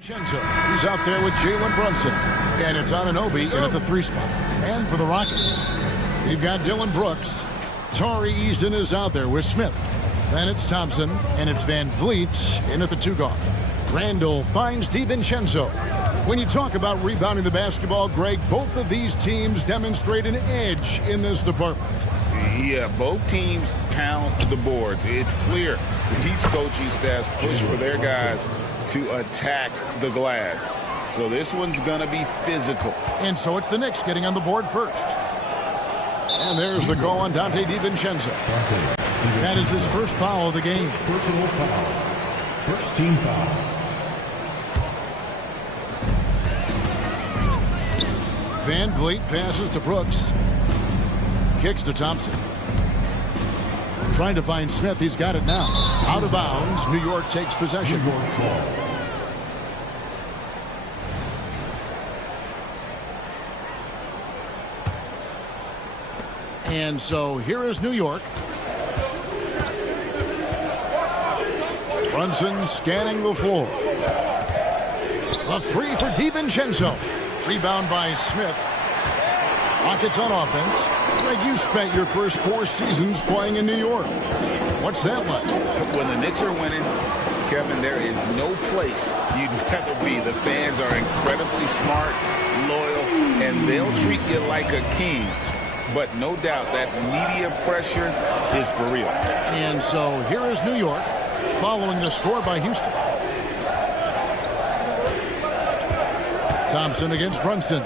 DiVincenzo, he's out there with Jalen Brunson. And it's Anunoby in at the 3 spot. And for the Rockets, you've got Dylan Brooks. Tari Easton is out there with Smith. Then it's Thompson, and it's Van Vliet in at the 2 guard. Randall finds DiVincenzo. When you talk about rebounding the basketball, Greg, both of these teams demonstrate an edge in this department. Yeah, both teams pound the boards. It's clear these coaching staffs push for their guys to attack the glass. So this one's going to be physical. And so it's the Knicks getting on the board first. And there's the call on Dante DiVincenzo. That is his first foul of the game. Personal foul. First team foul. Van Vliet passes to Brooks. Kicks to Thompson. Trying to find Smith. He's got it now. Out of bounds. New York takes possession. And so here is New York. Brunson scanning the floor. A 3 for DiVincenzo. Rebound by Smith. Rockets on offense. Greg, you spent your first 4 seasons playing in New York. What's that like? When the Knicks are winning, Kevin, there is no place you'd rather be. The fans are incredibly smart, loyal, and they'll treat you like a king. But no doubt that media pressure is for real. And so here is New York following the score by Houston. Thompson against Brunson.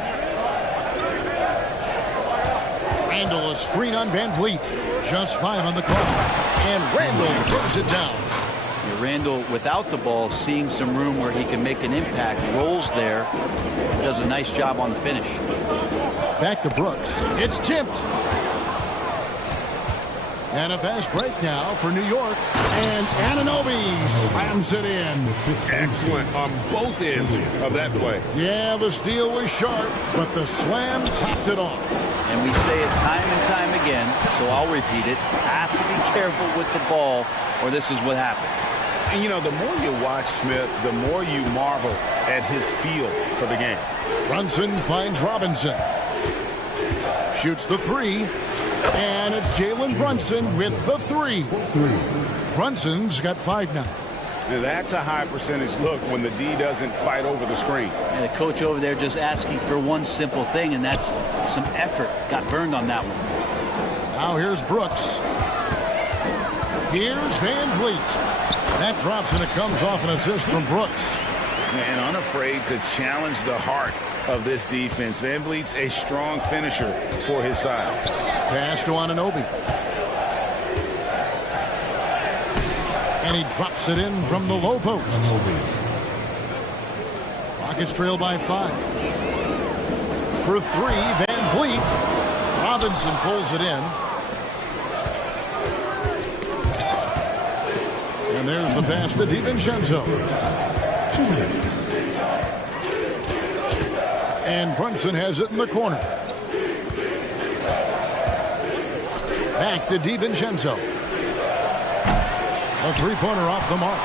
Randall, a screen on Van Vliet. Just 5 on the clock. And Randall throws it down. Randall, without the ball, seeing some room where he can make an impact, rolls there, does a nice job on the finish. Back to Brooks. It's tipped. And a fast break now for New York. And Anunoby slams it in. Excellent on both ends of that play. Yeah, the steal was sharp, but the slam topped it off. And we say it time and time again, so I'll repeat it. Have to be careful with the ball, or this is what happens. And, you know, the more you watch Smith, the more you marvel at his feel for the game. Brunson finds Robinson. Shoots the 3. And it's Jalen Brunson with the 3. Brunson's got 5 now. Now that's a high percentage look when the D doesn't fight over the screen. And the coach over there just asking for one simple thing, and that's some effort. Got burned on that one. Now here's Brooks. Here's Van Vliet. That drops, and it comes off an assist from Brooks. And unafraid to challenge the heart of this defense. Van Vliet's a strong finisher for his size. Pass to Anunoby. And he drops it in from the low post. Rockets trail by 5. For 3, Van Vliet. Robinson pulls it in. And there's the pass to DiVincenzo. And Brunson has it in the corner. Back to DiVincenzo. A 3-pointer off the mark.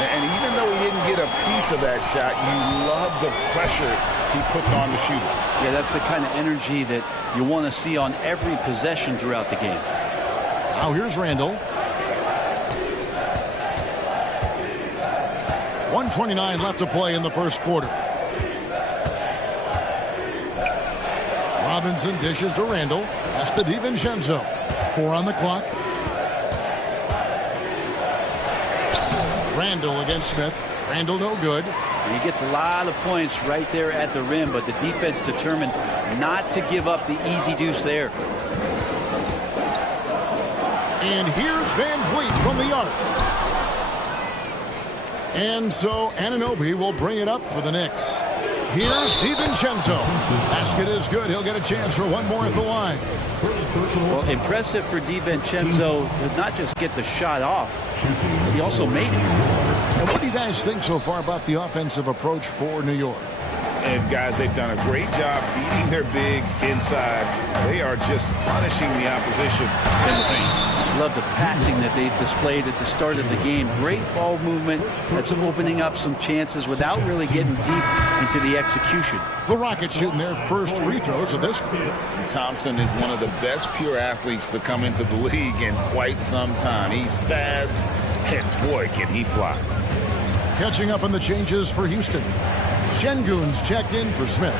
And even though he didn't get a piece of that shot, you love the pressure he puts on the shooter. Yeah, that's the kind of energy that you want to see on every possession throughout the game. Now here's Randall. 1:29 left to play in the first quarter. Robinson dishes to Randall. Pass to DiVincenzo. 4 on the clock. Randall against Smith. Randall no good. And he gets a lot of points right there at the rim, but the defense determined not to give up the easy deuce there. And here's Van Vliet from the arc. And so Anunoby will bring it up for the Knicks. Here's DiVincenzo. Basket is good. He'll get a chance for one more at the line. Well, impressive for DiVincenzo to not just get the shot off, he also made it. And what do you guys think so far about the offensive approach for New York? And guys, they've done a great job feeding their bigs inside. They are just punishing the opposition in the paint. Love the passing that they've displayed at the start of the game. Great ball movement that's opening up some chances without really getting deep into the execution. The Rockets shooting their first free throws of this quarter. Thompson is one of the best pure athletes to come into the league in quite some time. He's fast, and boy, can he fly. Catching up on the changes for Houston. Şengün's checked in for Smith.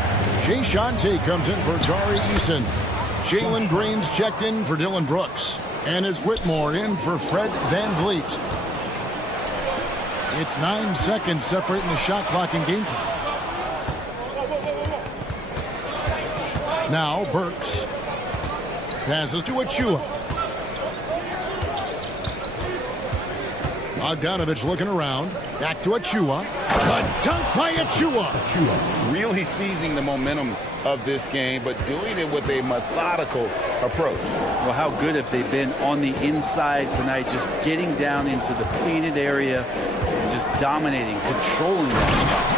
Jay Shante comes in for Tari Eason. Jalen Green's checked in for Dylan Brooks. And it's Whitmore in for Fred Van Vliet. It's 9 seconds separating the shot clock and game clock. Now Burks passes to Achua. Bogdanovich looking around. Back to Achua. A dunk by Achua. Really seizing the momentum of this game, but doing it with a methodical approach. Well, how good have they been on the inside tonight, just getting down into the painted area and just dominating, controlling that spot.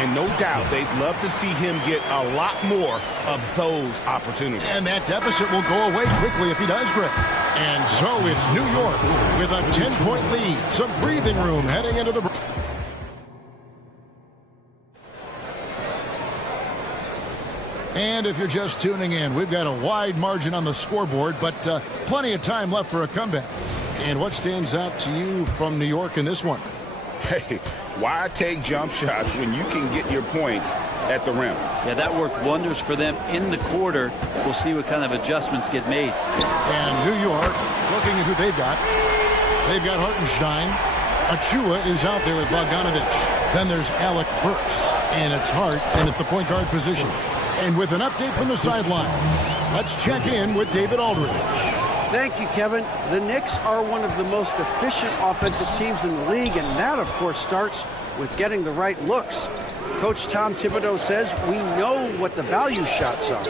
And no doubt they'd love to see him get a lot more of those opportunities. And that deficit will go away quickly if he does, Greg. And so it's New York with a 10-point lead. Some breathing room heading into the... And if you're just tuning in, we've got a wide margin on the scoreboard, but plenty of time left for a comeback. And what stands out to you from New York in this one? Hey, why take jump shots when you can get your points at the rim? Yeah, that worked wonders for them in the quarter. We'll see what kind of adjustments get made. And New York, looking at who they've got. They've got Hartenstein. Achua is out there with Bogdanovich. Then there's Alec Burks, and it's Hart in at the point guard position. And with an update from the sideline, let's check in with David Aldridge. Thank you, Kevin. The Knicks are one of the most efficient offensive teams in the league, and that, of course, starts with getting the right looks. Coach Tom Thibodeau says we know what the value shots are.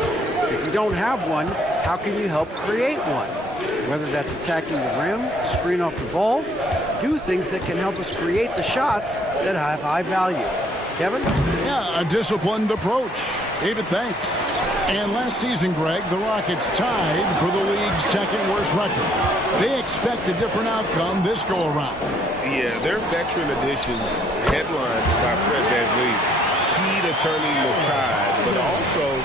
If you don't have one, how can you help create one? Whether that's attacking the rim, screen off the ball, do things that can help us create the shots that have high value. Kevin? Yeah, a disciplined approach. David, thanks. And last season, Greg, the Rockets tied for the league's second worst record. They expect a different outcome this go-around. Yeah, their veteran additions, headlined by Fred VanVleet, key to turning the tide, but also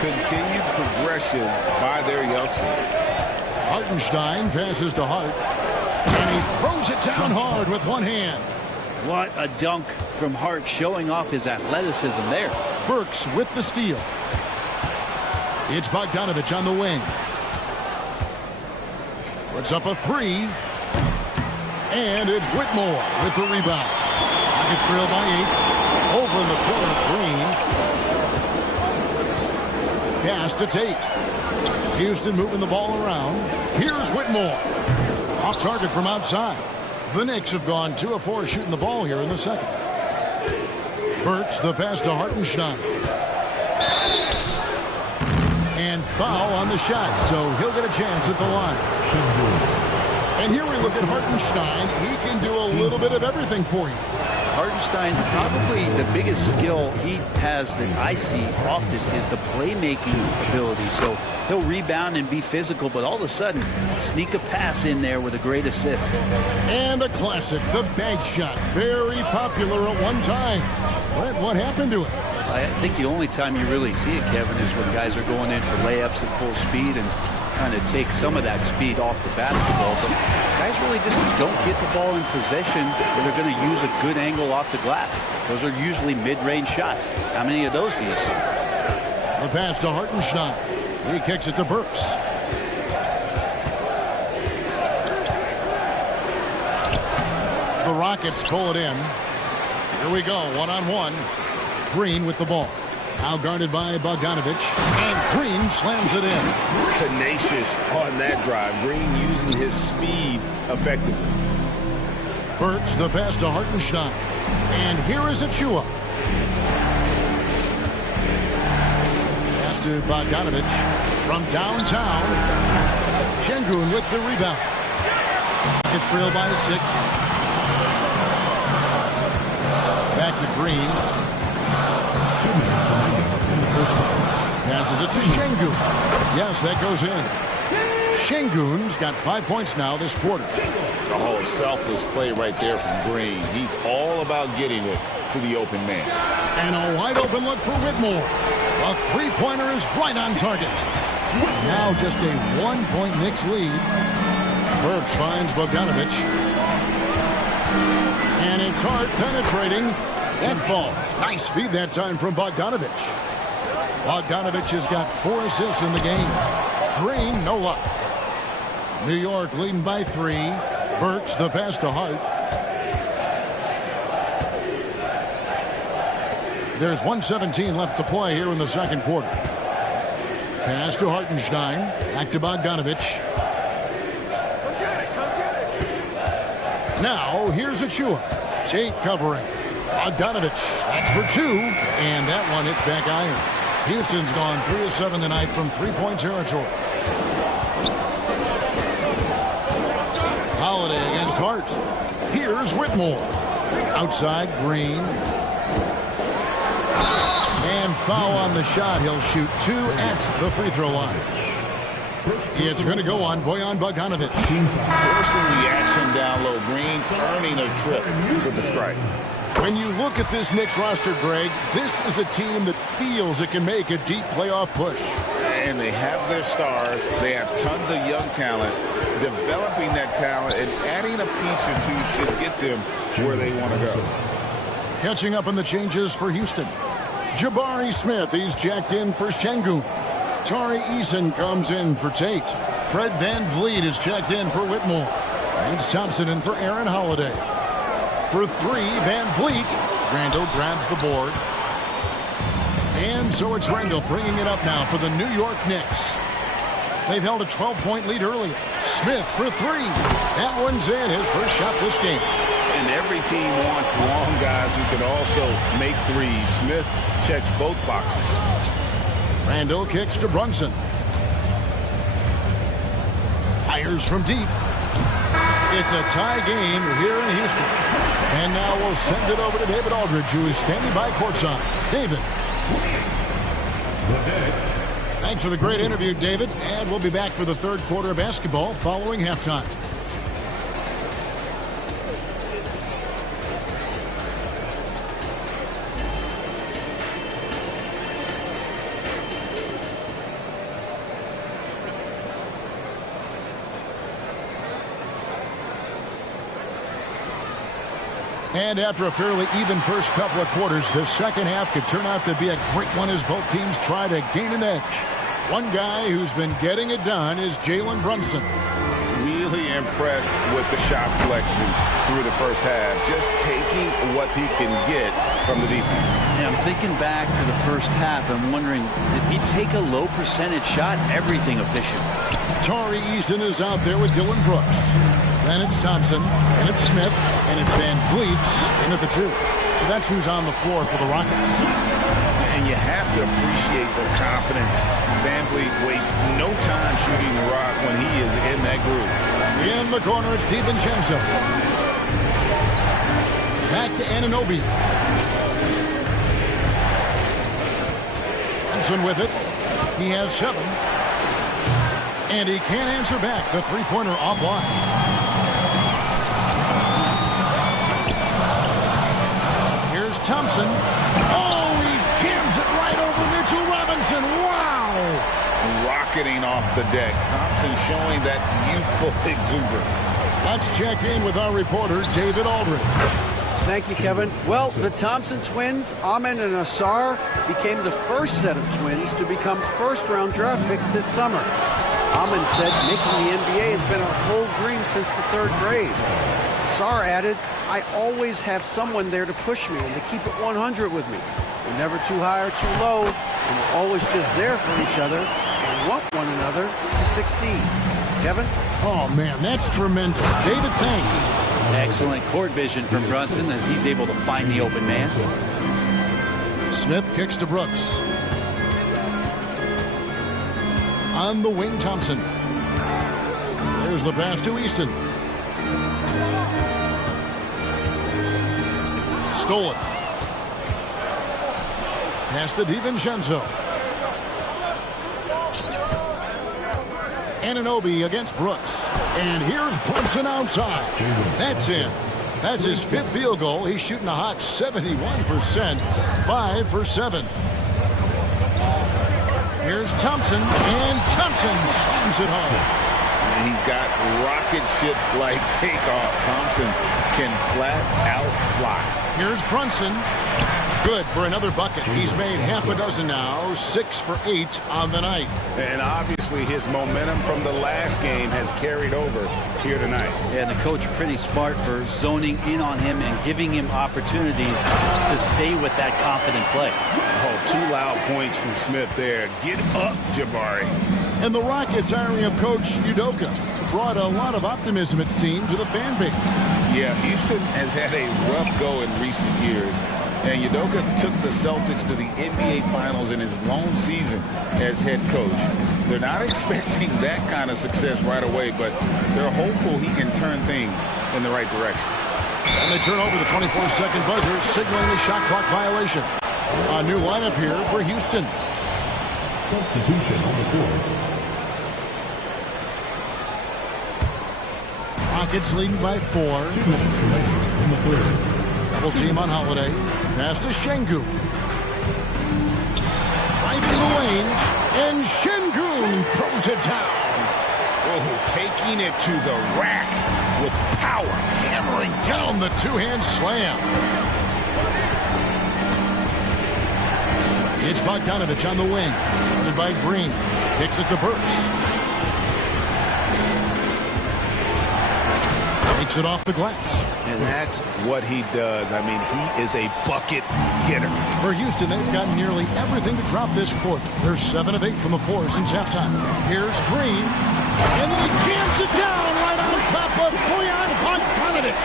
continued progression by their youngsters. Hartenstein passes to Hart, and he throws it down hard with one hand. What a dunk from Hart, showing off his athleticism there. Burks with the steal. It's Bogdanovich on the wing. Puts up a three. And it's Whitmore with the rebound. Rockets trail by 8. Over in the corner, Green. Pass to Tate. Houston moving the ball around. Here's Whitmore. Off target from outside. The Knicks have gone 2 of 4 shooting the ball here in the second. Burks, the pass to Hartenstein. And foul on the shot, so he'll get a chance at the line. And here we look at Hartenstein. He can do a little bit of everything for you. Hartenstein, probably the biggest skill he has that I see often is the playmaking ability. So he'll rebound and be physical, but all of a sudden, sneak a pass in there with a great assist. And a classic, the bank shot. Very popular at one time. What happened to it? I think the only time you really see it, Kevin, is when guys are going in for layups at full speed and kind of take some of that speed off the basketball. But guys really just don't get the ball in possession where they're going to use a good angle off the glass. Those are usually mid-range shots. How many of those do you see? The pass to Hartenstein. He kicks it to Burks. The Rockets pull it in. Here we go, one-on-one. Green with the ball. Now guarded by Bogdanovich. And Green slams it in. Tenacious on that drive. Green using his speed effectively. Burks, the pass to Hartenstein. And here is Achua. Pass to Bogdanovich from downtown. Şengün with the rebound. It's trailed by 6. Back to Green. Passes it to Şengün. Yes, that goes in. Şengün's got 5 points now this quarter. Oh, selfless play right there from Green. He's all about getting it to the open man. And a wide open look for Whitmore. A three-pointer is right on target. Now just a 1-point Knicks lead. Burks finds Bogdanovic. And it's hard penetrating. That falls. Nice feed that time from Bogdanovic. Bogdanovic has got 4 assists in the game. Green, no luck. New York leading by 3. Burks the pass to Hart. There's 1:17 left to play here in the second quarter. Pass to Hartenstein. Back to Bogdanovic. Now, here's Achua. Tate covering. Bogdanovic. That's for 2. And that one hits back iron. Houston's gone 3 of 7 tonight from three-point territory. Holiday against Hart. Here's Whitmore. Outside, Green. And foul on the shot. He'll shoot 2 at the free throw line. It's going to go on Bojan Bogdanovic. Forcing the action down low. Green earning a trip to the strike. When you look at this Knicks roster, Greg, this is a team that feels it can make a deep playoff push. And they have their stars. They have tons of young talent. Developing that talent and adding a piece or two should get them where they want to go. Catching up on the changes for Houston. Jabari Smith, he's jacked in for Şengün. Tari Eason comes in for Tate. Fred Van Vliet is checked in for Whitmore. And it's Thompson in for Aaron Holiday. For 3, Van Vliet. Randall grabs the board. And so it's Randall bringing it up now for the New York Knicks. They've held a 12-point lead earlier. Smith for 3. That one's in, his first shot this game. And every team wants long guys who can also make threes. Smith checks both boxes. Randall kicks to Brunson. Fires from deep. It's a tie game here in Houston. And now we'll send it over to David Aldridge, who is standing by courtside. David. Thanks for the great interview, David. And we'll be back for the third quarter of basketball following halftime. And after a fairly even first couple of quarters, the second half could turn out to be a great one as both teams try to gain an edge. One guy who's been getting it done is Jalen Brunson. Really impressed with the shot selection through the first half. Just taking what he can get from the defense. Yeah, I'm thinking back to the first half. I'm wondering, did he take a low percentage shot? Everything efficient. Tari Easton is out there with Dylan Brooks. Then it's Thompson, and it's Smith, and it's Van Vliet in at the 2. So that's who's on the floor for the Rockets. And you have to appreciate the confidence. Van Vliet wastes no time shooting the rock when he is in that groove. In the corner, it's DiVincenzo. Back to Anunoby. Thompson with it. He has 7. And he can't answer back. The three-pointer offline. Here's Thompson. Oh, he jams it right over Mitchell Robinson. Wow! Rocketing off the deck. Thompson showing that youthful exuberance. Let's check in with our reporter, David Aldridge. Thank you, Kevin. Well, the Thompson twins, Amen and Asar, became the first set of twins to become first-round draft picks this summer. Amen said making the NBA has been our whole dream since the 3rd grade. Asar added, I always have someone there to push me and to keep it 100 with me. We're never too high or too low, and we're always just there for each other and want one another to succeed. Kevin? Oh, man, that's tremendous. David, thanks. Excellent court vision from Brunson as he's able to find the open man. Smith kicks to Brooks. On the wing, Thompson. There's the pass to Easton. Stolen. Pass to DiVincenzo. Anunoby against Brooks. And here's Brunson outside. That's in. That's his 5th field goal. He's shooting a hot 71%, 5 for 7. Here's Thompson, and Thompson slams it home. And he's got rocket ship-like takeoff. Thompson can flat out fly. Here's Brunson. Good for another bucket. He's made half a dozen now, 6 for 8 on the night. And obviously his momentum from the last game has carried over here tonight. Yeah, and the coach pretty smart for zoning in on him and giving him opportunities to stay with that confident play. Oh, 2 loud points from Smith there. Get up, Jabari. And the Rockets hiring of Coach Udoka brought a lot of optimism, it seems, to the fan base. Yeah, Houston has had a rough go in recent years. And Udoka took the Celtics to the NBA Finals in his lone season as head coach. They're not expecting that kind of success right away, but they're hopeful he can turn things in the right direction. And they turn over the 24-second buzzer, signaling the shot clock violation. A new lineup here for Houston. Substitution on the court. Rockets leading by 4. 2 minutes remaining in the third. Double team on Holiday. Pass to Şengün. Driving the lane, and Şengün throws it down. Oh, taking it to the rack with power. Hammering down the two-hand slam. It's Bogdanovich on the wing. Guarded by Green. Kicks it to Burks. Takes it off the glass. And that's what he does. I mean, he is a bucket getter. For Houston, they've got nearly everything to drop this quarter. They're 7 of 8 from the floor since halftime. Here's Green. And then he jams it down right on top of Bojan Bogdanović.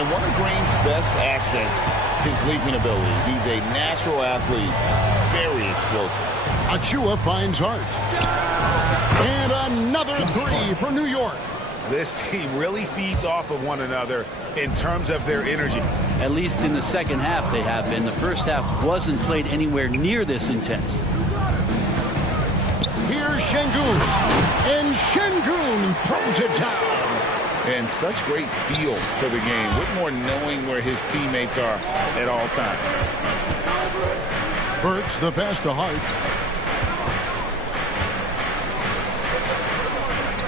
And one of Green's best assets, his leaping ability. He's a natural athlete, very explosive. Achua finds Hart. And another 3 for New York. This team really feeds off of one another in terms of their energy. At least in the second half they have been. The first half wasn't played anywhere near this intense. Here's Şengün. And Şengün throws it down. And such great feel for the game. Whitmore knowing where his teammates are at all times. Burks the pass to Hart.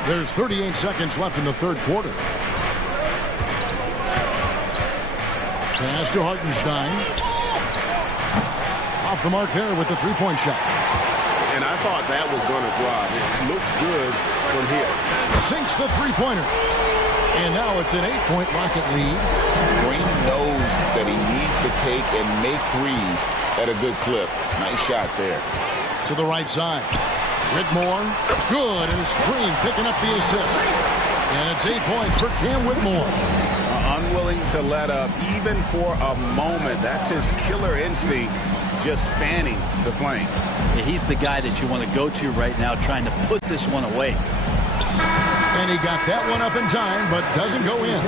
There's 38 seconds left in the third quarter. Pass to Hartenstein. Off the mark there with the three-point shot. And I thought that was going to drop. It looked good from here. Sinks the three-pointer. And now it's an 8-point Rocket lead. Green knows that he needs to take and make threes at a good clip. Nice shot there. To the right side. Whitmore, good, and it's Green picking up the assist. And it's 8 points for Cam Whitmore. Unwilling to let up, even for a moment. That's his killer instinct, just fanning the flame. Yeah, he's the guy that you want to go to right now, trying to put this one away. And he got that one up in time, but doesn't go in.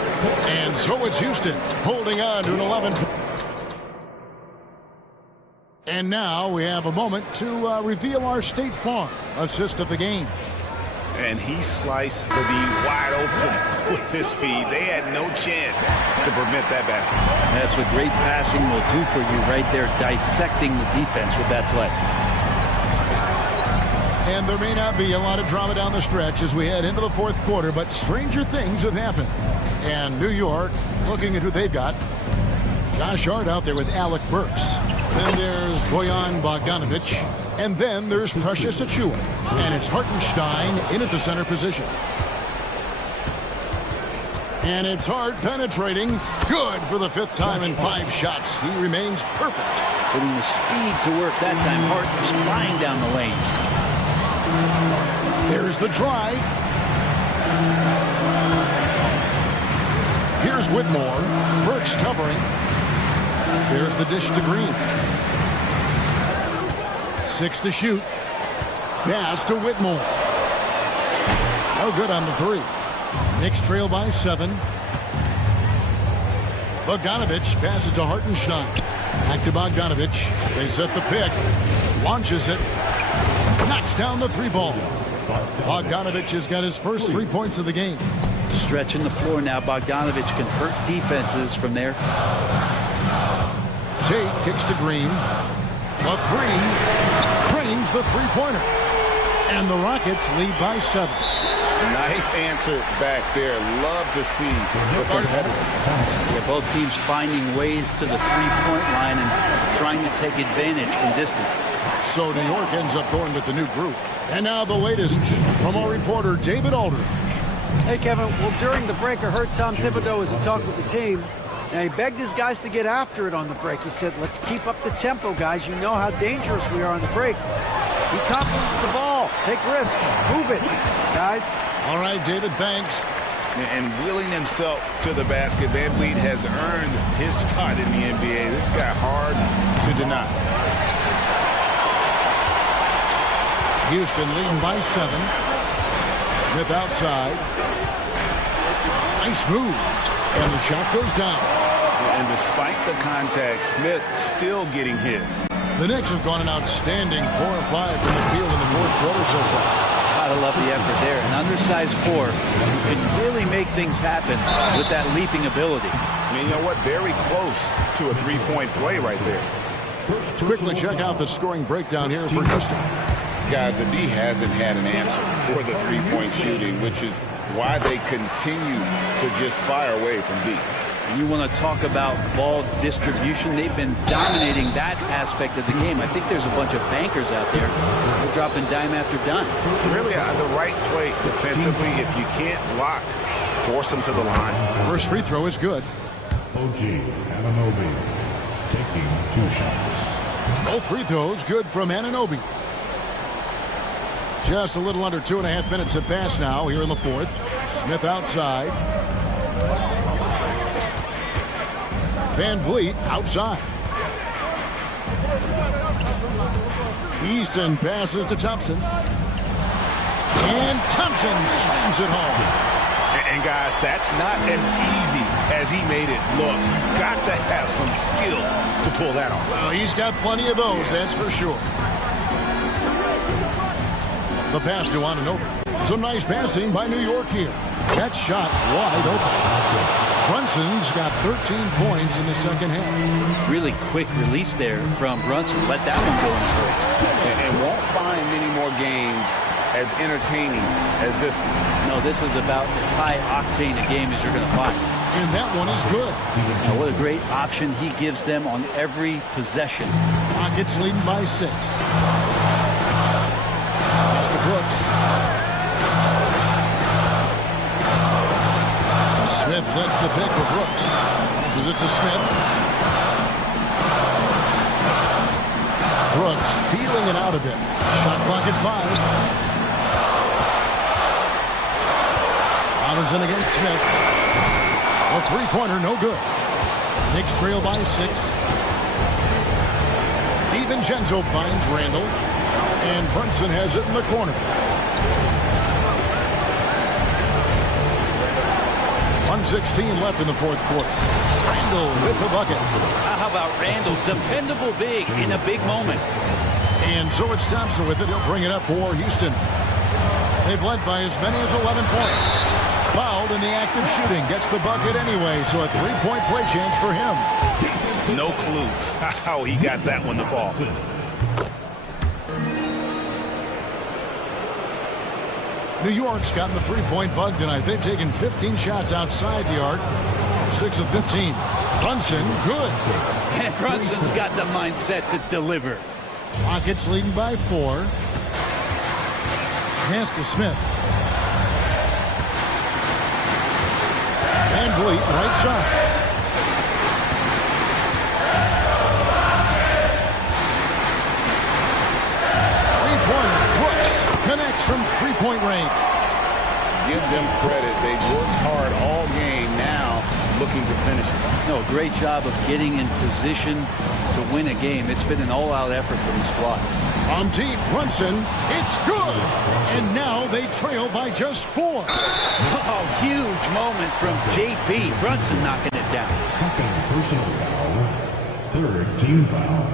And so it's Houston holding on to an 11. And now we have a moment to reveal our State Farm assist of the game. And he sliced the D wide open with his feed. They had no chance to prevent that basket. That's what great passing will do for you right there, dissecting the defense with that play. And there may not be a lot of drama down the stretch as we head into the fourth quarter, but stranger things have happened. And New York, looking at who they've got, Josh Hart out there with Alec Burks. Then there's Bojan Bogdanović. And then there's Precious Achua. And it's Hartenstein in at the center position. And it's Hart penetrating. Good for the 5th time in 5 shots. He remains perfect. Putting the speed to work that time. Hart just flying down the lane. There's the drive. Here's Whitmore. Burks covering. There's the dish to Green. 6 to shoot. Pass to Whitmore. No good on the 3. Knicks trail by 7. Bogdanović passes to Hartenstein. Back to Bogdanović. They set the pick. Launches it. Knocks down the 3 ball. Bogdanovich has got his first 3 points of the game. Stretching the floor now. Bogdanovich can hurt defenses from there. Tate kicks to Green. The three. Cranes the three-pointer. And the Rockets lead by 7. Nice answer back there. Love to see the competitor. Yeah, both teams finding ways to the three-point line and trying to take advantage from distance. So New York ends up going with the new group. And now the latest from our reporter, David Aldridge. Hey, Kevin. Well, during the break, I heard Tom Thibodeau as he talked with the team. Now, he begged his guys to get after it on the break. He said, let's keep up the tempo, guys. You know how dangerous we are on the break. Be confident with the ball. Take risks. Move it, guys. All right, David, thanks. And wheeling himself to the basket, VanVleet has earned his spot in the NBA. This guy hard to deny. Houston leading by 7. Smith outside. Nice move. And the shot goes down. And despite the contact, Smith still getting his. The Knicks have gone an outstanding 4 of 5 from the field in the fourth quarter so far. Gotta love the effort there. An undersized 4 who can really make things happen with that leaping ability. And you know what? Very close to a three-point play right there. Let's quickly check out the scoring breakdown here for Houston. Guys, the D hasn't had an answer for the three-point shooting, which is why they continue to just fire away from deep. You want to talk about ball distribution. They've been dominating that aspect of the game. I think there's a bunch of bankers out there. They're dropping dime after dime. Really, the right play defensively. If you can't block, force them to the line. First free throw is good. OG Anunoby taking 2 shots. Both free throws good from Anunoby. Just a little under 2.5 minutes have passed now here in the fourth. Smith outside. VanVleet outside. Easton passes to Thompson. And Thompson slams it home. And guys, that's not as easy as he made it look. You've got to have some skills to pull that off. Well, he's got plenty of those, that's for sure. The pass to Anunoby. Some nice passing by New York here. That shot wide open. Brunson's got 13 points in the second half. Really quick release there from Brunson. Let that one go in straight. And won't find many more games as entertaining as this one. No, this is about as high octane a game as you're going to find. And that one is good. Now, what a great option he gives them on every possession. Rockets leading by 6. Pass to Brooks. Smith sets the pick for Brooks. Passes it to Smith. Brooks feeling it out a bit. Shot clock at 5. Robinson against Smith. A three-pointer, no good. Knicks trail by 6. DiVincenzo finds Randall. And Brunson has it in the corner. 1:16 left in the fourth quarter. Randall with the bucket. How about Randall? Dependable big in a big moment. And so it's Thompson with it. He'll bring it up for Houston. They've led by as many as 11 points. Fouled in the act of shooting. Gets the bucket anyway, so a three-point play chance for him. No clue how he got that one to fall. New York's gotten the three-point bug tonight. They've taken 15 shots outside the arc. 6 of 15. Brunson, good. And Brunson's got the mindset to deliver. Rockets leading by 4. Pass to Smith. VanVleet, right side. Three-pointer, Brooks connects from three-point range. Give them credit. They've worked hard all game, now looking to finish it. No, great job of getting in position to win a game. It's been an all-out effort from the squad. From deep, Brunson, it's good! And now they trail by just 4. Oh, huge moment from JP. Brunson knocking it down. Second personal foul. Third team foul.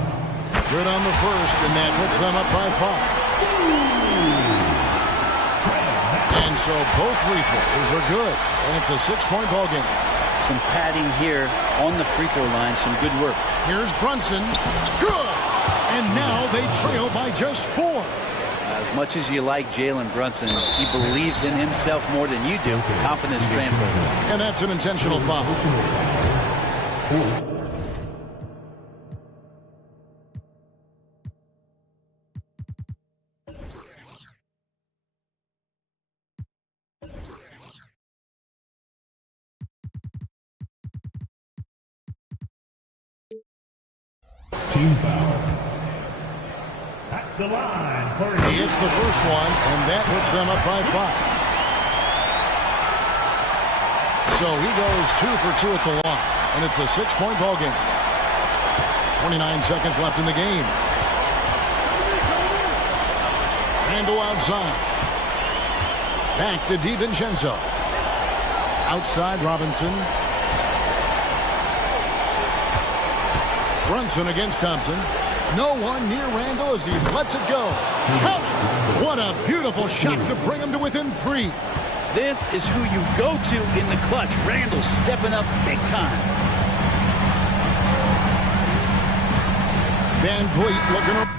Good on the first, and that puts them up by 5. And so both free throws are good. And it's a 6-point ball game. Some padding here on the free throw line. Some good work. Here's Brunson. Good! And now they trail by just 4. As much as you like Jalen Brunson, he believes in himself more than you do. Confidence translates. And that's an intentional foul. Team foul. At the line for He hits the first one, and that puts them up by 5. So he goes 2 for 2 at the line, and it's a 6-point ball game. 29 seconds left in the game. Handle outside. Back to DiVincenzo. Outside Robinson. Brunson against Thompson. No one near Randall as he lets it go. Count it! What a beautiful shot to bring him to within 3. This is who you go to in the clutch. Randall stepping up big time. Van Vliet looking around.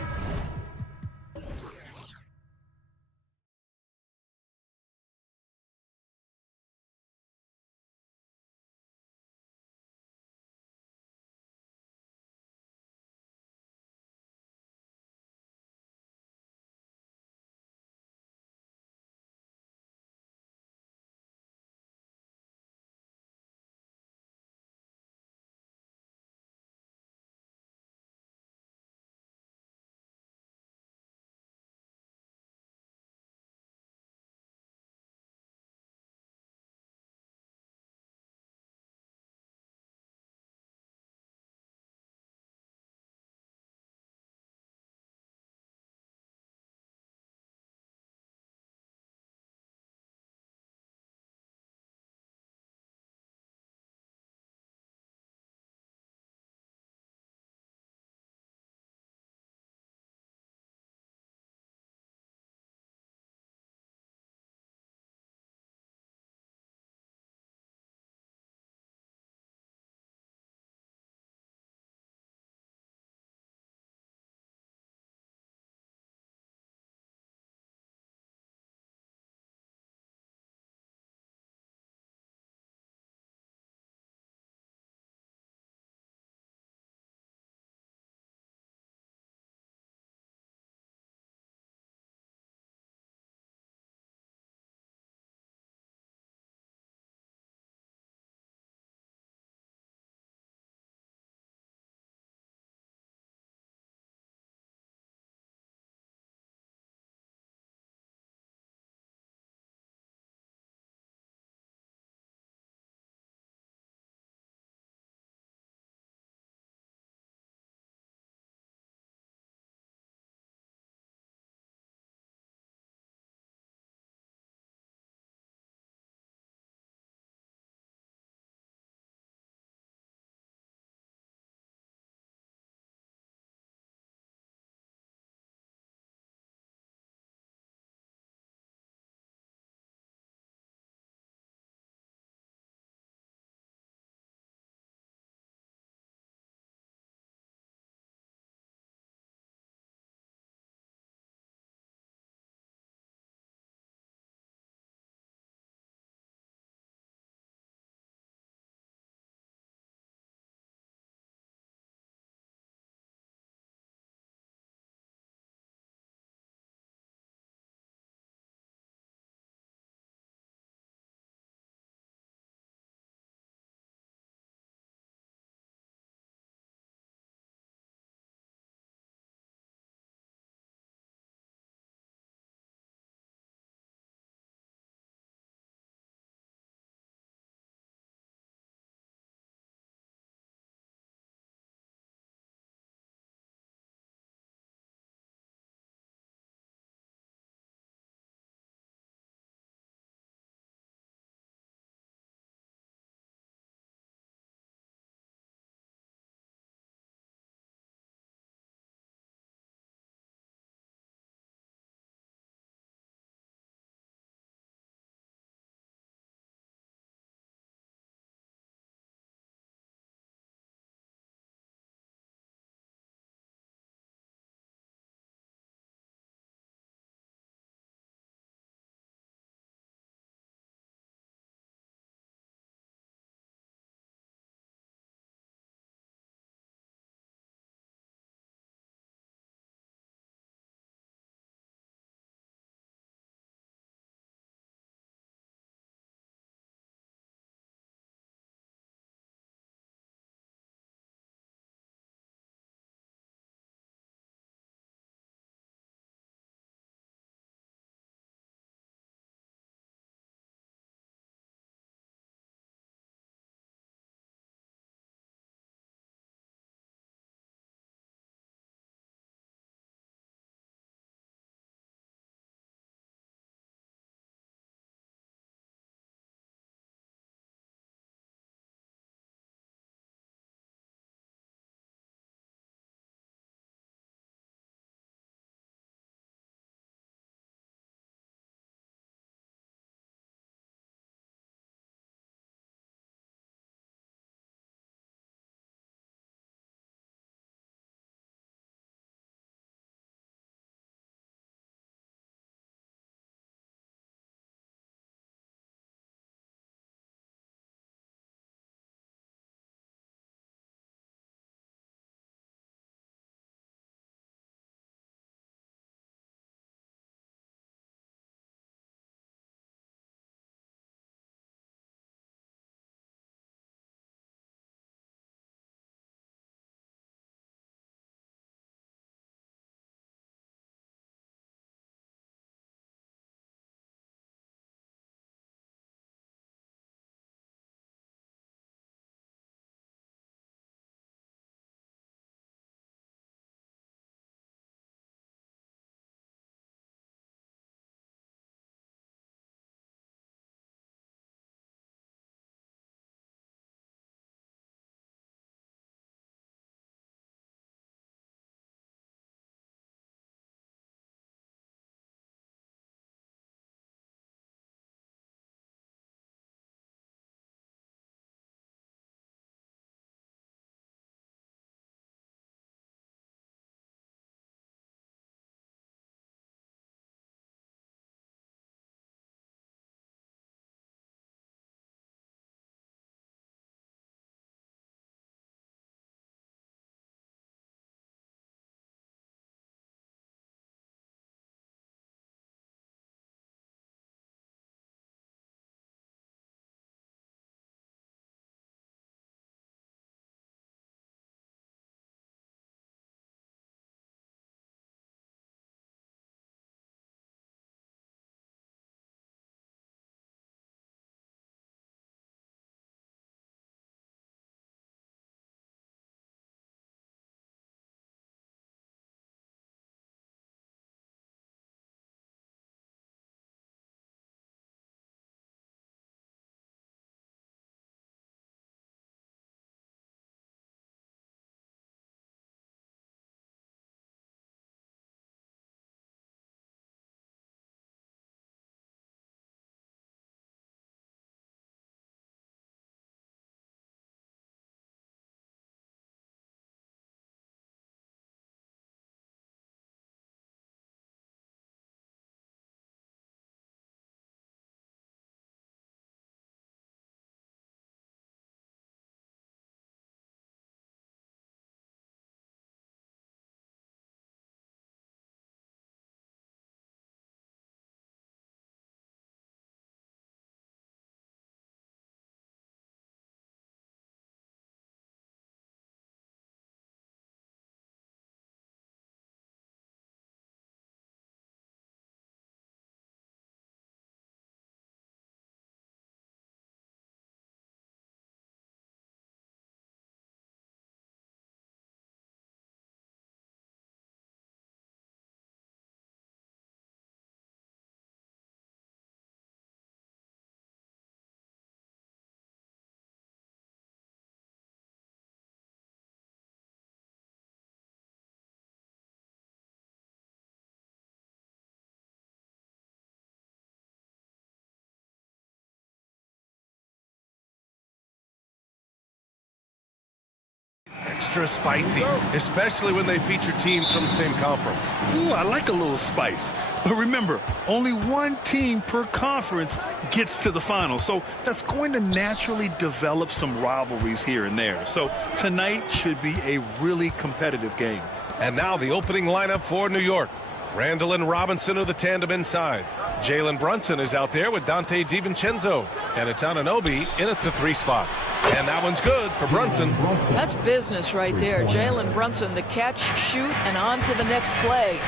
extra spicy, especially when they feature teams from the same conference. Ooh, I like a little spice. But remember, only one team per conference gets to the final. So that's going to naturally develop some rivalries here and there. So tonight should be a really competitive game. And now the opening lineup for New York. Randall and Robinson are the tandem inside. Jalen Brunson is out there with Dante DiVincenzo. And it's Anunoby in at the 3 spot. And that one's good for Brunson. That's business right there. Jalen Brunson, the catch, shoot, and on to the next play.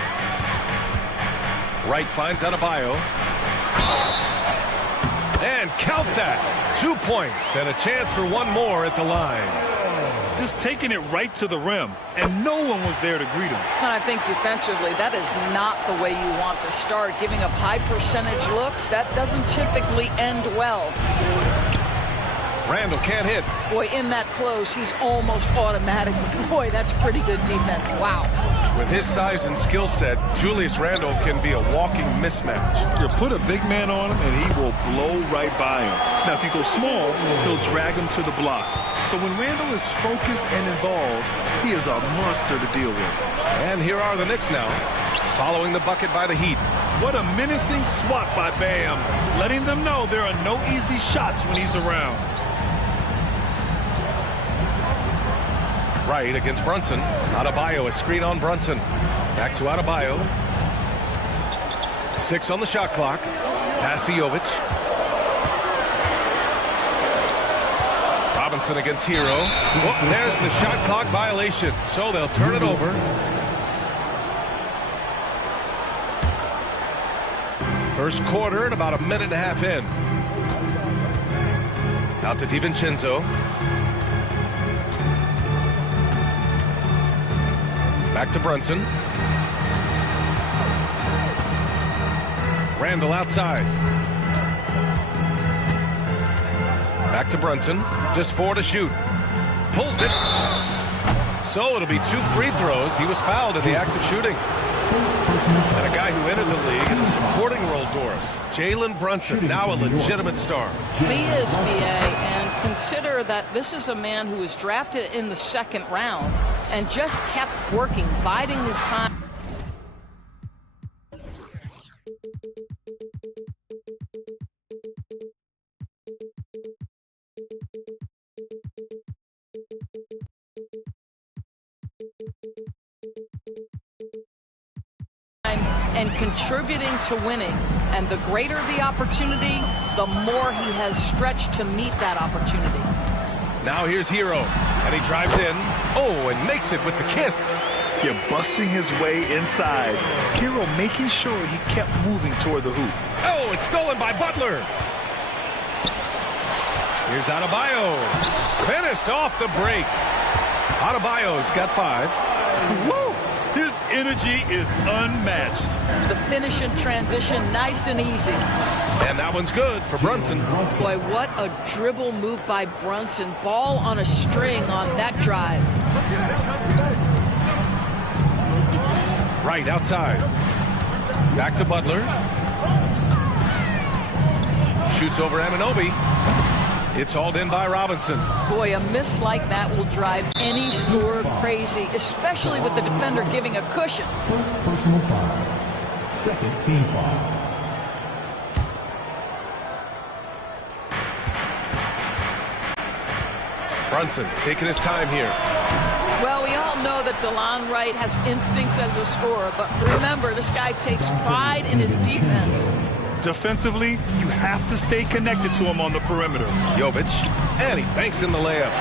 Wright finds Adebayo. And count that. 2 points and a chance for one more at the line. Just taking it right to the rim, and no one was there to greet him. And I think defensively, that is not the way you want to start. Giving up high percentage looks, that doesn't typically end well. Randall can't hit. Boy, in that close, he's almost automatic. Boy, that's pretty good defense. Wow. With his size and skill set, Julius Randle can be a walking mismatch. You put a big man on him, and he will blow right by him. Now, if he goes small, he'll drag him to the block. So when Randall is focused and involved, he is a monster to deal with. And here are the Knicks now, following the bucket by the Heat. What a menacing swat by Bam, letting them know there are no easy shots when he's around. Right against Brunson. Adebayo, a screen on Brunson. Back to Adebayo. 6 on the shot clock. Pass to Jovic. Robinson against Hero. Oh, there's the shot clock violation. So they'll turn it over. First quarter and about a minute and a half in. Out to DiVincenzo. Back to Brunson. Randall outside. Back to Brunson. Just 4 to shoot. Pulls it. So it'll be 2 free throws. He was fouled in the act of shooting. And a guy who entered the league in a supporting role, Doris. Jalen Brunson, now a legitimate star. He is, BA, and consider that this is a man who was drafted in the 2nd round and just kept working, biding his time. And contributing to winning. And the greater the opportunity, the more he has stretched to meet that opportunity. Now here's Hero, and he drives in. Oh, and makes it with the kiss. You're busting his way inside. Hero making sure he kept moving toward the hoop. Oh, it's stolen by Butler. Here's Adebayo. Finished off the break. Adebayo's got 5. Woo! His energy is unmatched. The finish in transition, nice and easy. And that one's good for Brunson. Boy, what a dribble move by Brunson. Ball on a string on that drive. Right outside. Back to Butler. Shoots over Anunoby. It's hauled in by Robinson. Boy, a miss like that will drive any scorer crazy, especially with the defender giving a cushion. First personal foul. Second team foul. Brunson taking his time here. Well, we all know that DeLon Wright has instincts as a scorer, but remember, this guy takes pride in his defense. Defensively, you have to stay connected to him on the perimeter. Jovic, and he banks in the layup.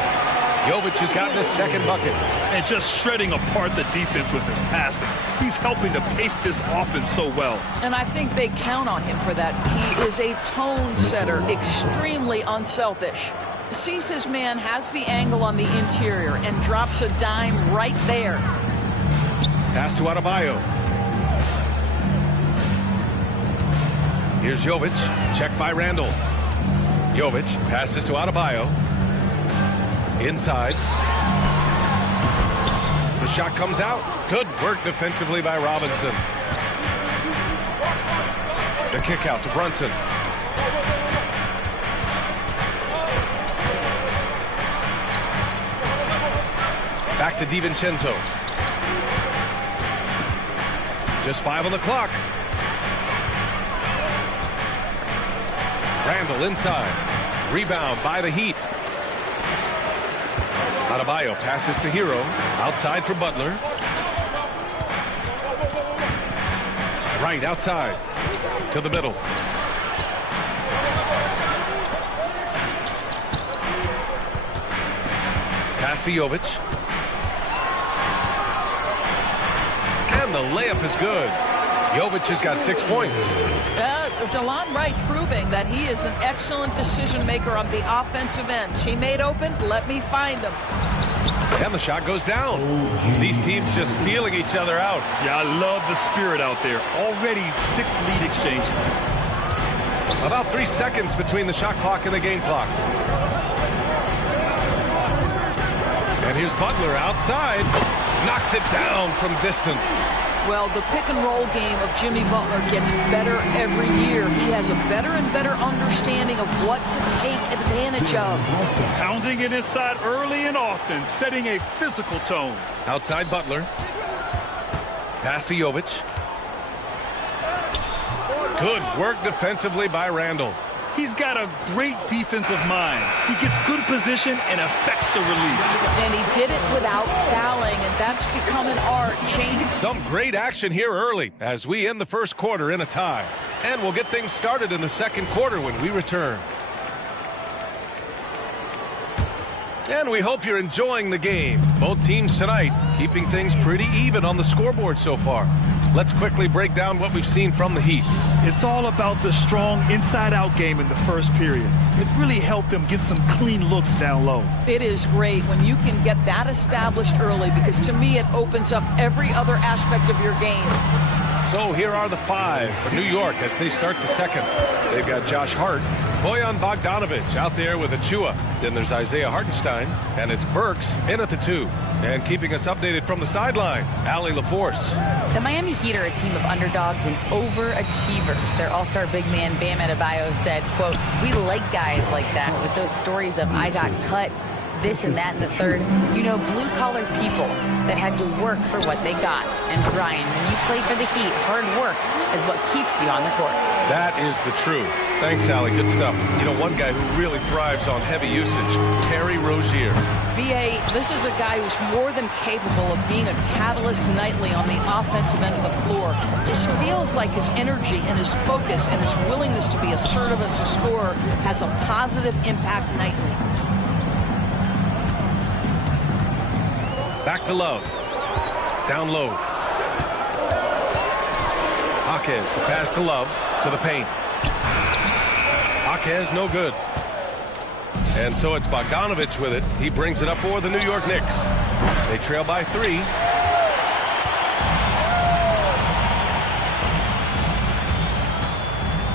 Jovic has gotten his 2nd bucket. And just shredding apart the defense with his passing. He's helping to pace this offense so well. And I think they count on him for that. He is a tone setter, extremely unselfish. Sees his man, has the angle on the interior, and drops a dime right there. Pass to Adebayo. Here's Jovic, checked by Randall. Jovic passes to Adebayo. Inside. The shot comes out. Good work defensively by Robinson. The kick out to Brunson. Back to DiVincenzo. Just 5 on the clock. Randall inside. Rebound by the Heat. Adebayo passes to Hero. Outside for Butler. Right outside. To the middle. Pass to Jovic. And the layup is good. Jovic has got 6 points. DeLon Wright proving that he is an excellent decision maker on the offensive end. Teammate open, let me find him. And the shot goes down. These teams just feeling each other out. Yeah, I love the spirit out there. Already 6 lead exchanges. About 3 seconds between the shot clock and the game clock. And here's Butler outside. Knocks it down from distance. Well, the pick and roll game of Jimmy Butler gets better every year. He has a better and better understanding of what to take advantage of. Pounding it inside early and often, setting a physical tone. Outside Butler. Pass to Jovic. Good work defensively by Randall. He's got a great defensive mind. He gets good position and affects the release. And he did it without fouling, and that's become an art. Some great action here early as we end the first quarter in a tie. And we'll get things started in the second quarter when we return. And we hope you're enjoying the game. Both teams tonight keeping things pretty even on the scoreboard so far. Let's quickly break down what we've seen from the Heat. It's all about the strong inside-out game in the first period. It really helped them get some clean looks down low. It is great when you can get that established early, because to me it opens up every other aspect of your game. So here are the 5 for New York as they start the second. They've got Josh Hart, Bojan Bogdanovic out there with Achua. Then there's Isaiah Hartenstein, and it's Burks in at the 2. And keeping us updated from the sideline, Allie LaForce. The Miami Heat are a team of underdogs and overachievers. Their all-star big man, Bam Adebayo, said, quote, "We like guys like that with those stories of I got cut, this and that and the third. You know, blue-collar people that had to work for what they got. And Brian, when you play for the Heat, hard work is what keeps you on the court." That is the truth. Thanks, Allie. Good stuff. You know, one guy who really thrives on heavy usage, Terry Rozier. B.A., this is a guy who's more than capable of being a catalyst nightly on the offensive end of the floor. Just feels like his energy and his focus and his willingness to be assertive as a scorer has a positive impact nightly. Back to Love. Down low. Jaquez, the pass to Love, to the paint. Jaquez, no good. And so it's Bogdanovic with it. He brings it up for the New York Knicks. They trail by 3.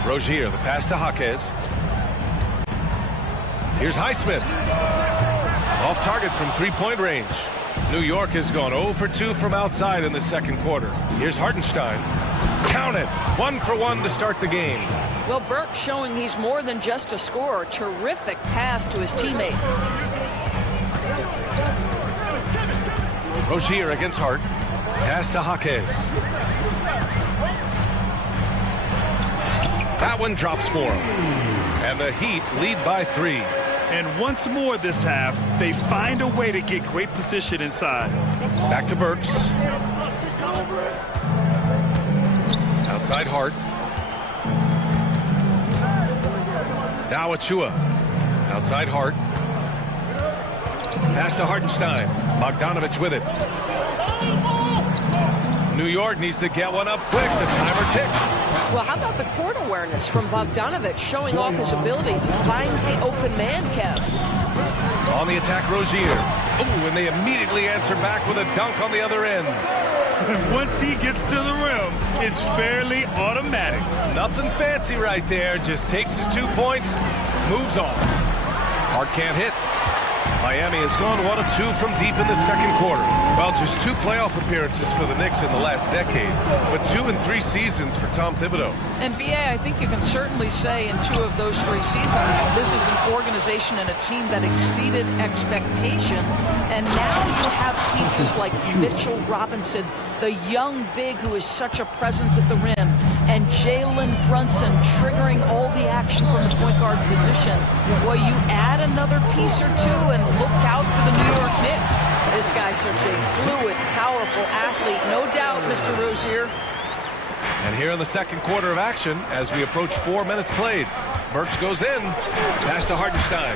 Rozier, the pass to Jaquez. Here's Highsmith. Off target from 3-point range. New York has gone 0 for 2 from outside in the second quarter. Here's Hartenstein. Count it. 1 for 1 to start the game. Well, Burke showing he's more than just a scorer. Terrific pass to his teammate. Rozier against Hart. Pass to Jaquez. That one drops for him. And the Heat lead by 3. And once more this half, they find a way to get great position inside. Back to Burks. Outside Hart. Now Achua. Outside Hart. Pass to Hartenstein. Bogdanovic with it. New York needs to get one up quick. The timer ticks. Well, how about the court awareness from Bogdanovic showing off his ability to find the open man, Kev? On the attack, Rozier. Oh, and they immediately answer back with a dunk on the other end. And once he gets to the rim, it's fairly automatic. Nothing fancy right there. Just takes his 2 points, moves on. Hart can't hit. Miami has gone 1 of 2 from deep in the second quarter. Well, just 2 playoff appearances for the Knicks in the last decade, but 2 in 3 seasons for Tom Thibodeau. And BA, I think you can certainly say in 2 of those 3 seasons, this is an organization and a team that exceeded expectation. And now you have pieces like Mitchell Robinson, the young big who is such a presence at the rim, and Jalen Brunson triggering all the action from the point guard position. Boy, you add another piece or 2 and look out for the New York Knicks. This guy's such a fluid, powerful athlete, no doubt, Mr. Rozier. And here in the second quarter of action, as we approach 4 minutes played, Burks goes in, pass to Hartenstein.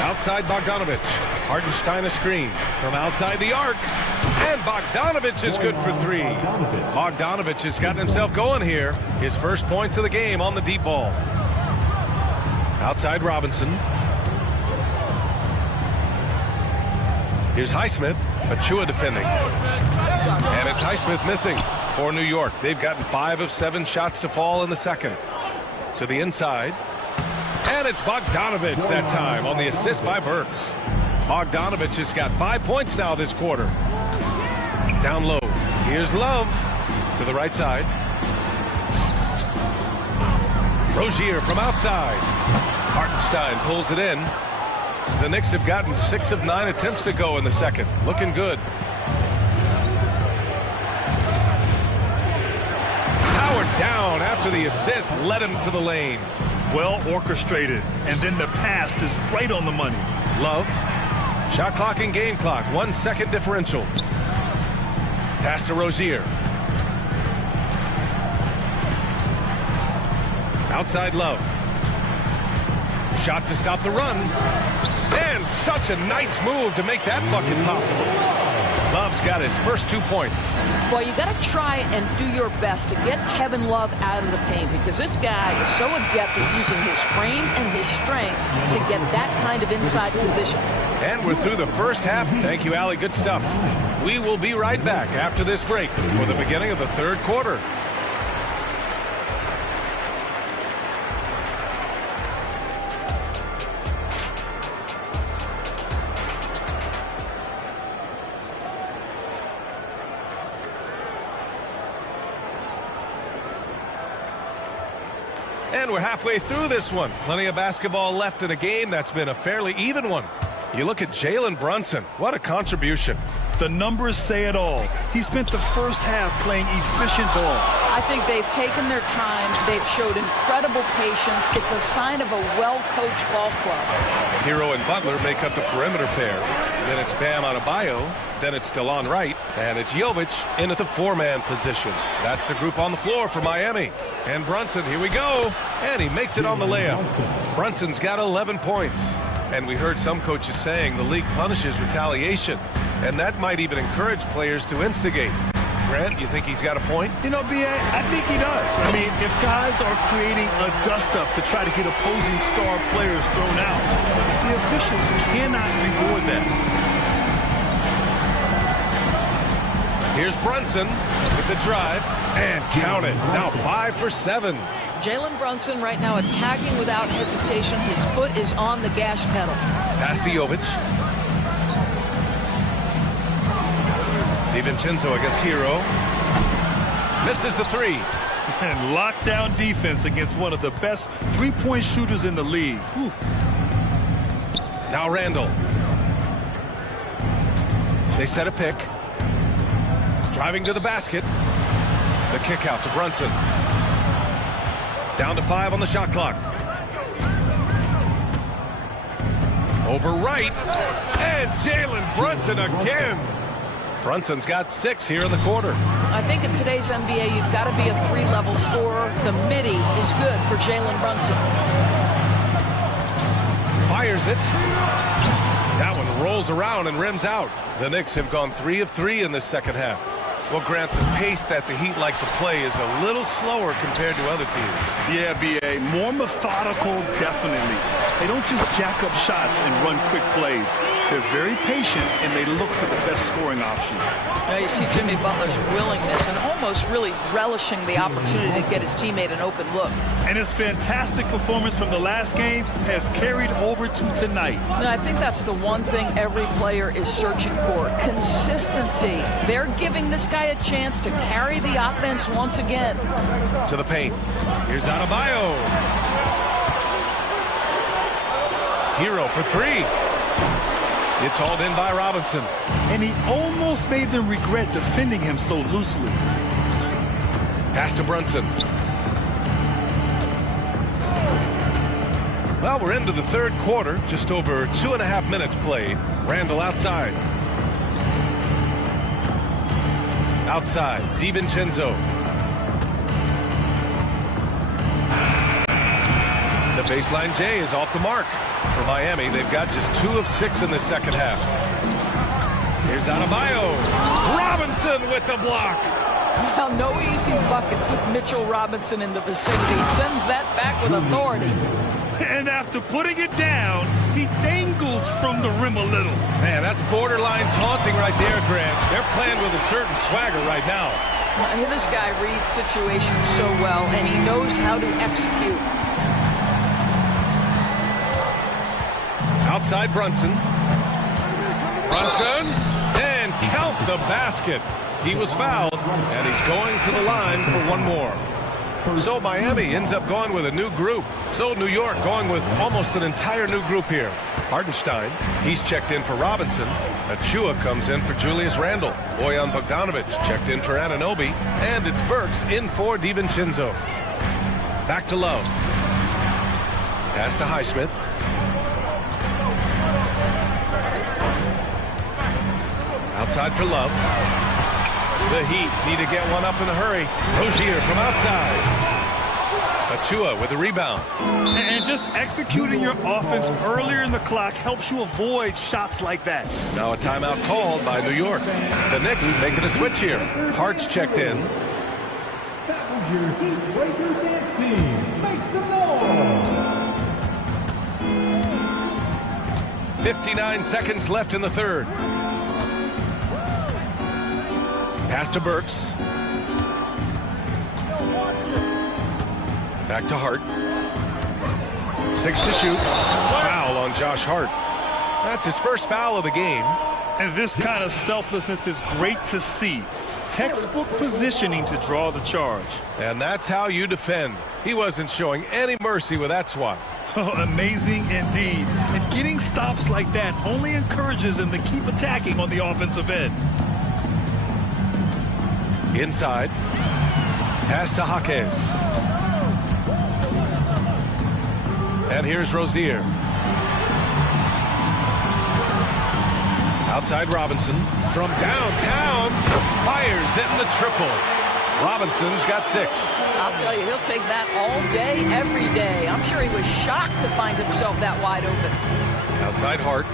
Outside Bogdanovich. Hartenstein a screen from outside the arc. And Bogdanovich is good for 3. Bogdanovich has gotten himself going here. His first points of the game on the deep ball. Outside Robinson. Here's Highsmith. Achua defending. And it's Highsmith missing for New York. They've gotten 5 of 7 shots to fall in the second. To the inside. And it's Bogdanovich that time on the assist by Burks. Bogdanovich has got 5 points now this quarter. Down low. Here's Love to the right side. Rozier from outside. Hartenstein pulls it in. The Knicks have gotten 6 of 9 attempts to go in the second. Looking good. Howard down after the assist led him to the lane. Well orchestrated, and then the pass is right on the money. Love. Shot clock and game clock. 1 second differential. Pass to Rozier. Outside Love. Shot to stop the run. And such a nice move to make that bucket possible. Love's got his first 2 points. Well, you got to try and do your best to get Kevin Love out of the paint because this guy is so adept at using his frame and his strength to get that kind of inside position. And we're through the first half. Thank you, Allie. Good stuff. We will be right back after this break for the beginning of the third quarter. And we're halfway through this one. Plenty of basketball left in a game that's been a fairly even one. You look at Jalen Brunson. What a contribution. The numbers say it all. He spent the first half playing efficient ball. I think they've taken their time. They've showed incredible patience. It's a sign of a well-coached ball club. Hero and Butler make up the perimeter pair. Then it's Bam Adebayo. Then it's DeLon Wright. And it's Jovic in at the 4-man position. That's the group on the floor for Miami. And Brunson, here we go. And he makes it on the layup. Brunson's got 11 points. And we heard some coaches saying the league punishes retaliation. And that might even encourage players to instigate. Grant, you think he's got a point? You know, B.A., I think he does. I mean, if guys are creating a dust-up to try to get opposing star players thrown out, the officials cannot reward that. Here's Brunson with the drive. And count it. Now 5 for 7. Jalen Brunson right now attacking without hesitation. His foot is on the gas pedal. Pass to Jovic. DiVincenzo against Hero. Misses the 3. And lockdown defense against one of the best three-point shooters in the league. Whew. Now Randall. They set a pick. Driving to the basket. The kick out to Brunson. Down to 5 on the shot clock. Over Wright. And Jalen Brunson again. Brunson's got 6 here in the quarter. I think in today's NBA, you've got to be a 3-level scorer. The midi is good for Jalen Brunson. Fires it. That one rolls around and rims out. The Knicks have gone 3 of 3 in this second half. Well, Grant, the pace that the Heat like to play is a little slower compared to other teams. Yeah, B.A., more methodical, definitely. They don't just jack up shots and run quick plays. They're very patient, and they look for the best scoring option. Now you see Jimmy Butler's willingness and almost really relishing the opportunity to get his teammate an open look. And his fantastic performance from the last game has carried over to tonight. And I think that's the one thing every player is searching for, consistency. They're giving this guy a chance to carry the offense once again. To the paint. Here's Adebayo. Hero for three. It's hauled in by Robinson. And he almost made them regret defending him so loosely. Pass to Brunson. Well, we're into the third quarter. Just over 2.5 minutes played. Randall outside. Outside, DiVincenzo. The baseline J is off the mark. For Miami, they've got just 2 of 6 in the second half. Here's Adebayo. Robinson with the block. Well, no easy buckets with Mitchell Robinson in the vicinity. Sends that back with authority. And after putting it down, he dangles from the rim a little. Man, that's borderline taunting right there, Grant. They're playing with a certain swagger right now. This guy reads situations so well, and he knows how to execute. Outside Brunson. Brunson, and count the basket. He was fouled, and he's going to the line for one more. So Miami ends up going with a new group. So New York going with almost an entire new group here. Hartenstein, he's checked in for Robinson. Achua comes in for Julius Randle. Bojan Bogdanovic checked in for Anunoby. And it's Burks in for DiVincenzo. Back to Love. Pass to Highsmith. Outside for Love. The Heat need to get one up in a hurry. Rozier from outside. Achua with the rebound. And just executing your offense earlier in the clock helps you avoid shots like that. Now a timeout called by New York. The Knicks making a switch here. Hart's checked in. That was your Heat Breaker dance team. Make some noise. 59 seconds left in the third. Pass to Burks. Back to Hart. 6 to shoot. Foul on Josh Hart. That's his first foul of the game. And this kind of selflessness is great to see. Textbook positioning to draw the charge. And that's how you defend. He wasn't showing any mercy with that swat. Amazing indeed. And getting stops like that only encourages them to keep attacking on the offensive end. Inside. Pass to Jaquez. And here's Rozier. Outside Robinson. From downtown. Fires hitting the triple. Robinson's got 6. I'll tell you, he'll take that all day, every day. I'm sure he was shocked to find himself that wide open. Outside Hart.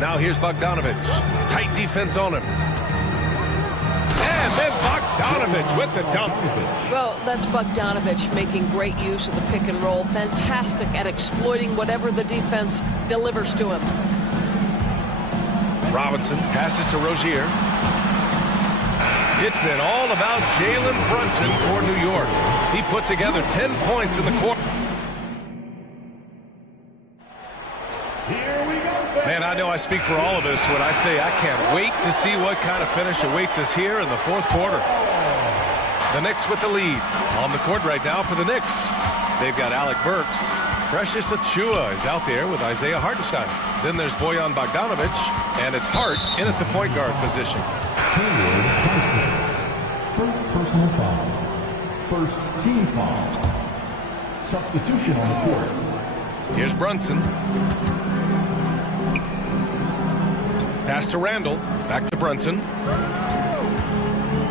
Now here's Bogdanovic. Tight defense on him. And then Bogdanovic with the dunk. Well, that's Bogdanovic making great use of the pick and roll. Fantastic at exploiting whatever the defense delivers to him. Robinson passes to Rozier. It's been all about Jalen Brunson for New York. He put together 10 points in the quarter. Man, I know I speak for all of us when I say I can't wait to see what kind of finish awaits us here in the fourth quarter. The Knicks with the lead. On the court right now for the Knicks. They've got Alec Burks. Precious Achua is out there with Isaiah Hartenstein. Then there's Bojan Bogdanovic, and it's Hart in at the point guard position. First personal foul. First team foul. Substitution on the court. Here's Brunson. Pass to Randall. Back to Brunson.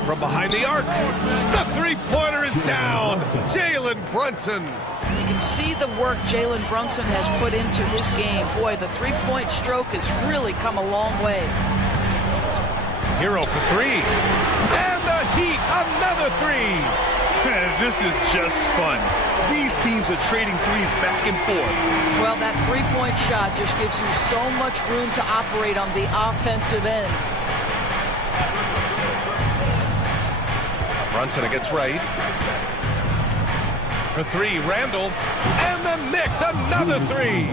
From behind the arc. The three-pointer is down. Jalen Brunson. You can see the work Jalen Brunson has put into his game. Boy, the three-point stroke has really come a long way. Hero for 3. And the Heat, another 3. This is just fun. These teams are trading threes back and forth. Well, that three-point shot just gives you so much room to operate on the offensive end. Brunson against right. For three, Randall. And the Knicks, another three.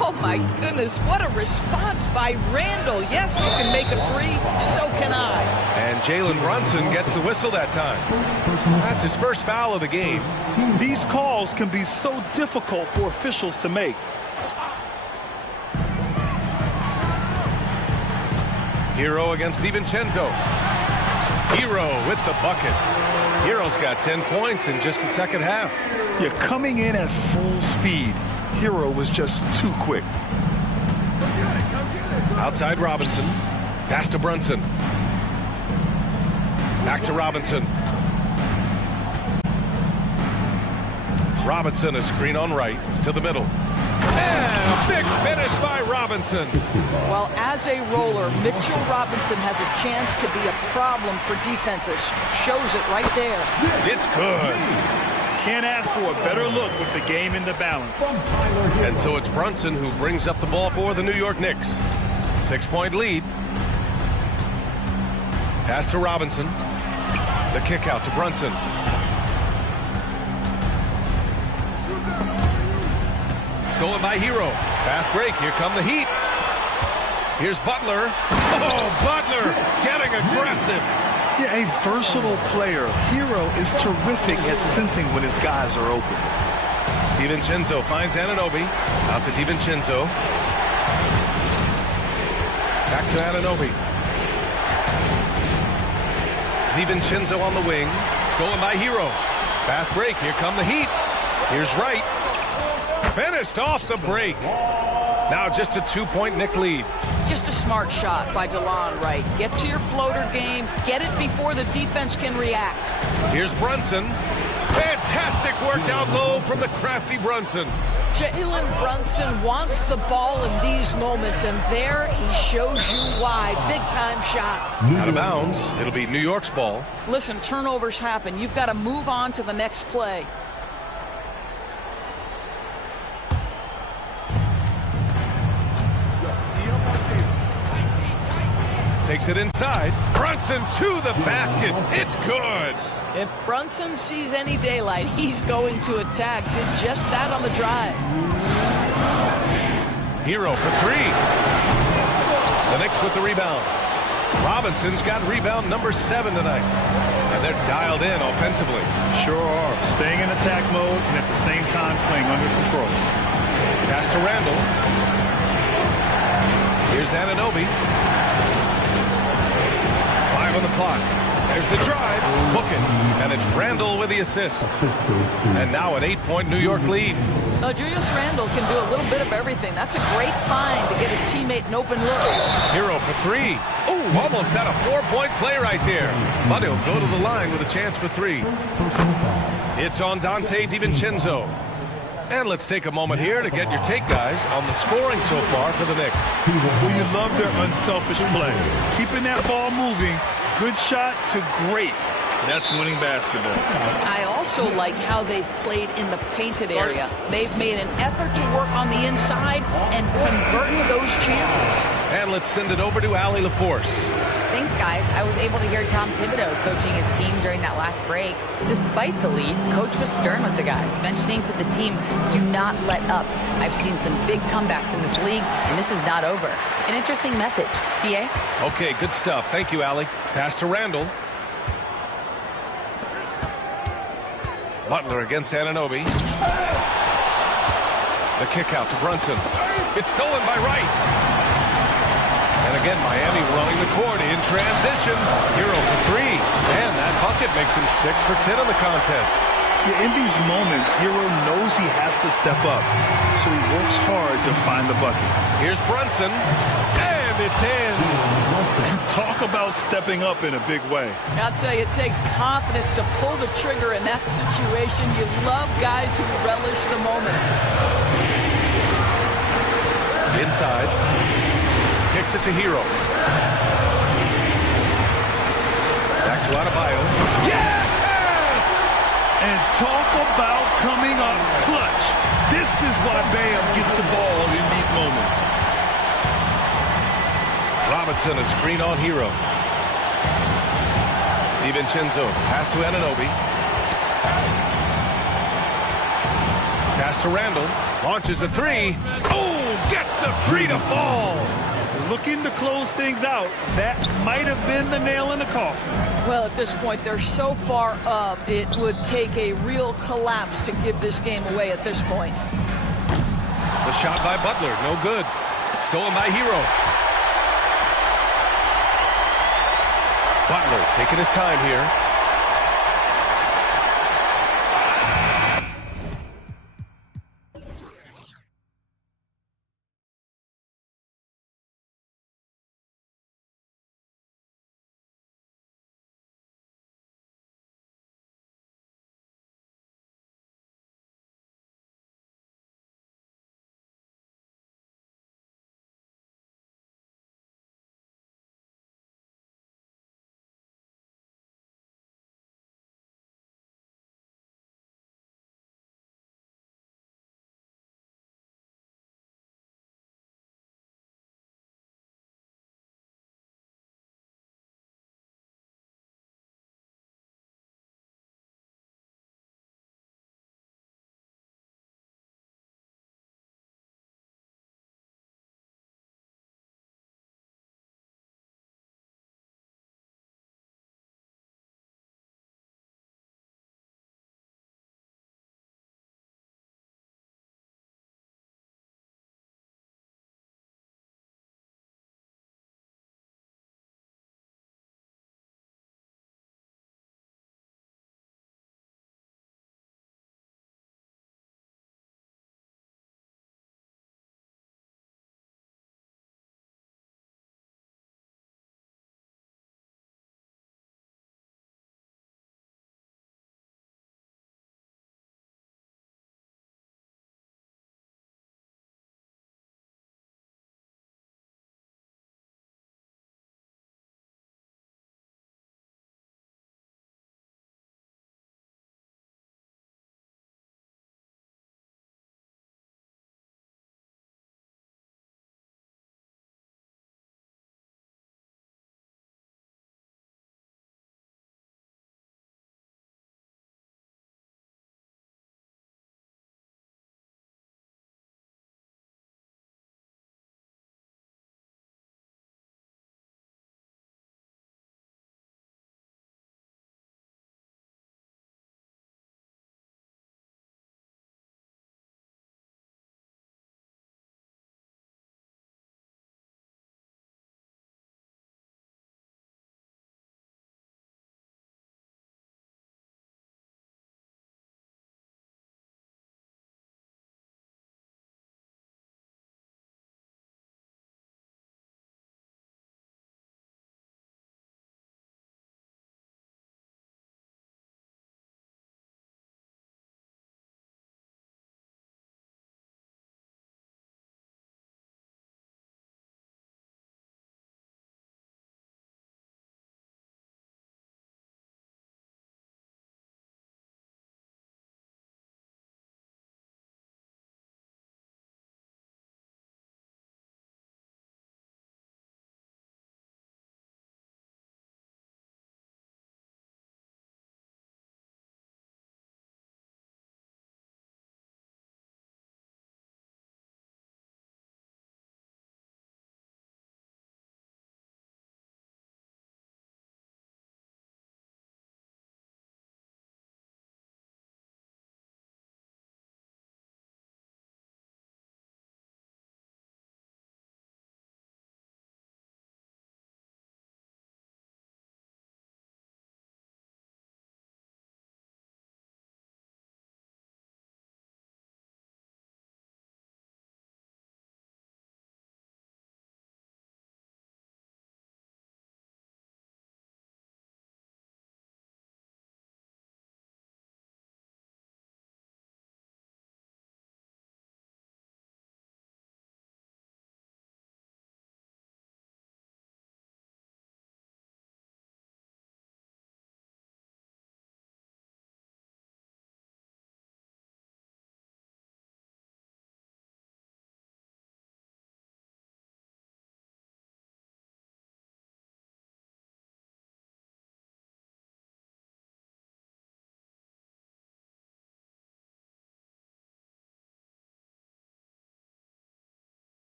Oh, my goodness. What a response by Randall. Yes, you can make a three. So can I. And Jalen Brunson gets the whistle that time. That's his first foul of the game. These calls can be so difficult for officials to make. Hero against DiVincenzo. Hero with the bucket. Hero's got 10 points in just the second half. You're coming in at full speed. Hero was just too quick. Outside Robinson. Pass to Brunson. Back to Robinson. Robinson, a screen on right to the middle. And a big finish by Robinson. Well, as a roller, Mitchell Robinson has a chance to be a problem for defenses. Shows it right there. It's good. Can't ask for a better look with the game in the balance. And so it's Brunson who brings up the ball for the New York Knicks. 6-point lead. Pass to Robinson. The kick out to Brunson. Stolen by Hero. Fast break. Here come the Heat. Here's Butler. Oh, Butler getting aggressive. Yeah, a versatile player. Hero is terrific at sensing when his guys are open. DiVincenzo finds Anunoby. Out to DiVincenzo. Back to Anunoby. DiVincenzo on the wing. Stolen by Hero. Fast break. Here come the Heat. Here's Wright. Finished off the break. Now just a 2-point Knick lead. Just a smart shot by DeLon Wright. Get to your floater game. Get it before the defense can react. Here's Brunson. Fantastic work down low from the crafty Brunson. Jalen Brunson wants the ball in these moments, and there he shows you why. Big-time shot. Out of bounds. It'll be New York's ball. Listen, turnovers happen. You've got to move on to the next play. Takes it inside. Brunson to the basket. It's good. If Brunson sees any daylight, he's going to attack. Did just that on the drive. Hero for three. The Knicks with the rebound. Robinson's got rebound number 7 tonight. And they're dialed in offensively. Sure are. Staying in attack mode and at the same time playing under control. Pass to Randall. Here's Anunoby. 5 on the clock. There's the drive. Book it. And it's Randall with the assist. And now an 8-point New York lead. Julius Randall can do a little bit of everything. That's a great find to get his teammate an open look. Hero for three. Oh, almost had a 4-point play right there. But he'll go to the line with a chance for 3. It's on Dante DiVincenzo. And let's take a moment here to get your take, guys, on the scoring so far for the Knicks. Well, you love their unselfish play. Keeping that ball moving, good shot to great. That's winning basketball. I also like how they've played in the painted area. They've made an effort to work on the inside and convert those chances. And let's send it over to Allie LaForce. Thanks, guys. I was able to hear Tom Thibodeau coaching his team during that last break. Despite the lead, Coach was stern with the guys, mentioning to the team, do not let up. I've seen some big comebacks in this league, and this is not over. An interesting message. PA? Okay, good stuff. Thank you, Allie. Pass to Randall. Butler against Anunoby. The kick out to Brunson. It's stolen by Wright. And again, Miami running the court in transition. Hero for 3. And that bucket makes him 6 for 10 in the contest. Yeah, in these moments, Hero knows he has to step up. So he works hard to find the bucket. Here's Brunson. And it's in. Talk about stepping up in a big way. I'll tell you, it takes confidence to pull the trigger in that situation. You love guys who relish the moment. Inside. Kicks it to Hero. Back to Adebayo. Yes! And talk about coming up clutch. This is why Bam gets the ball in these moments. Robinson, a screen on Hero. DiVincenzo, pass to Anunoby. Pass to Randall, launches a three. Oh, gets the three to fall. Looking to close things out. That might have been the nail in the coffin. Well, at this point, they're so far up, it would take a real collapse to give this game away at this point. The shot by Butler, no good. Stolen by Hero. Butler taking his time here.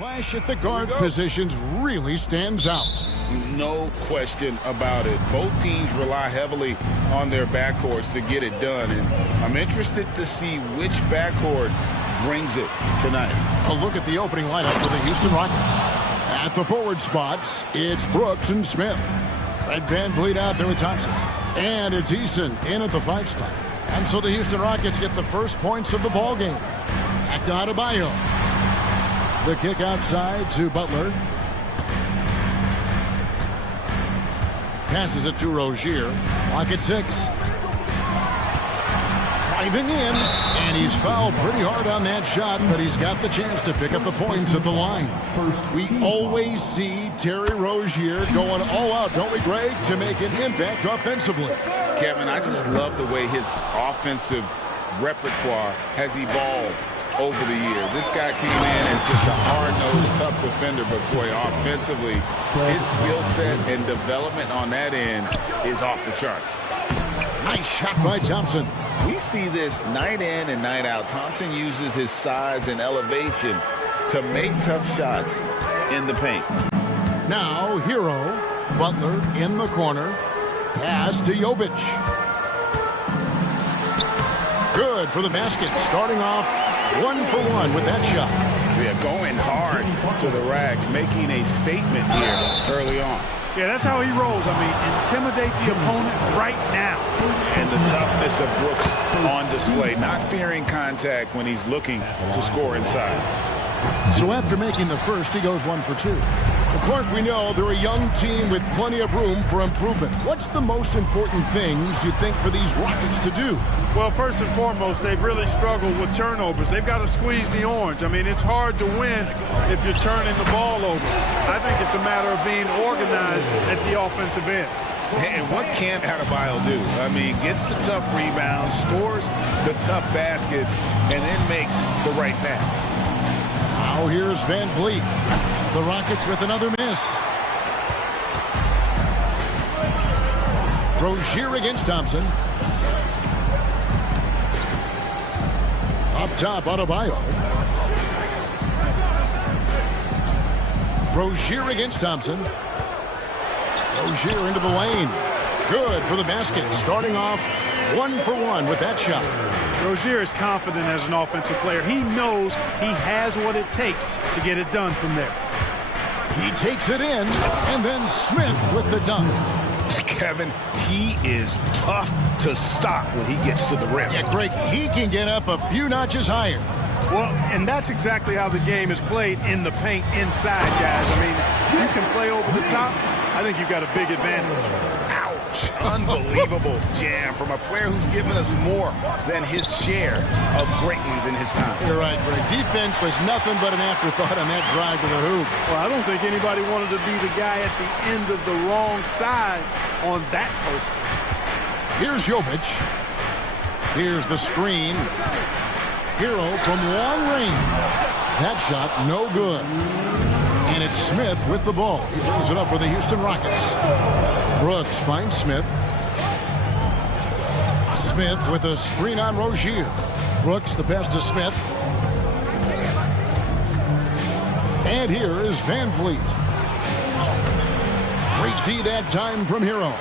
clash at the guard positions really stands out. No question about it. Both teams rely heavily on their backcourts to get it done, and I'm interested to see which backcourt brings it tonight. A look at the opening lineup for the Houston Rockets. At the forward spots, it's Brooks and Smith. Fred VanVleet out there with Thompson. And it's Eason in at the 5 spot. And so the Houston Rockets get the first points of the ball game. Back to Adebayo. The kick outside to Butler. Passes it to Rozier. Clock at 6. Driving in, and he's fouled pretty hard on that shot, but he's got the chance to pick up the points at the line. We always see Terry Rozier going all out, don't we, Greg, to make an impact offensively. Kevin, I just love the way his offensive repertoire has evolved over the years. This guy came in as just a hard-nosed, tough defender, but boy, offensively, his skill set and development on that end is off the charts. Nice shot by Thompson. We see this night in and night out. Thompson uses his size and elevation to make tough shots in the paint. Now, Hero, Butler in the corner. Pass to Jovic. Good for the basket, starting off 1 for 1 with that shot. Yeah, going hard to the rack, making a statement here early on. Yeah, that's how he rolls. I mean, intimidate the opponent right now. And the toughness of Brooks on display, not fearing contact when he's looking to score inside. So after making the first, he goes 1 for 2. Well, Clark, we know they're a young team with plenty of room for improvement. What's the most important things you think for these Rockets to do? Well, first and foremost, they've really struggled with turnovers. They've got to squeeze the orange. I mean, it's hard to win if you're turning the ball over. I think it's a matter of being organized at the offensive end. And what can Adebayo do? I mean, gets the tough rebounds, scores the tough baskets, and then makes the right pass. Now here's VanVleet. The Rockets with another miss. Rozier against Thompson. Up top, Adebayo. Rozier against Thompson. Rozier into the lane. Good for the basket. Starting off 1 for 1 with that shot. Rozier is confident as an offensive player. He knows he has what it takes to get it done from there. He takes it in, and then Smith with the dunk. Kevin, he is tough to stop when he gets to the rim. Yeah, Greg, he can get up a few notches higher. Well, and that's exactly how the game is played in the paint inside, guys. I mean, if you can play over the top, I think you've got a big advantage. Ouch. Unbelievable jam from a player who's given us more than his share of great ones in his time. You're right, Greg. Defense was nothing but an afterthought on that drive to the hoop. Well, I don't think anybody wanted to be the guy at the end of the wrong side on that post. Here's Jovic. Here's the screen. Hero from long range. That shot, no good. And it's Smith with the ball. He brings it up for the Houston Rockets. Brooks finds Smith. Smith with a screen on Rozier. Brooks, the pass to Smith. And here is VanVleet. Great D that time from Hero.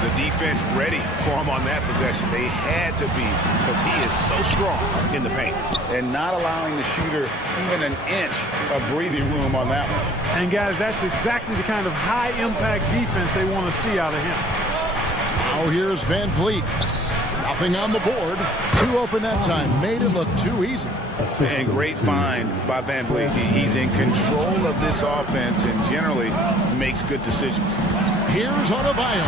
The defense ready for him on that possession. They had to be, because he is so strong in the paint. And not allowing the shooter even an inch of breathing room on that one. And guys, that's exactly the kind of high-impact defense they want to see out of him. Now here's VanVleet. Nothing on the board. Too open that time. Made it look too easy. And great find by VanVleet. He's in control of this offense and generally makes good decisions. Here's Adebayo.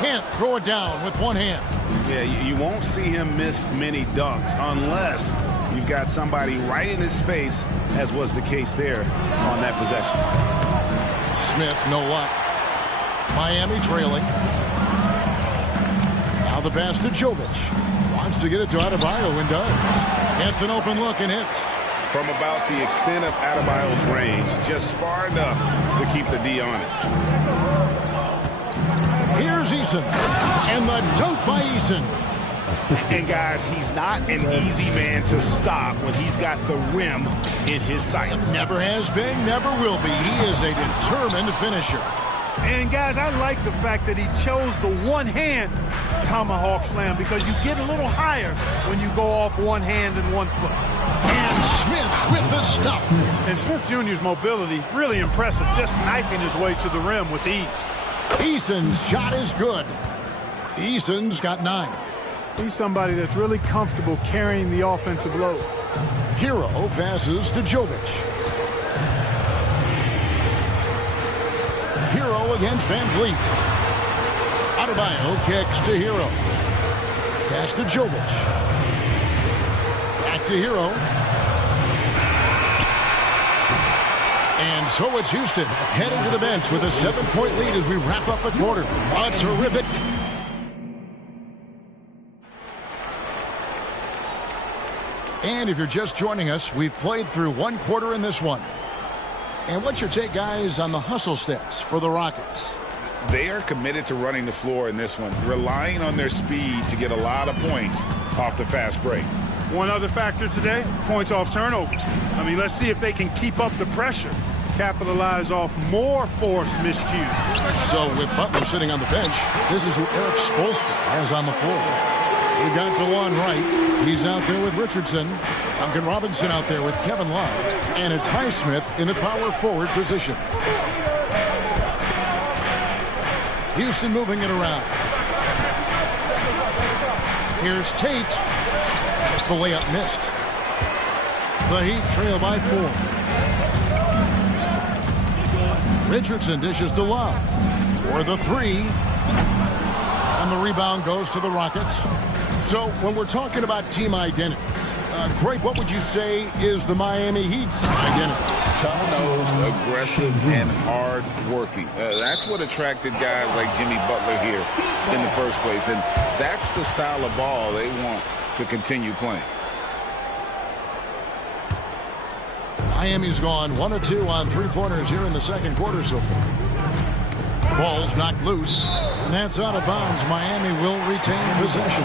Can't throw it down with one hand. Yeah, you won't see him miss many dunks unless you've got somebody right in his face, as was the case there on that possession. Smith, no luck. Miami trailing. Now the pass to Jovic. Wants to get it to Adebayo and does. Gets an open look and hits. From about the extent of Adebayo's range, just far enough to keep the D honest. Here's Eason. And the dunk by Eason. And guys, he's not an easy man to stop when he's got the rim in his sights. Never has been, never will be. He is a determined finisher. And guys, I like the fact that he chose the one-hand tomahawk slam because you get a little higher when you go off one hand and one foot. And Smith with the stuff. And Smith Jr.'s mobility, really impressive, just knifing his way to the rim with ease. Eason's shot is good. Eason's got 9. He's somebody that's really comfortable carrying the offensive load. Hero passes to Jovic. Hero against Van Vliet. Adebayo kicks to Hero. Pass to Jovic. Back to Hero. And so it's Houston heading to the bench with a 7-point lead as we wrap up the quarter. A terrific. And if you're just joining us, we've played through 1 quarter in this one. And what's your take, guys, on the hustle stats for the Rockets? They are committed to running the floor in this one, relying on their speed to get a lot of points off the fast break. One other factor today, points off turnover. I mean, let's see if they can keep up the pressure, capitalize off more forced miscues. So with Butler sitting on the bench, this is who Eric Spoelstra has on the floor. We got DeLon Wright. He's out there with Richardson. Duncan Robinson out there with Kevin Love. And it's Highsmith in the power forward position. Houston moving it around. Here's Tate. The layup missed. The Heat trail by 4. Richardson dishes to Love for the 3. And the rebound goes to the Rockets. So when we're talking about team identities, Greg, what would you say is the Miami Heat's identity? Tough-nosed, aggressive, and hard-working. That's what attracted guys like Jimmy Butler here in the first place. And that's the style of ball they want to continue playing. Miami's gone 1 of 2 on 3-pointers here in the second quarter so far. Ball's knocked loose, and that's out of bounds. Miami will retain possession.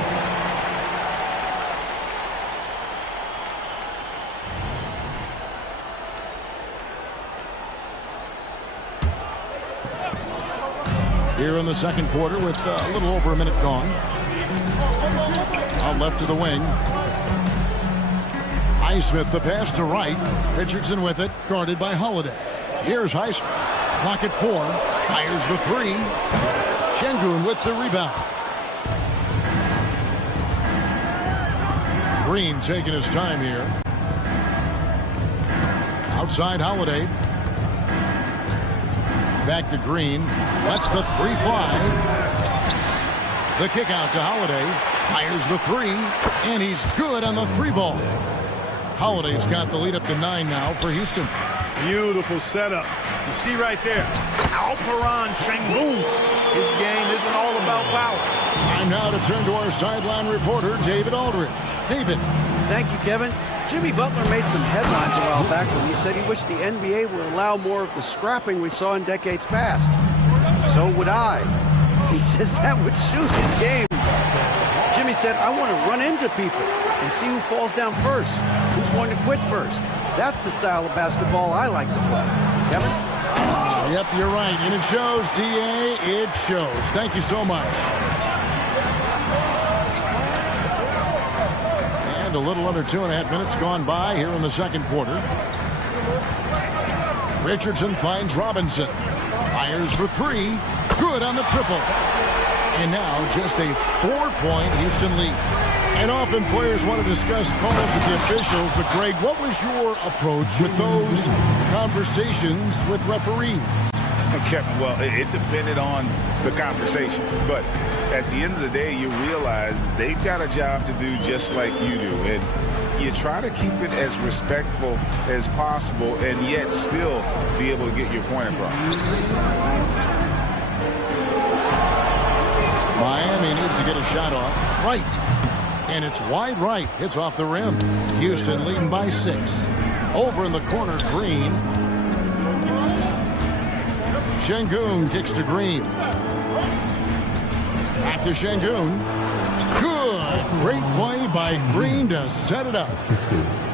Here in the second quarter with a little over a minute gone. Out left to the wing. Highsmith the pass to Wright. Richardson with it, guarded by Holiday. Here's Highsmith. Clock at 4. Fires the 3. Şengün with the rebound. Green taking his time here. Outside Holiday. Back to Green. Lets the 3 fly. The kick out to Holiday. Fires the 3. And he's good on the 3 ball. Holiday's got the lead up to 9 now for Houston. Beautiful setup. You see right there, Alperen Şengün. His game isn't all about power. Time now to turn to our sideline reporter, David Aldridge. David. Thank you, Kevin. Jimmy Butler made some headlines a while back when he said he wished the NBA would allow more of the scrapping we saw in decades past. So would I. He says that would suit his game. Jimmy said, I want to run into people and see who falls down first, who's going to quit first. That's the style of basketball I like to play. Kevin? Yep, you're right. And it shows, DA. It shows. Thank you so much. And a little under 2.5 minutes gone by here in the second quarter. Richardson finds Robinson. Fires for 3. Good on the triple. And now just a 4-point Houston lead. And often players want to discuss calls with the officials, but Greg, what was your approach with those conversations with referees? Kevin, well, it depended on the conversation. But at the end of the day, you realize they've got a job to do just like you do. And you try to keep it as respectful as possible and yet still be able to get your point across. Miami needs to get a shot off. Right. And it's wide right. Hits off the rim. Houston leading by 6. Over in the corner, Green. Şengün kicks to Green. Back to Şengün. Good. Great play by Green to set it up.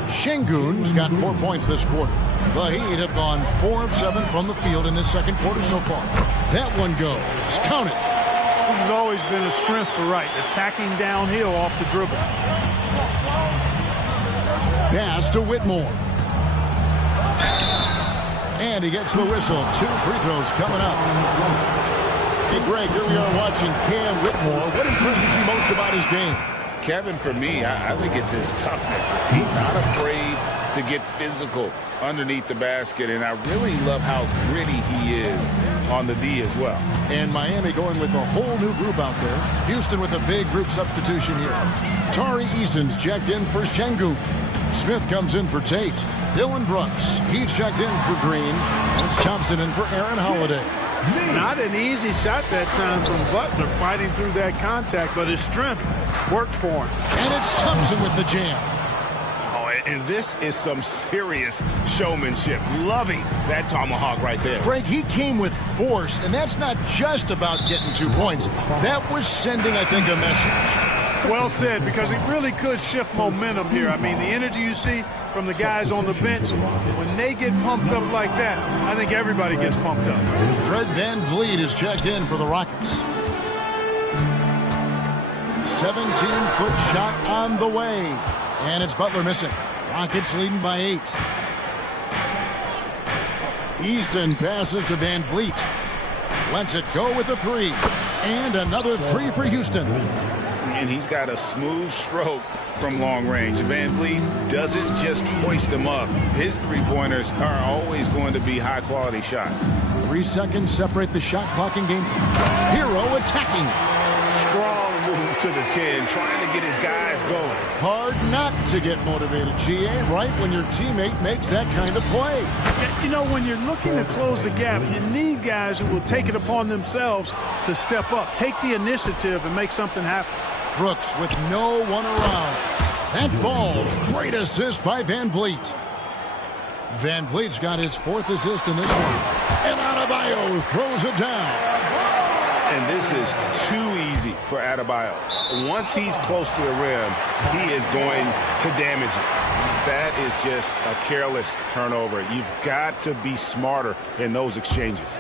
Şengün's got 4 points this quarter. The Heat have gone 4 of 7 from the field in this second quarter so far. That one goes. Count it. This has always been a strength for Wright, attacking downhill off the dribble. Pass to Whitmore. And he gets the whistle. 2 free throws coming up. Hey, Greg, here we are watching Cam Whitmore. What impresses you most about his game? Kevin, for me, I think it's his toughness. He's not afraid to get physical underneath the basket, and I really love how gritty he is on the D as well. And Miami going with a whole new group out there. Houston with a big group substitution here. Tari Eason's checked in for Şengün. Smith comes in for Tate. Dylan Brooks, he's checked in for Green. And it's Thompson in for Aaron Holiday. Not an easy shot that time from Butler, fighting through that contact, but his strength worked for him. And it's Thompson with the jam. Oh, and this is some serious showmanship. Loving that tomahawk right there. Craig, he came with force, and that's not just about getting 2 points. That was sending, I think, a message. Well said, because it really could shift momentum here. I mean, the energy you see from the guys on the bench, when they get pumped up like that, I think everybody gets pumped up. Fred VanVleet is checked in for the Rockets. 17-foot shot on the way. And it's Butler missing. Rockets leading by 8. Easton passes to VanVleet. Lets it go with a 3. And another 3 for Houston. And he's got a smooth stroke from long range. VanVleet doesn't just hoist him up. His three-pointers are always going to be high-quality shots. 3 seconds separate the shot clock in game. Hero attacking. Strong move to the 10, trying to get his guys going. Hard not to get motivated, GA, right when your teammate makes that kind of play. You know, when you're looking to close the gap, you need guys who will take it upon themselves to step up, take the initiative, and make something happen. Brooks with no one around. That ball's great assist by VanVleet. VanVleet's got his 4th assist in this one. And Adebayo throws it down. And this is too easy for Adebayo. Once he's close to the rim, he is going to damage it. That is just a careless turnover. You've got to be smarter in those exchanges.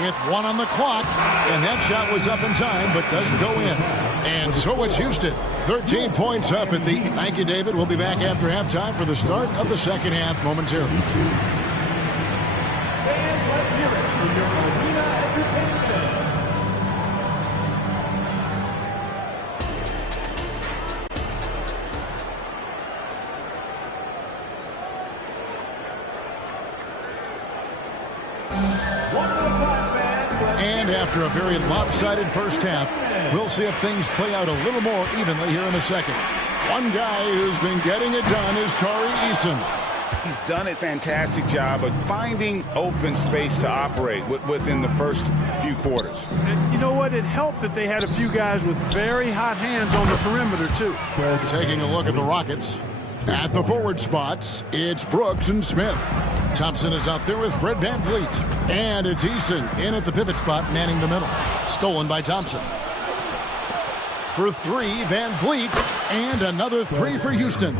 With 1 on the clock, and that shot was up in time, but doesn't go in. And so it's Houston, 13 points up at the. Thank you, David. We'll be back after halftime for the start of the second half momentarily. Fans, let's hear it for your arena entertainment. And after a very lopsided first half, we'll see if things play out a little more evenly here in a second. One guy who's been getting it done is Tari Eason. He's done a fantastic job of finding open space to operate within the first few quarters. And you know what? It helped that they had a few guys with very hot hands on the perimeter, too. Taking a look at the Rockets. At the forward spots, it's Brooks and Smith. Thompson is out there with Fred VanVleet. And it's Eason in at the pivot spot, manning the middle. Stolen by Thompson. For 3, VanVleet. And another 3 for Houston.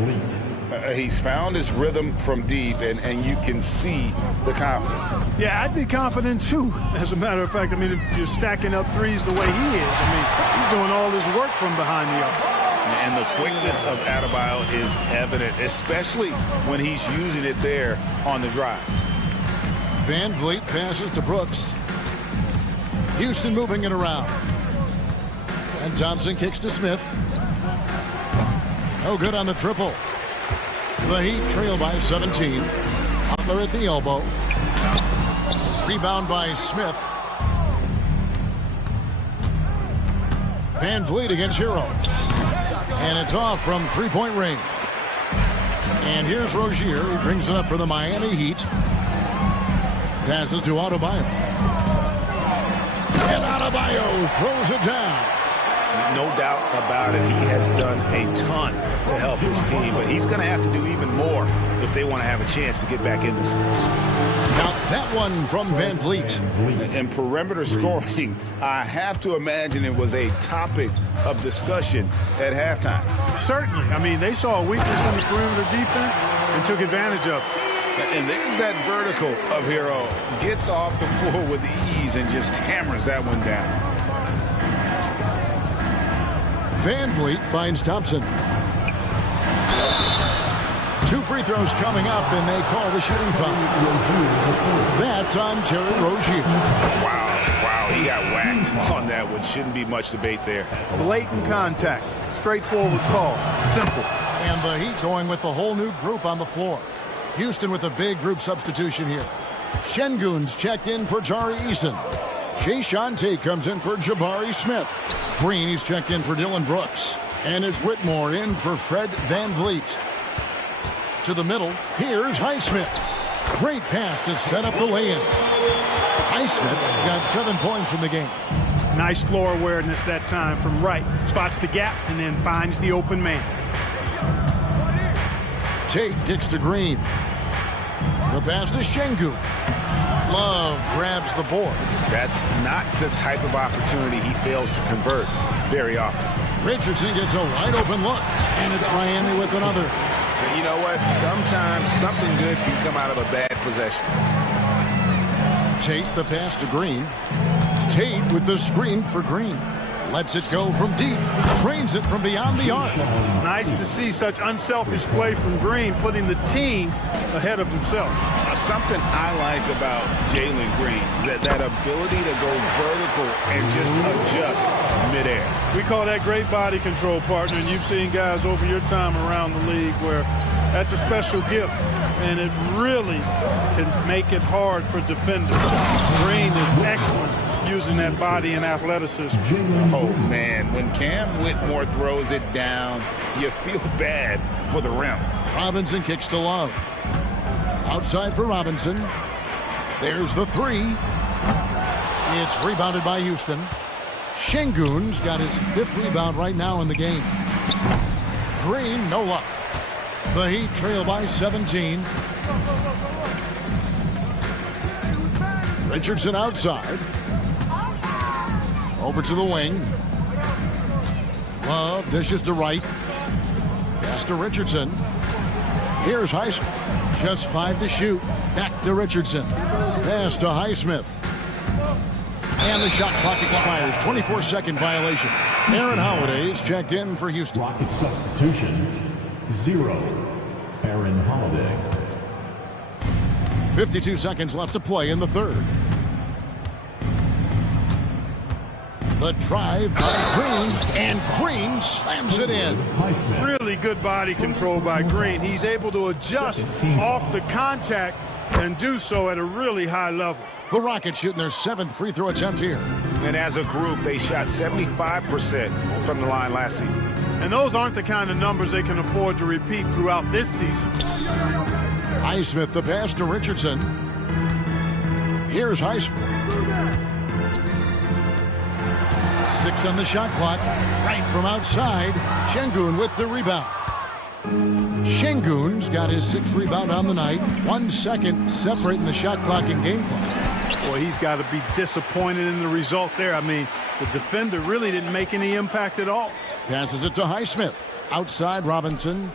He's found his rhythm from deep, and you can see the confidence. Yeah, I'd be confident, too, as a matter of fact. I mean, if you're stacking up threes the way he is, I mean, he's doing all this work from behind the arc. And the quickness of Adebayo is evident, especially when he's using it there on the drive. VanVleet passes to Brooks. Houston moving it around. And Thompson kicks to Smith. No good on the triple. The Heat trail by 17. Butler at the elbow. Rebound by Smith. VanVleet against Hero. And it's off from three-point range. And here's Rozier. He brings it up for the Miami Heat. Passes to Adebayo. And Adebayo throws it down. No doubt about it. He has done a ton to help his team, but he's going to have to do even more if they want to have a chance to get back in this one. Now that one from Van Vliet. And perimeter scoring, I have to imagine it was a topic of discussion at halftime. Certainly. I mean, they saw a weakness in the perimeter defense and took advantage of it. And there's that vertical of Hero. Gets off the floor with ease and just hammers that one down. Van Vliet finds Thompson. 2 free throws coming up, and they call the shooting foul. That's on Terry Rozier. Wow, he got whacked on that one. Shouldn't be much debate there. Blatant contact. Straightforward call. Simple. And the Heat going with the whole new group on the floor. Houston with a big group substitution here. Şengün's checked in for Tari Eason. Jayshawn Tate comes in for Jabari Smith. Green, he's checked in for Dylan Brooks. And it's Whitmore in for Fred Van Vliet. To the middle, here's Highsmith. Great pass to set up the lay-in. Highsmith's got 7 points in the game. Nice floor awareness that time from right. Spots the gap and then finds the open man. Tate kicks to Green. The pass to Şengün. Love grabs the board. That's not the type of opportunity he fails to convert very often. Richardson gets a wide open look, and it's Miami with another. You know what? Sometimes something good can come out of a bad possession. Tate the pass to Green. Tate with the screen for Green. Lets it go from deep. Trains it from beyond the arc. Nice to see such unselfish play from Green, putting the team ahead of himself. Something I like about Jalen Green, that ability to go vertical and just adjust midair. We call that great body control, partner, and you've seen guys over your time around the league where that's a special gift, and it really can make it hard for defenders. Green is excellent using that body and athleticism. Oh, man, when Cam Whitmore throws it down, you feel bad for the rim. Robinson kicks to Love. Outside for Robinson. There's the 3. It's rebounded by Houston. Şengün's got his 5th rebound right now in the game. Green, no luck. The Heat trail by 17. Richardson outside. Over to the wing. Love dishes to right. Pass to Richardson. Here's Highsmith. Just 5 to shoot. Back to Richardson. Pass to Highsmith. And the shot clock expires. 24-second violation. Aaron Holiday is checked in for Houston. Rocket substitution, 0. Aaron Holiday. 52 seconds left to play in the third. The drive by Green, and Green slams it in. Really good body control by Green. He's able to adjust off the contact and do so at a really high level. The Rockets shooting their 7th free throw attempt here. And as a group, they shot 75% from the line last season. And those aren't the kind of numbers they can afford to repeat throughout this season. Highsmith the pass to Richardson. Here's Highsmith. 6 on the shot clock. Right from outside. Şengün with the rebound. Şengün's got his 6th rebound on the night. 1 second separating the shot clock and game clock. Boy, he's got to be disappointed in the result there. I mean, the defender really didn't make any impact at all. Passes it to Highsmith. Outside Robinson.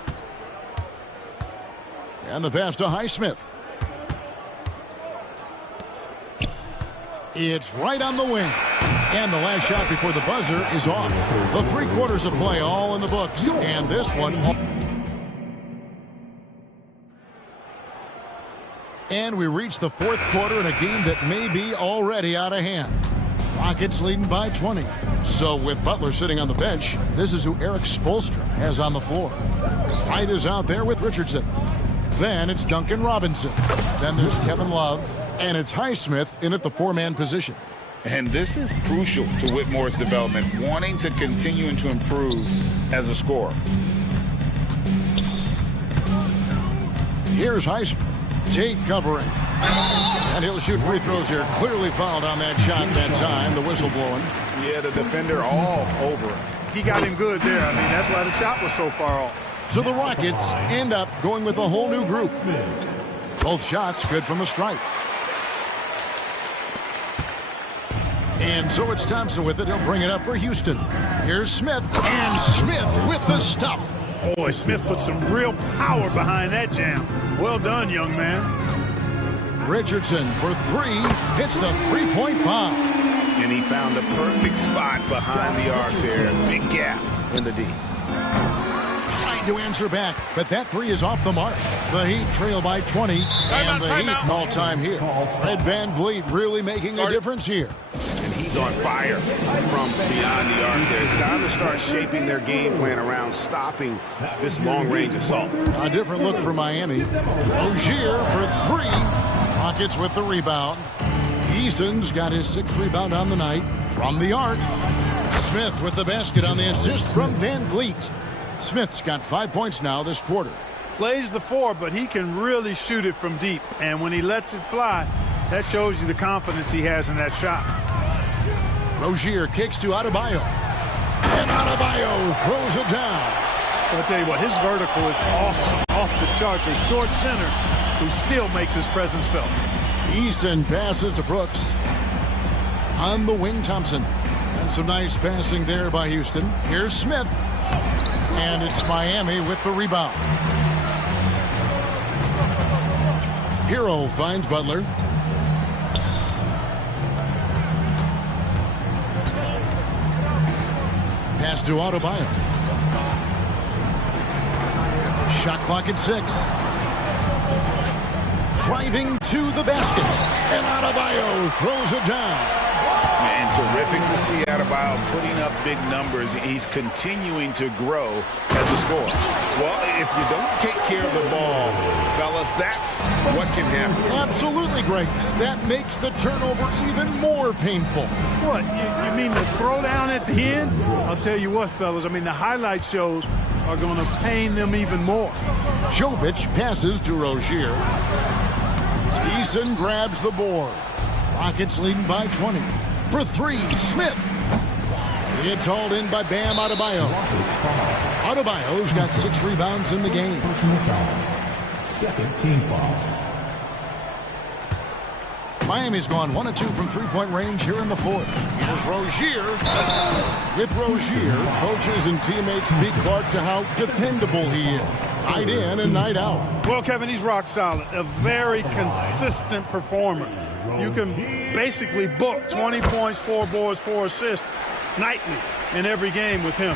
And the pass to Highsmith. It's right on the wing. And the last shot before the buzzer is off. The 3 quarters of play all in the books. And this one... And we reach the 4th quarter in a game that may be already out of hand. Rockets leading by 20. So with Butler sitting on the bench, this is who Eric Spoelstra has on the floor. White is out there with Richardson. Then it's Duncan Robinson. Then there's Kevin Love. And it's Highsmith in at the 4-man position. And this is crucial to Whitmore's development, wanting to continue and to improve as a scorer. Here's Highsmith. Tate covering. And he'll shoot free throws here. Clearly fouled on that shot that time. The whistle blowing. Yeah, the defender all over him. He got him good there. I mean, that's why the shot was so far off. So the Rockets end up going with a whole new group. Both shots good from the stripe. And so it's Thompson with it. He'll bring it up for Houston. Here's Smith. And Smith with the stuff. Boy, Smith put some real power behind that jam. Well done, young man. Richardson for three. Hits the three-point bomb. And he found the perfect spot behind the arc there. Big gap in the D. Trying to answer back, but that three is off the mark. The Heat trail by 20, and the Heat call time here. Fred VanVleet really making a difference here. And he's on fire from beyond the arc there. It's time to start shaping their game plan around stopping this long-range assault. A different look for Miami. Rozier for three. Rockets with the rebound. Eason's got his sixth rebound on the night from the arc. Smith with the basket on the assist from VanVleet. Smith's got 5 points now this quarter. Plays the four, but he can really shoot it from deep. And when he lets it fly, that shows you the confidence he has in that shot. Rozier kicks to Adebayo. And Adebayo throws it down. I'll tell you what, his vertical is awesome. Off the charts. A short center who still makes his presence felt. Easton passes to Brooks. On the wing, Thompson. And some nice passing there by Houston. Here's Smith. And it's Miami with the rebound. Hero finds Butler. Pass to Adebayo. Shot clock at 6. Driving to the basket. And Adebayo throws it down. Man, terrific to see Adebayo putting up big numbers. He's continuing to grow as a scorer. Well, if you don't take care of the ball, fellas, that's what can happen. Absolutely, Greg. That makes the turnover even more painful. What, you mean the throwdown at the end? I'll tell you what, fellas, I mean, the highlight shows are going to pain them even more. Jovic passes to Rozier. Eason grabs the board. Rockets leading by 20. For three, Smith. It's hauled in by Bam Adebayo. Adebayo's got 6 rebounds in the game. Second team foul. Miami's gone 1 of 2 from three-point range here in the fourth. Here's Rozier. With Rozier, coaches and teammates speak Clark to how dependable he is. Night in and night out. Well, Kevin, he's rock solid. A very consistent performer. You can basically book 20 points, 4 boards, 4 assists nightly in every game with him.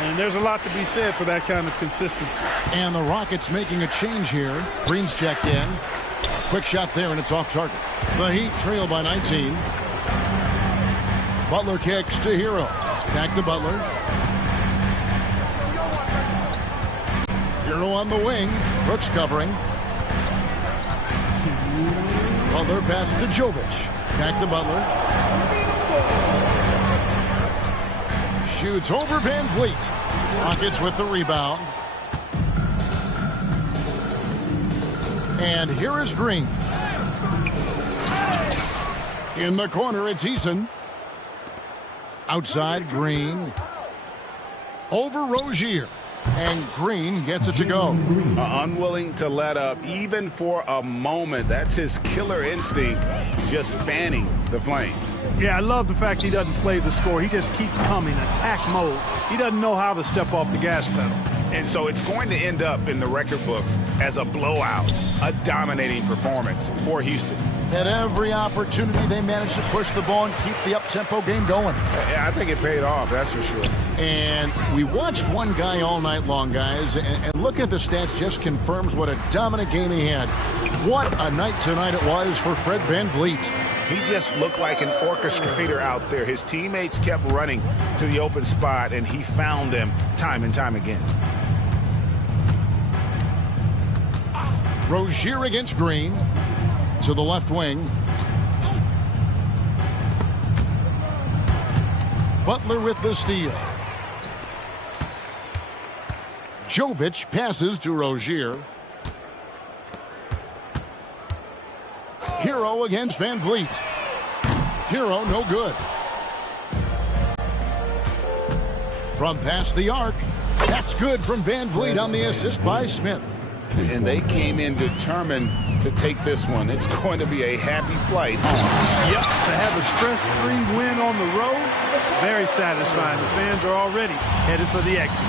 And there's a lot to be said for that kind of consistency. And the Rockets making a change here. Green's checked in. Quick shot there, and it's off target. The Heat trail by 19. Butler kicks to Hero. Back to Butler. Hero on the wing. Brooks covering. Butler passes to Jovic. Back to Butler. Shoots over VanVleet. Rockets with the rebound. And here is Green. In the corner, it's Eason. Outside, Green. Over Rozier. And Green gets it to go. Unwilling to let up, even for a moment. That's his killer instinct, just fanning the flames. Yeah, I love the fact he doesn't play the score. He just keeps coming, attack mode. He doesn't know how to step off the gas pedal. And so it's going to end up in the record books as a blowout, a dominating performance for Houston. At every opportunity, they managed to push the ball and keep the up-tempo game going. I think it paid off, that's for sure. And we watched one guy all night long, guys, and looking at the stats just confirms what a dominant game he had. What a night tonight it was for Fred VanVleet. He just looked like an orchestrator out there. His teammates kept running to the open spot, and he found them time and time again. Rozier against Green. To the left wing. Butler with the steal. Jovic passes to Rozier. Here Hero against Van Vliet. Hero no good. From past the arc, that's good from Van Vliet on the assist by Smith. And they came in determined to take this one. It's going to be a happy flight. Yep, to have a stress-free win on the road, very satisfying. The fans are already headed for the exit.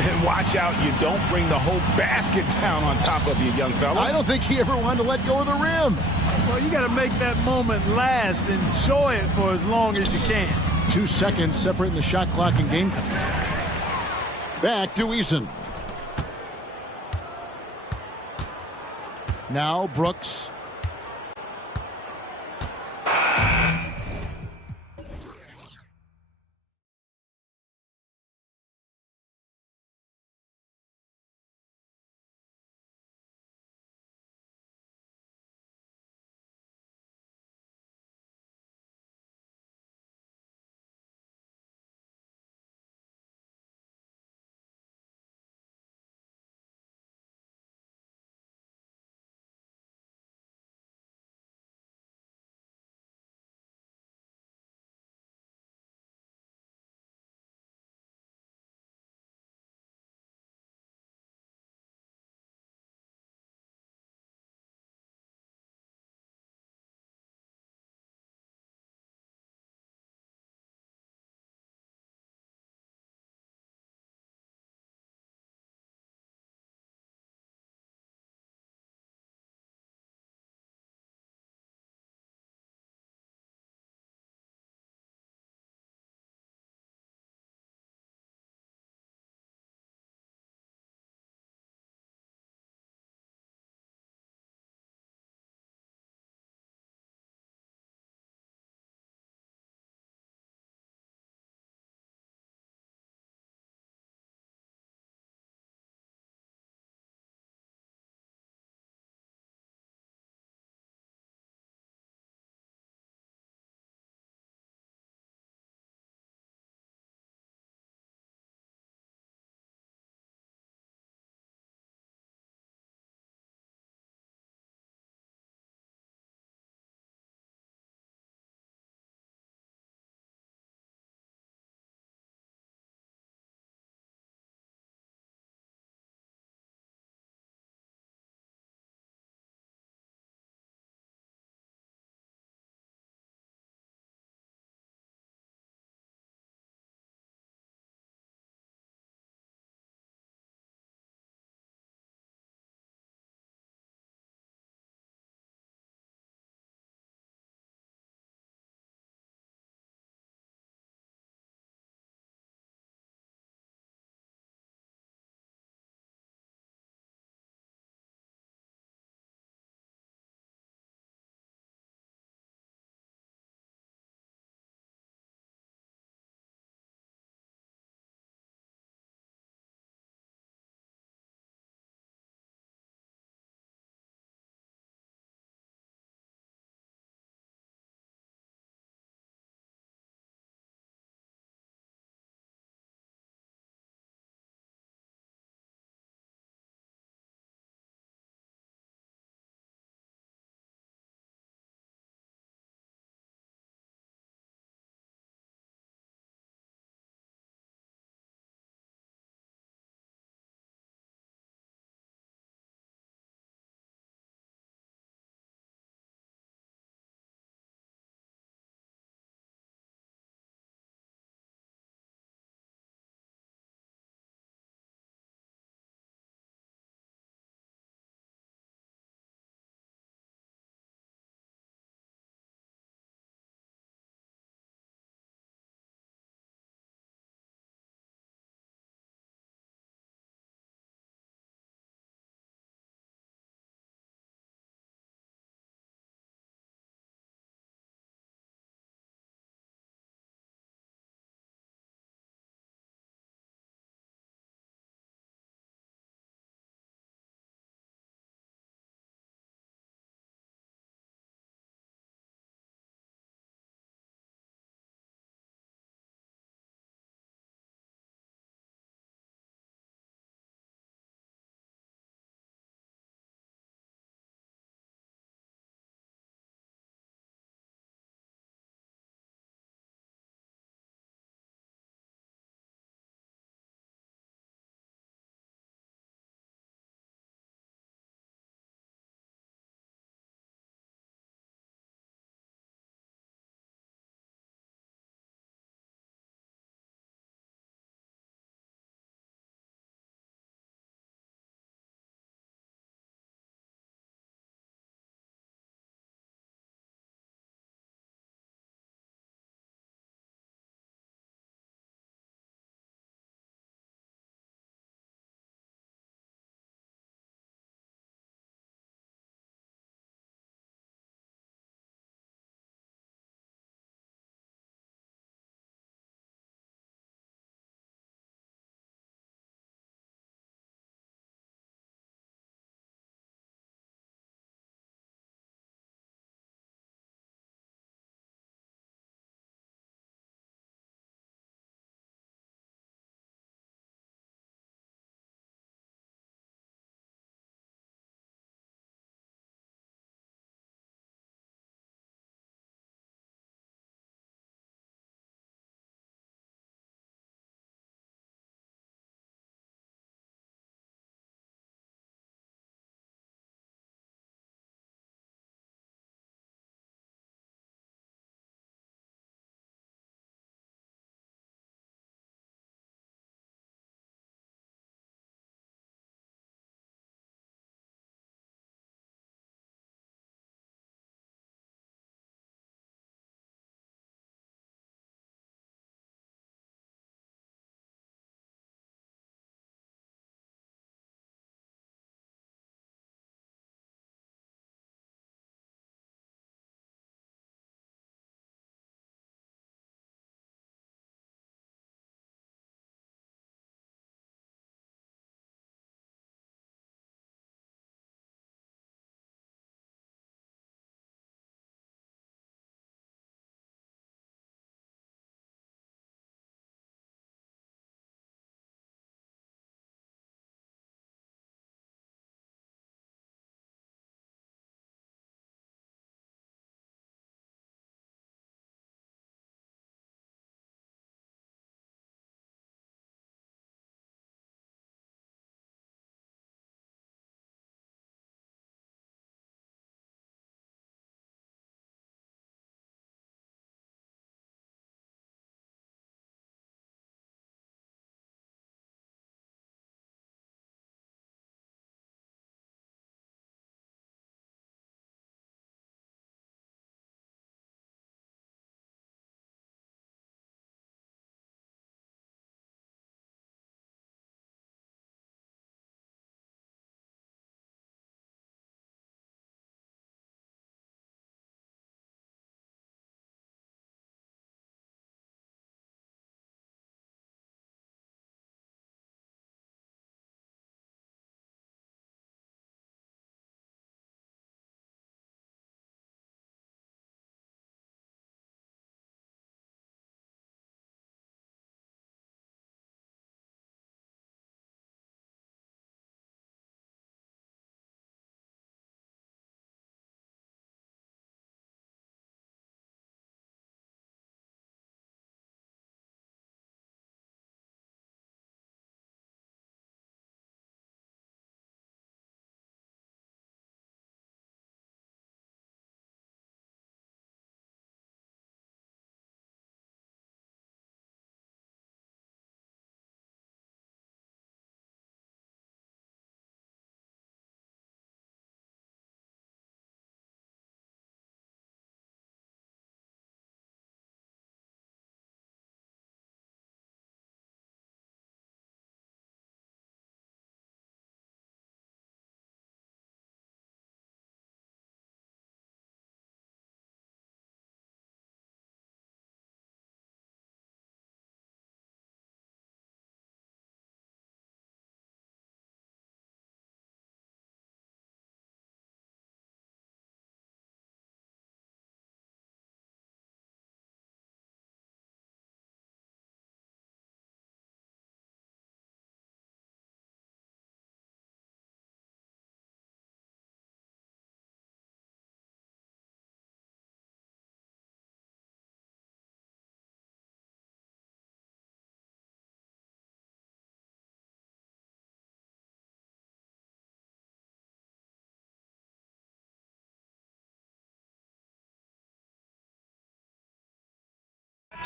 And watch out, you don't bring the whole basket down on top of you, young fella. I don't think he ever wanted to let go of the rim. Well, you got to make that moment last. Enjoy it for as long as you can. 2 seconds separating the shot clock and game time. Back to Eason. Now Brooks.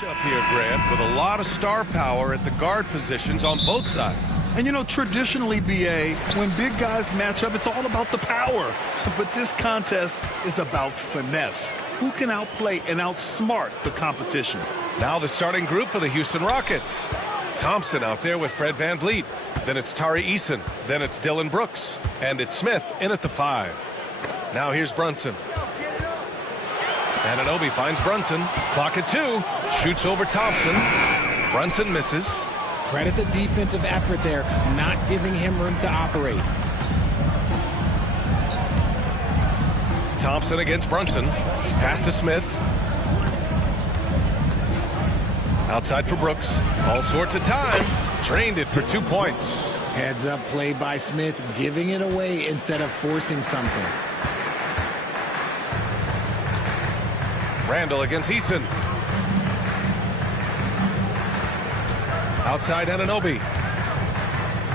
matchup here, Grant, with a lot of star power at the guard positions on both sides. And you know, traditionally, BA, when big guys match up, it's all about the power. But this contest is about finesse. Who can outplay and outsmart the competition? Now the starting group for the Houston Rockets. Thompson out there with Fred VanVleet. Then it's Tari Eason. Then it's Dylan Brooks. And it's Smith in at the 5. Now here's Brunson. Anunoby finds Brunson. Clock at 2. Shoots over Thompson. Brunson misses. Credit the defensive effort there, not giving him room to operate. Thompson against Brunson. Pass to Smith. Outside for Brooks. All sorts of time. Drained it for 2 points. Heads up play by Smith, giving it away instead of forcing something. Randall against Eason. Outside Anunoby.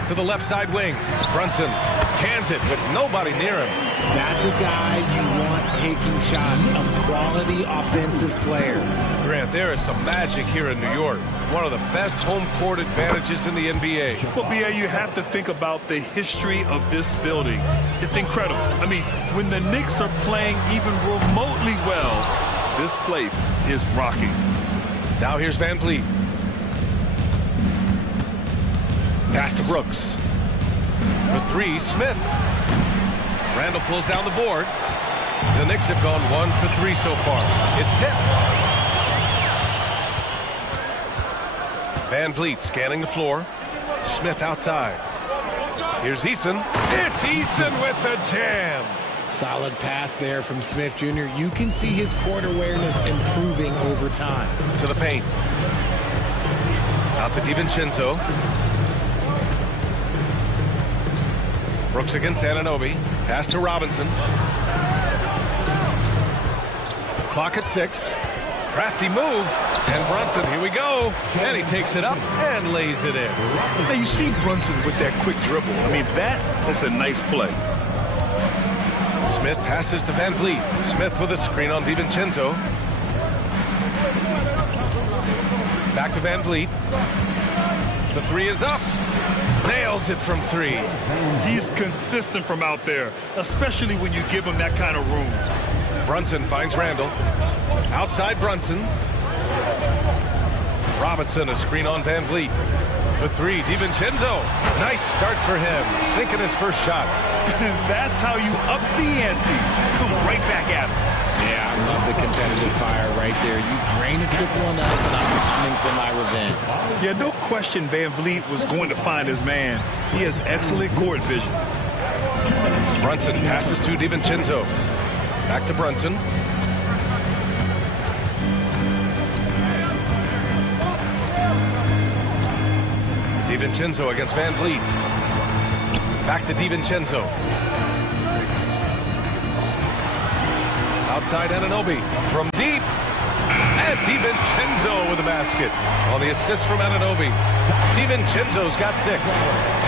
To the left side wing. Brunson cans it with nobody near him. That's a guy you want taking shots, a quality offensive player. Grant, there is some magic here in New York. One of the best home court advantages in the NBA. Well, BA, you have to think about the history of this building. It's incredible. I mean, when the Knicks are playing even remotely well, this place is rocking. Now here's VanVleet. Pass to Brooks. For 3, Smith. Randall pulls down the board. The Knicks have gone 1 for 3 so far. It's tipped. VanVleet scanning the floor. Smith outside. Here's Eason. It's Eason with the jam. Solid pass there from Smith Jr. You can see his court awareness improving over time. To the paint. Out to DiVincenzo. Brooks against Anunoby. Pass to Robinson. Clock at 6. Crafty move. And Brunson, here we go. And he takes it up and lays it in. Now you see Brunson with that quick dribble. I mean, that is a nice play. Smith passes to VanVleet. Smith with a screen on DiVincenzo. Back to VanVleet. The 3 is up. Nails it from 3. He's consistent from out there, especially when you give him that kind of room. Brunson finds Randall. Outside Brunson. Robinson, a screen on VanVleet. For 3, DiVincenzo. Nice start for him. Sinking his first shot. That's how you up the ante. Come right back at him. Yeah, I love the competitive fire right there. You drain a triple on us, and I'm coming for my revenge. Yeah, no question VanVleet was going to find his man. He has excellent court vision. Brunson passes to DiVincenzo. Back to Brunson. DiVincenzo against VanVleet. Back to DiVincenzo. Outside Anunoby from deep. And DiVincenzo with the basket. On the assist from Anunoby. DiVincenzo's got 6.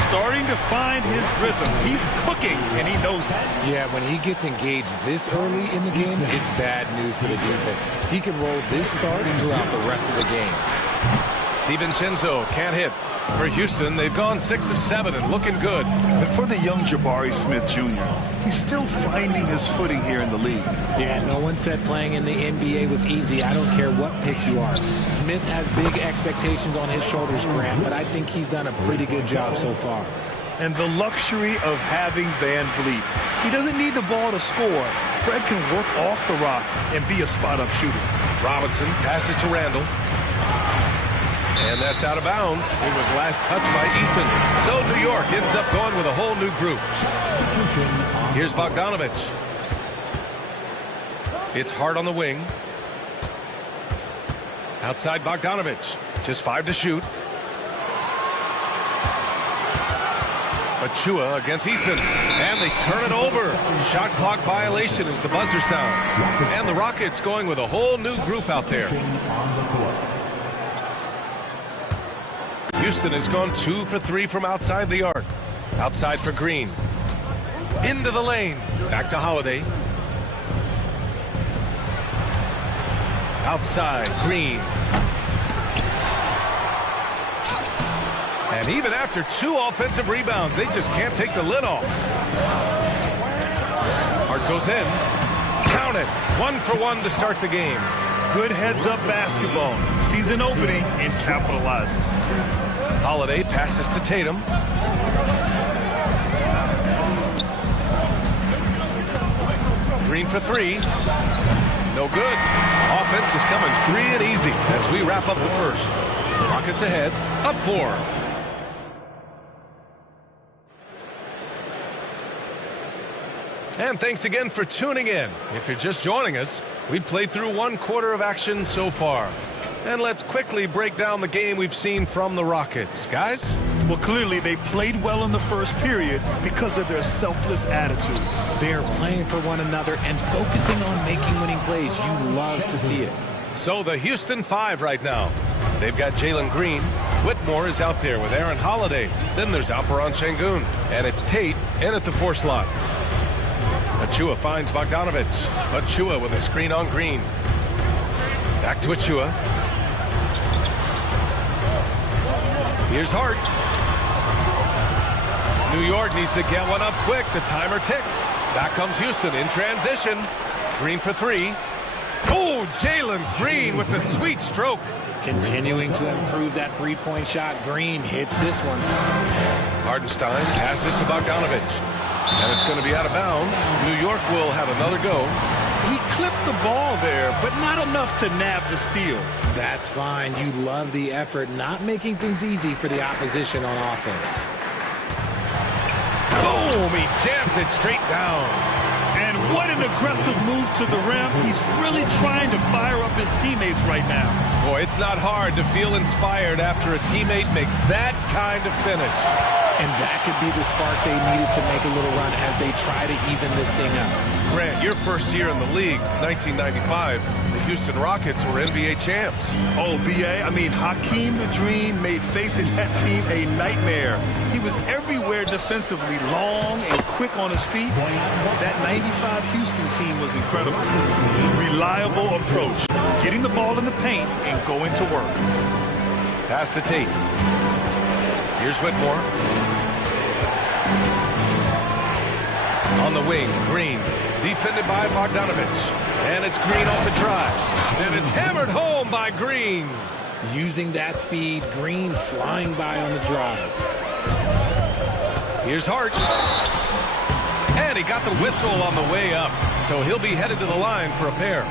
Starting to find his rhythm. He's cooking, and he knows it. Yeah, when he gets engaged this early in the game, it's bad news for the defense. He can roll this start throughout the rest of the game. DiVincenzo can't hit. For Houston, they've gone 6 of 7 and looking good. And for the young Jabari Smith Jr., he's still finding his footing here in the league. Yeah, no one said playing in the NBA was easy. I don't care what pick you are. Smith has big expectations on his shoulders, Grant, but I think he's done a pretty good job so far. And the luxury of having VanVleet. He doesn't need the ball to score. Fred can work off the rock and be a spot-up shooter. Robinson passes to Randall. And that's out of bounds. It was last touched by Eason. So New York ends up going with a whole new group. Here's Bogdanovich. It's Hart on the wing. Outside Bogdanovich. Just 5 to shoot. Achua against Eason. And they turn it over. Shot clock violation as the buzzer sounds. And the Rockets going with a whole new group out there. Houston has gone 2 for 3 from outside the arc. Outside for Green. Into the lane. Back to Holiday. Outside, Green. And even after 2 offensive rebounds, they just can't take the lid off. Hart goes in. Count it. 1 for 1 to start the game. Good heads-up basketball. Sees an opening and capitalizes. Holiday passes to Tatum. Green for 3. No good. Offense is coming free and easy as we wrap up the first. Rockets ahead. Up 4. And thanks again for tuning in. If you're just joining us, we've played through 1 quarter of action so far. And let's quickly break down the game we've seen from the Rockets. Guys? Well, clearly they played well in the first period because of their selfless attitude. They're playing for one another and focusing on making winning plays. You love to see it. So the Houston 5 right now. They've got Jalen Green. Whitmore is out there with Aaron Holiday. Then there's Alperon Şengün. And it's Tate in at the 4 slot. Achua finds Bogdanovic. Achua with a screen on Green. Back to Achua. Here's Hart. New York needs to get one up quick. The timer ticks. Back comes Houston in transition. Green for 3. Oh, Jalen Green with the sweet stroke. Continuing to improve that three-point shot. Green hits this one. Hardenstein passes to Bogdanovic. And it's going to be out of bounds. New York will have another go. He clipped the ball there, but not enough to nab the steal. That's fine. You love the effort, not making things easy for the opposition on offense. Boom! He jams it straight down. And what an aggressive move to the rim. He's really trying to fire up his teammates right now. Boy, it's not hard to feel inspired after a teammate makes that kind of finish. And that could be the spark they needed to make a little run as they try to even this thing up. Grant, your first year in the league, 1995, the Houston Rockets were NBA champs. Oh, B.A., I mean, Hakeem the Dream made facing that team a nightmare. He was everywhere defensively, long and quick on his feet. That 95 Houston team was incredible. Reliable approach, getting the ball in the paint and going to work. Pass to Tate. Here's Whitmore. On the wing, Green. Defended by Bogdanovic. And it's Green off the drive. And it's hammered home by Green. Using that speed, Green flying by on the drive. Here's Hart. And he got the whistle on the way up. So he'll be headed to the line for a pair.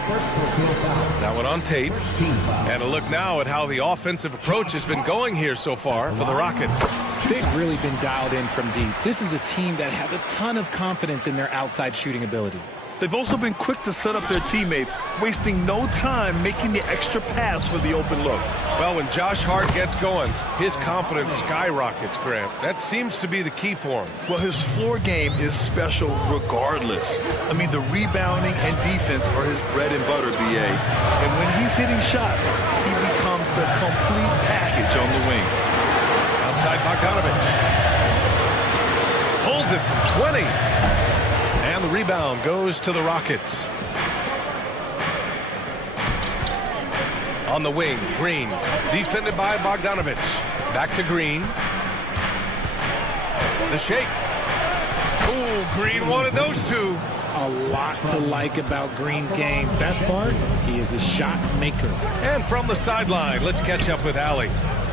That one on Tate. And a look now at how the offensive approach has been going here so far for the Rockets. They've really been dialed in from deep. This is a team that has a ton of confidence in their outside shooting ability. They've also been quick to set up their teammates, wasting no time making the extra pass for the open look. Well, when Josh Hart gets going, his confidence skyrockets, Grant. That seems to be the key for him. Well, his floor game is special regardless. I mean, the rebounding and defense are his bread and butter, B.A. And when he's hitting shots, he becomes the complete package on the wing. Outside Bogdanovic. Pulls it from 20. And the rebound goes to the Rockets. On the wing, Green. Defended by Bogdanovic. Back to Green. The shake. Ooh, Green wanted those two. A lot to like about Green's game. Best part, he is a shot maker. And from the sideline, let's catch up with Allie.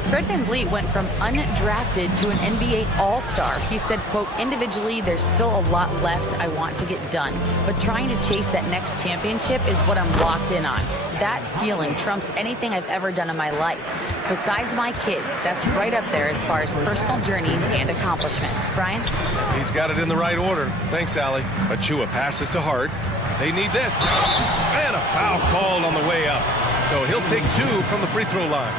Fred VanVleet went from undrafted to an NBA All-Star. He said, quote, individually, there's still a lot left I want to get done, but trying to chase that next championship is what I'm locked in on. That feeling trumps anything I've ever done in my life. Besides my kids, that's right up there as far as personal journeys and accomplishments. Brian? He's got it in the right order. Thanks, Allie. Achua passes to Hart. They need this. And a foul called on the way up. So he'll take 2 from the free throw line.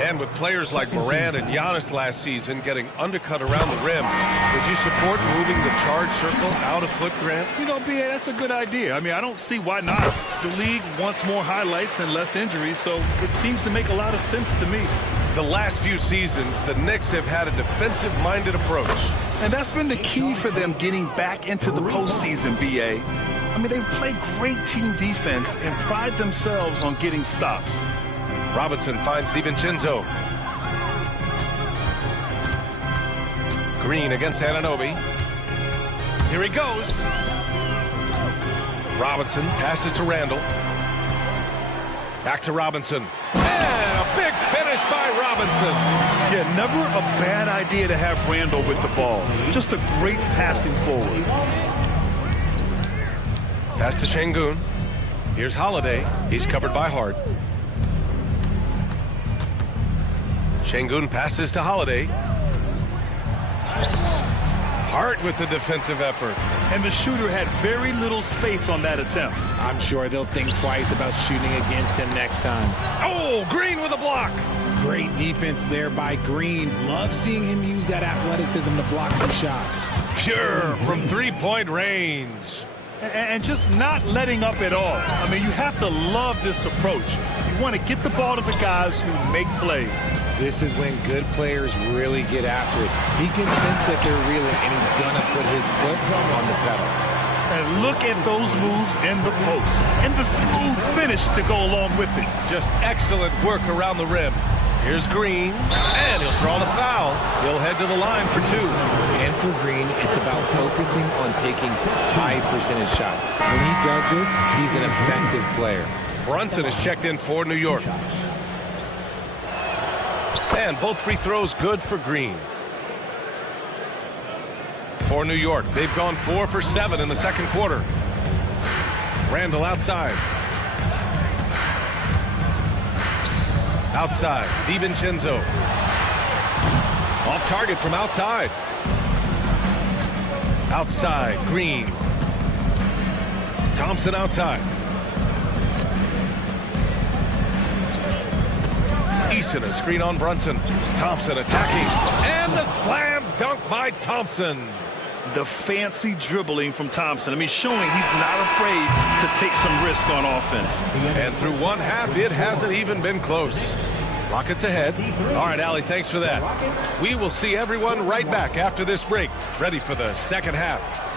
And with players like Morant and Giannis last season getting undercut around the rim, would you support moving the charge circle out a foot, Grant? You know, B.A., that's a good idea. I mean, I don't see why not. The league wants more highlights and less injuries, so it seems to make a lot of sense to me. The last few seasons, the Knicks have had a defensive-minded approach. And that's been the key for them getting back into the postseason, B.A. I mean, they play great team defense and pride themselves on getting stops. Robinson finds DiVincenzo. Green against Anunoby. Here he goes. Robinson passes to Randall. Back to Robinson. And a big finish by Robinson. Yeah, never a bad idea to have Randall with the ball. Just a great passing forward. Pass to Şengün. Here's Holiday. He's covered by Hart. Şengün passes to Holiday. Hart with the defensive effort. And the shooter had very little space on that attempt. I'm sure they'll think twice about shooting against him next time. Oh, Green with a block. Great defense there by Green. Love seeing him use that athleticism to block some shots. Pure from three-point range. And just not letting up at all. I mean, you have to love this approach. You want to get the ball to the guys who make plays. This is when good players really get after it. He can sense that they're reeling, and he's going to put his foot on the pedal. And look at those moves in the post. And the smooth finish to go along with it. Just excellent work around the rim. Here's Green, and he'll draw the foul. He'll head to the line for two. And for Green, it's about focusing on taking high percentage shots. When he does this, he's an effective player. Brunson is checked in for New York. And both free throws good for Green. For New York, they've gone 4 for 7 in the second quarter. Randall outside. Outside, DiVincenzo. Off target from outside. Outside, Green. Thompson outside. Eason, a screen on Brunson. Thompson attacking. And the slam dunk by Thompson. The fancy dribbling from Thompson. I mean, showing he's not afraid to take some risk on offense. And through one half, it hasn't even been close. Rockets ahead. All right, Allie, thanks for that. We will see everyone right back after this break, ready for the second half.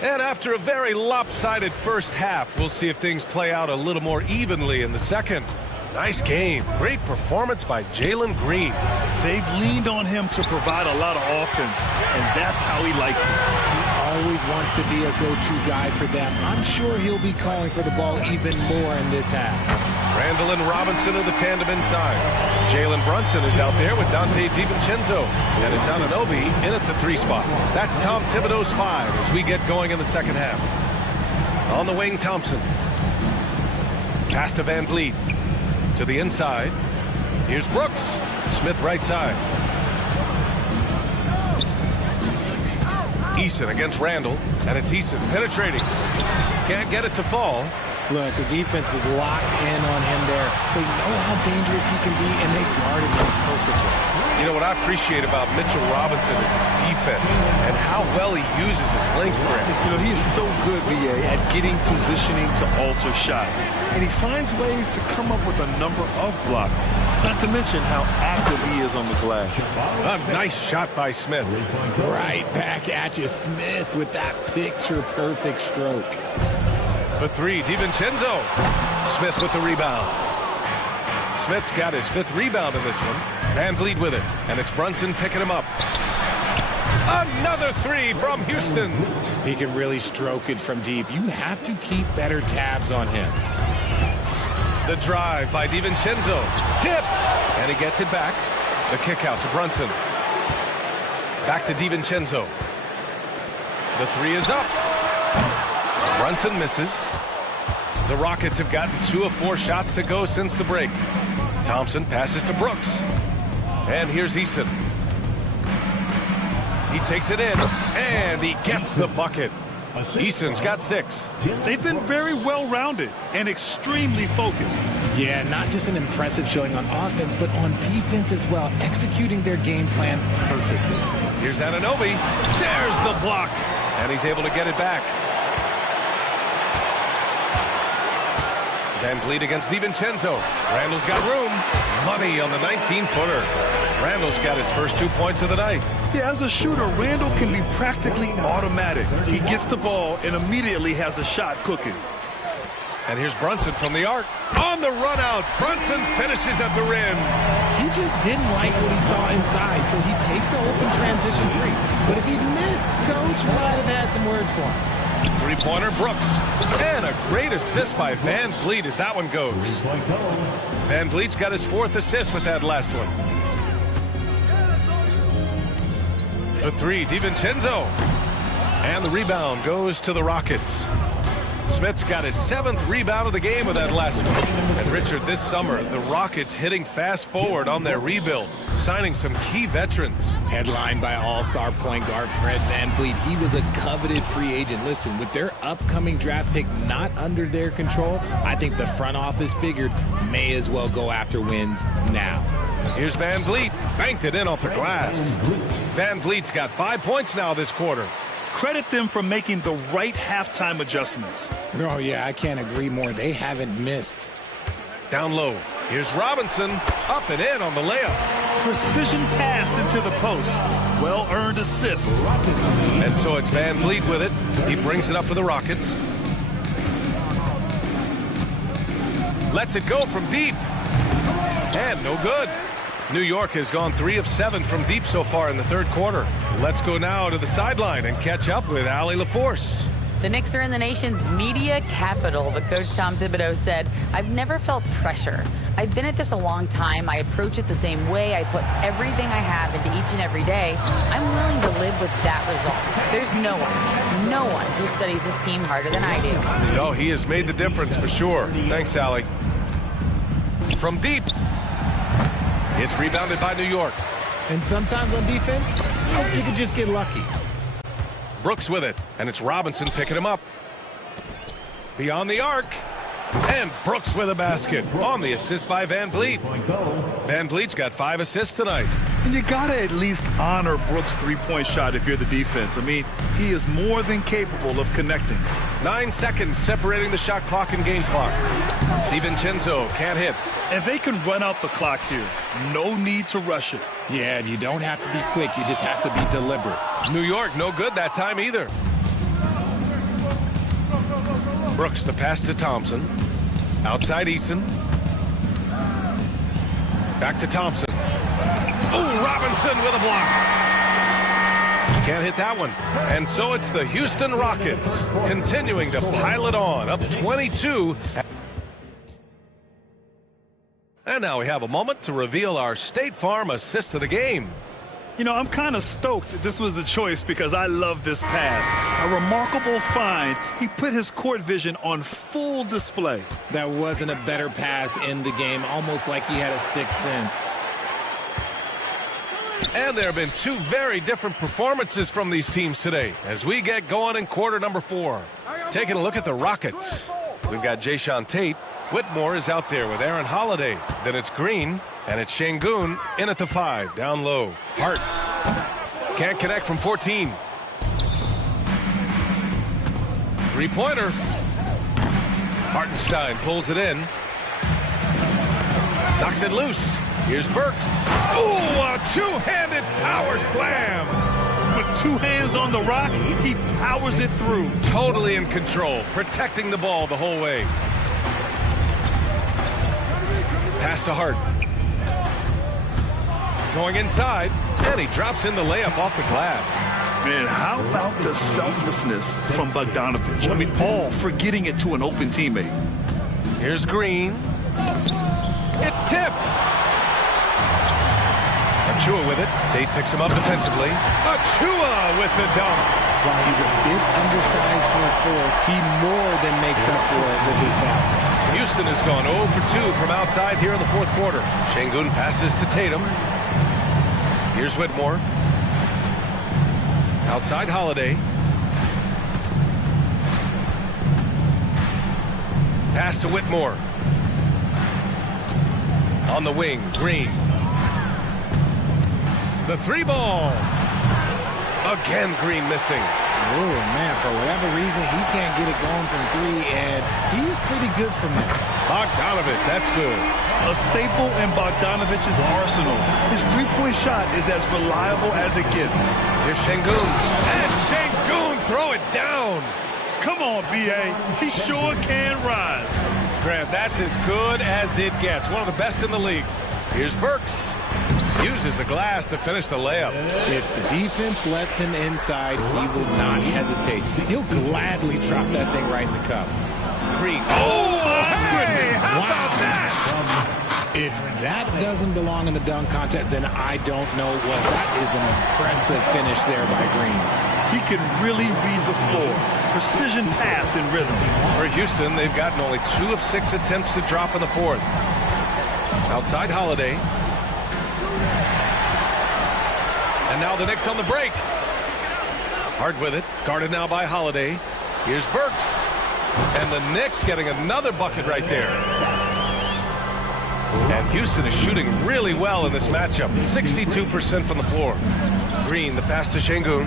And after a very lopsided first half, we'll see if things play out a little more evenly in the second. Nice game. Great performance by Jalen Green. They've leaned on him to provide a lot of offense, and that's how he likes it. He always wants to be a go-to guy for them. I'm sure he'll be calling for the ball even more in this half. Randall and Robinson are the tandem inside. Jalen Brunson is out there with Dante DiVincenzo. And it's Anunoby in at the 3 spot. That's Tom Thibodeau's 5 as we get going in the second half. On the wing, Thompson. Pass to Van Vliet. To the inside. Here's Brooks. Smith right side. Eason against Randall. And it's Eason penetrating. Can't get it to fall. Look, the defense was locked in on him there. They know how dangerous he can be, and they guarded him perfectly. You know, what I appreciate about Mitchell Robinson is his defense and how well he uses his length grip. You know, he is so good, BA, at getting positioning to alter shots. And he finds ways to come up with a number of blocks, not to mention how active he is on the glass. A nice shot by Smith. Right back at you, Smith, with that picture-perfect stroke. For 3, DiVincenzo. Smith with the rebound. Smith's got his 5th rebound in this one. Van Vliet with it, and it's Brunson picking him up. Another 3 from Houston. He can really stroke it from deep. You have to keep better tabs on him. The drive by DiVincenzo. Tipped, and he gets it back. The kick out to Brunson. Back to DiVincenzo. The 3 is up. Brunson misses. The Rockets have gotten 2 of 4 shots to go since the break. Thompson passes to Brooks. And here's Eason. He takes it in, and he gets the bucket. Eason's got 6. They've been very well-rounded and extremely focused. Yeah, not just an impressive showing on offense, but on defense as well, executing their game plan perfectly. Here's Anunoby. There's the block, and he's able to get it back. Van Vliet against DiVincenzo. Randall's got room. Money on the 19-footer. Randall's got his first 2 points of the night. Yeah, as a shooter, Randall can be practically automatic. He gets the ball and immediately has a shot cooking. And here's Brunson from the arc. On the run out, Brunson finishes at the rim. He just didn't like what he saw inside, so he takes the open transition three. But if he'd missed, Coach might have had some words for him. Three-pointer, Brooks. And a great assist by Van Vliet as that one goes. Van Vliet's got his 4th assist with that last one. For 3, DiVincenzo. And the rebound goes to the Rockets. Smith's got his 7th rebound of the game with that last one. And Richard, this summer, the Rockets hitting fast forward on their rebuild, signing some key veterans. Headlined by all-star point guard Fred VanVleet. He was a coveted free agent. Listen, with their upcoming draft pick not under their control, I think the front office figured may as well go after wins now. Here's Van Vliet. Banked it in off the glass. Van Vliet's got 5 points now this quarter. Credit them for making the right halftime adjustments. Oh, yeah, I can't agree more. They haven't missed. Down low. Here's Robinson. Up and in on the layup. Precision pass into the post. Well-earned assist. And so it's Van Vliet with it. He brings it up for the Rockets. Lets it go from deep. And no good. New York has gone 3 of 7 from deep so far in the 3rd quarter. Let's go now to the sideline and catch up with Allie LaForce. The Knicks are in the nation's media capital, but Coach Tom Thibodeau said, "I've never felt pressure. I've been at this a long time. I approach it the same way. I put everything I have into each and every day. I'm willing to live with that result. There's no one who studies this team harder than I do." No, he has made the difference for sure. Thanks, Allie. From deep. It's rebounded by New York. And sometimes on defense, you can just get lucky. Brooks with it, and it's Robinson picking him up. Beyond the arc. And Brooks with a basket on the assist by Van Vliet. Van Vliet's got 5 assists tonight. And you got to at least honor Brooks' three-point shot if you're the defense. I mean, he is more than capable of connecting. 9 seconds separating the shot clock and game clock. DiVincenzo can't hit. And they can run out the clock here. No need to rush it. Yeah, you don't have to be quick. You just have to be deliberate. New York, no good that time either. Brooks, the pass to Thompson. Outside Eason. Back to Thompson. Oh, Robinson with a block. Can't hit that one. And so it's the Houston Rockets continuing to pile it on, up 22. And now we have a moment to reveal our State Farm assist of the game. You know, I'm kind of stoked that this was a choice because I love this pass. A remarkable find. He put his court vision on full display. That wasn't a better pass in the game, almost like he had a sixth sense. And there have been 2 very different performances from these teams today as we get going in quarter number 4. Taking a look at the Rockets. We've got Jayshawn Tate. Whitmore is out there with Aaron Holiday. Then it's Green, and it's Şengün in at the 5, down low. Hart can't connect from 14. Three-pointer. Hartenstein pulls it in. Knocks it loose. Here's Burks. Ooh, a two-handed power slam. With 2 hands on the rock, he powers it through. Totally in control, protecting the ball the whole way. Pass to Hart. Going inside, and he drops in the layup off the glass. Man, how about the selflessness from Bogdanovich? I mean, all forgetting it to an open teammate. Here's Green. It's tipped. Achua with it. Tate picks him up defensively. Achua with the dunk. While he's a bit undersized for a 4, he more than makes up for it with his bounce. Houston has gone 0 for 2 from outside here in the 4th quarter. Şengün passes to Tatum. Here's Whitmore. Outside Holiday. Pass to Whitmore. On the wing, Green. The 3 ball. Again, Green missing. Oh, man, for whatever reason, he can't get it going from three, and he's pretty good from there. Bogdanovich, that's good. A staple in Bogdanovich's arsenal. His three-point shot is as reliable as it gets. Here's Şengün. And Şengün, throw it down. Come on, B.A. He sure can rise. Grant, that's as good as it gets. One of the best in the league. Here's Burks. Uses the glass to finish the layup. If the defense lets him inside, he will not hesitate. He'll gladly drop that thing right in the cup. Green. Oh, my goodness. How about that? If that doesn't belong in the dunk contest, then I don't know what. That is an impressive finish there by Green. He can really read the floor. Precision pass and rhythm. For Houston, they've gotten only 2 of 6 attempts to drop in the fourth. Outside Holiday. And now the Knicks on the break. Hard with it. Guarded now by Holiday. Here's Burks. And the Knicks getting another bucket right there. And Houston is shooting really well in this matchup. 62% from the floor. Green, the pass to Şengün.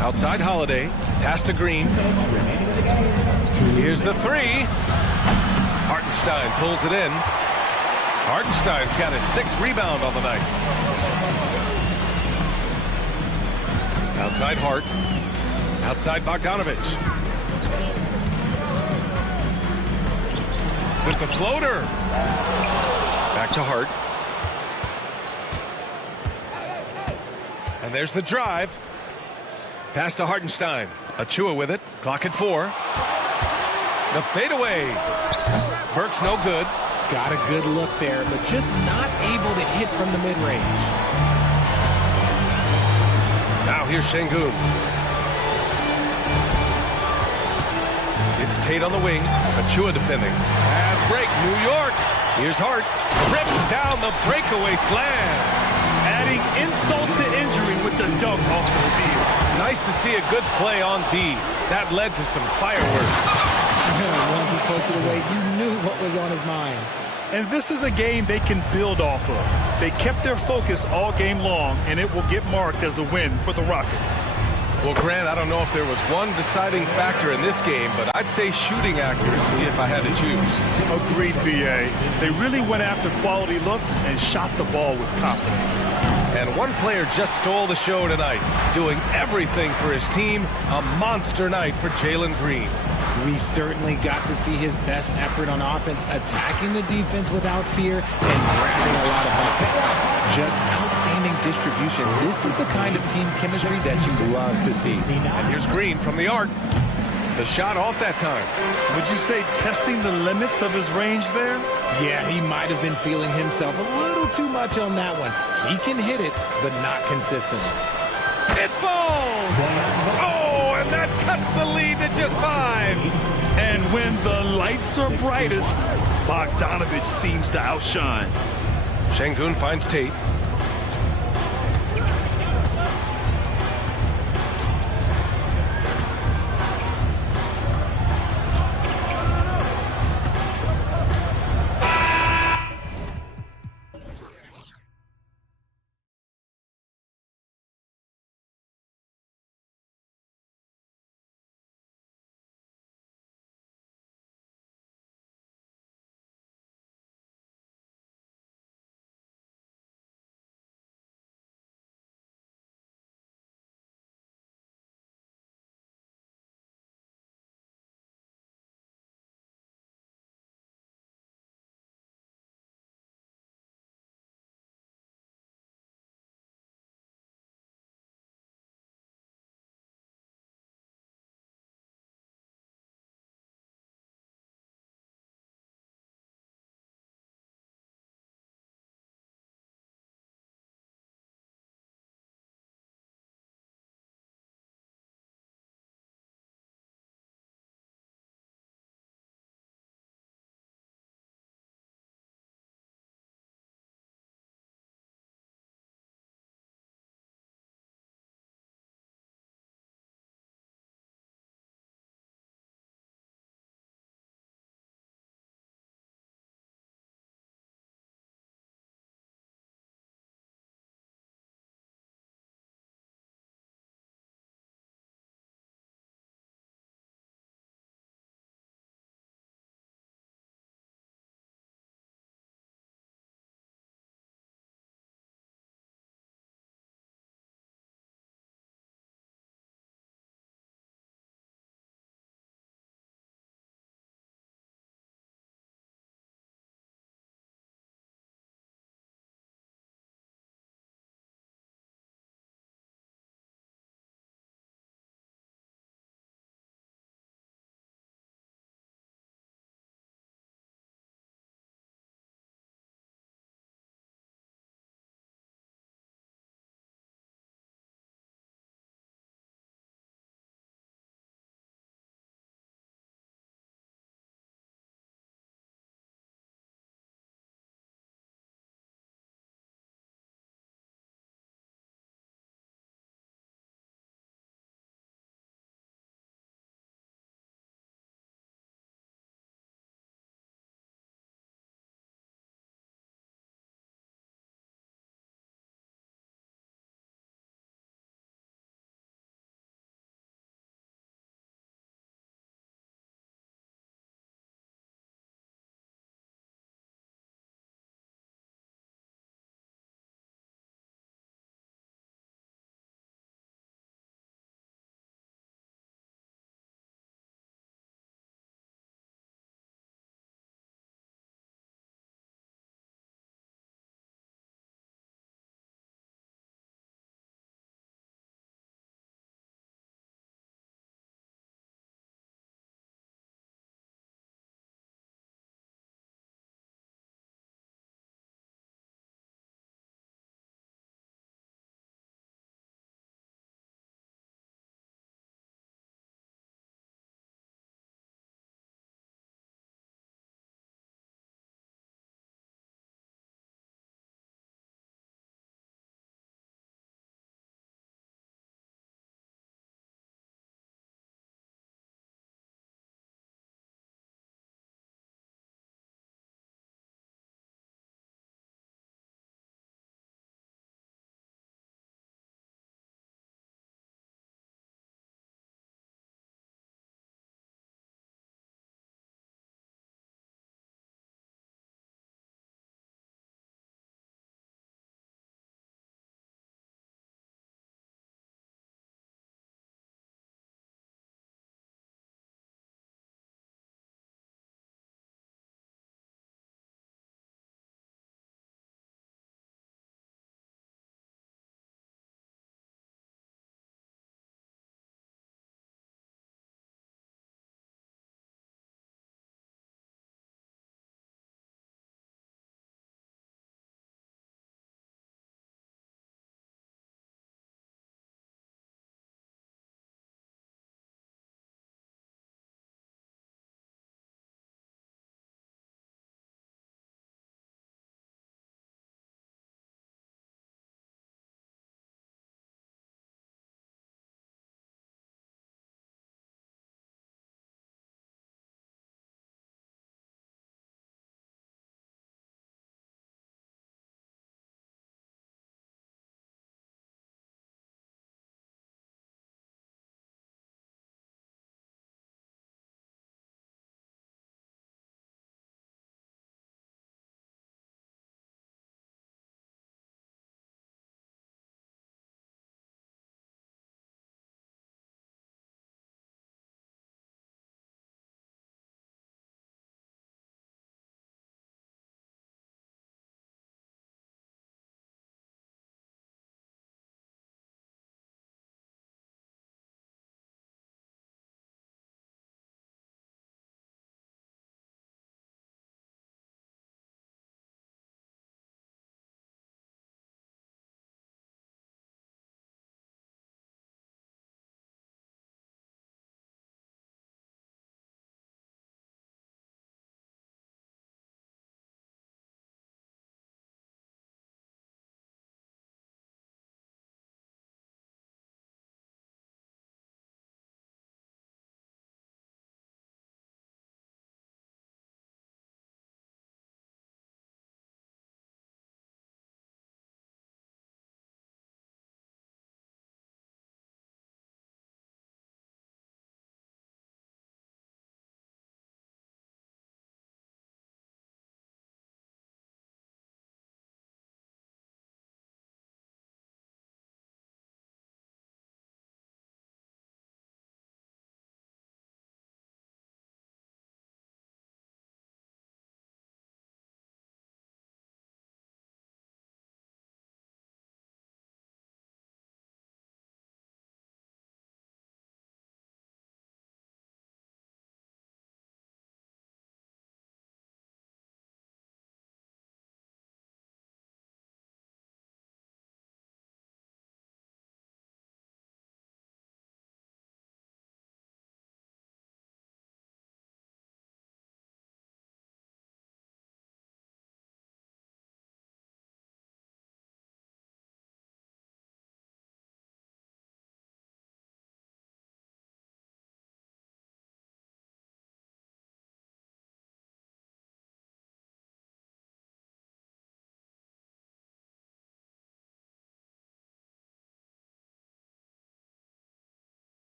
Outside Holiday. Pass to Green. Here's the three. Hartenstein pulls it in. Hartenstein's got his 6th rebound on the night. Outside Hart. Outside Bogdanovich. With the floater. Back to Hart. And there's the drive. Pass to Hartenstein. Achua with it. Clock at 4. The fadeaway. Burks no good. Got a good look there, but just not able to hit from the mid-range. Now here's Şengün. It's Tate on the wing. Achua defending. Pass break. New York. Here's Hart. Rips down the breakaway slam. Adding insult to injury with the dunk off the steal. Nice to see a good play on D. That led to some fireworks. Once he poked it away, you knew what was on his mind. And this is a game they can build off of. They kept their focus all game long, and it will get marked as a win for the Rockets. Well, Grant, I don't know if there was one deciding factor in this game, but I'd say shooting accuracy if I had to choose. Agreed, B.A. They really went after quality looks and shot the ball with confidence. And one player just stole the show tonight, doing everything for his team. A monster night for Jalen Green. We certainly got to see his best effort on offense, attacking the defense without fear and grabbing a lot of buckets. Just outstanding distribution. This is the kind of team chemistry that you love to see. And here's Green from the arc. The shot off that time. Would you say testing the limits of his range there? Yeah, he might have been feeling himself a little too much on that one. He can hit it, but not consistently. It falls! Oh, and that cuts the lead to just 5. And when the lights are brightest, Bogdanovich seems to outshine. Şengün finds Tate.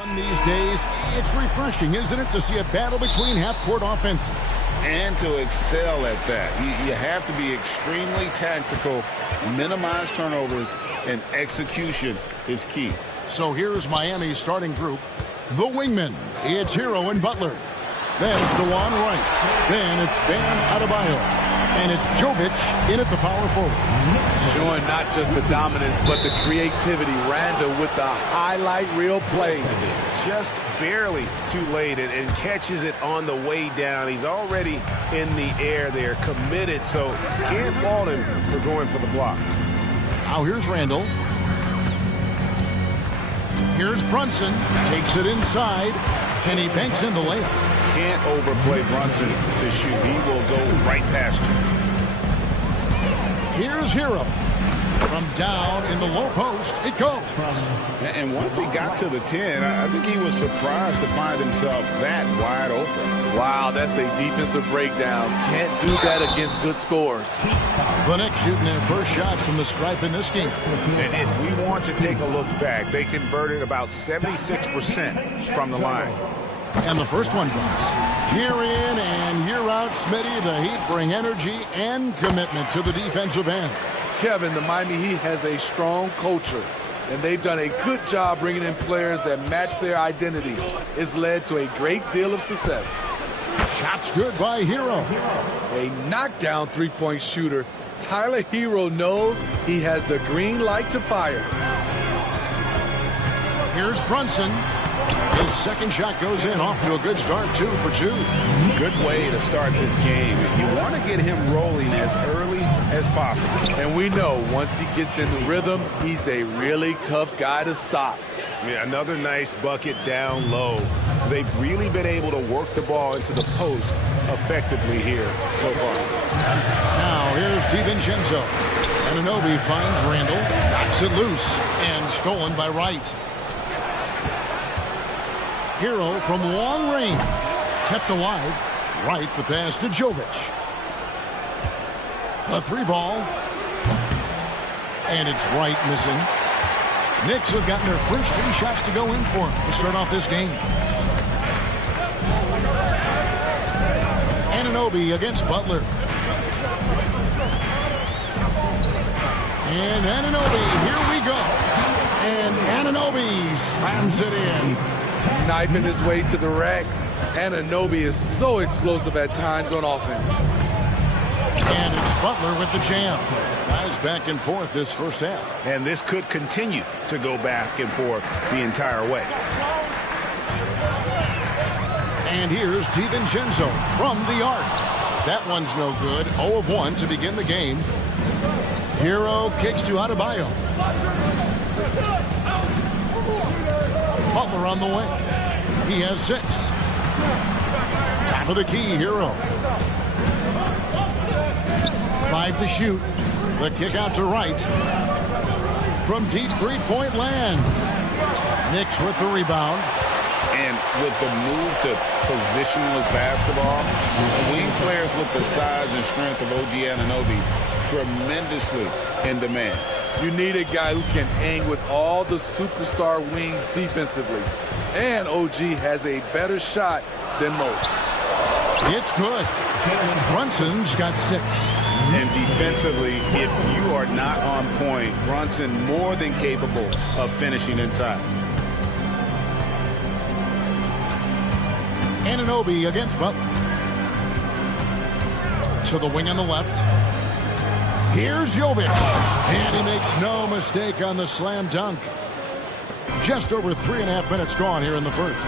Run these days, it's refreshing, isn't it, to see a battle between half-court offenses? And to excel at that. You have to be extremely tactical, minimize turnovers, and execution is key. So here's Miami's starting group. The wingmen, it's Hero and Butler. Then it's DeJuan Wright. Then it's Bam Adebayo. And it's Jovic in at the power forward. Showing not just the dominance, but the creativity. Randall with the highlight reel play. Just barely too late and catches it on the way down. He's already in the air there, committed, so can't fault him for going for the block. Now here's Randall. Here's Brunson. Takes it inside, and he banks in the layup. Can't overplay Brunson to shoot. He will go right past you. Here's Hero. From down in the low post, it goes. And once he got to the 10, I think he was surprised to find himself that wide open. Wow, that's a defensive breakdown. Can't do that against good scores. The Knicks shooting their first shots from the stripe in this game. And if we want to take a look back, they converted about 76% from the line. And the first one drops. Year in and year out, Smitty, the Heat bring energy and commitment to the defensive end. Kevin, the Miami Heat has a strong culture, and they've done a good job bringing in players that match their identity. It's led to a great deal of success. Shots good by Hero. A knockdown three-point shooter. Tyler Hero knows he has the green light to fire. Here's Brunson. His second shot goes in, off to a good start, 2 for 2. Good way to start this game. You want to get him rolling as early as possible. And we know once he gets in the rhythm, he's a really tough guy to stop. Yeah, another nice bucket down low. They've really been able to work the ball into the post effectively here so far. Now here's DiVincenzo. Anunoby finds Randall, knocks it loose, and stolen by Wright. Hero from long range, kept alive. Right, the pass to Jovic. A 3-ball. And it's Wright missing. Knicks have gotten their first 3 shots to go in for him to start off this game. Anunoby against Butler. And Anunoby, here we go. And Anunoby slams it in. Knifing his way to the rack. Anunoby is so explosive at times on offense. And it's Butler with the jam. Guys back and forth this first half. And this could continue to go back and forth the entire way. And here's DiVincenzo from the arc. That one's no good. 0 of 1 to begin the game. Hero kicks to Adebayo. Butler on the wing. He has 6. Top of the key, Hero. 5 to shoot. The kick out to Wright. From deep three-point land. Knicks with the rebound. And with the move to positionless basketball, wing players with the size and strength of OG Anunoby tremendously in demand. You need a guy who can hang with all the superstar wings defensively. And OG has a better shot than most. It's good. Brunson's got 6. And defensively, if you are not on point, Brunson more than capable of finishing inside. Anunoby against Butler. To the wing on the left. Here's Jovic. And he makes no mistake on the slam dunk. Just over 3.5 minutes gone here in the first.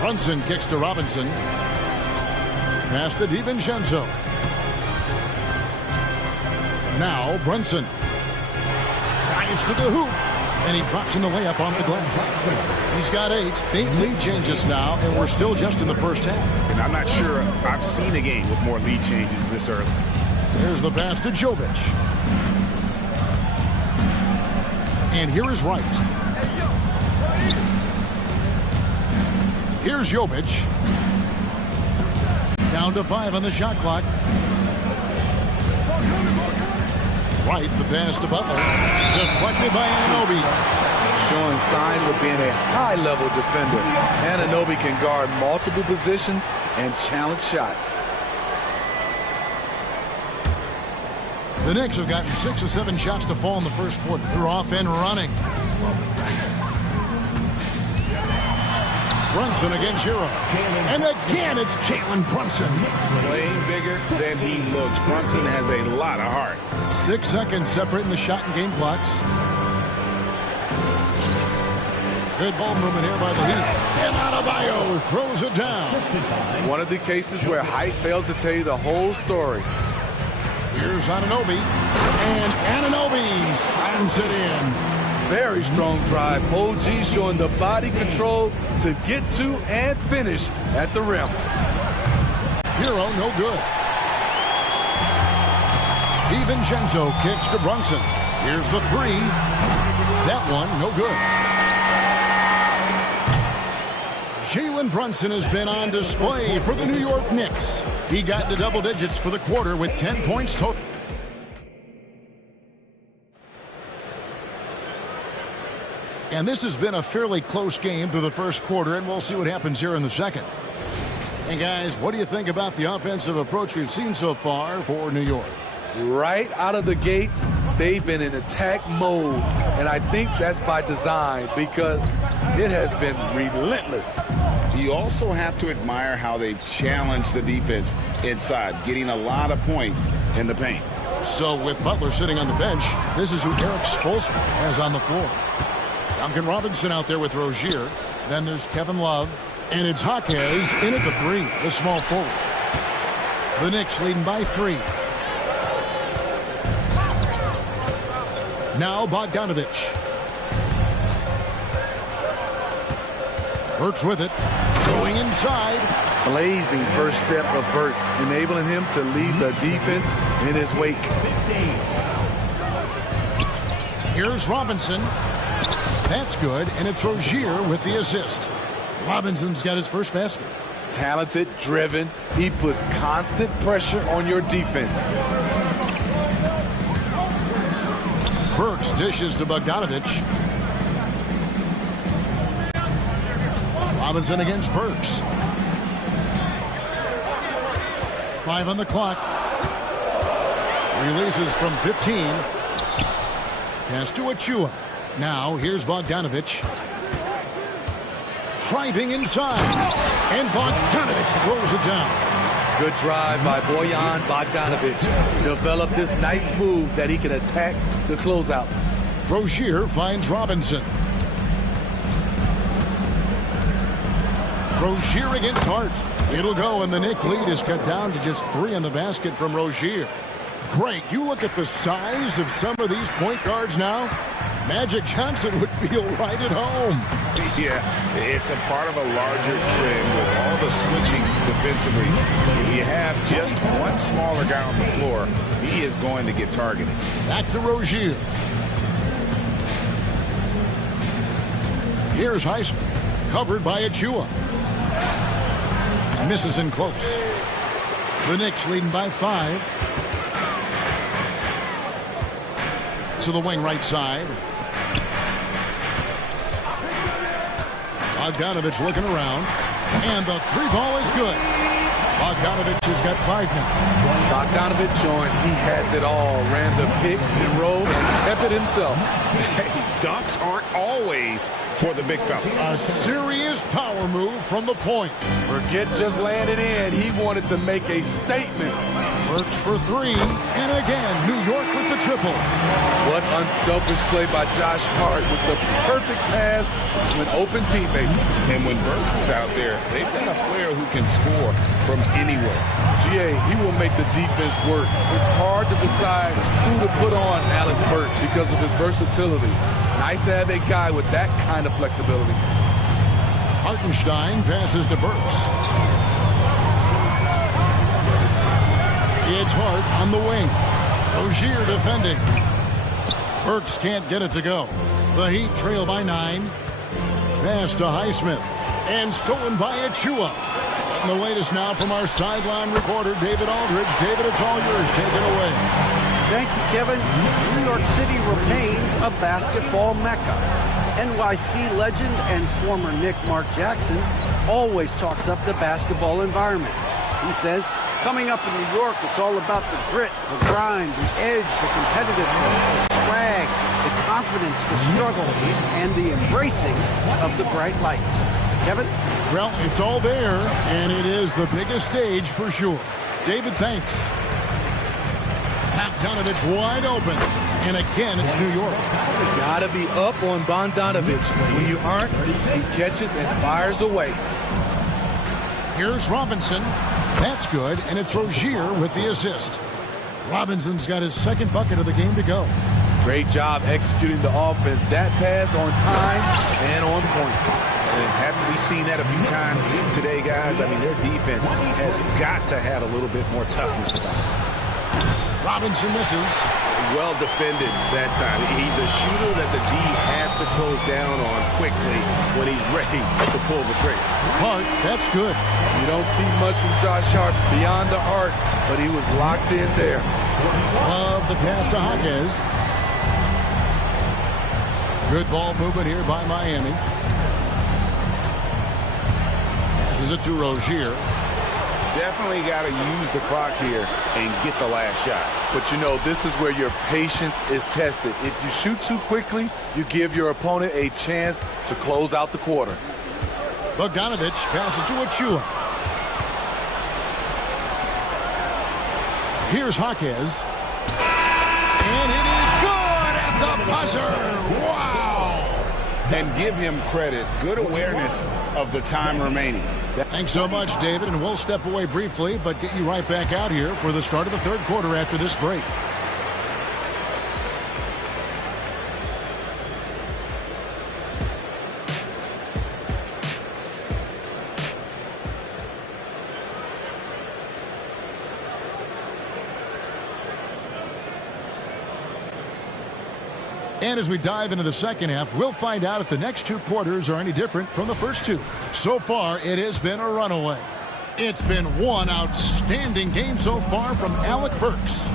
Brunson kicks to Robinson. Pass to DiVincenzo. Now Brunson. Drives to the hoop. And he drops in the layup off the glass. He's got 8. 8 lead changes now, and we're still just in the first half. And I'm not sure I've seen a game with more lead changes this early. Here's the pass to Jovic. And here is Wright. Here's Jovic. Down to 5 on the shot clock. Wright, the pass to Butler. Deflected by Anunoby. showing signs of being a high-level defender. Anunoby can guard multiple positions and challenge shots. The Knicks have gotten 6 or 7 shots to fall in the first quarter. They're off and running. Brunson against Hero. And again, it's Jalen Brunson. Playing bigger than he looks. Brunson has a lot of heart. 6 seconds separating the shot and game clocks. Good ball movement here by the Heat. And Adebayo throws it down. One of the cases where height fails to tell you the whole story. Here's Anunoby. And Anunoby slams it in. Very strong drive. OG showing the body control to get to and finish at the rim. Hero, no good. DiVincenzo kicks to Brunson. Here's the 3. That one, no good. Jalen Brunson has been on display for the New York Knicks. He got to double digits for the quarter with 10 points total. And this has been a fairly close game through the first quarter, and we'll see what happens here in the second. And guys, what do you think about the offensive approach we've seen so far for New York? Right out of the gates, they've been in attack mode. And I think that's by design because it has been relentless. You also have to admire how they've challenged the defense inside, getting a lot of points in the paint. So with Butler sitting on the bench, this is who Eric Spoelstra has on the floor. Duncan Robinson out there with Rozier. Then there's Kevin Love. And it's Jaquez in at the 3, the small forward. The Knicks leading by 3. Now Bogdanovich. Burks with it. Going inside. Blazing first step of Burks, enabling him to leave the defense in his wake. Here's Robinson. That's good, and it's Rozier with the assist. Robinson's got his first basket. Talented, driven. He puts constant pressure on your defense. Burks dishes to Bogdanovich. Robinson against Burks. 5 on the clock. Releases from 15. Pass to Achua. Now here's Bogdanovich. Driving inside. And Bogdanovich throws it down. Good drive by Bojan Bogdanovich. Developed this nice move that he can attack the closeouts. Rozier finds Robinson. Rozier against Hart. It'll go, and the Knicks lead is cut down to just 3 in the basket from Rozier. Great. You look at the size of some of these point guards now. Magic Johnson would feel right at home. Yeah, it's a part of a larger trend with all the switching defensively. If you have just one smaller guy on the floor, he is going to get targeted. Back to Rozier. Here's Highsmith, covered by Achua. Misses in close. The Knicks leading by 5. To the wing right side. Bogdanovich looking around. And the 3 ball is good. Bogdanovich has got 5 now. Bogdanovich showing he has it all. Ran the pick and roll and kept it himself. Hey, dunks aren't always for the big fella. A serious power move from the point. Forget just laying it in. He wanted to make a statement. Works for 3. And again, New York with the triple. What unselfish play by Josh Hart with the perfect pass to an open teammate. And when Burks is out there, they've got a player who can score from anywhere. GA, he will make the defense work. It's hard to decide who to put on Alex Burks because of his versatility. Nice to have a guy with that kind of flexibility. Hartenstein passes to Burks. It's Hart on the wing. Rozier defending. Burks can't get it to go. The Heat trail by 9. Pass to Highsmith. And stolen by Achua. And the latest now from our sideline reporter, David Aldridge. David, it's all yours. Take it away. Thank you, Kevin. New York City remains a basketball mecca. NYC legend and former Knick Mark Jackson always talks up the basketball environment. He says, coming up in New York, it's all about the grit, the grind, the edge, the competitiveness, the swag, the confidence, the struggle, and the embracing of the bright lights. Kevin? Well, it's all there, and it is the biggest stage for sure. David, thanks. Bogdanovich wide open, and again, it's New York. You gotta be up on Bogdanovich. When you aren't, he catches and fires away. Here's Robinson. That's good, and it's Rozier with the assist. Robinson's got his second bucket of the game to go. Great job executing the offense. That pass on time and on point. And haven't we seen that a few times today, guys? I mean, their defense has got to have a little bit more toughness about it. Robinson misses. Well defended that time. He's a shooter that the D has to close down on quickly when he's ready to pull the trigger. Hart, that's good. You don't see much from Josh Hart beyond the arc, but he was locked in there. Love the pass to Hawkes. Good ball movement here by Miami. Passes it to Rozier. Definitely got to use the clock here and get the last shot. But you know, this is where your patience is tested. If you shoot too quickly, you give your opponent a chance to close out the quarter. Bogdanovich passes to Achua. Here's Hawkes. And it is good at the buzzer. Wow! And give him credit. Good awareness of the time remaining. Thanks so much, David, and we'll step away briefly, but get you right back out here for the start of the third quarter after this break. And as we dive into the second half, we'll find out if the next two quarters are any different from the first two. So far, it has been a runaway. It's been one outstanding game so far from Alec Burks.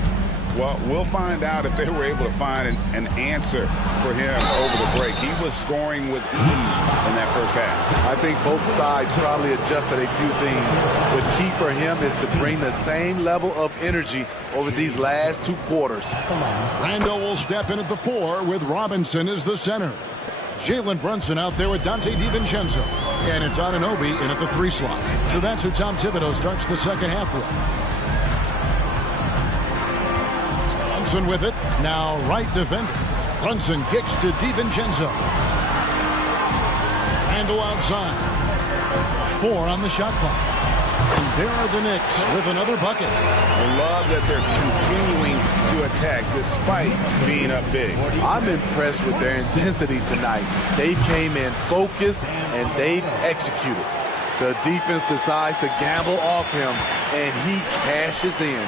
Well, we'll find out if they were able to find an answer for him over the break. He was scoring with ease in that first half. I think both sides probably adjusted a few things. But key for him is to bring the same level of energy over these last two quarters. Randall will step in at the 4 with Robinson as the center. Jalen Brunson out there with Dante DiVincenzo. And it's Anunoby in at the 3 slot. So that's who Tom Thibodeau starts the second half with. Brunson with it. Now right defender. Brunson kicks to DiVincenzo. Randall outside. 4 on the shot clock. And there are the Knicks with another bucket. I love that they're continuing to attack despite being up big. I'm impressed with their intensity tonight. They came in focused and they've executed. The defense decides to gamble off him and he cashes in.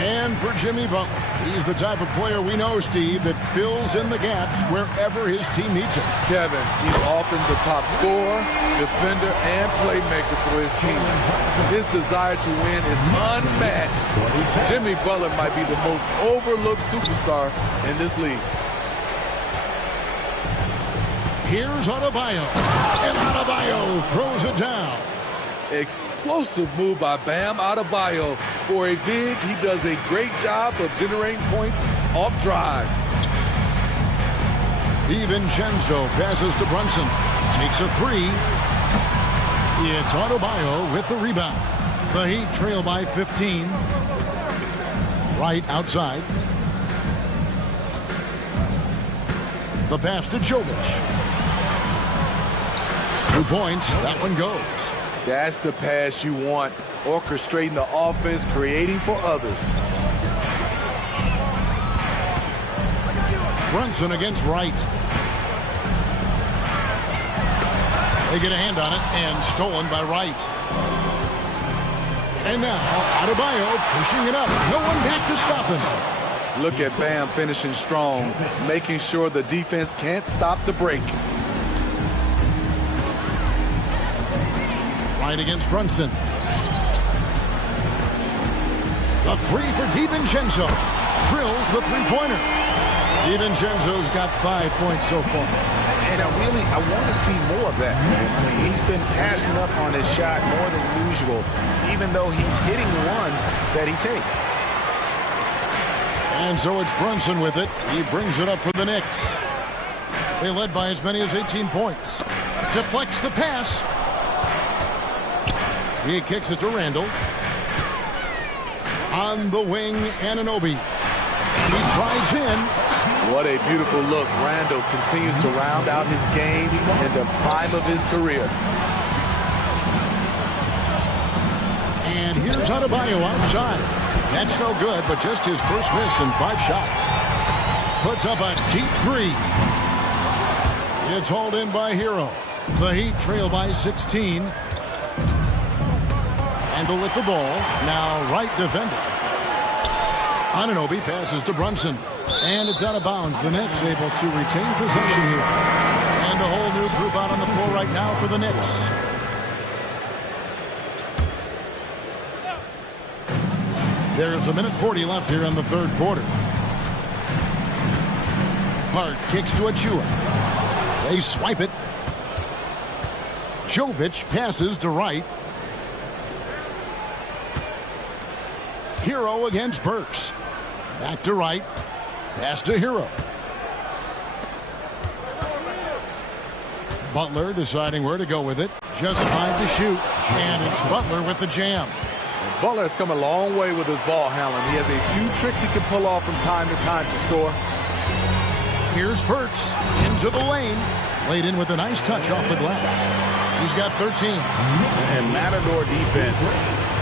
And for Jimmy Butler, he's the type of player we know, Steve, that fills in the gaps wherever his team needs him. Kevin, he's often the top scorer, defender, and playmaker for his team. His desire to win is unmatched. Jimmy Butler might be the most overlooked superstar in this league. Here's Adebayo, and Adebayo throws it down. Explosive move by Bam Adebayo. For a big, he does a great job of generating points off drives. DiVincenzo passes to Brunson. Takes a 3. It's Adebayo with the rebound. The Heat trail by 15. Right outside. The pass to Jovic. 2 points. That one goes. That's the pass you want. Orchestrating the offense, creating for others. Brunson against Wright. They get a hand on it and stolen by Wright. And now Adebayo pushing it up. No one back to stop him. Look at Bam finishing strong, making sure the defense can't stop the break. Right against Brunson. The 3 for DiVincenzo. drills the three-pointer. DiVincenzo's got 5 points so far. And I want to see more of that. I mean, he's been passing up on his shot more than usual, even though he's hitting the ones that he takes. And so it's Brunson with it. He brings it up for the Knicks. They led by as many as 18 points. Deflects the pass. He kicks it to Randall. On the wing, Anunoby. He drives in. What a beautiful look. Randall continues to round out his game in the prime of his career. And here's Adebayo outside. That's no good, but just his first miss in 5 shots. Puts up a deep three. It's hauled in by Hero. The Heat trail by 16. Randall with the ball. Now right defender. Anunoby passes to Brunson. And it's out of bounds. The Knicks able to retain possession here. And a whole new group out on the floor right now for the Knicks. There's 1:40 left here in the third quarter. Hart kicks to Achua. They swipe it. Jovic passes to Wright. Hero against Burks. Back to Wright. Pass to Hero. Butler deciding where to go with it. Just 5 to shoot. And it's Butler with the jam. Butler has come a long way with his ball handling. He has a few tricks he can pull off from time to time to score. Here's Burks into the lane. Laid in with a nice touch off the glass. He's got 13. And Matador defense,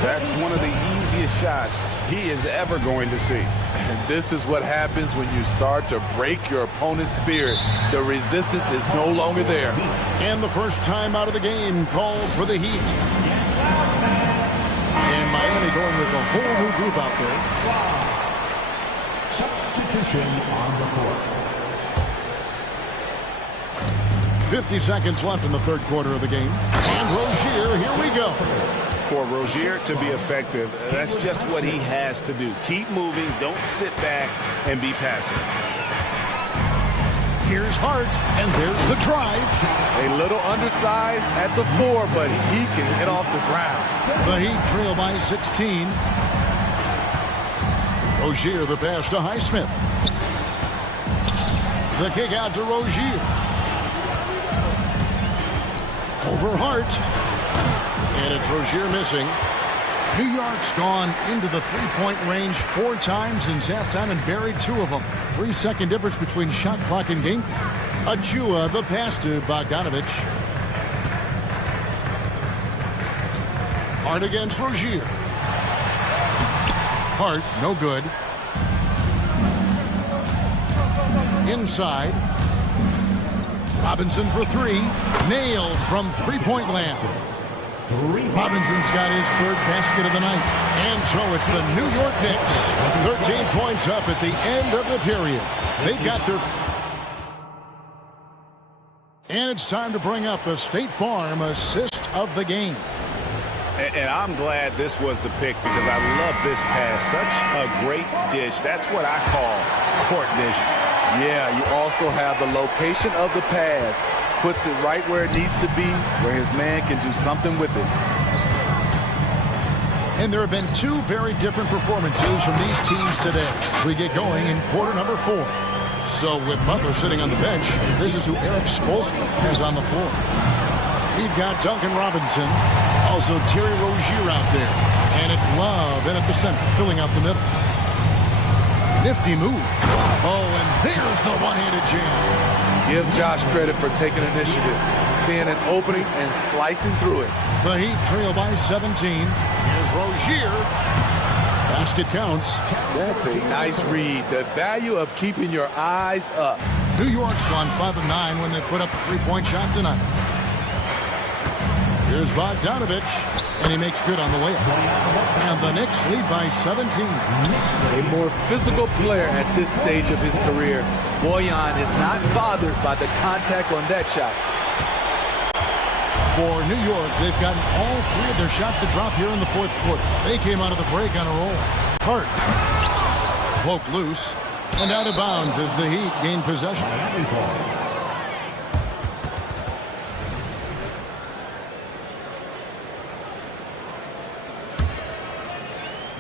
that's one of the easiest shots he is ever going to see. And this is what happens when you start to break your opponent's spirit. The resistance is no longer there. And the first time out of the game called for the Heat. And Miami going with a whole new group out there. Substitution on the court. 50 seconds left in the third quarter of the game. And Rozier, here we go. For Rozier to be effective, that's just what he has to do. Keep moving, don't sit back and be passive. Here's Hart, and there's the drive. A little undersized at the 4, but he can get off the ground. The Heat trail by 16. Rozier the pass to Highsmith. The kick out to Rozier. Over Hart. And it's Rozier missing. New York's gone into the three-point range 4 times since halftime and buried 2 of them. 3-second difference between shot clock and game clock. Achua, the pass to Bogdanovic. Hart against Rozier. Hart, no good. Inside. Robinson for 3. Nailed from three-point land. Robinson's got his 3rd basket of the night. And so it's the New York Knicks. 13 points up at the end of the period. They've got their... And it's time to bring up the State Farm assist of the game. And I'm glad this was the pick because I love this pass. Such a great dish. That's what I call court vision. Yeah, you also have the location of the pass. Puts it right where it needs to be, where his man can do something with it. And there have been 2 very different performances from these teams today. We get going in quarter number 4. So with Butler sitting on the bench, this is who Eric Spoelstra has on the floor. We've got Duncan Robinson, also Terry Rozier out there. And it's Love in at the center, filling out the middle. Nifty move. Oh, and there's the one-handed jam. Give Josh credit for taking initiative, seeing an opening and slicing through it. The Heat trail by 17. Here's Rozier. Basket counts. That's a nice read. The value of keeping your eyes up. New York's gone 5 of 9 when they put up a three-point shot tonight. Here's Bogdanovic, and he makes good on the way up. And the Knicks lead by 17. A more physical player at this stage of his career. Bojan is not bothered by the contact on that shot. For New York, they've gotten all 3 of their shots to drop here in the fourth quarter. They came out of the break on a roll. Hart poked loose and out of bounds as the Heat gain possession.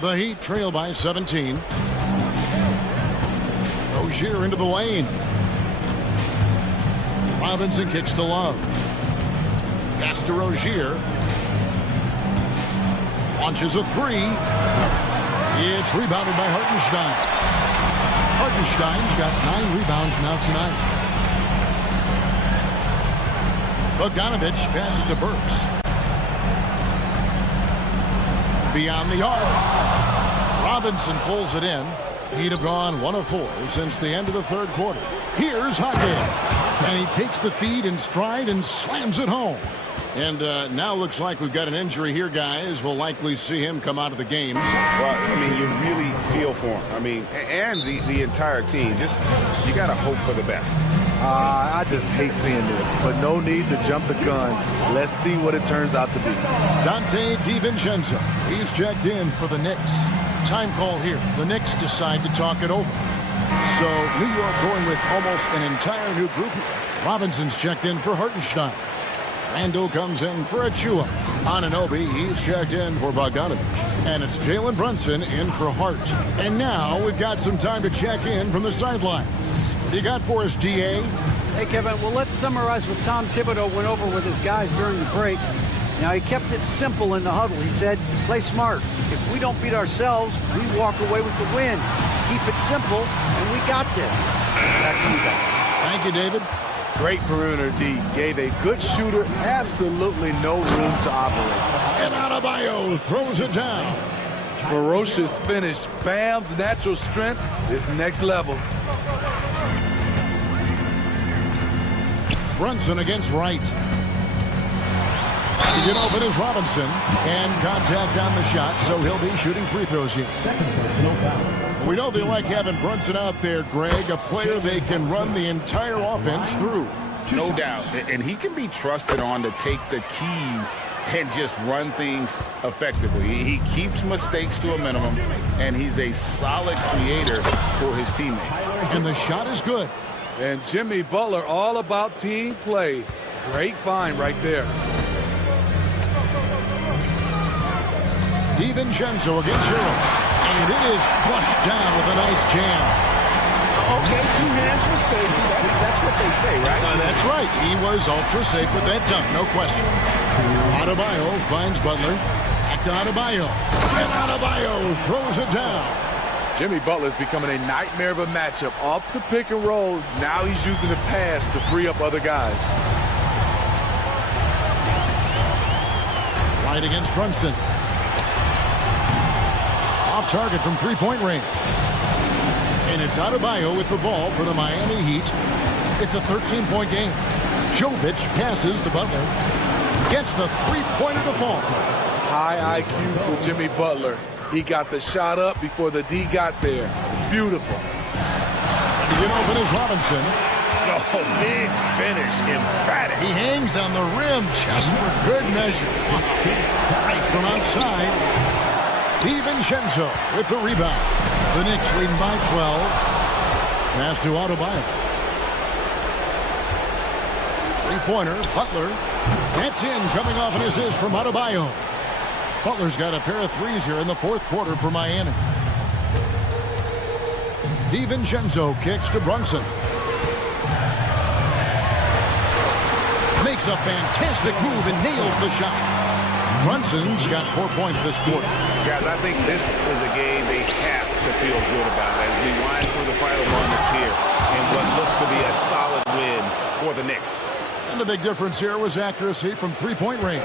The Heat trail by 17. Rozier into the lane. Robinson kicks to Love. Pass to Rozier. Launches a three. It's rebounded by Hartenstein. Hartenstein's got 9 rebounds now tonight. Bogdanovich passes to Burks. Beyond the arc. Robinson pulls it in. He'd have gone 1 of 4 since the end of the third quarter. Here's Hockey. And he takes the feed in stride and slams it home. And now looks like we've got an injury here, guys. We'll likely see him come out of the game. Well, I mean, you really feel for him. I mean, and the entire team. Just, you got to hope for the best. I just hate seeing this, but no need to jump the gun. Let's see what it turns out to be. Dante DiVincenzo. He's checked in for the Knicks. Time call here. The Knicks decide to talk it over. So New York going with almost an entire new group here. Robinson's checked in for Hartenstein. Randall comes in for Achua. Anunoby, he's checked in for Bogdanovich. And it's Jalen Brunson in for Hart. And now we've got some time to check in from the sideline. What do you got for us, DA? Hey, Kevin, well, let's summarize what Tom Thibodeau went over with his guys during the break. Now, he kept it simple in the huddle. He said, play smart. If we don't beat ourselves, we walk away with the win. Keep it simple, and we got this. Back to you guys. Thank you, David. Great perimeter D. Gave a good shooter absolutely no room to operate. And Adebayo throws it down. Ferocious finish. Bam's natural strength is next level. Brunson against Wright. To get open is Robinson. And contact on the shot, so he'll be shooting free throws here. We know they like having Brunson out there, Greg, a player they can run the entire offense through. No doubt. And he can be trusted on to take the keys and just run things effectively. He keeps mistakes to a minimum, and he's a solid creator for his teammates. And the shot is good. And Jimmy Butler all about team play. Great find right there. DiVincenzo against Hero. And it is flushed down with a nice jam. Okay, 2 hands for safety. That's what they say, right? That's right. He was ultra safe with that dunk, no question. Adebayo finds Butler. Back to Adebayo. And Adebayo throws it down. Jimmy Butler's becoming a nightmare of a matchup. Off the pick and roll, now he's using the pass to free up other guys. Right against Brunson. Off target from three-point range. And it's Adebayo with the ball for the Miami Heat. It's a 13-point game. Jovic passes to Butler. Gets the three-pointer to fall. High IQ for Jimmy Butler. He got the shot up before the D got there. Beautiful. To get open is Robinson. Oh, big finish. Emphatic. He hangs on the rim just for good measure. Right from outside. DiVincenzo with the rebound. The Knicks leading by 12. Pass to Adebayo. Three-pointer, Butler. That's in, coming off an assist from Adebayo. Butler's got a pair of threes here in the fourth quarter for Miami. DiVincenzo kicks to Brunson. Makes a fantastic move and nails the shot. Brunson's got 4 points this quarter. Guys, I think this is a game they have to feel good about as we wind through the final moments here in what looks to be a solid win for the Knicks. And the big difference here was accuracy from three-point range.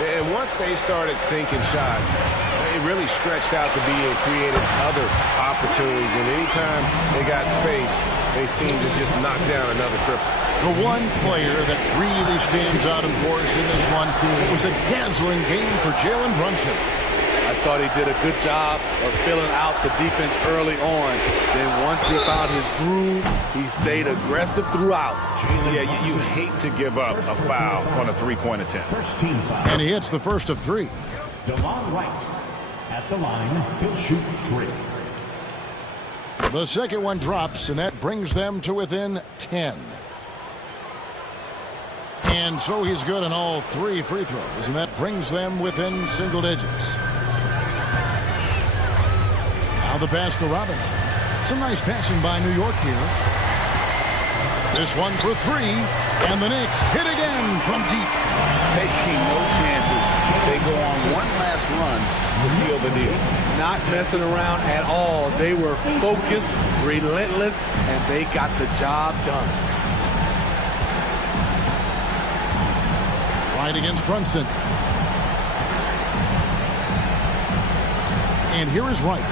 Yeah, and once they started sinking shots, it really stretched out to be and created other opportunities. And anytime they got space, they seemed to just knock down another triple. The one player that really stands out, of course, in this one, it was a dazzling game for Jalen Brunson. I thought he did a good job of filling out the defense early on. Then once he found his groove, he stayed aggressive throughout. Yeah, you hate to give up a foul on a three-point attempt. And he hits the first of three. DeLon Wright at the line. He'll shoot 3. The second one drops, and that brings them to within 10. And so he's good on all 3 free throws, and that brings them within single digits. Now the pass to Robinson. Some nice passing by New York here. This one for 3, and the Knicks hit again from deep. Taking no chances. They go on one last run to seal the deal. Not messing around at all. They were focused, relentless, and they got the job done. Right against Brunson. And here is Wright.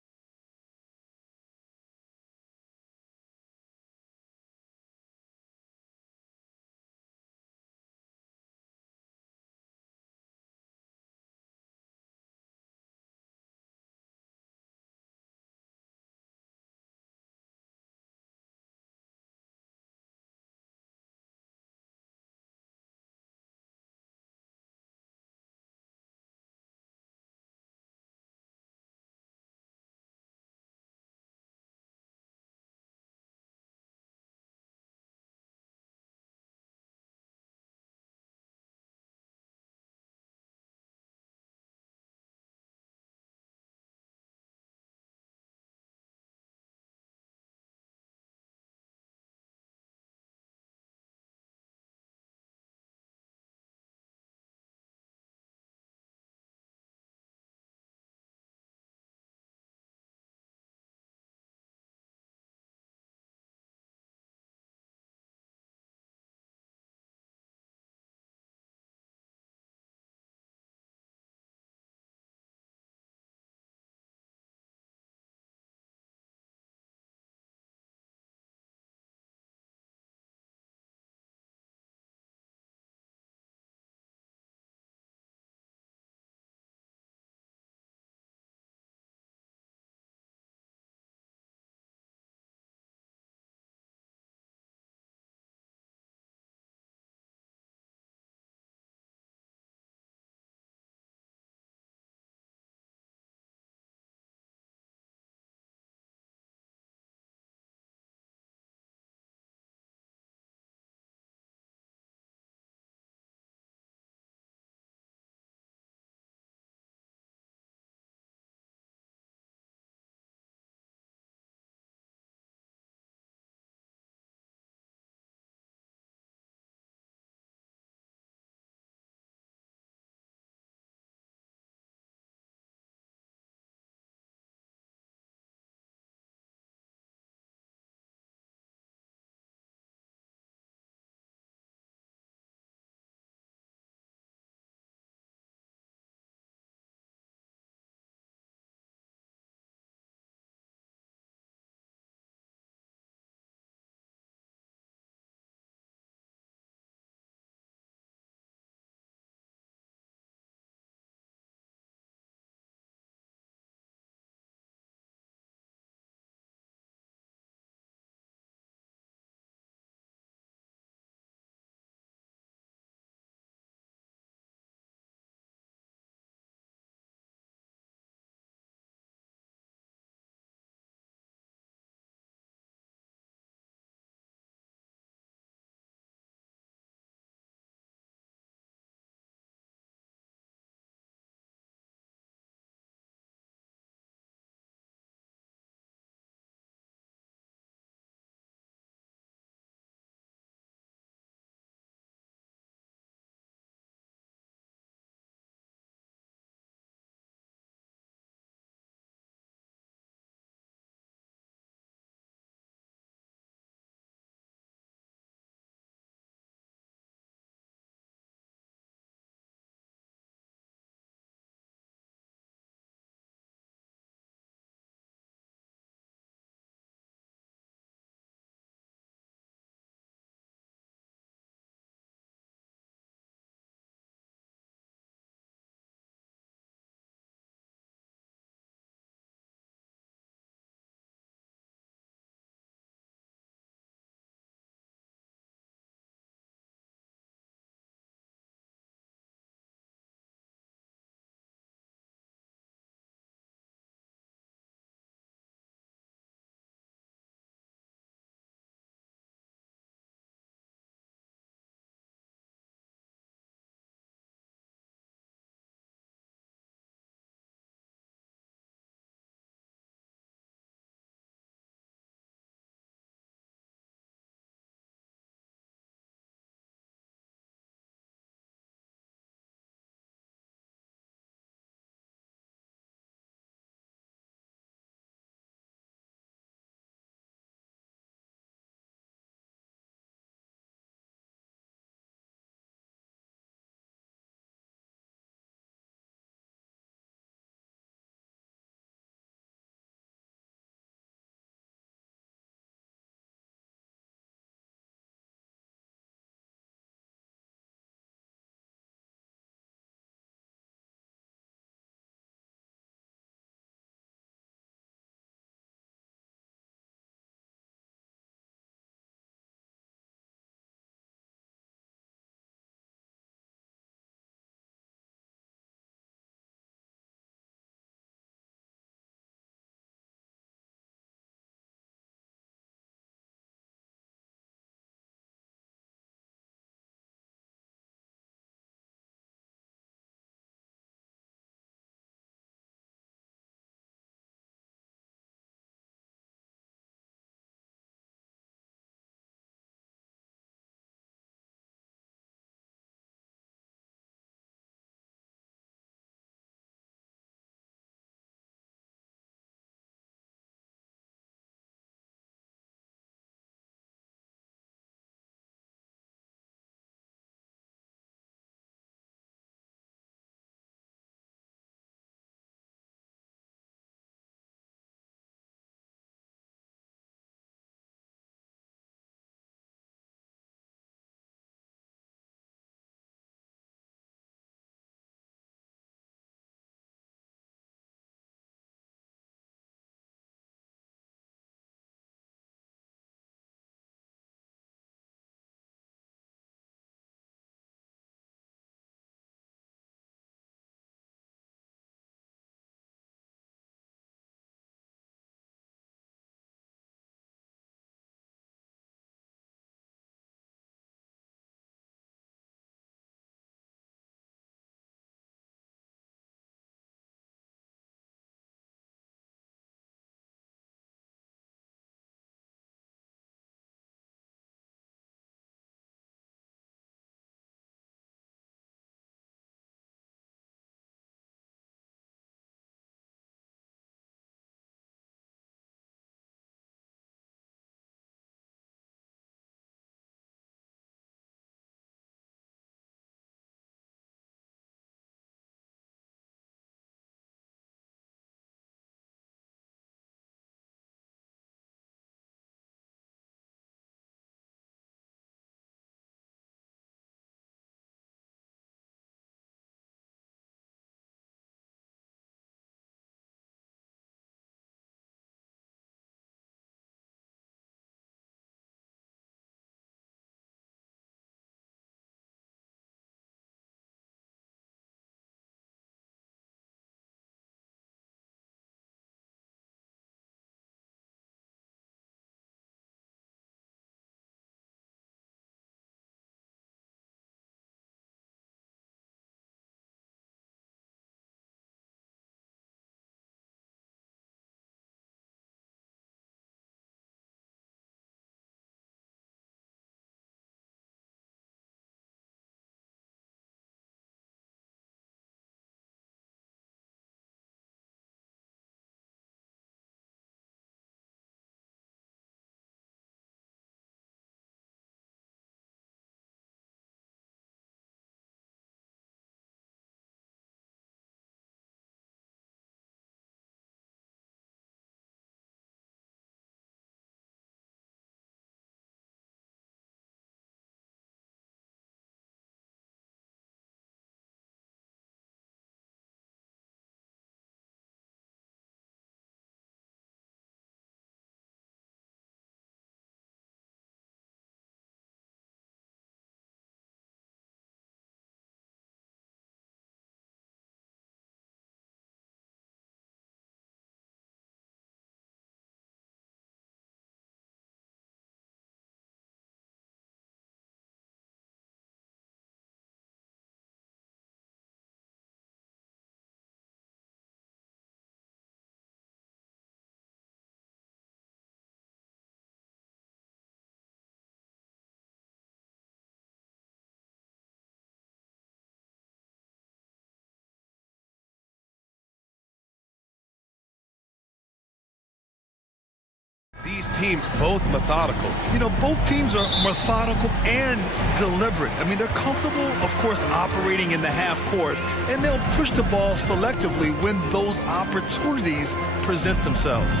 teams both methodical. You know, both teams are methodical and deliberate. I mean, they're comfortable, of course, operating in the half court, and they'll push the ball selectively when those opportunities present themselves.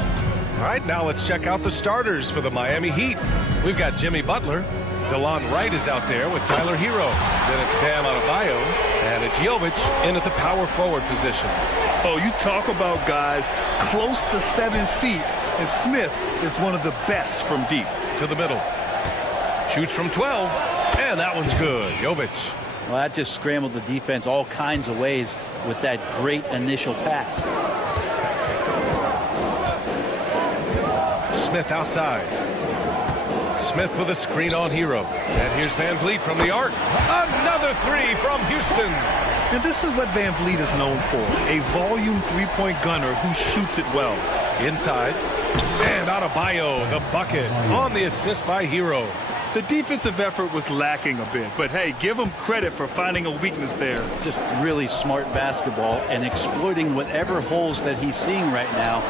All right, now let's check out the starters for the Miami Heat. We've got Jimmy Butler. DeLon Wright is out there with Tyler Hero. Then it's Bam Adebayo, and it's Jovic in at the power forward position. Oh, you talk about guys close to 7 feet, and Smith is one of the best from deep. To the middle. Shoots from 12, and that one's good. Jovic. Well, that just scrambled the defense all kinds of ways with that great initial pass. Smith outside. Smith with a screen on Hero. And here's Van Vliet from the arc. Another three from Houston. And this is what Van Vliet is known for, a volume three-point gunner who shoots it well. Inside. And Adebayo, the bucket, on the assist by Hero. The defensive effort was lacking a bit, but hey, give him credit for finding a weakness there. Just really smart basketball and exploiting whatever holes that he's seeing right now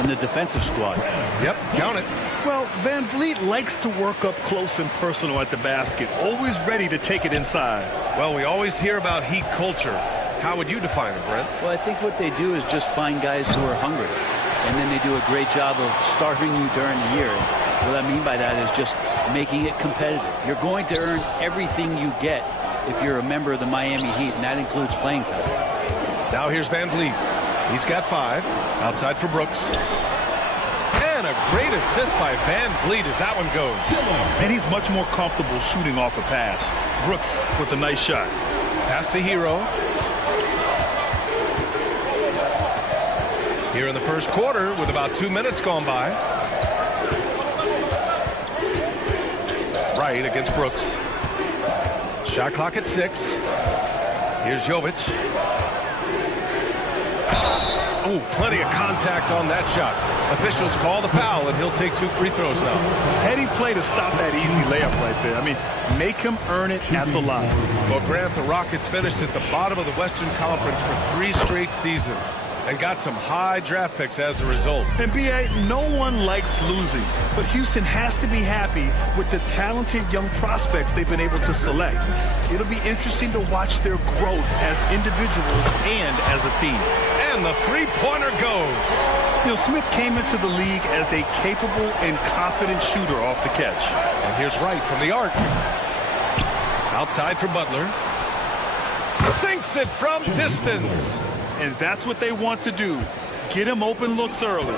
in the defensive squad. Yep, count it. Well, Van Vliet likes to work up close and personal at the basket, always ready to take it inside. Well, we always hear about Heat culture. How would you define it, Brent? Well, I think what they do is just find guys who are hungry, and then they do a great job of starving you during the year. What I mean by that is just making it competitive. You're going to earn everything you get if you're a member of the Miami Heat, and that includes playing time. Now here's Van Vliet. He's got 5. Outside for Brooks. And a great assist by Van Vliet as that one goes. And he's much more comfortable shooting off a pass. Brooks with a nice shot. Pass to Hero. Here in the first quarter with about 2 minutes gone by. Wright against Brooks. Shot clock at 6. Here's Jovic. Ooh, plenty of contact on that shot. Officials call the foul, and he'll take 2 free throws now. Heady play to stop that easy layup right there. I mean, make him earn it at the line. Well, Grant, the Rockets finished at the bottom of the Western Conference for 3 straight seasons and got some high draft picks as a result. And B.A., no one likes losing, but Houston has to be happy with the talented young prospects they've been able to select. It'll be interesting to watch their growth as individuals and as a team. And the three-pointer goes. You know, Smith came into the league as a capable and confident shooter off the catch. And here's Wright from the arc. Outside for Butler. Sinks it from distance. And that's what they want to do. Get him open looks early. And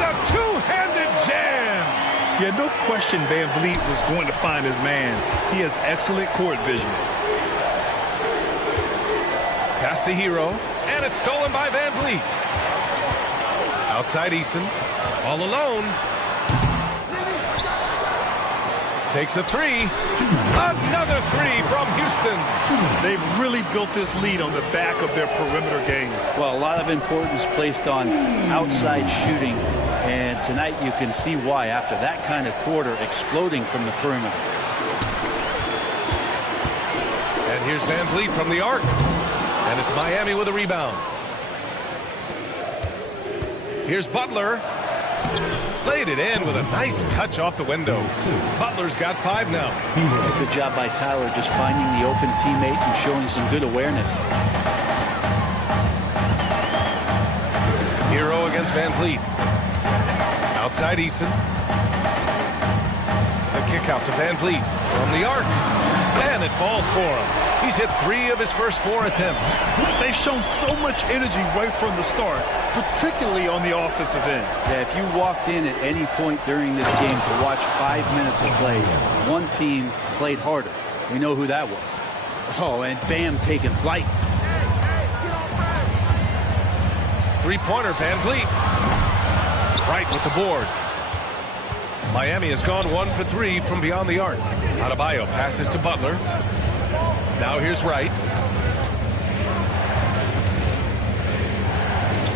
a two-handed jam. Yeah, no question Van Vliet was going to find his man. He has excellent court vision. Pass to Hero, and it's stolen by Van Vliet. Outside Eason, all alone. Takes a 3. Another 3 from Houston. They've really built this lead on the back of their perimeter game. Well, a lot of importance placed on outside shooting, and tonight you can see why after that kind of quarter exploding from the perimeter. And here's Van Vliet from the arc. And it's Miami with a rebound. Here's Butler. Laid it in with a nice touch off the window. Butler's got 5 now. Good job by Tyler just finding the open teammate and showing some good awareness. Hero against Van Vliet. Outside Eason. The kick out to Van Vliet from the arc. And it falls for him. He's hit 3 of his first 4 attempts. They've shown so much energy right from the start, particularly on the offensive end. Yeah, if you walked in at any point during this game to watch 5 minutes of play, one team played harder. We know who that was. Oh, and Bam taking flight. Three-pointer, Van Vliet. Right with the board. Miami has gone 1 for 3 from beyond the arc. Adebayo passes to Butler. Now here's Wright.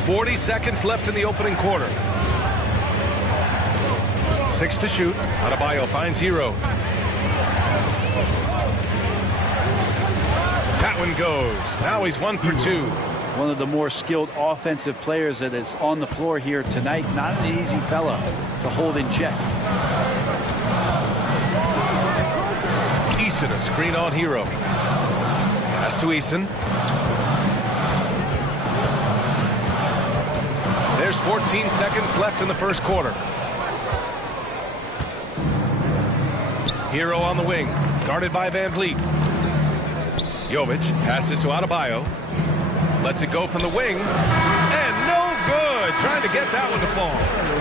40 seconds left in the opening quarter. 6 to shoot. Adebayo finds Hero. That one goes. Now he's 1 for 2. One of the more skilled offensive players that is on the floor here tonight. Not an easy fella to hold in check. Eason, a screen on Hero. Pass to Eason. There's 14 seconds left in the first quarter. Hero on the wing, guarded by Van Vliet. Jovic passes to Adebayo. Lets it go from the wing. And no good. Trying to get that one to fall.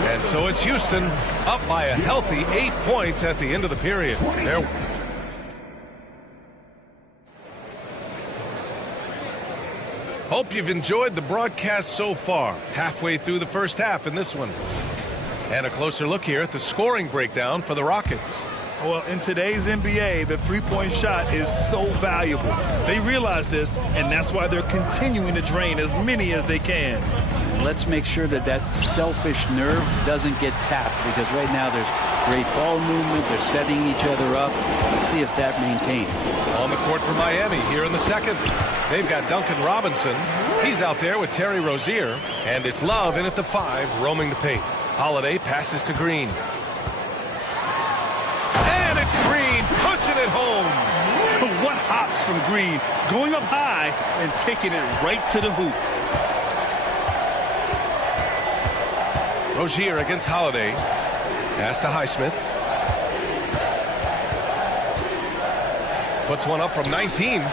And so it's Houston up by a healthy 8 points at the end of the period. Hope you've enjoyed the broadcast so far. Halfway through the first half in this one. And a closer look here at the scoring breakdown for the Rockets. Well, in today's NBA, the three-point shot is so valuable. They realize this, and that's why they're continuing to drain as many as they can. Let's make sure that that selfish nerve doesn't get tapped, because right now there's great ball movement. They're setting each other up. Let's see if that maintains. On the court for Miami here in the second. They've got Duncan Robinson. He's out there with Terry Rozier. And it's Love in at the 5, roaming the paint. Holiday passes to Green. And it's Green punching it home. What hops from Green, going up high and taking it right to the hoop. Rozier against Holiday. Pass to Highsmith. Puts one up from 19.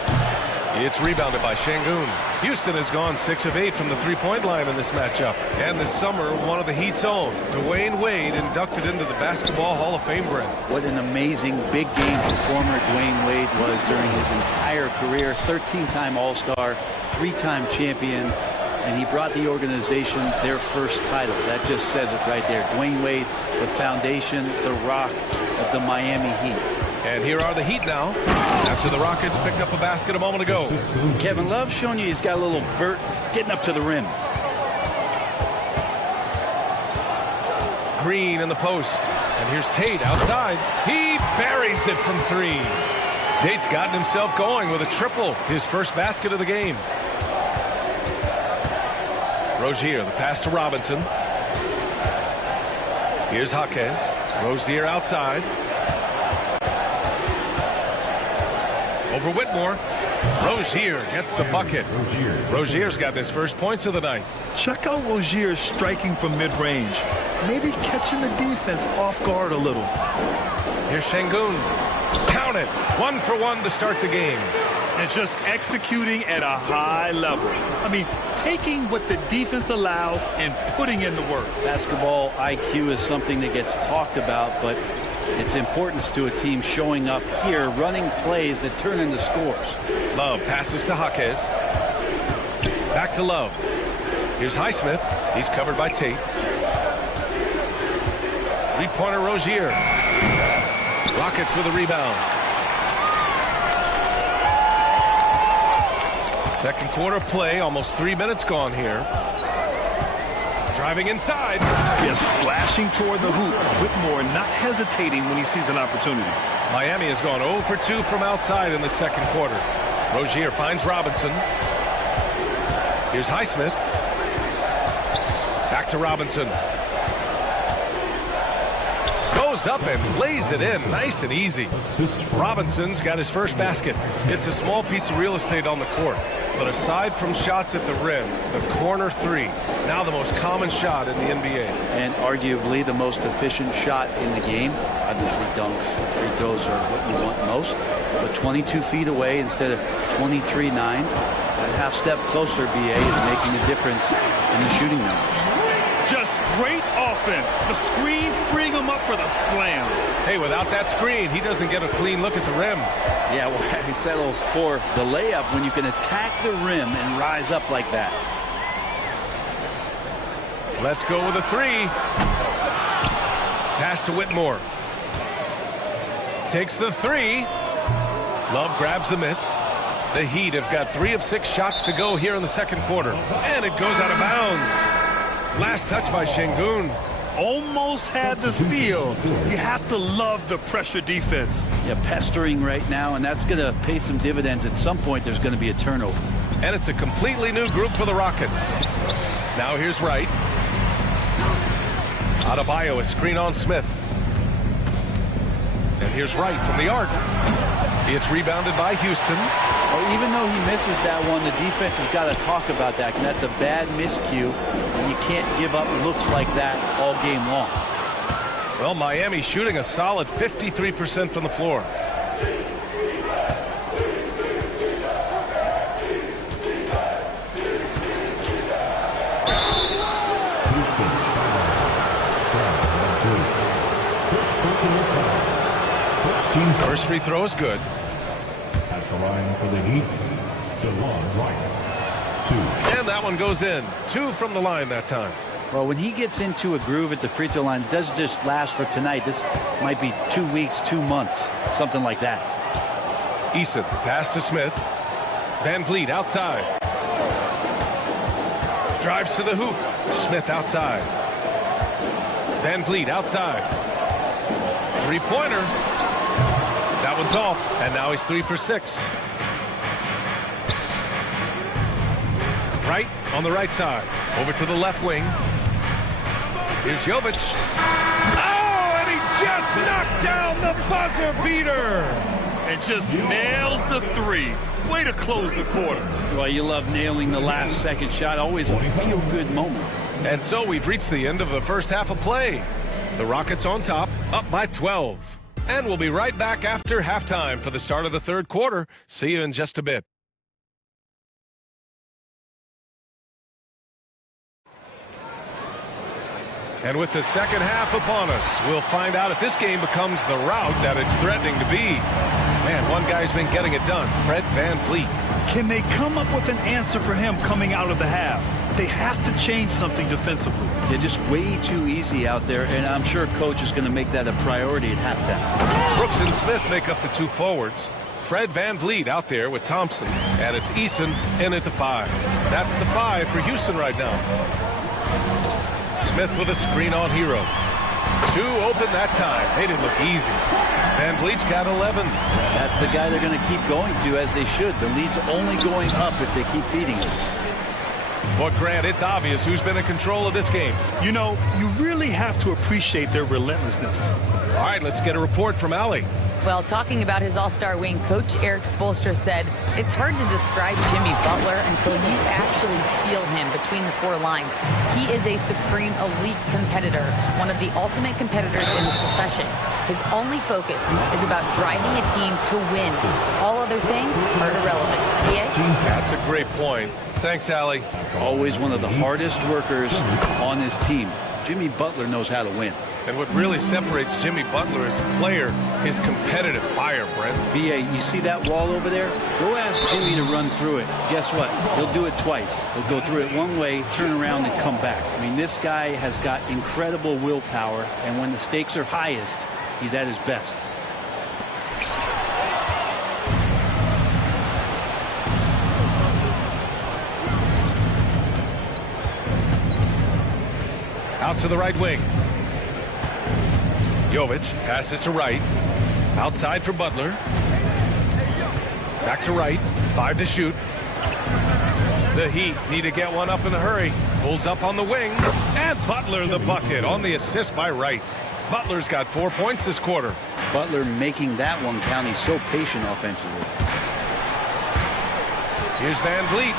It's rebounded by Şengün. Houston has gone 6 of 8 from the three-point line in this matchup. And this summer, one of the Heat's own, Dwayne Wade, inducted into the Basketball Hall of Fame, Brent. What an amazing big game performer Dwayne Wade was during his entire career. 13-time All-Star, 3-time champion, and he brought the organization their first title. That just says it right there. Dwayne Wade, the foundation, the rock of the Miami Heat. And here are the Heat now, after the Rockets picked up a basket a moment ago. Kevin Love showing you he's got a little vert getting up to the rim. Green in the post. And here's Tate outside. He buries it from 3. Tate's gotten himself going with a triple, his first basket of the game. Rozier, the pass to Robinson. Here's Jaquez. Rozier outside. Over Whitmore. Rozier gets the bucket. Rozier's gotten his first points of the night. Check out Rozier striking from mid-range. Maybe catching the defense off guard a little. Here's Şengün. Count it. 1 for 1 to start the game. And just executing at a high level. I mean, taking what the defense allows and putting in the work. Basketball IQ is something that gets talked about, but its importance to a team showing up here, running plays that turn into scores. Love passes to Jaquez. Back to Love. Here's Highsmith. He's covered by Tate. Three-pointer Rozier. Rockets with a rebound. Second quarter play, almost 3 minutes gone here. Driving inside. Yes, slashing toward the hoop. Whitmore not hesitating when he sees an opportunity. Miami has gone 0 for 2 from outside in the second quarter. Rozier finds Robinson. Here's Highsmith. Back to Robinson. Goes up and lays it in nice and easy. Robinson's got his first basket. It's a small piece of real estate on the court. But aside from shots at the rim, the corner 3, now the most common shot in the NBA. And arguably the most efficient shot in the game. Obviously dunks and free throws are what you want most. But 22 feet away instead of 23-9. That half step closer, BA, is making a difference in the shooting numbers. Just great offense. The screen freeing him up for the slam. Hey, without that screen, he doesn't get a clean look at the rim. Yeah, well, he settled for the layup when you can attack the rim and rise up like that. Let's go with a 3. Pass to Whitmore. Takes the 3. Love grabs the miss. The Heat have got 3 of 6 shots to go here in the second quarter. And it goes out of bounds. Last touch by Şengün. Almost had the steal. You have to love the pressure defense. Yeah, pestering right now, and that's going to pay some dividends. At some point, there's going to be a turnover. And it's a completely new group for the Rockets. Now here's Wright. Adebayo, a screen on Smith. And here's Wright from the arc. It's rebounded by Houston. Well, even though he misses that one, the defense has got to talk about that. And that's a bad miscue. And you can't give up looks like that all game long. Well, Miami shooting a solid 53% from the floor. First free throw is good. At the line for the Heat, DeLon Wright. 2. And that one goes in. 2 from the line that time. Well, when he gets into a groove at the free throw line, it doesn't just last for tonight. This might be 2 weeks, 2 months, something like that. Eason, pass to Smith. Van Vliet outside. Drives to the hoop. Smith outside. Van Vliet outside. Three-pointer. That one's off, and now he's 3 for 6. Right on the right side. Over to the left wing. Here's Jovic. Oh, and he just knocked down the buzzer beater. And just nails the 3. Way to close the quarter. Well, you love nailing the last second shot. Always a feel-good moment. And so we've reached the end of the first half of play. The Rockets on top, up by 12. And we'll be right back after halftime for the start of the third quarter. See you in just a bit. And with the second half upon us, we'll find out if this game becomes the rout that it's threatening to be. Man, one guy's been getting it done, Fred VanVleet. Can they come up with an answer for him coming out of the half? They have to change something defensively. They're just way too easy out there, and I'm sure coach is going to make that a priority at halftime. Brooks and Smith make up the 2 forwards. Fred VanVleet out there with Thompson, and it's Eason in at the 5. That's the 5 for Houston right now. Smith with a screen on Hero. 2 open that time. Made it look easy. VanVleet's got 11. That's the guy they're going to keep going to, as they should. The lead's only going up if they keep feeding it. But Grant, it's obvious who's been in control of this game. You know, you really have to appreciate their relentlessness. All right, let's get a report from Allie. Well, talking about his all-star wing, Coach Eric Spoelstra said, it's hard to describe Jimmy Butler until you actually feel him between the 4 lines. He is a supreme elite competitor, one of the ultimate competitors in his profession. His only focus is about driving a team to win. All other things are irrelevant. Yeah? That's a great point. Thanks, Allie. Always one of the hardest workers on his team. Jimmy Butler knows how to win. And what really separates Jimmy Butler as a player is competitive fire, Brent. B.A., you see that wall over there? Go ask Jimmy to run through it. Guess what? He'll do it twice. He'll go through it one way, turn around, and come back. I mean, this guy has got incredible willpower, and when the stakes are highest, he's at his best. Out to the right wing. Jovic passes to Wright. Outside for Butler. Back to Wright. 5 to shoot. The Heat need to get one up in a hurry. Pulls up on the wing. And Butler the bucket on the assist by Wright. Butler's got 4 points this quarter. Butler making that one count. He's so patient offensively. Here's VanVleet.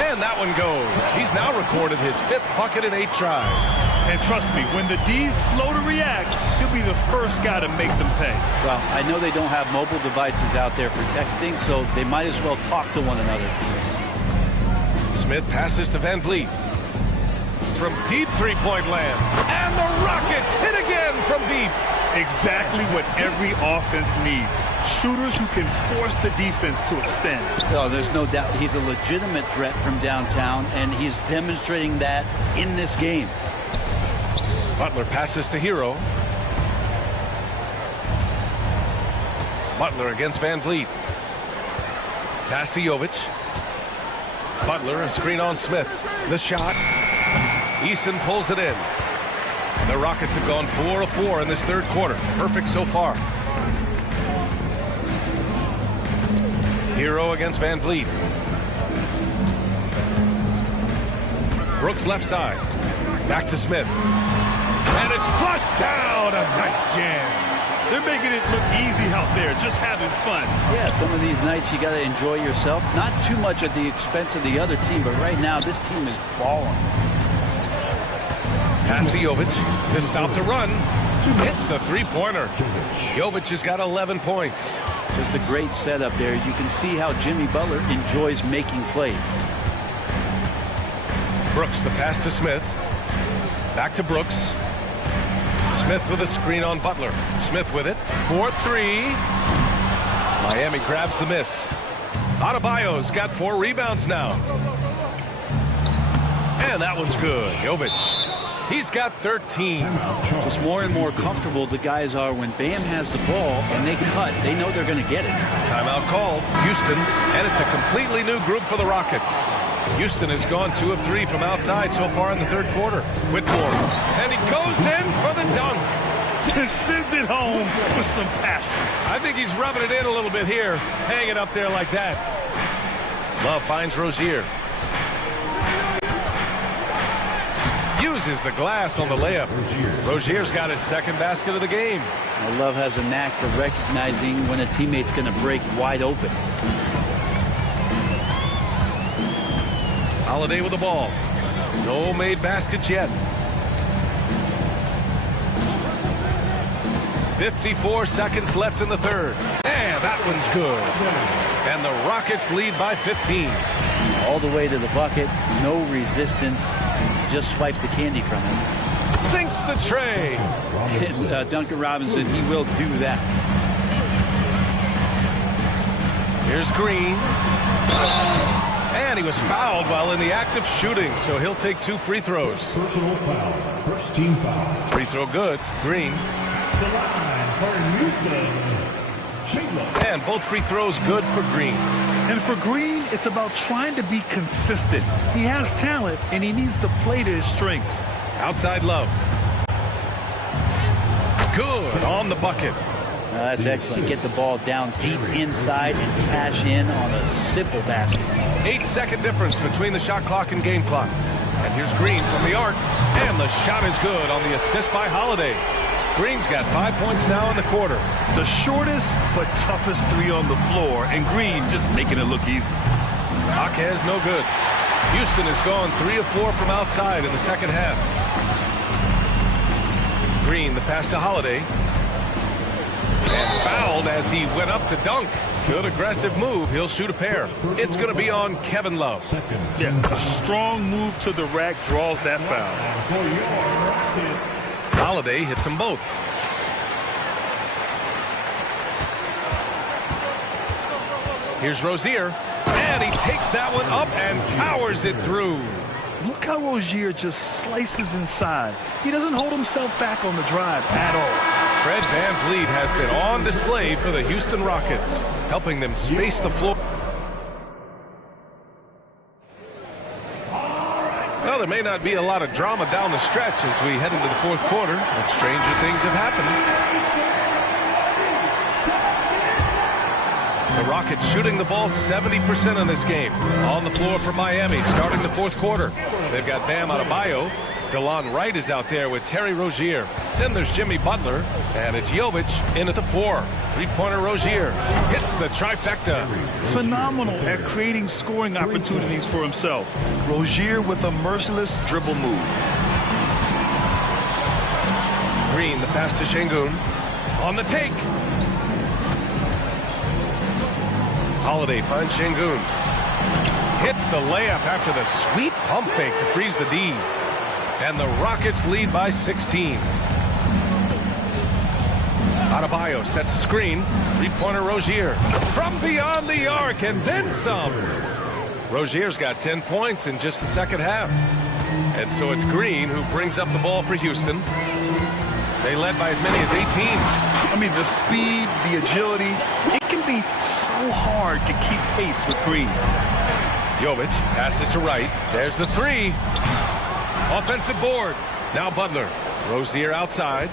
And that one goes. He's now recorded his 5th bucket in 8 tries. And trust me, when the D's slow to react, he'll be the first guy to make them pay. Well, I know they don't have mobile devices out there for texting, so they might as well talk to one another. Smith passes to VanVleet. From deep three-point land. And the Rockets hit again from deep. Exactly what every offense needs. Shooters who can force the defense to extend. Oh, there's no doubt he's a legitimate threat from downtown, and he's demonstrating that in this game. Butler passes to Hero. Butler against VanVleet. Pass to Jovic. Butler, a screen on Smith. The shot. Eason pulls it in. The Rockets have gone 4 of 4 in this third quarter. Perfect so far. Hero against VanVleet. Brooks left side. Back to Smith. And it's flushed down. A nice jam. They're making it look easy out there, just having fun. Yeah, some of these nights you got to enjoy yourself. Not too much at the expense of the other team, but right now this team is balling. Pass to Jovic to stop the run. Hits the three-pointer. Jovic has got 11 points. Just a great setup there. You can see how Jimmy Butler enjoys making plays. Brooks, the pass to Smith. Back to Brooks. Smith with a screen on Butler. Smith with it. 4-3. Miami grabs the miss. Adebayo's got 4 rebounds now. And that one's good. Jovic. He's got 13. Just more and more comfortable the guys are when Bam has the ball and they cut. They know they're going to get it. Timeout called. Houston. And it's a completely new group for the Rockets. Houston has gone 2 of 3 from outside so far in the third quarter. Whitmore. And he goes in for the dunk. And sends it home with some passion. I think he's rubbing it in a little bit here. Hanging up there like that. Love finds Rozier. Uses the glass on the layup. Rozier's got his second basket of the game. Love has a knack for recognizing when a teammate's going to break wide open. Holiday with the ball. No made baskets yet. 54 seconds left in the third. And that one's good. And the Rockets lead by 15. All the way to the bucket. No resistance. Just swipe the candy from him. Sinks the tray. And, Duncan Robinson, he will do that. Here's Green. And he was fouled while in the act of shooting, so he'll take 2 free throws. Personal foul. First team foul. Free throw good. Green. The line for Houston. And both free throws good for Green. And for Green, it's about trying to be consistent. He has talent, and he needs to play to his strengths. Outside Love. Good on the bucket. That's excellent. Get the ball down deep inside and cash in on a simple basket. 8-second difference between the shot clock and game clock. And here's Green from the arc. And the shot is good on the assist by Holiday. Green's got 5 points now in the quarter. The shortest but toughest 3 on the floor, and Green just making it look easy. Jaquez no good. Houston has gone 3 of 4 from outside in the second half. Green, the pass to Holiday. And fouled as he went up to dunk. Good aggressive move. He'll shoot a pair. It's going to be on Kevin Love. Yeah, a strong move to the rack draws that foul. Holiday hits them both. Here's Rozier. And he takes that one up and powers it through. Look how Rozier just slices inside. He doesn't hold himself back on the drive at all. Fred VanVleet has been on display for the Houston Rockets, helping them space the floor. Well, there may not be a lot of drama down the stretch as we head into the fourth quarter, but stranger things have happened. The Rockets shooting the ball 70% in this game. On the floor for Miami, starting the fourth quarter. They've got Bam Adebayo. DeLon Wright is out there with Terry Rozier. Then there's Jimmy Butler, and it's Jovic in at the 4. Three-pointer Rozier hits the trifecta. Phenomenal at creating scoring opportunities for himself. Rozier with a merciless dribble move. Green, the pass to Şengün. On the take. Holiday finds Şengün. Hits the layup after the sweet pump fake to freeze the D. And the Rockets lead by 16. Adebayo sets a screen. Three-pointer Rozier. From beyond the arc and then some. Rozier's got 10 points in just the second half. And so it's Green who brings up the ball for Houston. They led by as many as 18. I mean, the speed, the agility, it can be so hard to keep pace with Green. Jovic passes to Wright. There's the 3. Offensive board. Now Butler. Rozier outside.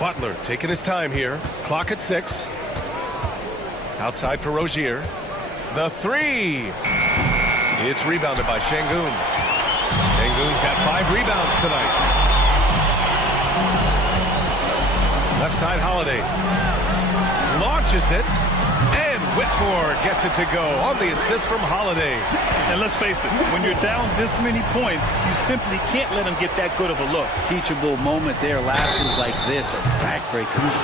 Butler taking his time here. Clock at 6. Outside for Rozier. The 3. It's rebounded by Şengün. Şengün's got 5 rebounds tonight. Left side, Holiday. Launches it. And Whitmore gets it to go on the assist from Holiday. And let's face it, when you're down this many points, you simply can't let them get that good of a look. Teachable moment there. Lapses like this are backbreakers.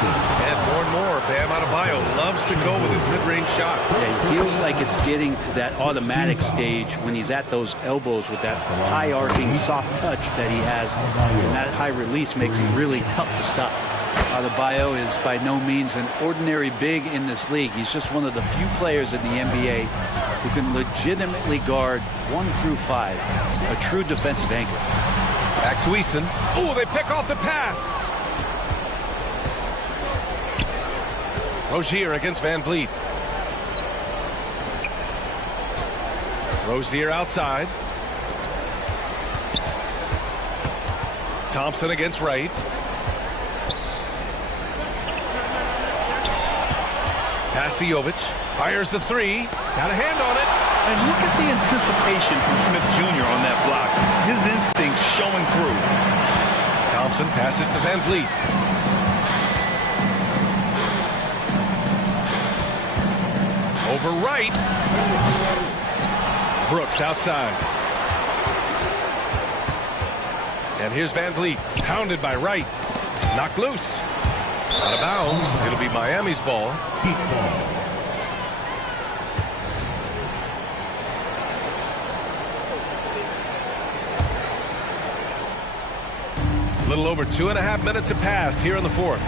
And more, Bam Adebayo loves to go with his mid-range shot. Yeah, he feels like it's getting to that automatic stage when he's at those elbows with that high arcing soft touch that he has. And that high release makes it really tough to stop. Adebayo is by no means an ordinary big in this league. He's just one of the few players in the NBA who can legitimately guard 1 through 5. A true defensive anchor. Back to Eason. Oh, they pick off the pass. Rozier against Van Vliet. Rozier outside. Thompson against Wright. Pass to Jovic. Fires the 3. Got a hand on it. And look at the anticipation from Smith Jr. on that block. His instinct showing through. Thompson passes to Van Vliet. Over Wright. Brooks outside. And here's Van Vliet. Pounded by Wright. Knocked loose. Out of bounds. It'll be Miami's ball. A little over 2.5 minutes have passed here in the 4th.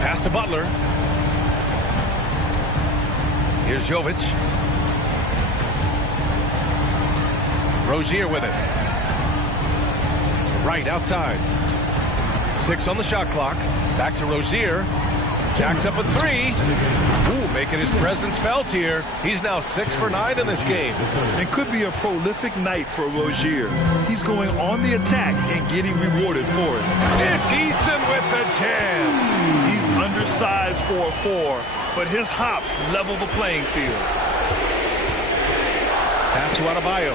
Pass to Butler. Here's Jovic. Rozier with it. Right outside. 6 on the shot clock. Back to Rozier. Jacks up a 3. Ooh, making his presence felt here. He's now 6 for 9 in this game. It could be a prolific night for Rozier. He's going on the attack and getting rewarded for it. It's Eason with the jam. He's undersized for a 4, but his hops level the playing field. Pass to Adebayo.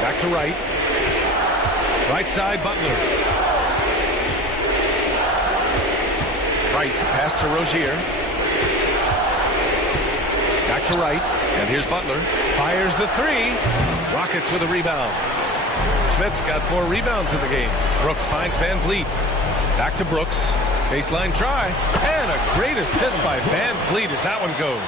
Back to Wright. Right side, Butler. Wright, pass to Rozier. Back to Wright. And here's Butler. Fires the 3. Rockets with a rebound. Smith's got 4 rebounds in the game. Brooks finds Van Vliet. Back to Brooks. Baseline try. And a great assist by Van Vliet as that one goes.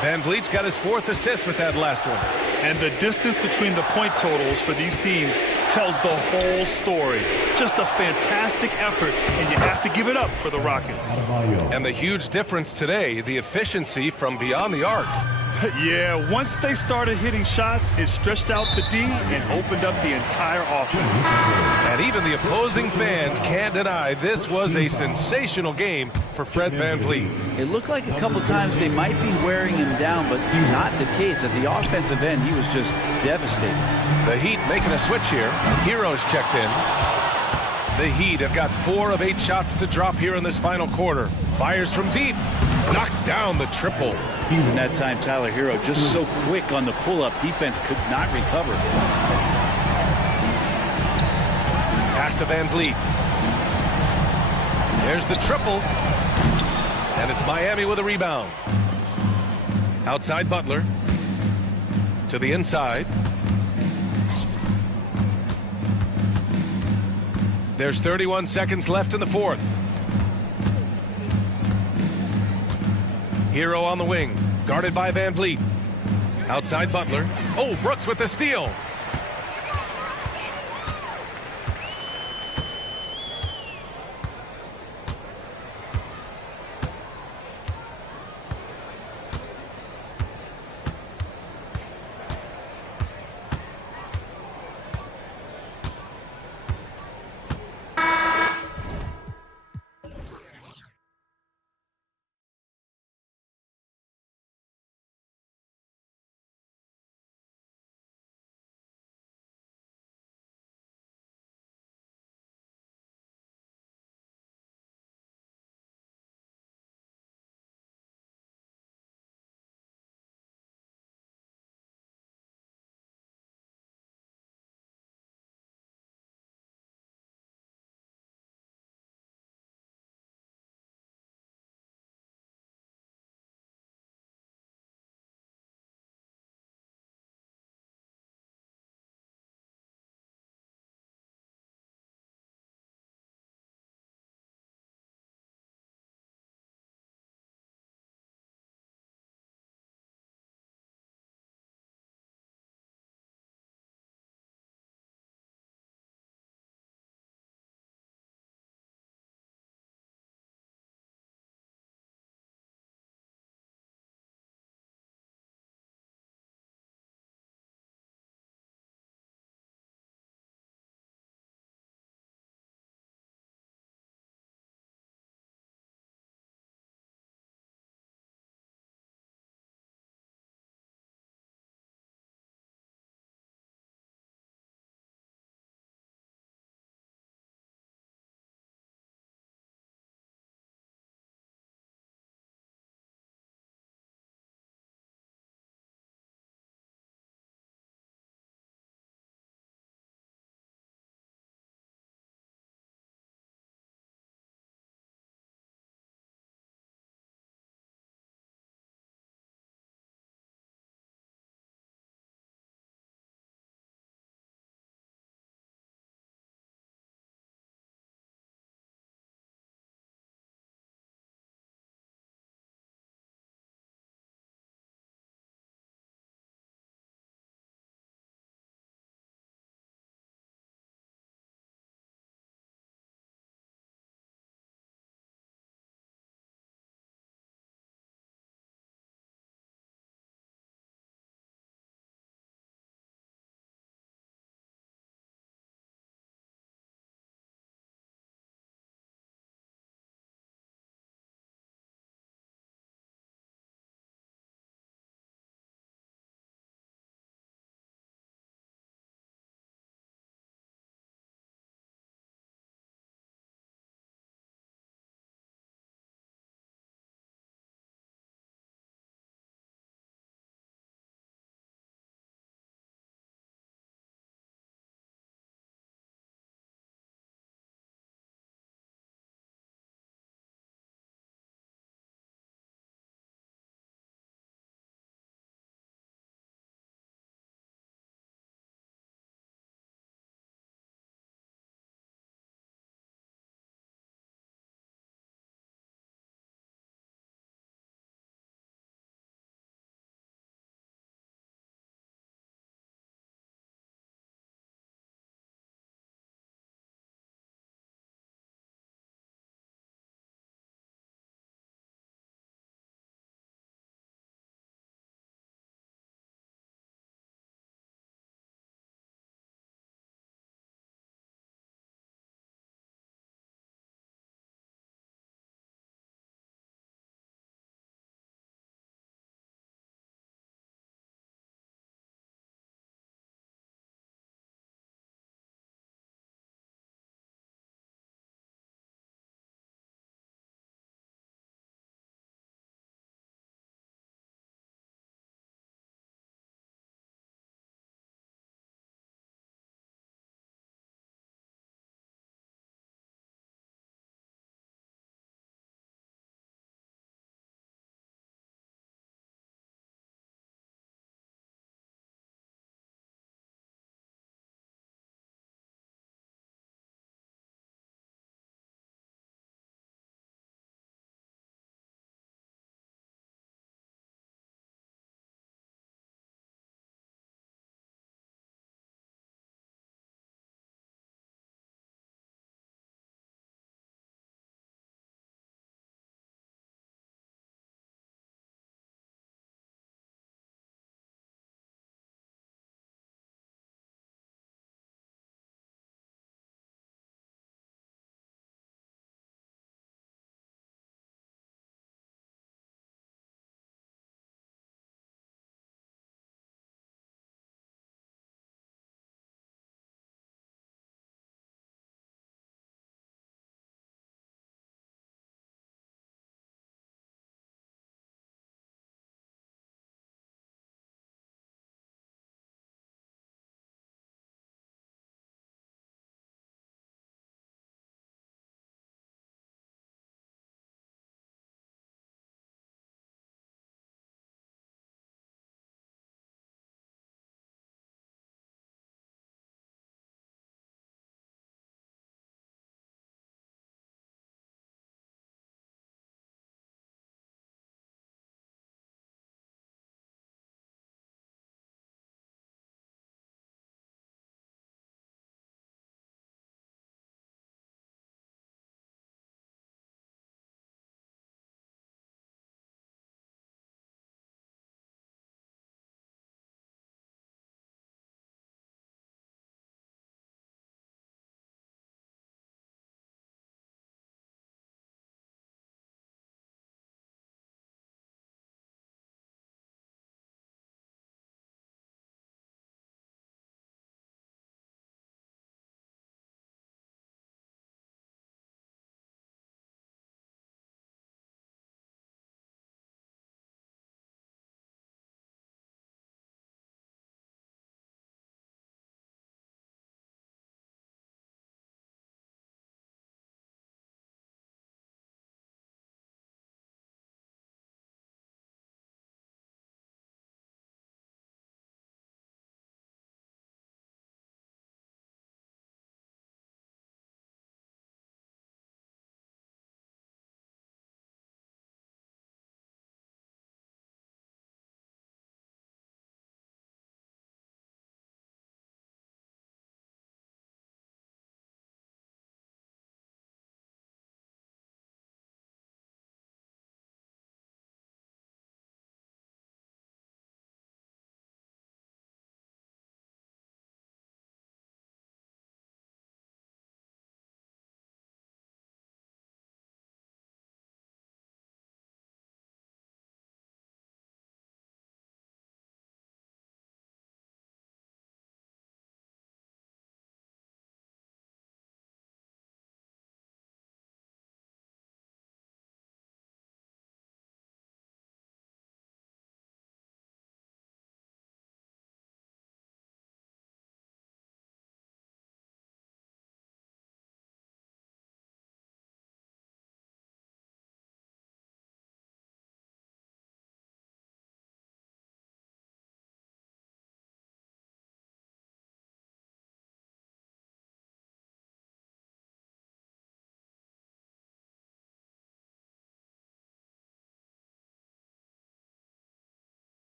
Van Vliet's got his 4th assist with that last one. And the distance between the point totals for these teams tells the whole story. Just a fantastic effort, and you have to give it up for the Rockets. And the huge difference today, the efficiency from beyond the arc. Yeah, once they started hitting shots, it stretched out the D and opened up the entire offense. And even the opposing fans can't deny this was a sensational game for Fred Van Vliet. It looked like a couple times they might be wearing him down, but not the case. At the offensive end, he was just devastating. The Heat making a switch here. Heroes checked in. The Heat have got 4 of 8 shots to drop here in this final quarter. Fires from deep. Knocks down the triple. And that time, Tyler Hero just so quick on the pull-up. Defense could not recover. Pass to Van Vliet. There's the triple. And it's Miami with a rebound. Outside Butler. To the inside. There's 31 seconds left in the 4th. Hero on the wing, guarded by Van Vliet. Outside Butler. Oh, Brooks with the steal.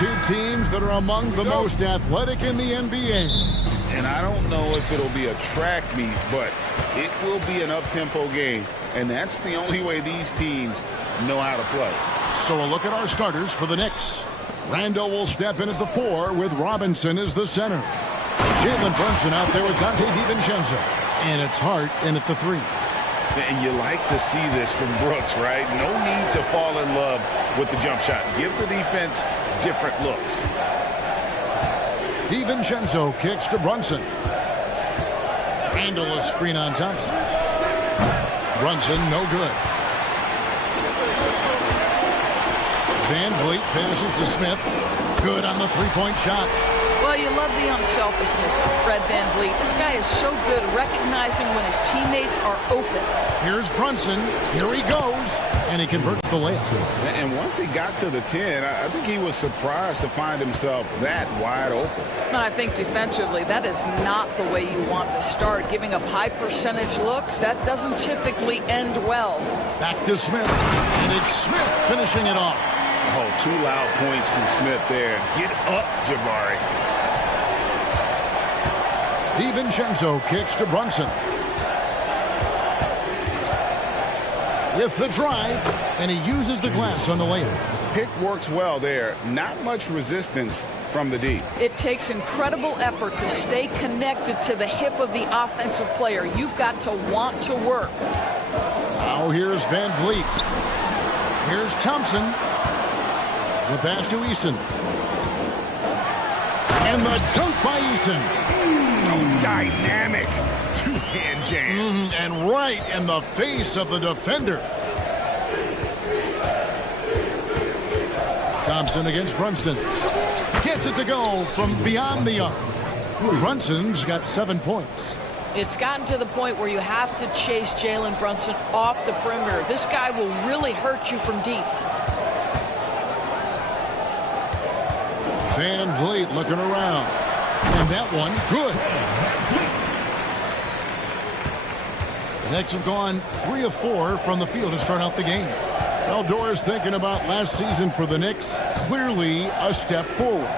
Two teams that are among the most athletic in the NBA. And I don't know if it'll be a track meet, but it will be an up-tempo game. And that's the only way these teams know how to play. So a look at our starters for the Knicks. Randall will step in at the 4 with Robinson as the center. Jalen Brunson out there with Dante DiVincenzo. And it's Hart in at the 3. And you like to see this from Brooks, right? No need to fall in love with the jump shot. Give the defense different looks. DiVincenzo kicks to Brunson. Randall a screen on Thompson. Brunson no good. Van Vliet passes to Smith. Good on the three-point shot. Well, you love the unselfishness of Fred Van Vliet. This guy is so good recognizing when his teammates are open. Here's Brunson. Here he goes. And he converts the layup. And once he got to the 10, I think he was surprised to find himself that wide open. And I think defensively, that is not the way you want to start. Giving up high percentage looks, that doesn't typically end well. Back to Smith. And it's Smith finishing it off. Oh, 2 loud points from Smith there. Get up, Jabari. DiVincenzo kicks to Brunson. With the drive, and he uses the glass on the layup. Pick works well there. Not much resistance from the D. It takes incredible effort to stay connected to the hip of the offensive player. You've got to want to work. Now here's Van Vliet. Here's Thompson. The pass to Eason. And the dunk by Eason. Oh, dynamic. Two-hand jam. And right in the face of the defender. Thompson against Brunson. Gets it to go from beyond the arc. Brunson's got 7 points. It's gotten to the point where you have to chase Jalen Brunson off the perimeter. This guy will really hurt you from deep. Van Vliet looking around. And that one, good. The Knicks have gone 3 of 4 from the field to start out the game. Eldor's thinking about last season for the Knicks. Clearly a step forward.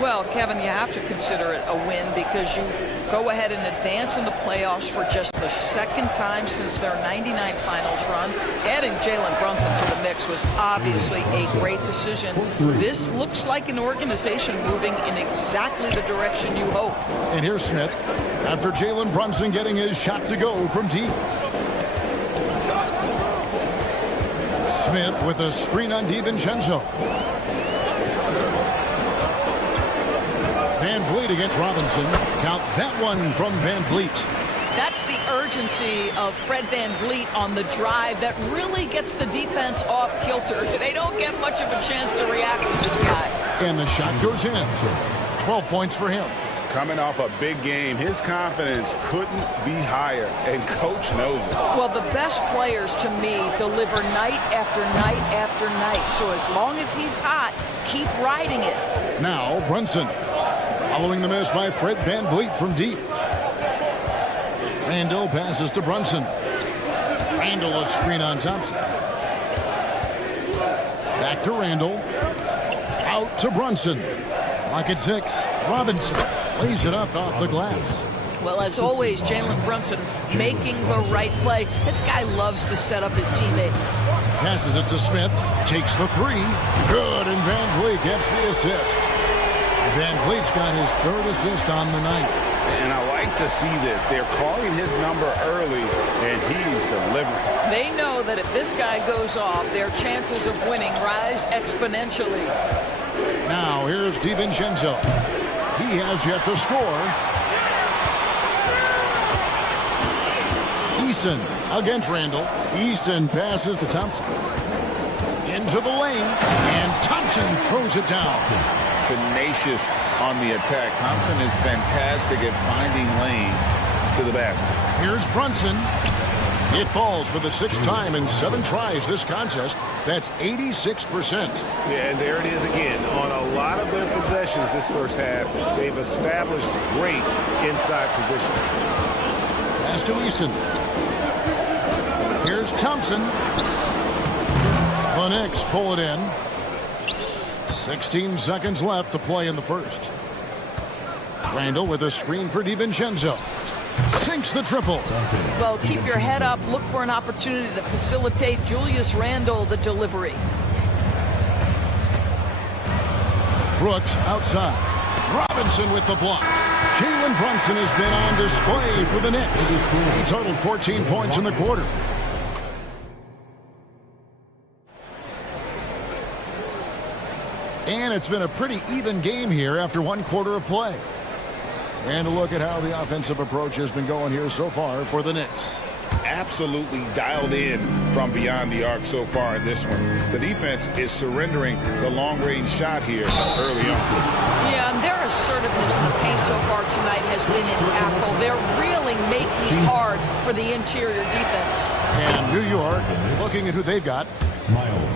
Well, Kevin, you have to consider it a win because you go ahead and advance in the playoffs for just the second time since their '99 finals run. Adding Jalen Brunson to the mix was obviously a great decision. This looks like an organization moving in exactly the direction you hope. And here's Smith after Jalen Brunson getting his shot to go from deep. Smith with a screen on DiVincenzo. Van Vliet against Robinson. Count that one from Van Vliet. That's the urgency of Fred Van Vliet on the drive that really gets the defense off kilter. They don't get much of a chance to react with this guy. And the shot goes in. 12 points for him. Coming off a big game, his confidence couldn't be higher, and coach knows it. Well, the best players to me deliver night after night after night. So as long as he's hot, keep riding it. Now Brunson. Following the miss by Fred Van Vliet from deep. Randall passes to Brunson. Randall a screen on Thompson. Back to Randall. Out to Brunson. Lock at 6. Robinson lays it up off the glass. Well, as always, Jalen Brunson making the right play. This guy loves to set up his teammates. Passes it to Smith. Takes the 3. Good, and Van Vliet gets the assist. Van Vliet's got his 3rd assist on the night. And I like to see this. They're calling his number early, and he's delivering. They know that if this guy goes off, their chances of winning rise exponentially. Now, here's DiVincenzo. He has yet to score. Eason against Randall. Eason passes to Thompson. Into the lane, and Thompson throws it down. Tenacious on the attack. Thompson is fantastic at finding lanes to the basket. Here's Brunson. It falls for the 6th time in 7 tries this contest. That's 86%. Yeah, and there it is again. On a lot of their possessions this first half, they've established great inside position. Pass to Eason. Here's Thompson. The Knicks pull it in. 16 seconds left to play in the first. Randall with a screen for DiVincenzo. Sinks the triple. Well, keep your head up. Look for an opportunity to facilitate Julius Randle the delivery. Brooks outside. Robinson with the block. Jalen Brunson has been on display for the Knicks. He totaled 14 points in the quarter. And it's been a pretty even game here after one quarter of play. And a look at how the offensive approach has been going here so far for the Knicks. Absolutely dialed in from beyond the arc so far in this one. The defense is surrendering the long-range shot here early on. Yeah, and their assertiveness in the paint so far tonight has been impactful. They're really making it hard for the interior defense. And New York, looking at who they've got,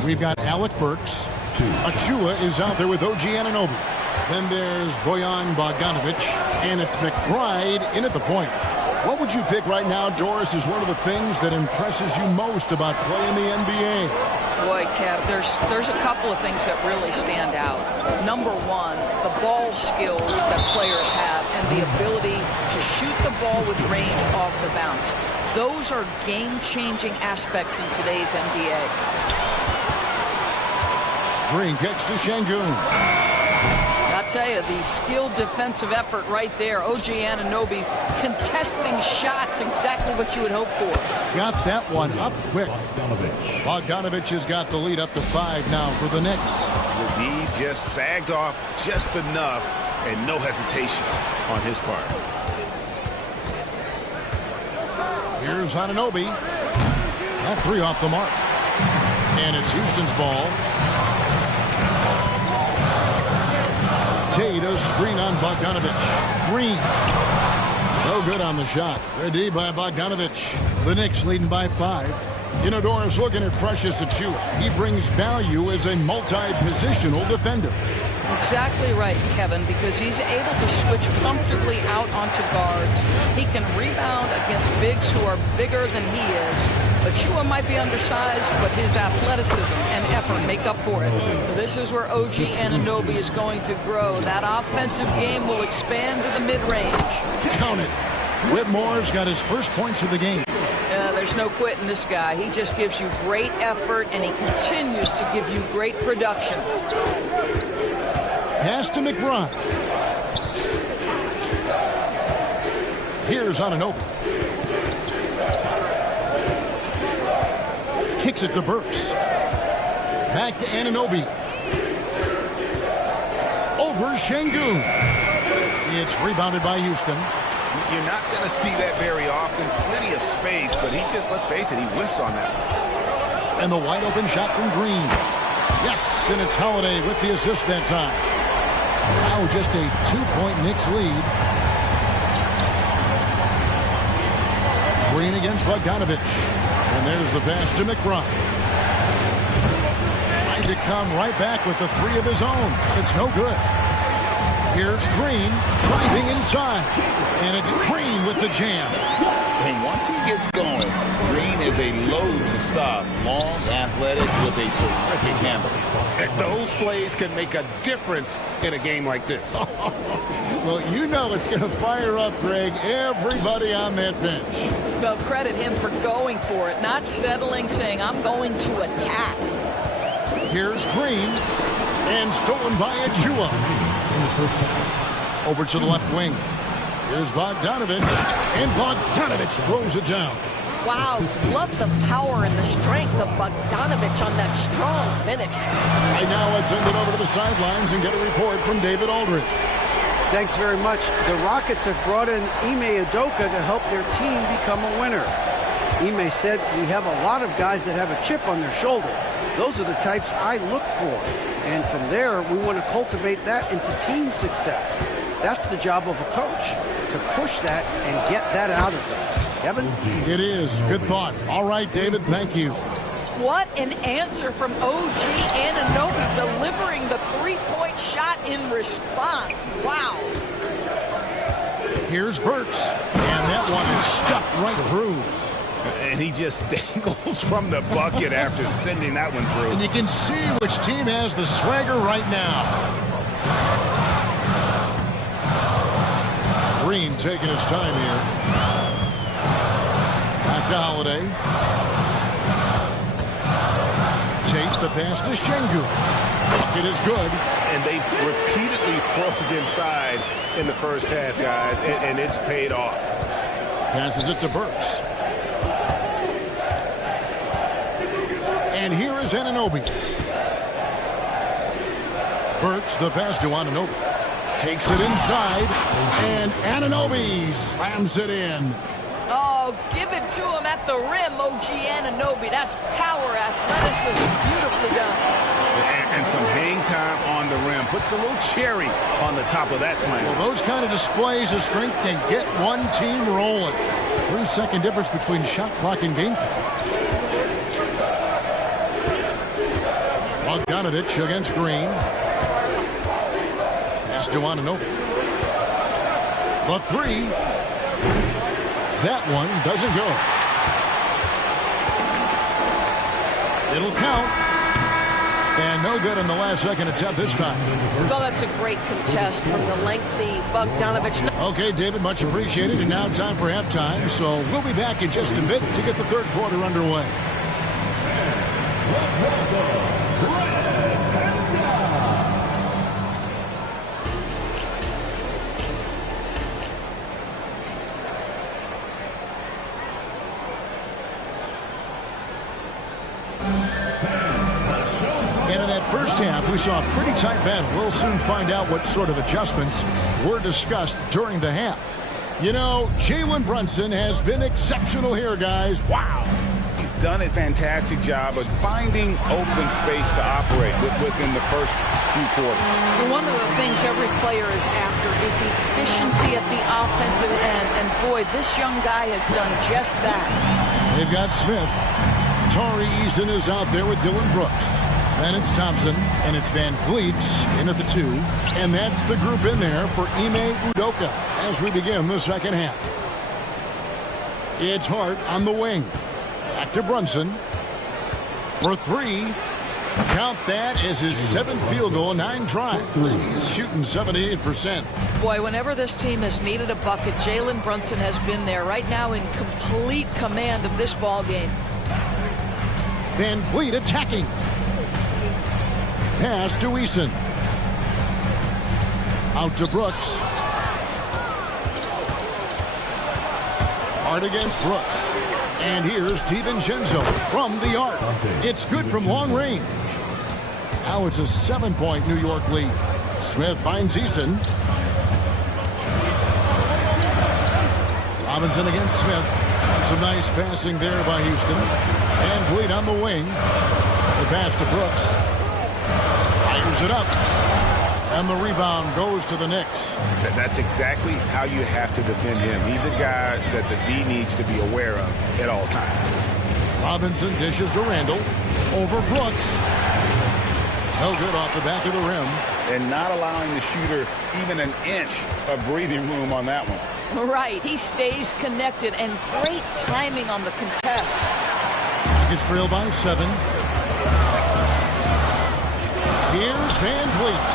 we've got Alec Burks. Achua is out there with OG Anunoby. Then there's Bojan Bogdanovic, and it's McBride in at the point. What would you pick right now, Doris, is one of the things that impresses you most about playing the NBA? Boy, Kev, there's a couple of things that really stand out. Number one, the ball skills that players have and the ability to shoot the ball with range off the bounce. Those are game-changing aspects in today's NBA. Green kicks to Şengün. I'll tell you, the skilled defensive effort right there. OG Anunoby contesting shots, exactly what you would hope for. Got that one up quick. Bogdanovic has got the lead up to 5 now for the Knicks. The D just sagged off just enough and no hesitation on his part. Here's Anunoby. That 3 off the mark. And it's Houston's ball. Tate, a screen on Bogdanovic. Green. No good on the shot. Ready by Bogdanovic. The Knicks leading by 5. You know, Doris, looking at Precious Achiuwa, he brings value as a multi-positional defender. Exactly right, Kevin, because he's able to switch comfortably out onto guards. He can rebound against bigs who are bigger than he is. Achua might be undersized, but his athleticism and effort make up for it. This is where OG Anunoby is going to grow. That offensive game will expand to the mid-range. Count it. Whitmore's got his first points of the game. There's no quitting this guy. He just gives you great effort, and he continues to give you great production. Pass to McBride. Here's Anunoby. Kicks it to Burks. Back to Anunoby. Over Şengün. It's rebounded by Houston. You're not going to see that very often. Plenty of space, but he just, let's face it, he whiffs on that. And the wide open shot from Green. Yes, and it's Holiday with the assist that time. Now just a 2-point Knicks lead. Green against Bogdanovic. And there's the pass to McBride. Trying to come right back with the 3 of his own. It's no good. Here's Green driving inside. And it's Green with the jam. And once he gets going, Green is a load to stop. Long, athletic, with a terrific handle. And those plays can make a difference in a game like this. Well, you know it's going to fire up, Greg, everybody on that bench. Well, credit him for going for it, not settling, saying, I'm going to attack. Here's Green, and stolen by Achua. Over to the left wing. Here's Bogdanovic, and Bogdanovic throws it down. Wow, love the power and the strength of Bogdanovic on that strong finish. Right now, let's send it over to the sidelines and get a report from David Aldridge. Thanks very much. The Rockets have brought in Ime Udoka to help their team become a winner. Ime said, we have a lot of guys that have a chip on their shoulder. Those are the types I look for. And from there, we want to cultivate that into team success. That's the job of a coach, to push that and get that out of them. Kevin? It is. Good thought. All right, David, thank you. What an answer from OG Anunoby, delivering the three-point shot in response. Wow. Here's Burks, and that one is stuffed right through. And and he just dangles from the bucket after sending that one through. And you can see which team has the swagger right now. Green taking his time here. Back to Holiday. Tate the pass to Şengün. Bucket is good. And they've repeatedly probed inside in the first half, guys, and it's paid off. Passes it to Burks. And here is Anunoby. Burks, the pass to Anunoby. Takes it inside, and Anunoby slams it in. Oh, give it to him at the rim, OG Anunoby. That's power, athleticism, beautifully done. And some hang time on the rim. Puts a little cherry on the top of that slam. Well, those kind of displays of strength can get one team rolling. 3-second difference between shot clock and game clock. Bogdanovich against Green. Pass to Anunoby. The three. That one doesn't go. It'll count. And no good on the last second attempt this time. Well, that's a great contest from the lengthy Bogdanovich. Okay, David, much appreciated. And now time for halftime. So we'll be back in just a bit to get the third quarter underway. First half, we saw a pretty tight battle. We'll soon find out what sort of adjustments were discussed during the half. You know, Jalen Brunson has been exceptional here, guys. Wow. He's done a fantastic job of finding open space to operate within the first few quarters. Well, one of the things every player is after is efficiency at the offensive end. And boy, this young guy has done just that. They've got Smith. Tari Easton is out there with Dylan Brooks. Then it's Thompson, and it's Van Vliet in at the 2. And that's the group in there for Ime Udoka as we begin the second half. It's Hart on the wing. Back to Brunson for 3. Count that as his 7th field goal, 9 tries. He's shooting 78%. Boy, whenever this team has needed a bucket, Jalen Brunson has been there right now in complete command of this ball game. Van Vliet attacking. Pass to Eason. Out to Brooks. Hart against Brooks. And here's DiVincenzo from the arc. It's good from long range. Now it's a 7-point New York lead. Smith finds Eason. Robinson against Smith. Some nice passing there by Houston. And Vliet on the wing. The pass to Brooks. Fires it up. And the rebound goes to the Knicks. That's exactly how you have to defend him. He's a guy that the D needs to be aware of at all times. Robinson dishes to Randall. Over Brooks. No good off the back of the rim. And not allowing the shooter even an inch of breathing room on that one. Right. He stays connected, and great timing on the contest. It's trailed by 7. Here's Van Vliet.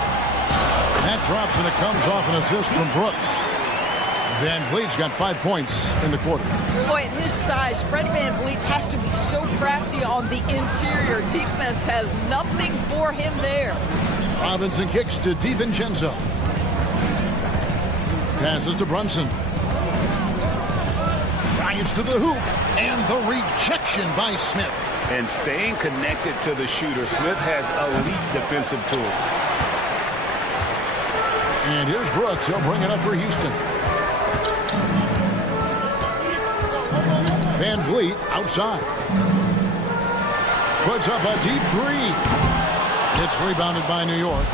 That drops, and it comes off an assist from Brooks. Van Vliet's got 5 points in the quarter. Boy, at his size, Fred Van Vliet has to be so crafty on the interior. Defense has nothing for him there. Robinson kicks to DiVincenzo. Passes to Brunson. Drives to the hoop, and the rejection by Smith. And staying connected to the shooter, Smith has elite defensive tools. And here's Brooks. He'll bring it up for Houston. Van Vliet outside. Puts up a deep 3. It's rebounded by New York.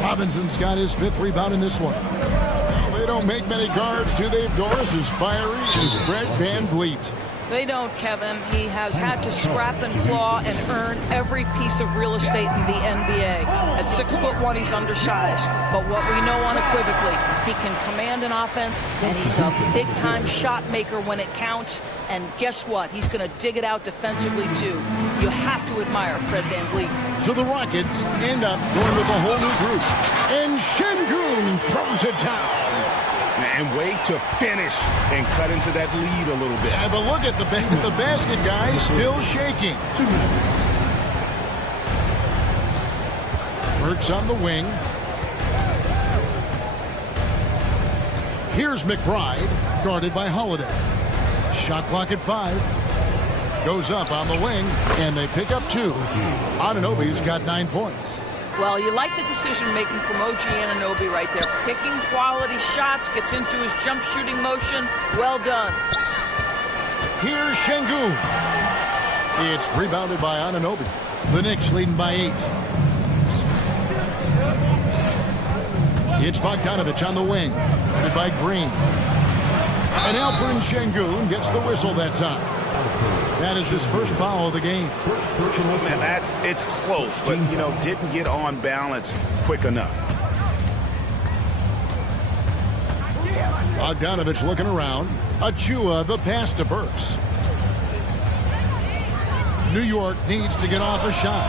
Robinson's got his 5th rebound in this one. Well, they don't make many guards, do they, Doris? As fiery as Fred Van Vliet. They don't, Kevin. He has had to scrap and claw and earn every piece of real estate in the NBA. At 6'1", he's undersized. But what we know unequivocally, he can command an offense, and he's a big-time shot maker when it counts. And guess what? He's going to dig it out defensively, too. You have to admire Fred VanVleet. So the Rockets end up going with a whole new group. And Şengün throws it down. And wait to finish and cut into that lead a little bit. Yeah, but look at the basket guy still shaking. Burks on the wing. Here's McBride, guarded by Holiday. Shot clock at 5. Goes up on the wing, and they pick up 2. Anunoby's got 9 points. Well, you like the decision-making from OG Anunoby right there. Picking quality shots, gets into his jump shooting motion. Well done. Here's Şengün. It's rebounded by Anunoby. The Knicks leading by 8. It's Bogdanovich on the wing, guarded by Green. And Alperen Şengün gets the whistle that time. That is his first foul of the game. Man, it's close, but, didn't get on balance quick enough. Bogdanovich looking around. Achua, the pass to Burks. New York needs to get off a shot.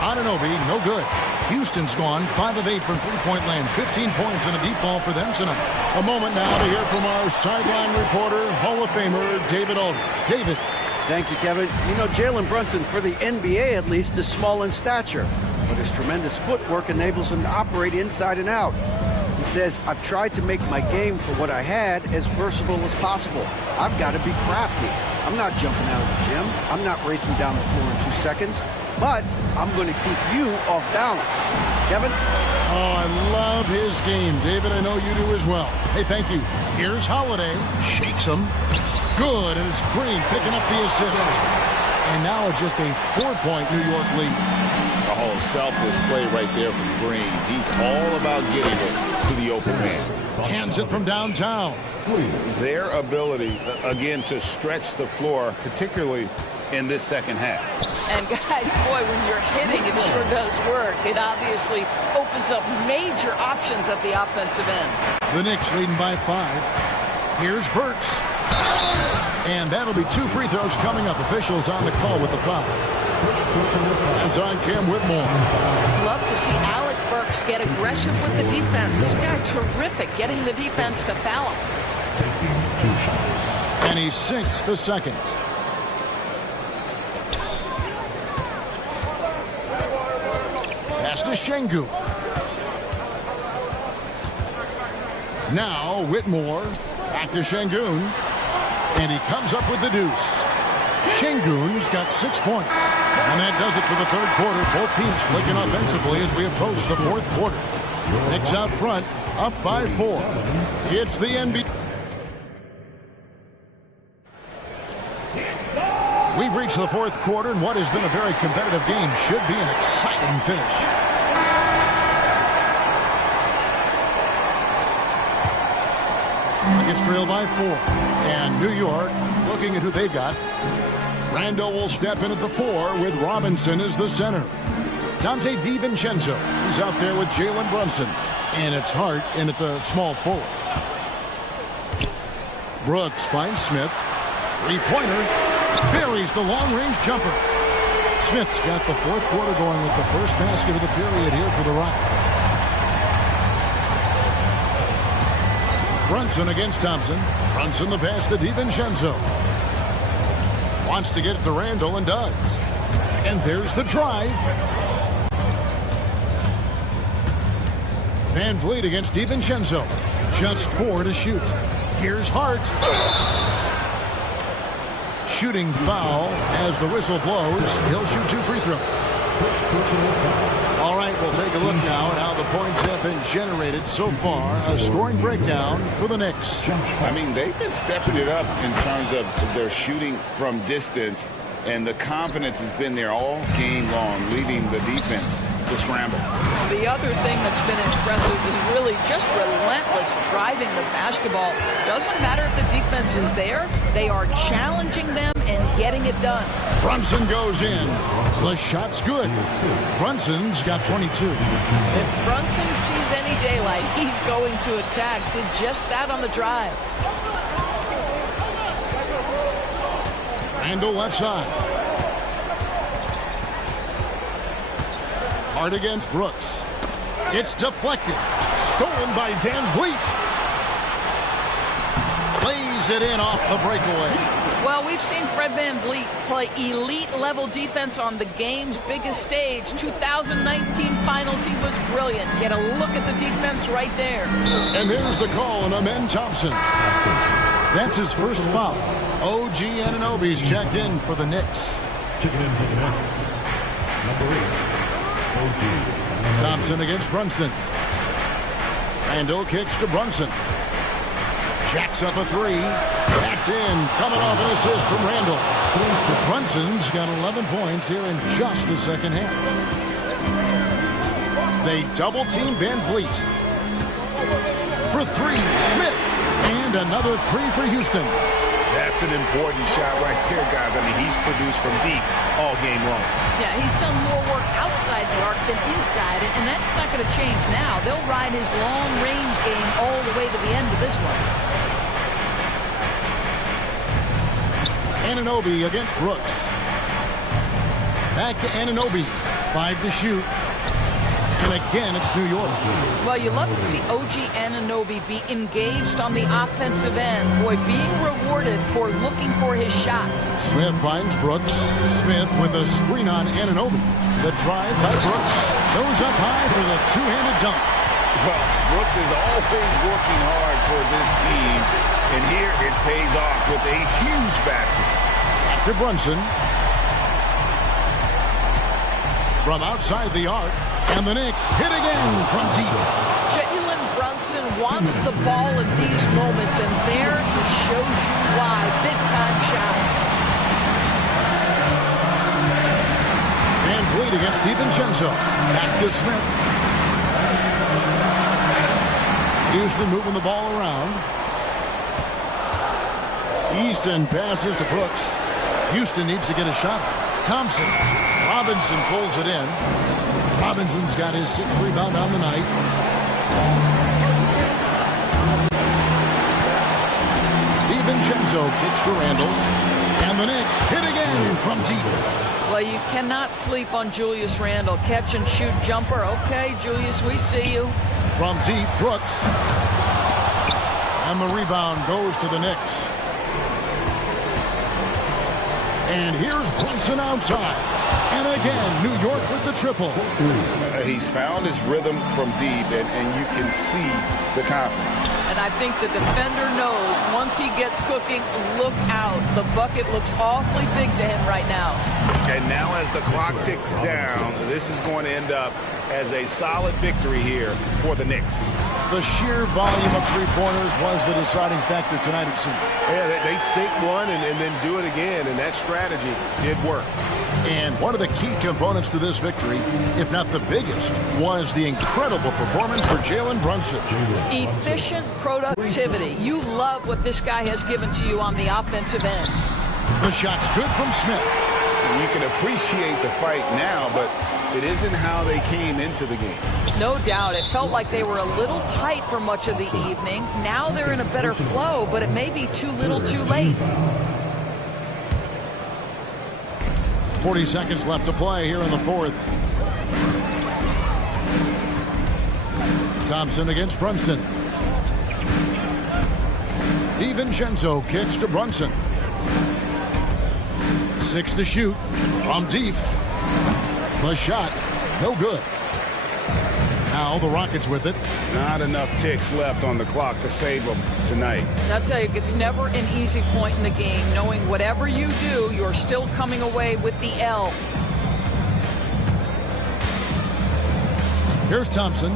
Anunoby, no good. Houston's gone 5 of 8 from three-point land. 15 points and a deep ball for them tonight. A moment now to hear from our sideline reporter, Hall of Famer, David Aldridge. David. Thank you, Kevin. Jalen Brunson, for the NBA at least, is small in stature, but his tremendous footwork enables him to operate inside and out. He says, I've tried to make my game for what I had as versatile as possible. I've got to be crafty. I'm not jumping out of the gym. I'm not racing down the floor in 2 seconds. But I'm going to keep you off balance. Kevin? Oh, I love his game. David, I know you do as well. Hey, thank you. Here's Holiday. Shakes him. Good, and it's Green picking up the assist. And now it's just a 4-point New York lead. Oh, selfless play right there from Green. He's all about getting it to the open man. Cans it from downtown. Their ability, again, to stretch the floor, particularly in this second half. And guys, boy, when you're hitting, it sure does work. It obviously opens up major options at the offensive end. The Knicks leading by 5. Here's Burks. And that'll be 2 free throws coming up. Officials on the call with the foul. That's on Cam Whitmore. Love to see Alec Burks get aggressive with the defense. This guy terrific, getting the defense to foul him. And he sinks the second. Pass to Şengün. Now Whitmore back to Şengün, and he comes up with the deuce. Şengün's got 6 points, and that does it for the third quarter. Both teams flicking offensively as we approach the fourth quarter. Knicks out front, up by 4. It's the NBA. We've reached the fourth quarter, and what has been a very competitive game should be an exciting finish. Gets trailed by 4. And New York, looking at who they've got. Randall will step in at the 4 with Robinson as the center. Dante DiVincenzo is out there with Jalen Brunson. And it's Hart in at the small forward. Brooks finds Smith. Three-pointer. Buries the long-range jumper. Smith's got the fourth quarter going with the first basket of the period here for the Rockets. Brunson against Thompson. Brunson the pass to DiVincenzo. Wants to get it to Randall and does. And there's the drive. VanVleet against DiVincenzo. Just 4 to shoot. Here's Hart. Shooting foul as the whistle blows. He'll shoot 2 free throws. All right, we'll take a look now at how the points have been generated so far. A scoring breakdown for the Knicks. I mean, they've been stepping it up in terms of their shooting from distance, and the confidence has been there all game long, leading the defense the scramble. The other thing that's been impressive is really just relentless driving the basketball. Doesn't matter if the defense is there, they are challenging them and getting it done. Brunson goes in. The shot's good. Brunson's got 22. If Brunson sees any daylight, he's going to attack. Did just that on the drive. Randall left side. Hard against Brooks. It's deflected. Stolen by Van Vliet. Plays it in off the breakaway. Well, we've seen Fred Van Vliet play elite-level defense on the game's biggest stage. 2019 finals, he was brilliant. Get a look at the defense right there. And there's the call on Amen Thompson. That's his first foul. OG Anunoby's checked in for the Knicks. Checking in for the Knicks, number 8, OG. Thompson against Brunson. Randall kicks to Brunson. Jacks up a three. That's in. Coming off an assist from Randall. Brunson's got 11 points here in just the second half. They double team Van Vliet. For three, Smith. And another three for Houston. That's an important shot right there, guys. I mean, he's produced from deep all game long. Yeah, he's done more work outside the arc than inside it, and that's not going to change now. They'll ride his long-range game all the way to the end of this one. Anunoby against Brooks. Back to Anunoby. 5 to shoot. And again, it's New York. Well, you love to see OG Anunoby be engaged on the offensive end. Boy, being rewarded for looking for his shot. Smith finds Brooks. Smith with a screen on Anunoby. The drive by Brooks goes up high for the two-handed dunk. Well, Brooks is always working hard for this team, and here it pays off with a huge basket. Back to Brunson. From outside the arc, and the Knicks hit again from deep. Jalen Brunson wants the ball in these moments, and there he shows you why. Big-time shot. Van Vliet against DiVincenzo. Back to Smith. Houston moving the ball around. Easton passes to Brooks. Houston needs to get a shot. Thompson. Robinson pulls it in. Robinson's got his 6th rebound on the night. DiVincenzo kicks to Randall. And the Knicks hit again from deep. Well, you cannot sleep on Julius Randle. Catch and shoot jumper. Okay, Julius, we see you. From deep, Brooks. And the rebound goes to the Knicks. And here's Brunson outside. And again, New York with the triple. He's found his rhythm from deep, and you can see the confidence. And I think the defender knows once he gets cooking, look out. The bucket looks awfully big to him right now. And now as the clock ticks down, this is going to end up as a solid victory here for the Knicks. The sheer volume of three-pointers was the deciding factor tonight, it seemed. Yeah, they sink one and then do it again, and that strategy did work. And one of the key components to this victory, if not the biggest, was the incredible performance for Jalen Brunson. Efficient productivity. You love what this guy has given to you on the offensive end. The shot's good from Smith. You can appreciate the fight now, but it isn't how they came into the game. No doubt. It felt like they were a little tight for much of the evening. Now they're in a better flow, but it may be too little too late. 40 seconds left to play here in the fourth. Thompson against Brunson. DiVincenzo kicks to Brunson. 6 to shoot from deep. The shot, no good. Now the Rockets with it. Not enough ticks left on the clock to save them tonight. I'll tell you, it's never an easy point in the game, knowing whatever you do, you're still coming away with the L. Here's Thompson.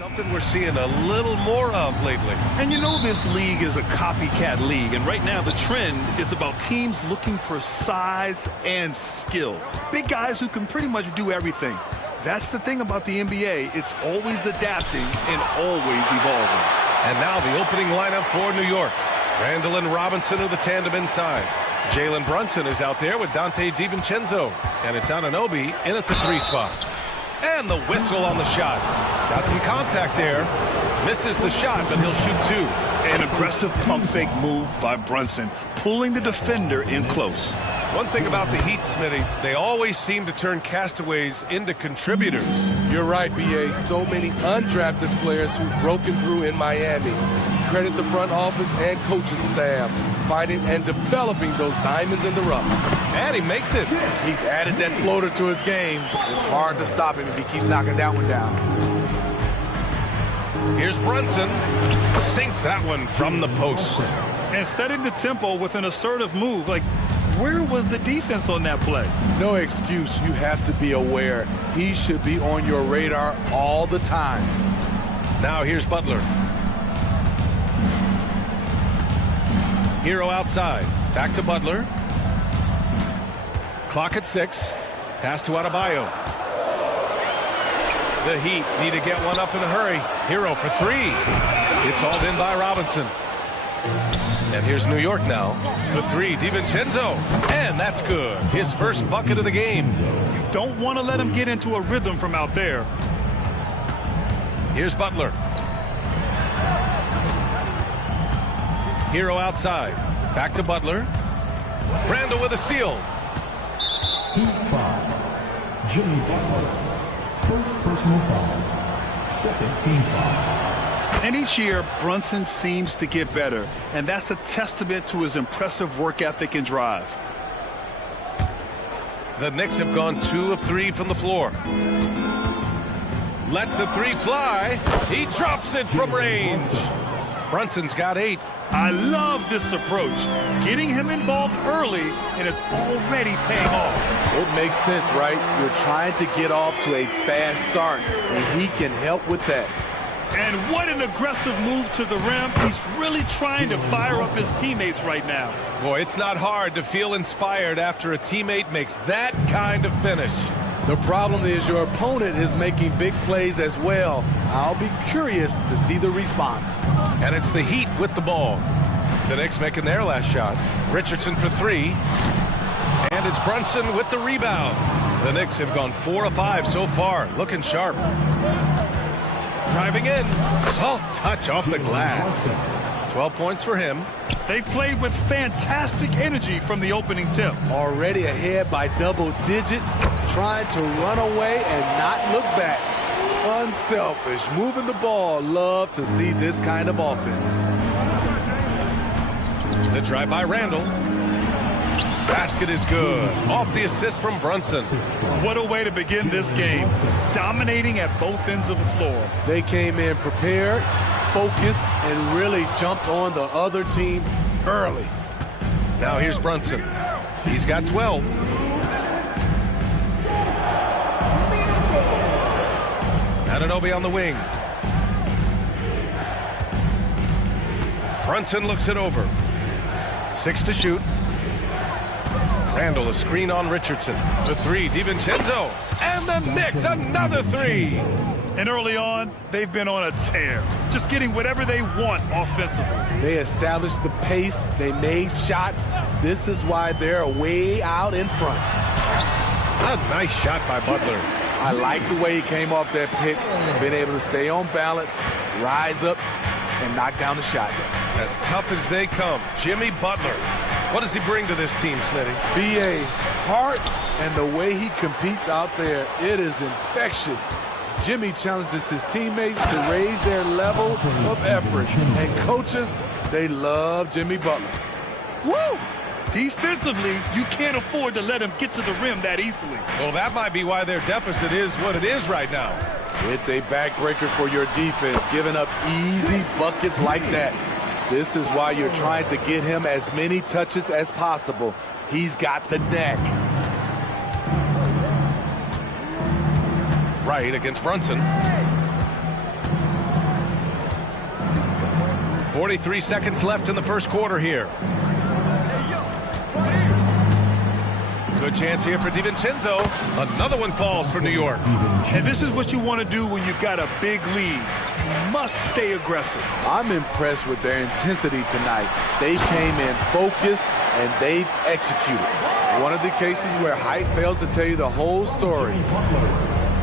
Something we're seeing a little more of lately. And you know this league is a copycat league, and right now the trend is about teams looking for size and skill. Big guys who can pretty much do everything. That's the thing about the NBA. It's always adapting and always evolving. And now the opening lineup for New York. Randall and Robinson are the tandem inside. Jalen Brunson is out there with Dante DiVincenzo. And it's Anunoby in at the 3 spot. And the whistle on the shot. Got some contact there. Misses the shot, but he'll shoot 2. An aggressive pump fake move by Brunson, pulling the defender in close. One thing about the Heat, Smitty, they always seem to turn castaways into contributors. You're right, B.A. So many undrafted players who've broken through in Miami. Credit the front office and coaching staff, finding and developing those diamonds in the rough. And he makes it. He's added that floater to his game. It's hard to stop him if he keeps knocking that one down. Here's Brunson. Sinks that one from the post. And setting the tempo with an assertive move. Like, where was the defense on that play? No excuse. You have to be aware. He should be on your radar all the time. Now here's Butler. Hero outside. Back to Butler. Clock at 6. Pass to Adebayo. The Heat need to get one up in a hurry. Hero for 3. It's hauled in by Robinson. And here's New York now. The 3, DiVincenzo. And that's good. His first bucket of the game. You don't want to let him get into a rhythm from out there. Here's Butler. Hero outside. Back to Butler. Randall with a steal. Heat foul. Jimmy Butler. First personal foul. Second team foul. And each year, Brunson seems to get better, and that's a testament to his impressive work ethic and drive. The Knicks have gone 2 of 3 from the floor. Lets the 3 fly. He drops it from range. Brunson's got 8. I love this approach. Getting him involved early, and it's already paying off. It makes sense, right? You're trying to get off to a fast start, and he can help with that. And what an aggressive move to the rim. He's really trying to fire up his teammates right now. Boy, it's not hard to feel inspired after a teammate makes that kind of finish. The problem is your opponent is making big plays as well. I'll be curious to see the response. And it's the Heat with the ball. The Knicks making their last shot. Richardson for 3. And it's Brunson with the rebound. The Knicks have gone 4 of 5 so far, looking sharp. Driving in, soft touch off the glass. 12 points for him. They've played with fantastic energy from the opening tip. Already ahead by double digits, trying to run away and not look back. Unselfish, moving the ball. Love to see this kind of offense. The drive by Randall. Basket is good. Off the assist from Brunson. What a way to begin this game. Dominating at both ends of the floor. They came in prepared, focused, and really jumped on the other team early. Now here's Brunson. He's got 12. Anunoby on the wing. Brunson looks it over. 6 to shoot. Randall, a screen on Richardson. The 3, DiVincenzo. And the Knicks, another 3. And early on, they've been on a tear. Just getting whatever they want offensively. They established the pace. They made shots. This is why they're way out in front. A nice shot by Butler. I like the way he came off that pick. Been able to stay on balance, rise up, and knock down the shot. As tough as they come, Jimmy Butler. What does he bring to this team, Smitty? B.A. heart and the way he competes out there, it is infectious. Jimmy challenges his teammates to raise their level of effort. And coaches, they love Jimmy Butler. Woo! Defensively, you can't afford to let him get to the rim that easily. Well, that might be why their deficit is what it is right now. It's a backbreaker for your defense, giving up easy buckets like that. This is why you're trying to get him as many touches as possible. He's got the knack. Right against Brunson. 43 seconds left in the first quarter here. Good chance here for DiVincenzo. Another one falls for New York. And this is what you want to do when you've got a big lead. You must stay aggressive. I'm impressed with their intensity tonight. They came in focused and they've executed. One of the cases where height fails to tell you the whole story.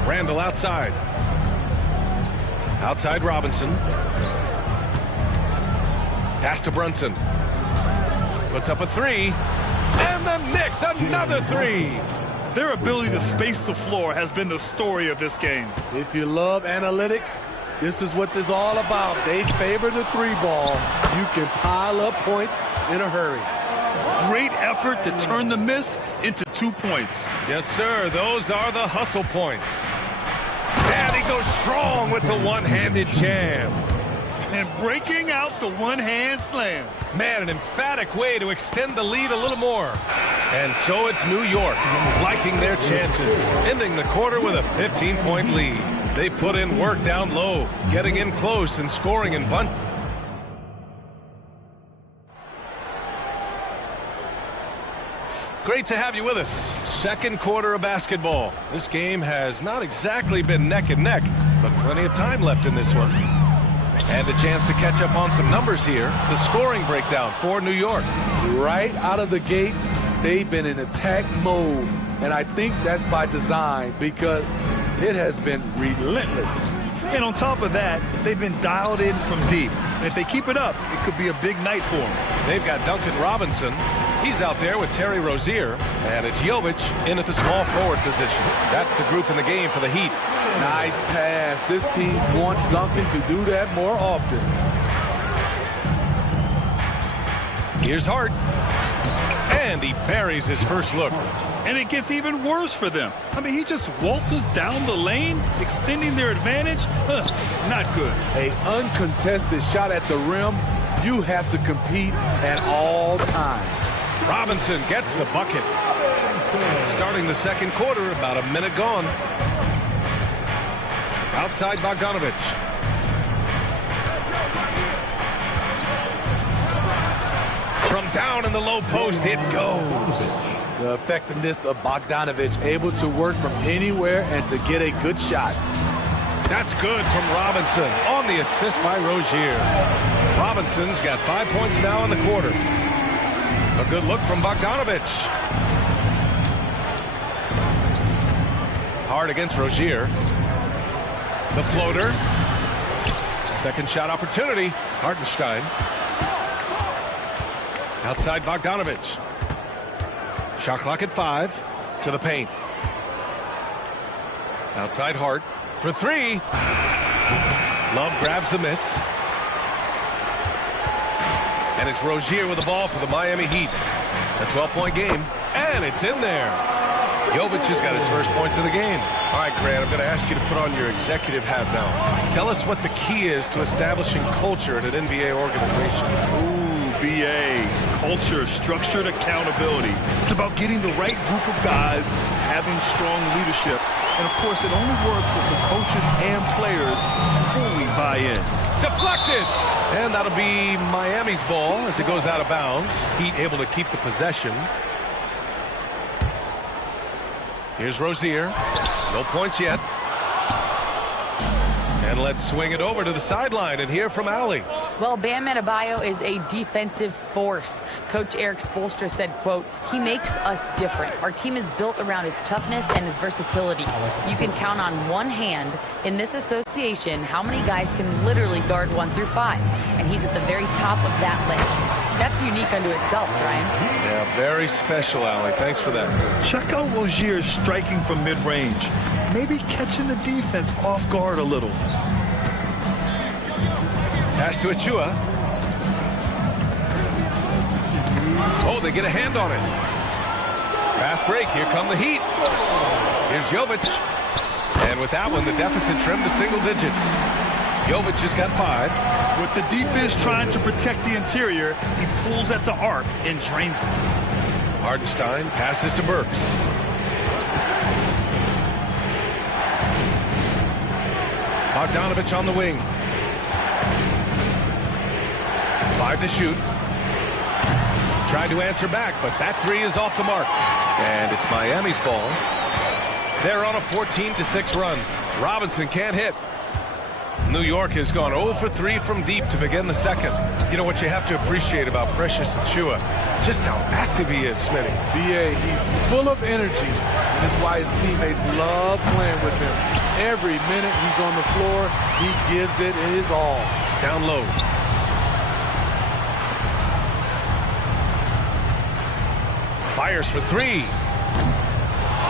Randall outside. Outside Robinson. Pass to Brunson. Puts up a three. And the Knicks, another three. Their ability to space the floor has been the story of this game. If you love analytics, this is what this is all about. They favor the three ball. You can pile up points in a hurry. Great effort to turn the miss into 2 points. Yes, sir. Those are the hustle points. And he goes strong with the one-handed jam. And breaking out the one-hand slam. Man, an emphatic way to extend the lead a little more. And so it's New York, liking their chances, ending the quarter with a 15-point lead. They put in work down low, getting in close and scoring in bunch. Great to have you with us. Second quarter of basketball. This game has not exactly been neck and neck, but plenty of time left in this one. And a chance to catch up on some numbers here. The scoring breakdown for New York. Right out of the gates, they've been in attack mode. And I think that's by design because it has been relentless. And on top of that, they've been dialed in from deep. And if they keep it up, it could be a big night for them. They've got Duncan Robinson. He's out there with Terry Rozier. And it's Jovic in at the small forward position. That's the group in the game for the Heat. Nice pass. This team wants Duncan to do that more often. Here's Hart. And he buries his first look. And it gets even worse for them. I mean, he just waltzes down the lane, extending their advantage. Not good. An uncontested shot at the rim. You have to compete at all times. Robinson gets the bucket. Starting the second quarter, about a minute gone. Outside Bogdanovich. From down in the low post, it goes. The effectiveness of Bogdanovich, able to work from anywhere and to get a good shot. That's good from Robinson on the assist by Rozier. Robinson's got 5 points now in the quarter. A good look from Bogdanovich. Hard against Rozier. The floater. Second shot opportunity. Hartenstein. Outside Bogdanovich. Shot clock at 5. To the paint. Outside Hart for 3. Love grabs the miss. And it's Rozier with the ball for the Miami Heat. A 12-point game. And it's in there. Jovic has got his first points of the game. All right, Grant, I'm going to ask you to put on your executive hat now. Tell us what the key is to establishing culture at an NBA organization. Ooh, BA. Culture, structured accountability. It's about getting the right group of guys, having strong leadership. And, of course, it only works if the coaches and players fully buy in. Deflected! And that'll be Miami's ball as it goes out of bounds. Heat able to keep the possession. Here's Rozier. No points yet. And let's swing it over to the sideline and hear from Allie. Well, Bam Adebayo is a defensive force. Coach Eric Spoelstra said, quote, "He makes us different. Our team is built around his toughness and his versatility. You can count on one hand in this association how many guys can literally guard 1 through 5. And he's at the very top of that list." That's unique unto itself, Ryan. Yeah, very special, Allie. Thanks for that. Check out Rozier striking from mid-range. Maybe catching the defense off guard a little. Pass to Achua. Oh, they get a hand on it. Fast break. Here come the Heat. Here's Jovic. And with that one, the deficit trimmed to single digits. Jovic has got 5. With the defense trying to protect the interior, he pulls at the arc and drains it. Hartenstein passes to Burks. Bogdanovich on the wing. 5 to shoot. Tried to answer back, but that three is off the mark. And it's Miami's ball. They're on a 14-6 run. Robinson can't hit. New York has gone 0 for 3 from deep to begin the second. You know what you have to appreciate about Precious Achiuwa? Just how active he is, Smitty. BA, he's full of energy, and it's why his teammates love playing with him. Every minute he's on the floor, he gives it his all. Down low. Fires for 3.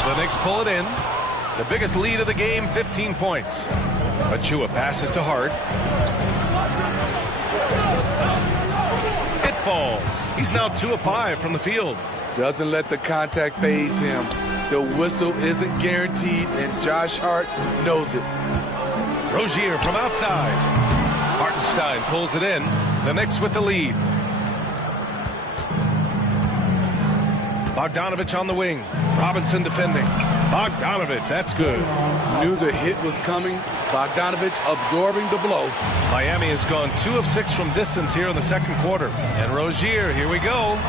The Knicks pull it in. The biggest lead of the game, 15 points. Achiuwa passes to Hart. It falls. He's now 2 of 5 from the field. Doesn't let the contact phase him. The whistle isn't guaranteed, and Josh Hart knows it. Rozier from outside. Hartenstein pulls it in. The Knicks with the lead. Bogdanovich on the wing. Robinson defending. Bogdanovich, that's good. Knew the hit was coming. Bogdanovich absorbing the blow. Miami has gone 2 of 6 from distance here in the second quarter. And Rozier, here we go.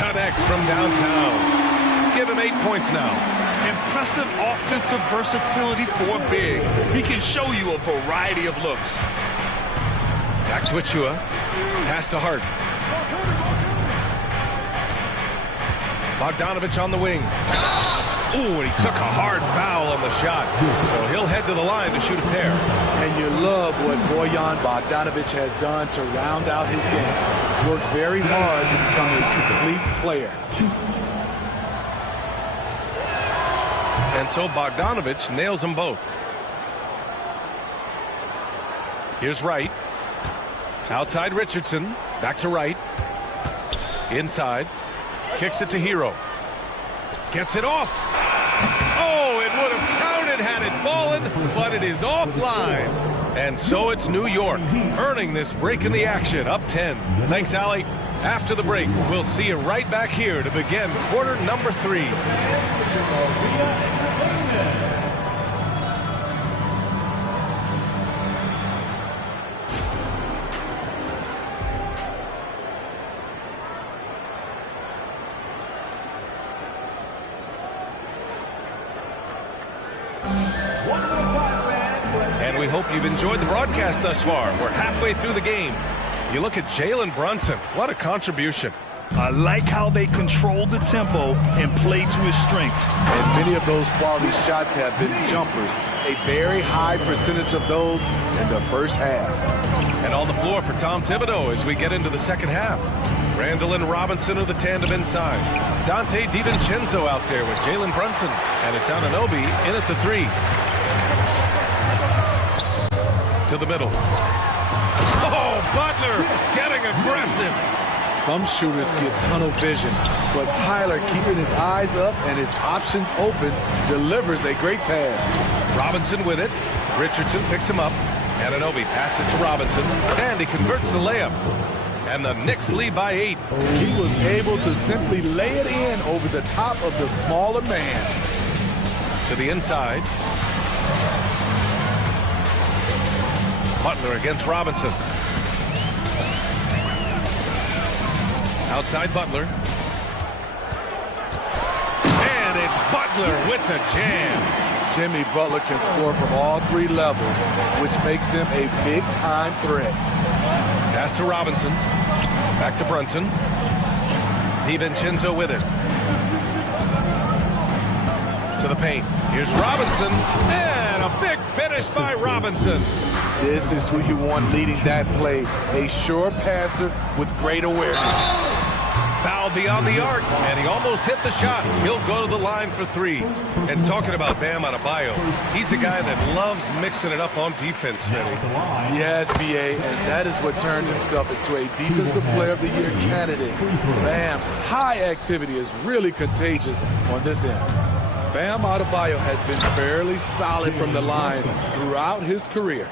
Connects from downtown. Give him 8 points now. Impressive offensive versatility for a big. He can show you a variety of looks. Back to Achiuwa. Pass to Hart. Bogdanovich on the wing. Ooh, and he took a hard foul on the shot. So he'll head to the line to shoot a pair. And you love what Bojan Bogdanovich has done to round out his game. Worked very hard to become a complete player. And so Bogdanovich nails them both. Here's Wright. Outside Richardson. Back to Wright. Inside. Kicks it to Hero. Gets it off. Oh, it would have counted had it fallen, but it is offline. And so it's New York earning this break in the action, up 10. Thanks, Allie. After the break, we'll see you right back here to begin quarter number 3. And we hope you've enjoyed the broadcast thus far. We're halfway through the game. You look at Jalen Brunson. What a contribution. I like how they control the tempo and play to his strengths. And many of those quality shots have been jumpers. A very high percentage of those in the first half. And on the floor for Tom Thibodeau as we get into the second half. Randall and Robinson are the tandem inside. Dante DiVincenzo out there with Jalen Brunson. And it's Anunoby in at the 3. To the middle. Oh, Butler getting aggressive. Some shooters get tunnel vision, but Tyler, keeping his eyes up and his options open, delivers a great pass. Robinson with it. Richardson picks him up. Anunoby passes to Robinson, and he converts the layup. And the Knicks lead by 8. He was able to simply lay it in over the top of the smaller man. To the inside. Butler against Robinson. Outside Butler. And it's Butler with the jam. Jimmy Butler can score from all 3 levels, which makes him a big-time threat. Pass to Robinson. Back to Brunson. DiVincenzo with it. To the paint. Here's Robinson. And a big finish by Robinson. This is who you want leading that play. A sure passer with great awareness. Foul beyond the arc, and he almost hit the shot. He'll go to the line for 3. And talking about Bam Adebayo, he's a guy that loves mixing it up on defense, Smitty. Yes, BA, and that is what turned himself into a Defensive Player of the Year candidate. Bam's high activity is really contagious on this end. Bam Adebayo has been fairly solid from the line throughout his career.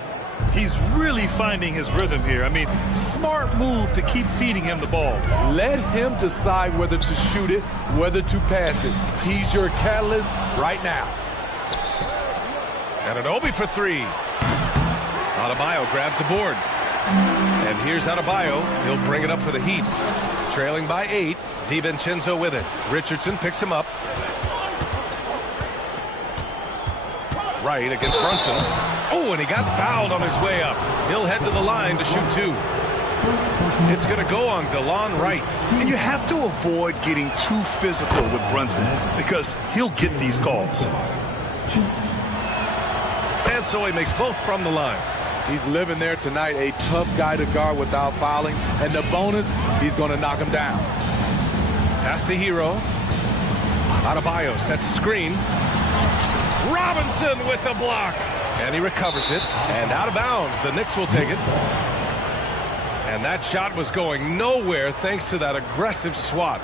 He's really finding his rhythm here. I mean, smart move to keep feeding him the ball. Let him decide whether to shoot it, whether to pass it. He's your catalyst right now. And Anunoby for 3. Adebayo grabs the board. And here's Adebayo. He'll bring it up for the Heat. Trailing by 8. DiVincenzo with it. Richardson picks him up. Right against Brunson. Oh, and he got fouled on his way up. He'll head to the line to shoot 2. It's going to go on DeLon Wright. And you have to avoid getting too physical with Brunson because he'll get these calls. And so he makes both from the line. He's living there tonight, a tough guy to guard without fouling. And the bonus, he's going to knock him down. Pass to Hero. Adebayo sets a screen. Robinson with the block. And he recovers it. And out of bounds. The Knicks will take it. And that shot was going nowhere thanks to that aggressive swat.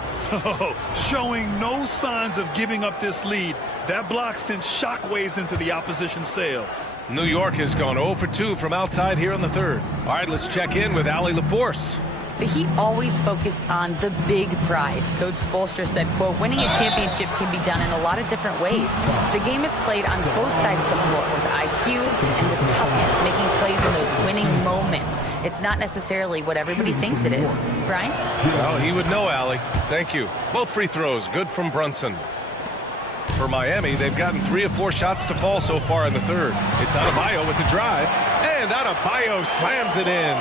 Showing no signs of giving up this lead. That block sent shockwaves into the opposition sails. New York has gone 0 for 2 from outside here in the third. All right, let's check in with Allie LaForce. The Heat always focused on the big prize. Coach Spoelstra said, quote, winning a championship can be done in a lot of different ways. The game is played on both sides of the floor with IQ and with toughness, making plays in those winning moments. It's not necessarily what everybody thinks it is. Brian? Well, he would know, Allie. Thank you. Both free throws, good from Brunson. For Miami, they've gotten 3 of 4 shots to fall so far in the third. It's Adebayo with the drive, and Adebayo slams it in.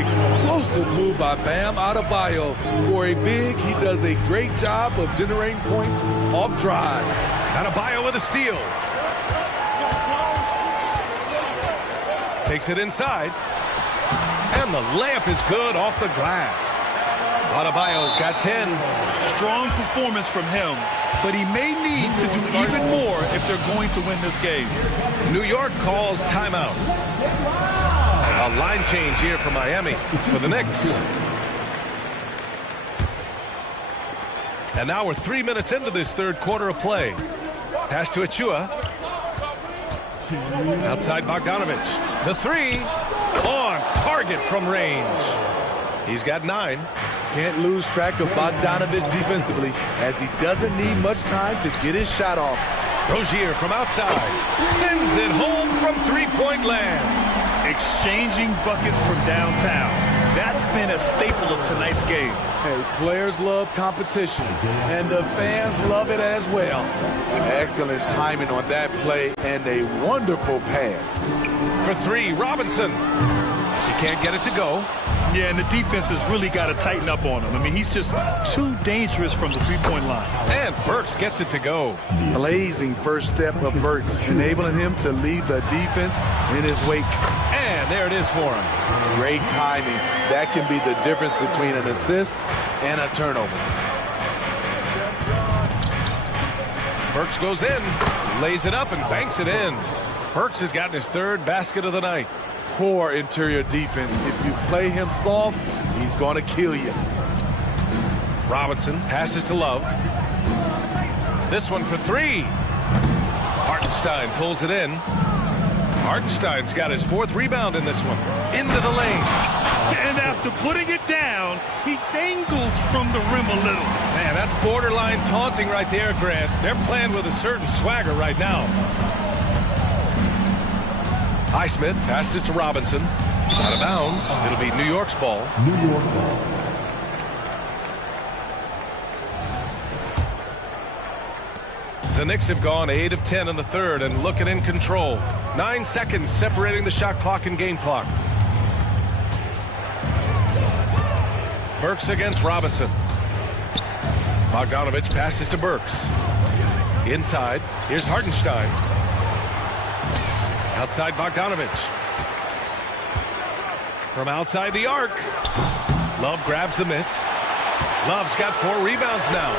Explosive move by Bam Adebayo. For a big, he does a great job of generating points off drives. Adebayo with a steal. Takes it inside, and the layup is good off the glass. Adebayo's got 10. Strong performance from him, but he may need to do even more if they're going to win this game. New York calls timeout. A line change here for Miami for the Knicks. And now we're 3 minutes into this third quarter of play. Pass to Achua. Outside Bogdanovich. The 3 on target from range. He's got 9. Can't lose track of Bogdanovich defensively, as he doesn't need much time to get his shot off. Rozier from outside sends it home from three-point land. Exchanging buckets from downtown. That's been a staple of tonight's game. Hey, players love competition, and the fans love it as well. Excellent timing on that play, and a wonderful pass. For 3, Robinson. He can't get it to go. Yeah, and the defense has really got to tighten up on him. I mean, he's just too dangerous from the three-point line. And Burks gets it to go. Blazing first step of Burks, enabling him to leave the defense in his wake. And there it is for him. Great timing. That can be the difference between an assist and a turnover. Burks goes in, lays it up, and banks it in. Burks has gotten his 3rd basket of the night. Poor interior defense. If you play him soft, he's going to kill you. Robinson passes to Love. This one for 3. Hartenstein pulls it in. Hartenstein's got his 4th rebound in this one. Into the lane. And after putting it down, he dangles from the rim a little. Man, that's borderline taunting right there, Grant. They're playing with a certain swagger right now. Highsmith passes to Robinson. Out of bounds. It'll be New York's ball. New York ball. The Knicks have gone 8 of 10 in the third and looking in control. 9 seconds separating the shot clock and game clock. Burks against Robinson. Bogdanovich passes to Burks. Inside, here's Hartenstein. Outside Bogdanovich. From outside the arc. Love grabs the miss. Love's got 4 rebounds now.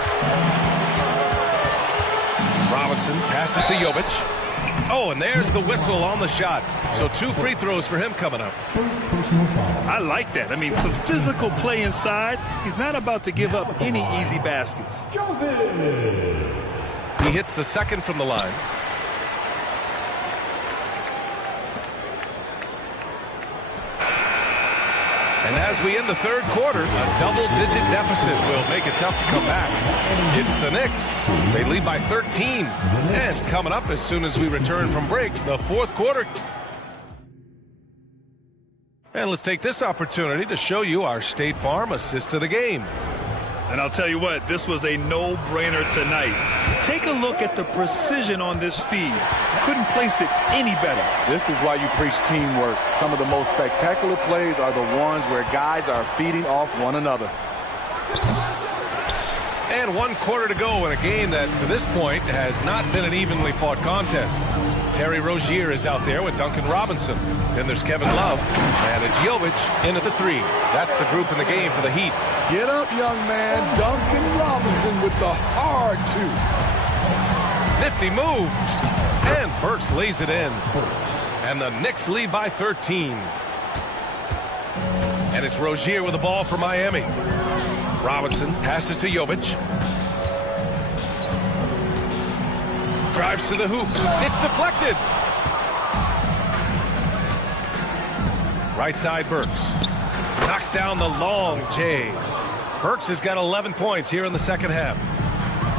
Robinson passes to Jovic. Oh, and there's the whistle on the shot. So 2 free throws for him coming up. I like that. I mean, some physical play inside. He's not about to give up any easy baskets. He hits the 2nd from the line. And as we end the third quarter, a double-digit deficit will make it tough to come back. It's the Knicks. They lead by 13. And coming up as soon as we return from break, the fourth quarter. And let's take this opportunity to show you our State Farm assist to the game. And I'll tell you what, this was a no-brainer tonight. Take a look at the precision on this feed. Couldn't place it any better. This is why you preach teamwork. Some of the most spectacular plays are the ones where guys are feeding off one another. And 1 quarter to go in a game that, to this point, has not been an evenly fought contest. Terry Rozier is out there with Duncan Robinson. Then there's Kevin Love, and it's Jovic in at the 3. That's the group in the game for the Heat. Get up, young man. Duncan Robinson with the hard 2. Nifty move. And Burks lays it in. And the Knicks lead by 13. And it's Rozier with the ball for Miami. Robinson passes to Jovic. Drives to the hoop. It's deflected. Right side, Burks. Knocks down the long J. Burks has got 11 points here in the second half.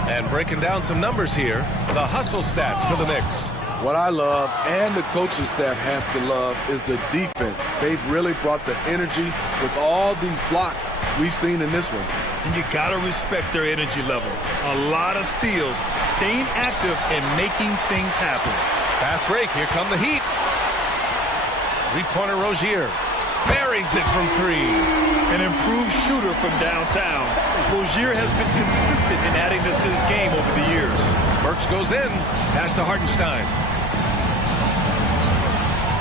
And breaking down some numbers here, the hustle stats for the Knicks. What I love, and the coaching staff has to love, is the defense. They've really brought the energy with all these blocks we've seen in this one. And you got to respect their energy level. A lot of steals, staying active and making things happen. Fast break, here come the Heat. Three-pointer Rozier. Buries it from 3. An improved shooter from downtown. Rozier has been consistent in adding this to his game over the years. Burks goes in. Pass to Hartenstein.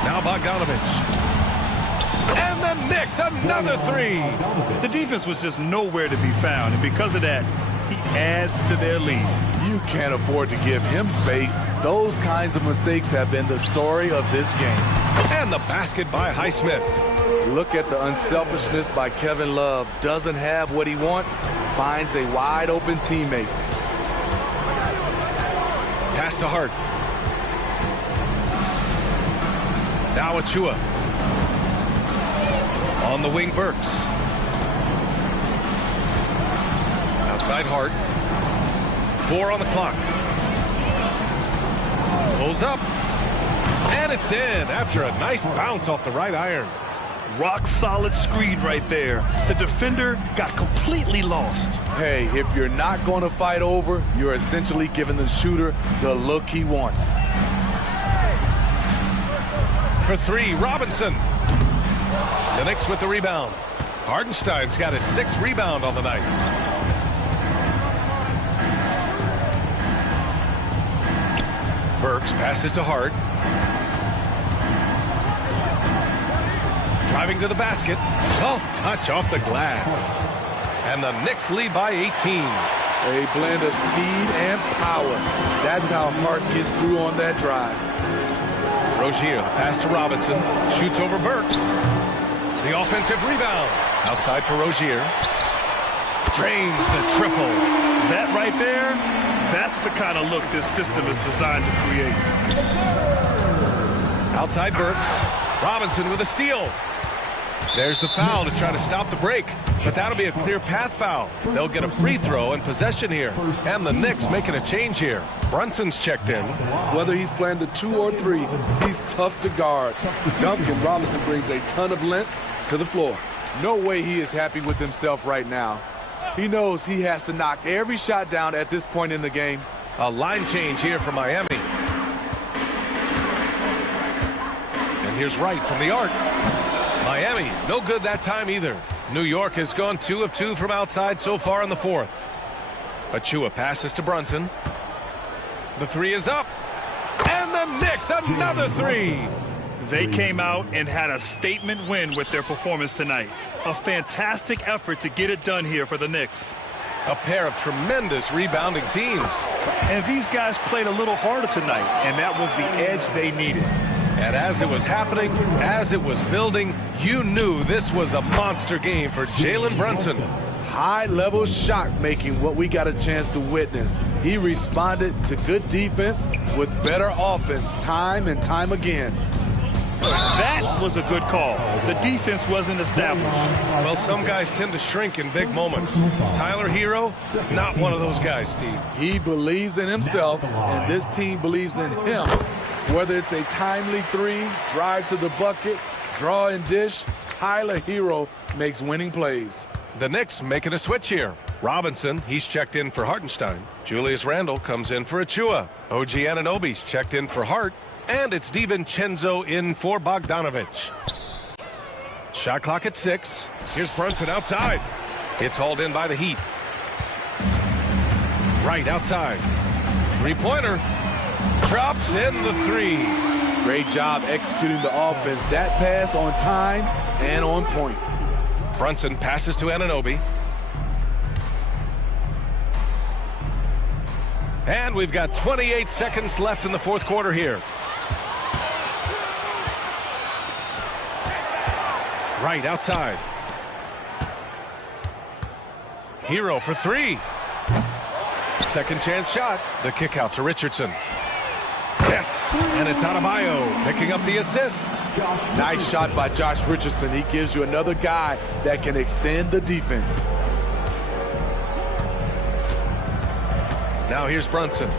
Now Bogdanovich. And the Knicks, another 3. The defense was just nowhere to be found, and because of that, he adds to their lead. You can't afford to give him space. Those kinds of mistakes have been the story of this game. And the basket by Highsmith. Look at the unselfishness by Kevin Love. Doesn't have what he wants, finds a wide open teammate. Pass to Hart. Now Achua. On the wing, Burks. Outside Hart. 4 on the clock. Pulls up. And it's in after a nice bounce off the right iron. Rock solid screen right there. The defender got completely lost. Hey, if you're not going to fight over, you're essentially giving the shooter the look he wants. For 3, Robinson. The Knicks with the rebound. Hartenstein's got his 6th rebound on the night. Burks passes to Hart. Driving to the basket. Soft touch off the glass. And the Knicks lead by 18. A blend of speed and power. That's how Hart gets through on that drive. Rozier, the pass to Robinson. Shoots over Burks. The offensive rebound. Outside for Rozier. Drains the triple. That right there, that's the kind of look this system is designed to create. Outside Burks. Robinson with a steal. There's the foul to try to stop the break, but that'll be a clear path foul. They'll get a free throw and possession here. And the Knicks making a change here. Brunson's checked in. Whether he's playing the 2 or 3, he's tough to guard. Duncan Robinson brings a ton of length to the floor. No way he is happy with himself right now. He knows he has to knock every shot down at this point in the game. A line change here for Miami. And here's Wright from the arc. Miami, no good that time either. New York has gone 2 of 2 from outside so far in the 4th. Achua passes to Brunson. The 3 is up. And the Knicks, another 3. They came out and had a statement win with their performance tonight. A fantastic effort to get it done here for the Knicks. A pair of tremendous rebounding teams. And these guys played a little harder tonight, and that was the edge they needed. And as it was happening, as it was building, you knew this was a monster game for Jalen Brunson. High-level shot making, what we got a chance to witness. He responded to good defense with better offense time and time again. That was a good call. The defense wasn't established. Well, some guys tend to shrink in big moments. Tyler Hero, not one of those guys, Steve. He believes in himself, and this team believes in him. Whether it's a timely 3, drive to the bucket, draw and dish, Tyler Hero makes winning plays. The Knicks making a switch here. Robinson, he's checked in for Hartenstein. Julius Randle comes in for Achua. OG Anunoby's checked in for Hart. And it's DiVincenzo in for Bogdanovich. Shot clock at 6. Here's Brunson outside. It's hauled in by the Heat. Right outside. Three-pointer. Drops in the 3. Great job executing the offense. That pass on time and on point. Brunson passes to Anunoby. And we've got 28 seconds left in the fourth quarter here. Right outside. Hero for 3. Second chance shot. The kick out to Richardson. Yes, and it's Adebayo picking up the assist. Nice shot by Josh Richardson. He gives you another guy that can extend the defense. Now here's Brunson.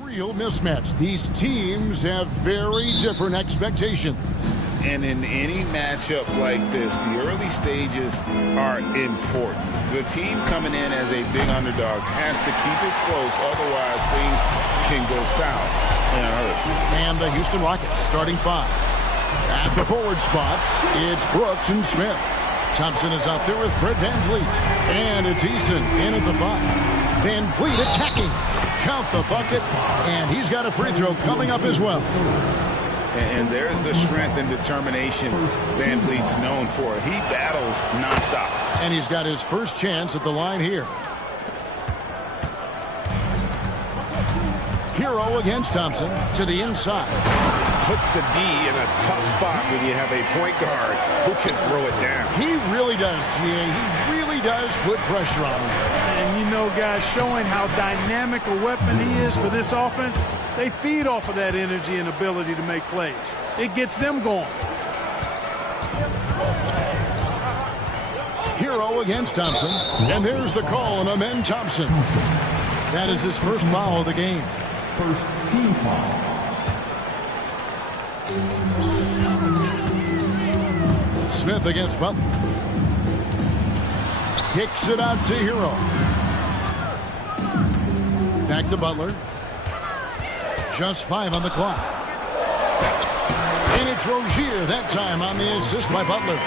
Real mismatch. These teams have very different expectations. And in any matchup like this, the early stages are important. The team coming in as a big underdog has to keep it close, otherwise things can go south in a hurry. And the Houston Rockets starting five. At the forward spots, it's Brooks and Smith. Thompson is out there with Fred VanVleet. And it's Eason in at the five. VanVleet attacking. Count the bucket. And he's got a free throw coming up as well. And there's the strength and determination VanVleet's known for. He battles nonstop. And he's got his first chance at the line here. Hero against Thompson to the inside. Puts the D in a tough spot when you have a point guard who can throw it down. He really does, GA. He really does put pressure on him. And you know, guys, showing how dynamic a weapon he is for this offense, they feed off of that energy and ability to make plays. It gets them going. Hero against Thompson. And there's the call on Amen Thompson. That is his first foul of the game. First team foul. Smith against Butler. Kicks it out to Hero. Back to Butler. Just 5 on the clock. And it's Rozier that time on the assist by Butler.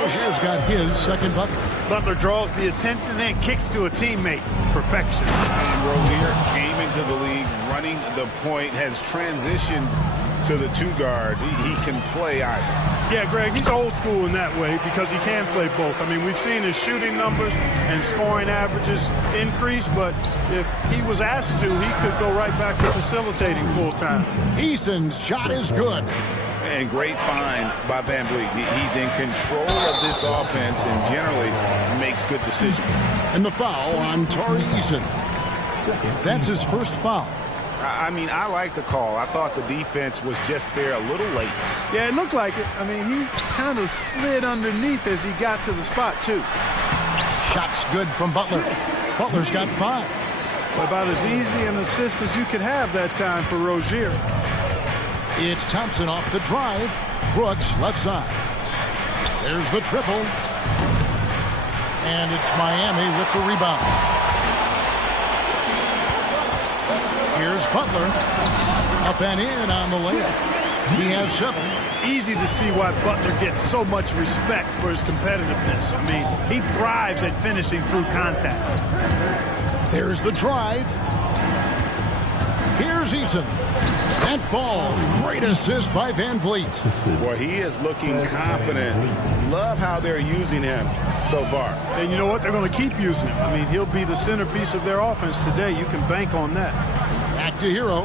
Rozier's got his second bucket. Butler draws the attention and kicks to a teammate. Perfection. And Rozier came into the league running the point, has transitioned to the two guard. He can play either. Yeah, Greg, he's old school in that way because he can play both. I mean, we've seen his shooting numbers and scoring averages increase, but if he was asked to, he could go right back to facilitating full time. Eason's shot is good. And great find by VanVleet. He's in control of this offense and generally makes good decisions. And the foul on Tari Eason. That's his first foul. I mean, I like the call. I thought the defense was just there a little late. Yeah, it looked like it. I mean, he kind of slid underneath as he got to the spot, too. Shots good from Butler. Butler's got 5. About as easy an assist as you could have that time for Rozier. It's Thompson off the drive. Brooks left side. There's the triple. And it's Miami with the rebound. Here's Butler. Up and in on the layup. He has 7. Easy to see why Butler gets so much respect for his competitiveness. I mean, he thrives at finishing through contact. There's the drive. Here's Eason. That falls. Great assist by VanVleet. Boy, he is looking confident. Love how they're using him so far. And you know what? They're going to keep using him. I mean, he'll be the centerpiece of their offense today. You can bank on that. Back to Hero.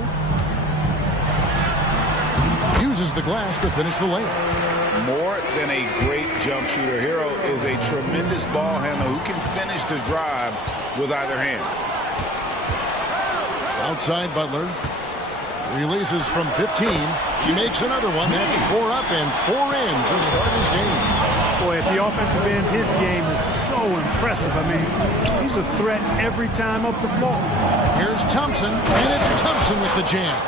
Uses the glass to finish the layup. More than a great jump shooter, Hero is a tremendous ball handler who can finish the drive with either hand. Outside Butler. Releases from 15. He makes another one. That's 4 up and 4 in to start his game. Boy, at the offensive end, his game is so impressive. I mean, he's a threat every time up the floor. Here's Thompson, and it's Thompson with the jam.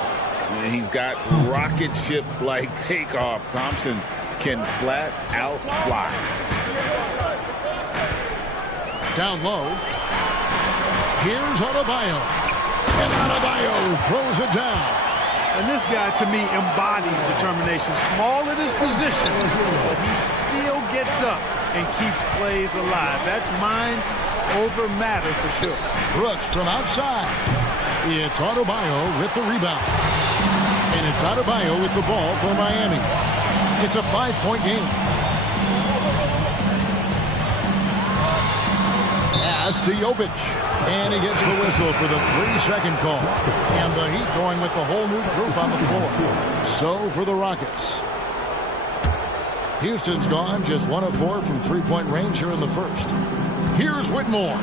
And he's got rocket ship-like takeoff. Thompson can flat out fly. Down low. Here's Adebayo. And Adebayo throws it down. And this guy, to me, embodies determination. Small at his position, but he still gets up and keeps plays alive. That's mind over matter for sure. Brooks from outside. It's Adebayo with the rebound. And it's Adebayo with the ball for Miami. It's a 5-point game. Pass to Jovic. And he gets the whistle for the 3-second call. And the Heat going with the whole new group on the floor. So for the Rockets. Houston's gone just 1 of 4 from 3-point range here in the first. Here's Whitmore.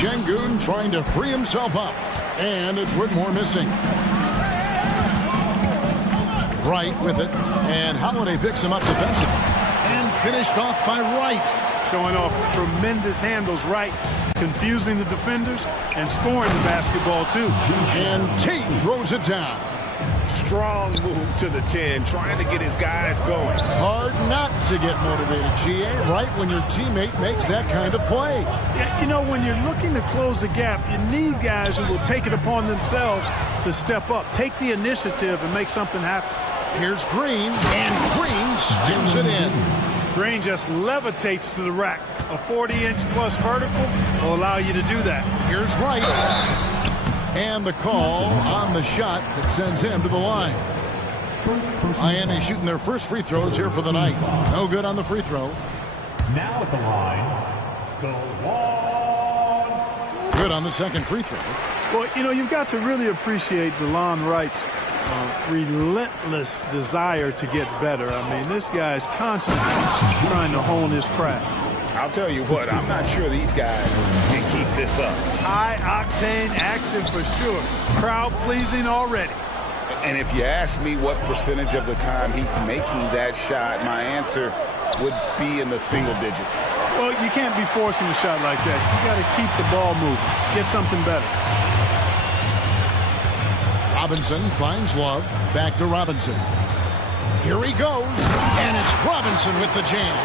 Şengün trying to free himself up. And it's Whitmore missing. Wright with it. And Holiday picks him up defensively. And finished off by Wright. showing off tremendous handles right, confusing the defenders, and scoring the basketball, too. And Tate throws it down. Strong move to the 10, trying to get his guys going. Hard not to get motivated, GA, right when your teammate makes that kind of play. Yeah, you know, when you're looking to close the gap, you need guys who will take it upon themselves to step up, take the initiative, and make something happen. Here's Green, and Green skims it in. Green just levitates to the rack. A 40-inch plus vertical will allow you to do that. Here's Wright. And the call on the shot that sends him to the line. Miami shooting their first free throws here for the night. No good on the free throw. Now at the line, DeLon. Good on the second free throw. Well, you know, you've got to really appreciate DeLon Wright's relentless desire to get better. I mean, this guy's constantly trying to hone his craft. I'll tell you what, I'm not sure these guys can keep this up. High-octane action for sure. Crowd-pleasing already. And if you ask me what percentage of the time he's making that shot, my answer would be in the single digits. Well, you can't be forcing a shot like that. You got to keep the ball moving. Get something better. Robinson finds Love. Back to Robinson. Here he goes. And it's Robinson with the jam.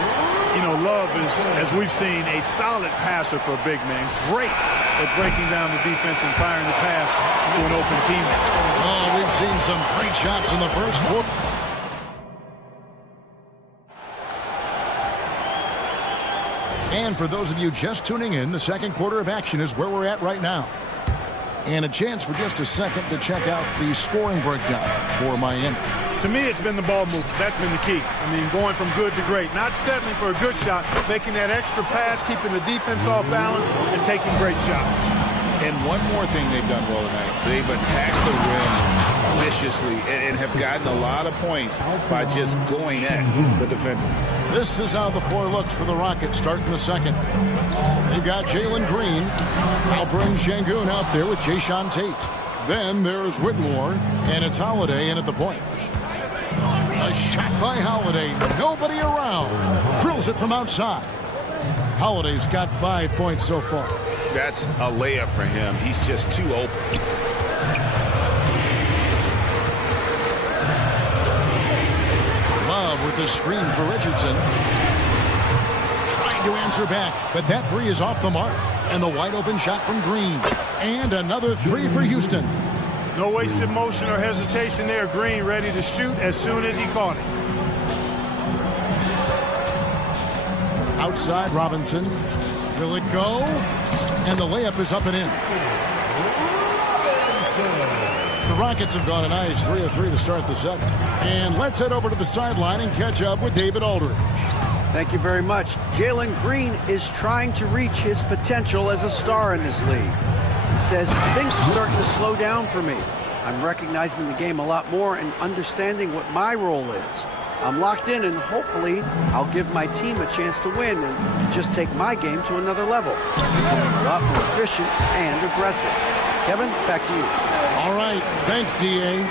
You know, Love is, as we've seen, a solid passer for a big man. Great at breaking down the defense and firing the pass to an open teammate. Oh, we've seen some great shots in the first quarter. And for those of you just tuning in, the second quarter of action is where we're at right now. And a chance for just a second to check out the scoring breakdown for Miami. To me, it's been the ball movement. That's been the key. I mean, going from good to great. Not settling for a good shot, making that extra pass, keeping the defense off balance, and taking great shots. And one more thing they've done well tonight. They've attacked the rim viciously and have gotten a lot of points by just going at the defender. This is how the floor looks for the Rockets starting the second. They've got Jalen Green, Alperen Şengün out there with Jayshawn Tate. Then there's Whitmore, and it's Holiday in at the point. A shot by Holiday, nobody around. Drills it from outside. Holiday's got 5 points so far. That's a layup for him. He's just too open. Love with the screen for Richardson. Trying to answer back, but that three is off the mark. And the wide open shot from Green. And another three for Houston. No wasted motion or hesitation there. Green ready to shoot as soon as he caught it. Outside Robinson. Will it go? And the layup is up and in. The Rockets have gone a nice 3 of 3 to start the second. And let's head over to the sideline and catch up with David Aldridge. Thank you very much. Jalen Green is trying to reach his potential as a star in this league. He says, things are starting to slow down for me. I'm recognizing the game a lot more and understanding what my role is. I'm locked in, and hopefully I'll give my team a chance to win and just take my game to another level. Becoming a lot more efficient and aggressive. Kevin, back to you. All right. Thanks, D.A.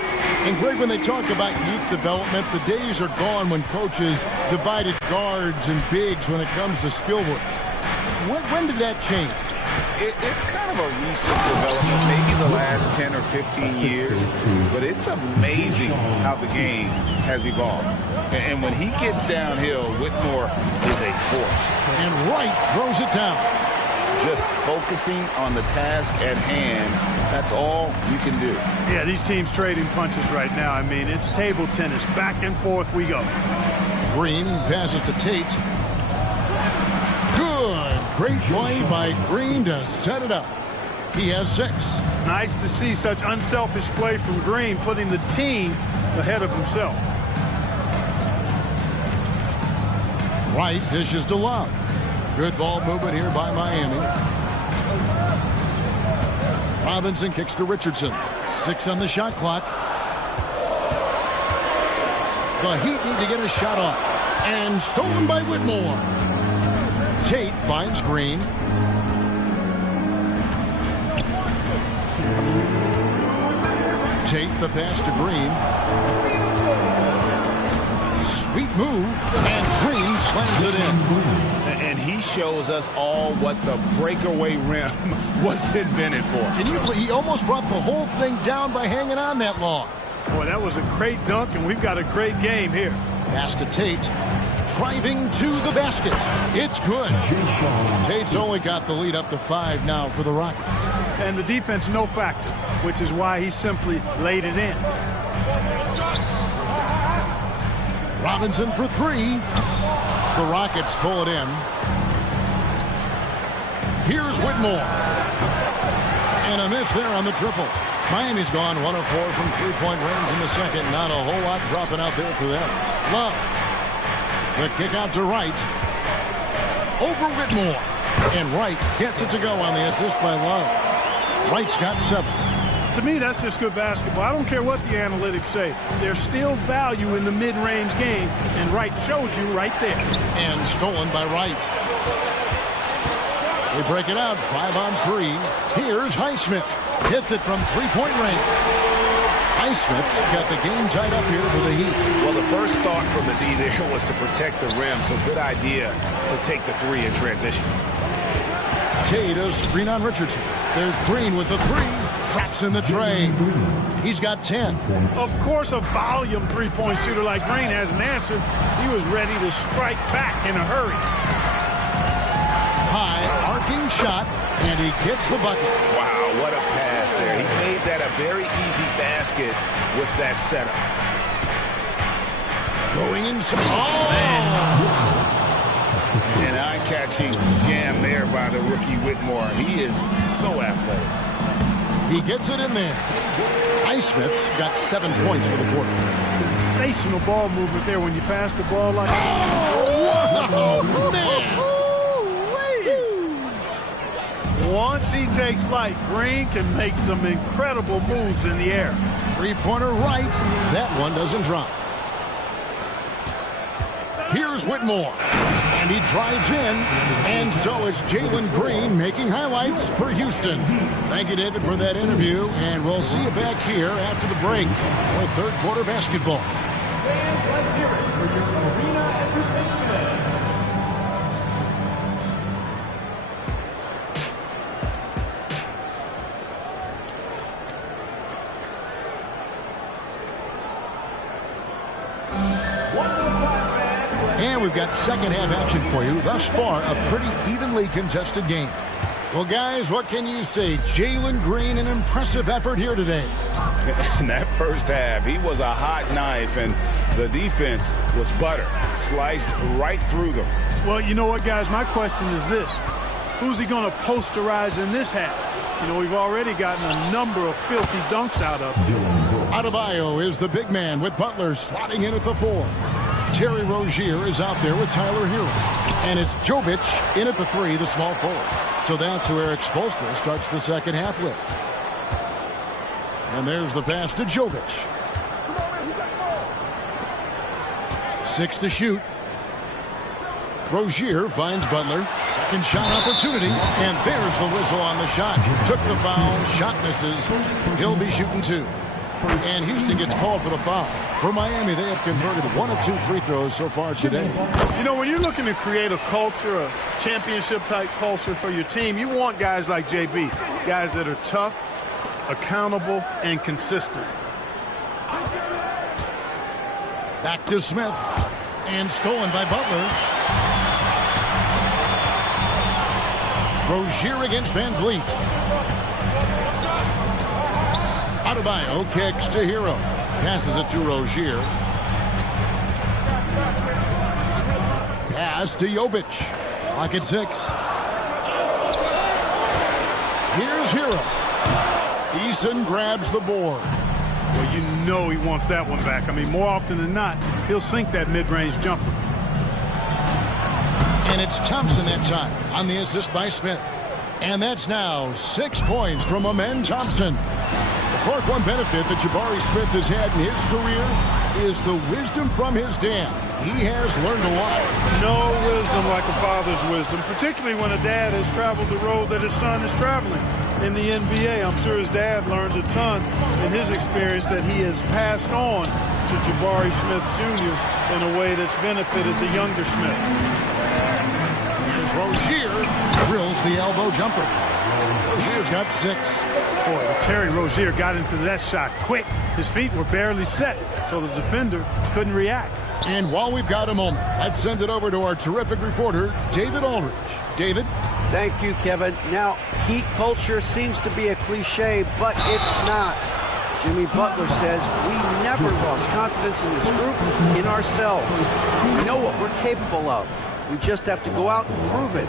And Greg, when they talk about youth development, the days are gone when coaches divided guards and bigs when it comes to skill work. When did that change? It's kind of a recent development, maybe the last 10 or 15 years, but it's amazing how the game has evolved. And when he gets downhill, Whitmore is a force. And Wright throws it down. Just focusing on the task at hand, that's all you can do. Yeah, these teams trading punches right now. I mean, it's table tennis. Back and forth we go. Green passes to Tate. Good. Great play by Green to set it up. He has 6. Nice to see such unselfish play from Green, putting the team ahead of himself. Wright dishes to Love. Good ball movement here by Miami. Robinson kicks to Richardson. 6 on the shot clock. The Heat need to get a shot off. And stolen by Whitmore. Tate finds Green. Tate the pass to Green. Sweet move, and Green slams it in. And and he shows us all what the breakaway rim was invented for. Can you believe he almost brought the whole thing down by hanging on that long? Boy, that was a great dunk, and we've got a great game here. Pass to Tate. Driving to the basket. It's good. Tate's only got the lead up to 5 now for the Rockets. And the defense no factor, which is why he simply laid it in. Robinson for 3. The Rockets pull it in. Here's Whitmore. And a miss there on the triple. Miami's gone 1 of 4 from three-point range in the second. Not a whole lot dropping out there for them. Love. The kick out to Wright. Over Whitmore. And Wright gets it to go on the assist by Love. Wright's got 7. To me, that's just good basketball. I don't care what the analytics say. There's still value in the mid-range game, and Wright showed you right there. And stolen by Wright. They break it out, 5 on 3. Here's Highsmith. Hits it from three-point range. Highsmith's got the game tied up here for the Heat. Well, the first thought from the D there was to protect the rim, so good idea to take the 3 in transition. Tate a screen on Richardson. There's Green with the 3. Traps in the tray. He's got 10. Of course, a volume three-point shooter like Green has an answer. He was ready to strike back in a hurry. High, arcing shot, and he gets the bucket. Wow, what a pass there. He made that a very easy basket with that setup. Going inside. Oh! An eye-catching jam there by the rookie Whitmore. He is so athletic. He gets it in there. Highsmith's got 7 points for the quarter. Sensational ball movement there when you pass the ball like oh, man! Once he takes flight, Green can make some incredible moves in the air. Three-pointer right. That one doesn't drop. Here's Whitmore. And he drives in. And so it's Jalen Green making highlights for Houston. Thank you, David, for that interview. And we'll see you back here after the break with third quarter basketball. Fans, let's hear it for your arena entertainment. And we've got second half action for you. Thus far, a pretty evenly contested game. Well, guys, what can you say? Jalen Green, an impressive effort here today. In that first half, he was a hot knife, and the defense was butter. Sliced right through them. Well, you know what, guys? My question is this. Who's he going to posterize in this half? You know, we've already gotten a number of filthy dunks out of him. Adebayo is the big man with Butler slotting in at the 4. Terry Rozier is out there with Tyler Hero. And it's Jovic in at the 3, the small forward. So that's who Eric Spoelstra starts the second half with. And there's the pass to Jovic. 6 to shoot. Rozier finds Butler. Second shot opportunity. And there's the whistle on the shot. Took the foul. Shot misses. He'll be shooting 2. And Houston gets called for the foul. For Miami, they have converted 1 of 2 free throws so far today. You know, when you're looking to create a culture, a championship-type culture for your team, you want guys like JB, guys that are tough, accountable, and consistent. Back to Smith. And stolen by Butler. Rozier against Van Vliet. Adebayo kicks to Hero. Passes it to Rozier. Pass to Jovic. Clock at 6. Here's Hero. Eason grabs the board. Well, you know he wants that one back. I mean, more often than not, he'll sink that mid-range jumper. And it's Thompson that time on the assist by Smith. And that's now 6 points from Amen Thompson. The Clark one benefit that Jabari Smith has had in his career is the wisdom from his dad. He has learned a lot. No wisdom like a father's wisdom, particularly when a dad has traveled the road that his son is traveling. In the NBA, I'm sure his dad learned a ton in his experience that he has passed on to Jabari Smith Jr. in a way that's benefited the younger Smith. Here's Rozier drills the elbow jumper. Rozier's got 6. Boy, Terry Rozier got into that shot quick. His feet were barely set, so the defender couldn't react. And while we've got a moment, let's send it over to our terrific reporter, David Aldridge. David? Thank you, Kevin. Now, Heat culture seems to be a cliche, but it's not. Jimmy Butler says we never lost confidence in this group, in ourselves. We know what we're capable of. We just have to go out and prove it.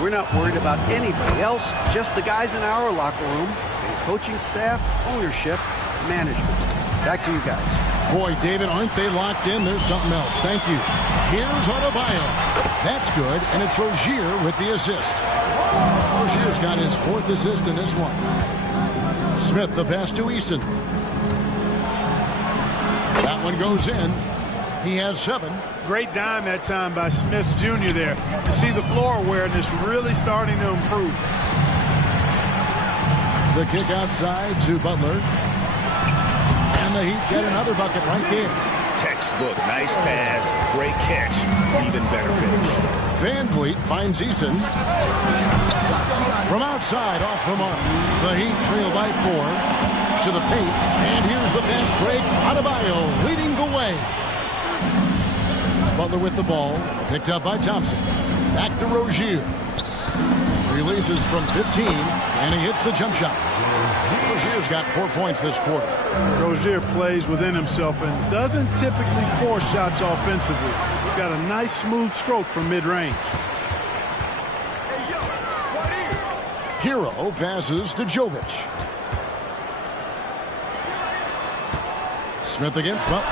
We're not worried about anybody else, just the guys in our locker room, and coaching staff, ownership, management. Back to you guys. Boy, David, aren't they locked in? There's something else. Thank you. Here's Adebayo. That's good, and it's Rozier with the assist. Rozier's got his 4th assist in this one. Smith, the pass to Easton. That one goes in. He has 7. Great dime that time by Smith Jr. there. You see the floor awareness really starting to improve. The kick outside to Butler. And the Heat get another bucket right there. Textbook, nice pass, great catch, even better finish. Van Vliet finds Easton. From outside, off the mark. The Heat trail by 4 to the paint. And here's the fast break. Adebayo leading the way. Butler with the ball. Picked up by Thompson. Back to Rozier. Releases from 15, and he hits the jump shot. Rozier's got 4 points this quarter. Rozier plays within himself and doesn't typically force shots offensively. He's got a nice smooth stroke from mid-range. Hero passes to Jovic. Smith against Butler.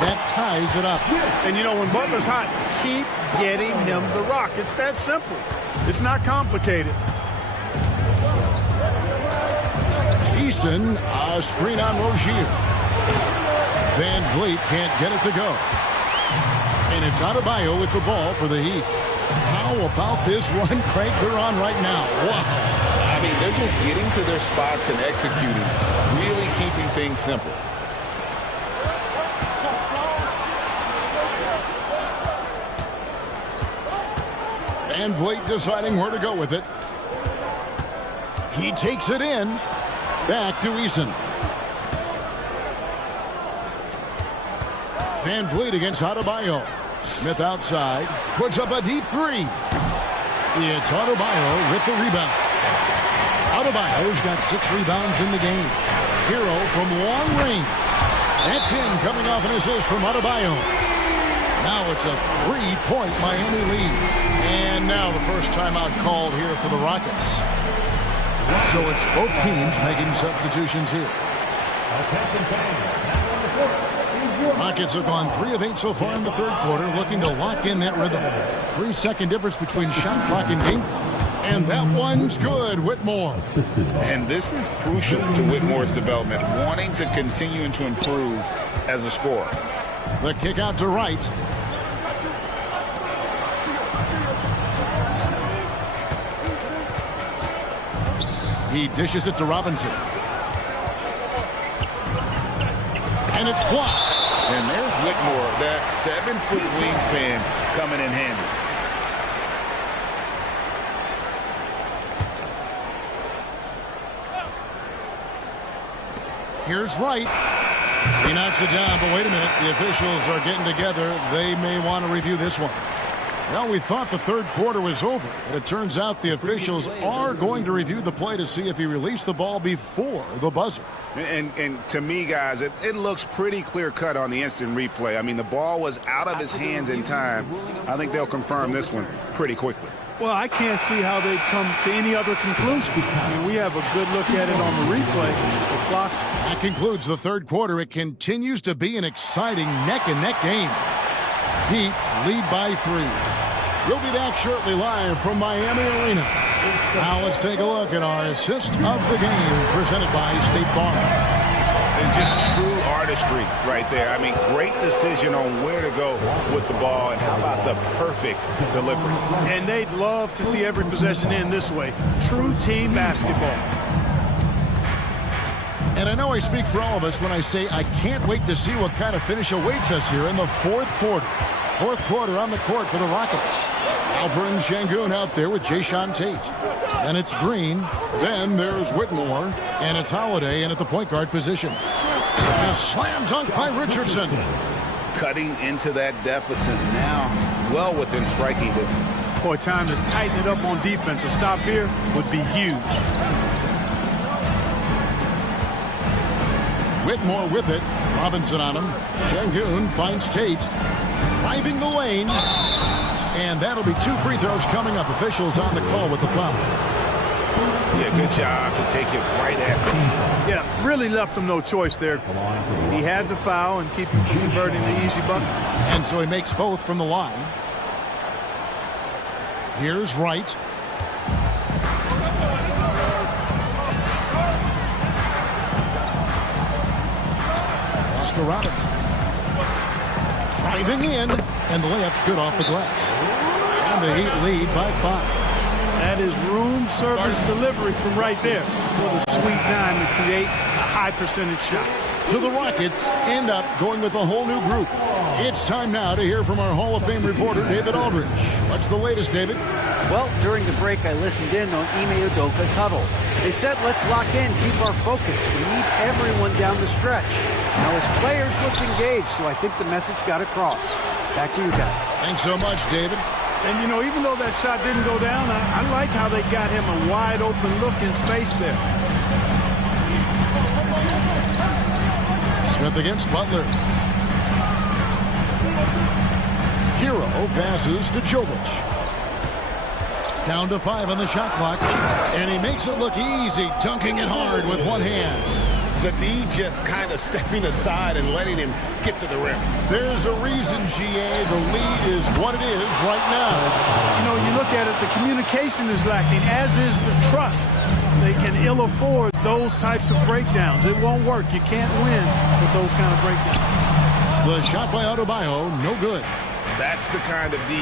That ties it up. And you know, when Butler's hot, keep getting him the rock. It's that simple. It's not complicated. Easton, a screen on Rozier. Van Vliet can't get it to go. And it's Adebayo with the ball for the Heat. How about this run crank they're on right now? Wow. I mean, they're just getting to their spots and executing, really keeping things simple. Van Vliet deciding where to go with it. He takes it in. Back to Eason. Van Vliet against Adebayo. Smith outside. Puts up a deep 3. It's Adebayo with the rebound. Adebayo's got 6 rebounds in the game. Hero from long range. That's in, coming off an assist from Adebayo. Now it's a 3-point Miami lead. And now the first timeout called here for the Rockets. So it's both teams making substitutions here. Rockets have gone 3 of 8 so far in the third quarter, looking to lock in that rhythm. 3-second difference between shot clock and game clock. And that one's good, Whitmore. And this is crucial to Whitmore's development, wanting to continue and to improve as a scorer. The kick out to Wright. He dishes it to Robinson. And it's blocked. And there's Whitmore, that 7-foot wingspan coming in handy. Here's Wright. He knocks it down, but wait a minute. The officials are getting together. They may want to review this one. Well, we thought the third quarter was over, but it turns out the officials are going to review the play to see if he released the ball before the buzzer. And to me, guys, it looks pretty clear-cut on the instant replay. I mean, the ball was out of his hands in time. I think they'll confirm this one pretty quickly. Well, I can't see how they'd come to any other conclusion. I mean, we have a good look at it on the replay. The clock's... That concludes the third quarter. It continues to be an exciting neck-and-neck game. Heat lead by 3. We'll be back shortly live from Miami Arena. Now let's take a look at our assist of the game presented by State Farm. And just true artistry right there. I mean, great decision on where to go with the ball, and how about the perfect delivery. And they'd love to see every possession end this way. True team basketball. And I know I speak for all of us when I say I can't wait to see what kind of finish awaits us here in the fourth quarter. Fourth quarter on the court for the Rockets. Alperin Şengün out there with Jayshawn Tate. Then it's Green. Then there's Whitmore. And it's Holiday in at the point guard position. And a slam dunk by Richardson. Cutting into that deficit now, well within striking distance. Boy, time to tighten it up on defense. A stop here would be huge. Whitmore with it. Robinson on him. Şengün finds Tate. Driving the lane. And that'll be 2 free throws coming up. Officials on the call with the foul. Yeah, good job to take it right at them. Yeah, really left him no choice there. He had to foul and keep him from converting the easy bucket. And so he makes both from the line. Here's Wright. Oscar Robinson. Driving in, and the layup's good off the glass. And the Heat lead by 5. That is room service delivery from right there. What a sweet dime to create a high percentage shot. So the Rockets end up going with a whole new group. It's time now to hear from our Hall of Fame reporter, David Aldridge. What's the latest, David? Well, during the break, I listened in on Ime Udoka's huddle. They said, let's lock in, keep our focus. We need everyone down the stretch. Now, his players looked engaged, so I think the message got across. Back to you guys. Thanks so much, David. And, you know, even though that shot didn't go down, I like how they got him a wide open look in space there. Smith against Butler. Hero passes to Jovic. Down to 5 on the shot clock. And he makes it look easy, dunking it hard with one hand. The D just kind of stepping aside and letting him get to the rim. There's a reason, GA, the lead is what it is right now. You know, you look at it, the communication is lacking, as is the trust. They can ill afford those types of breakdowns. It won't work. You can't win with those kind of breakdowns. The shot by Adebayo, no good. That's the kind of D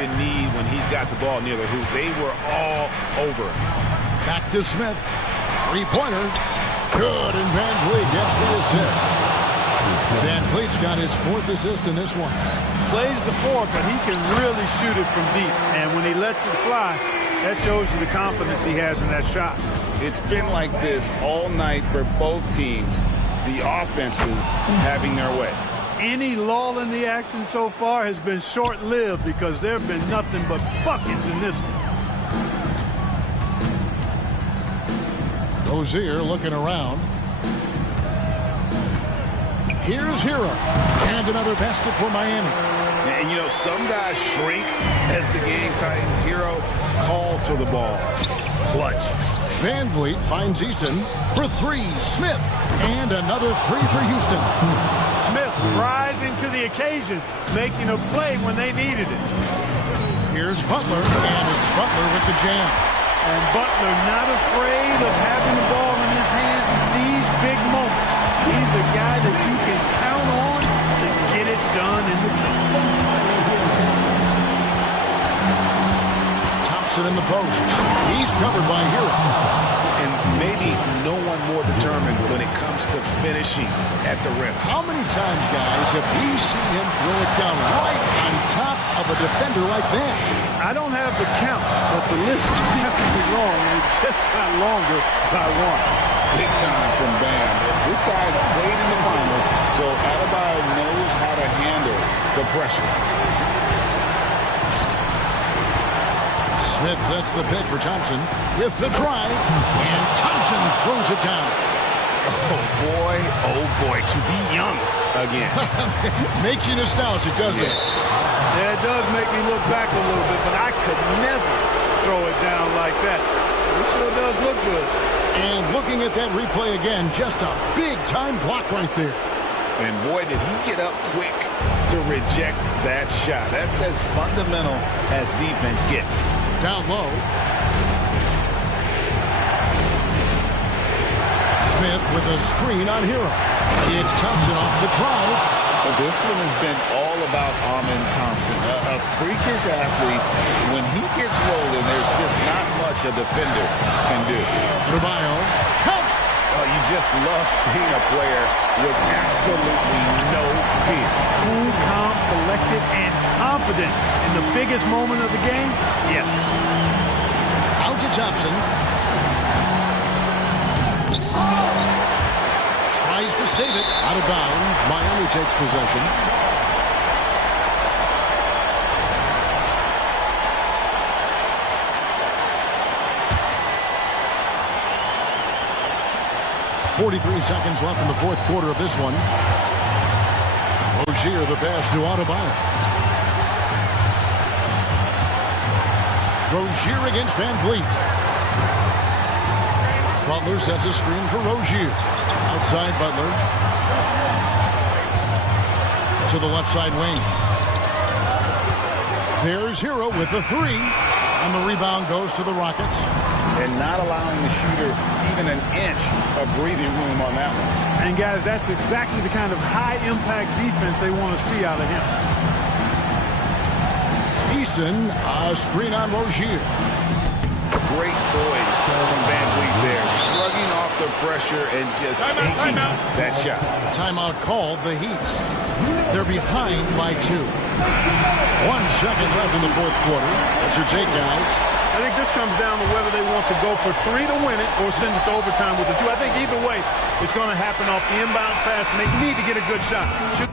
you need when he's got the ball near the hoop. They were all over him. Back to Smith. Three-pointer. Good, and Van Vliet gets the assist. Van Vliet's got his 4th assist in this one. Plays the 4, but he can really shoot it from deep. And when he lets it fly, that shows you the confidence he has in that shot. It's been like this all night for both teams. The offenses having their way. Any lull in the action so far has been short-lived because there have been nothing but buckets in this one. Rozier looking around. Here's Hero. And another basket for Miami. And, you know, some guys shrink as the game tightens. Hero calls for the ball. Clutch. Van Vliet finds Easton for 3. Smith. And another 3 for Houston. Smith rising to the occasion, making a play when they needed it. Here's Butler, and it's Butler with the jam. And Butler not afraid of having the ball in his hands in these big moments. He's a guy that you can count on to get it done in the game. Thompson in the post. He's covered by Hero. And maybe no one more determined when it comes to finishing at the rim. How many times, guys, have we seen him throw it down right on top of a defender like that? I don't have the count, but the list is definitely long, and it just got longer by 1. Big time from Bam. This guy's played in the finals, so Adebayo knows how to handle the pressure. Smith sets the pick for Thompson with the drive, and Thompson throws it down. Oh boy, to be young again. Makes you nostalgic, doesn't it? Yeah, it does make me look back a little bit, but I could never throw it down like that. It sure does look good. And looking at that replay again, just a big-time block right there. And boy, did he get up quick to reject that shot. That's as fundamental as defense gets. Down low. Smith with a screen on Hero. It's Thompson off the drive. But this one has been all about Amen Thompson. A freakish athlete. When he gets rolling, there's just not much a defender can do. Adebayo. Count. Oh, you just love seeing a player with absolutely no fear. Cool, calm, collected, and confident in the biggest moment of the game? Yes. Out to Thompson. Tries to save it. Out of bounds. Miami takes possession. .43 seconds left in the fourth quarter of this one. Rozier the pass to Adebayo. Rozier against Van Vliet. Butler sets a screen for Rozier. Outside Butler. To the left side wing. There's Hero with the three. And the rebound goes to the Rockets. And not allowing the shooter even an inch of breathing room on that one. And guys, that's exactly the kind of high-impact defense they want to see out of him. Easton, a screen on Rozier. Great poise from Van Vliet there, shrugging off the pressure and just taking that shot. Timeout called, the Heat. They're behind by 2. 1 second left in the fourth quarter. What's your take, guys? I think this comes down to whether they want to go for 3 to win it or send it to overtime with the 2. I think either way, it's going to happen off the inbound pass, and they need to get a good shot.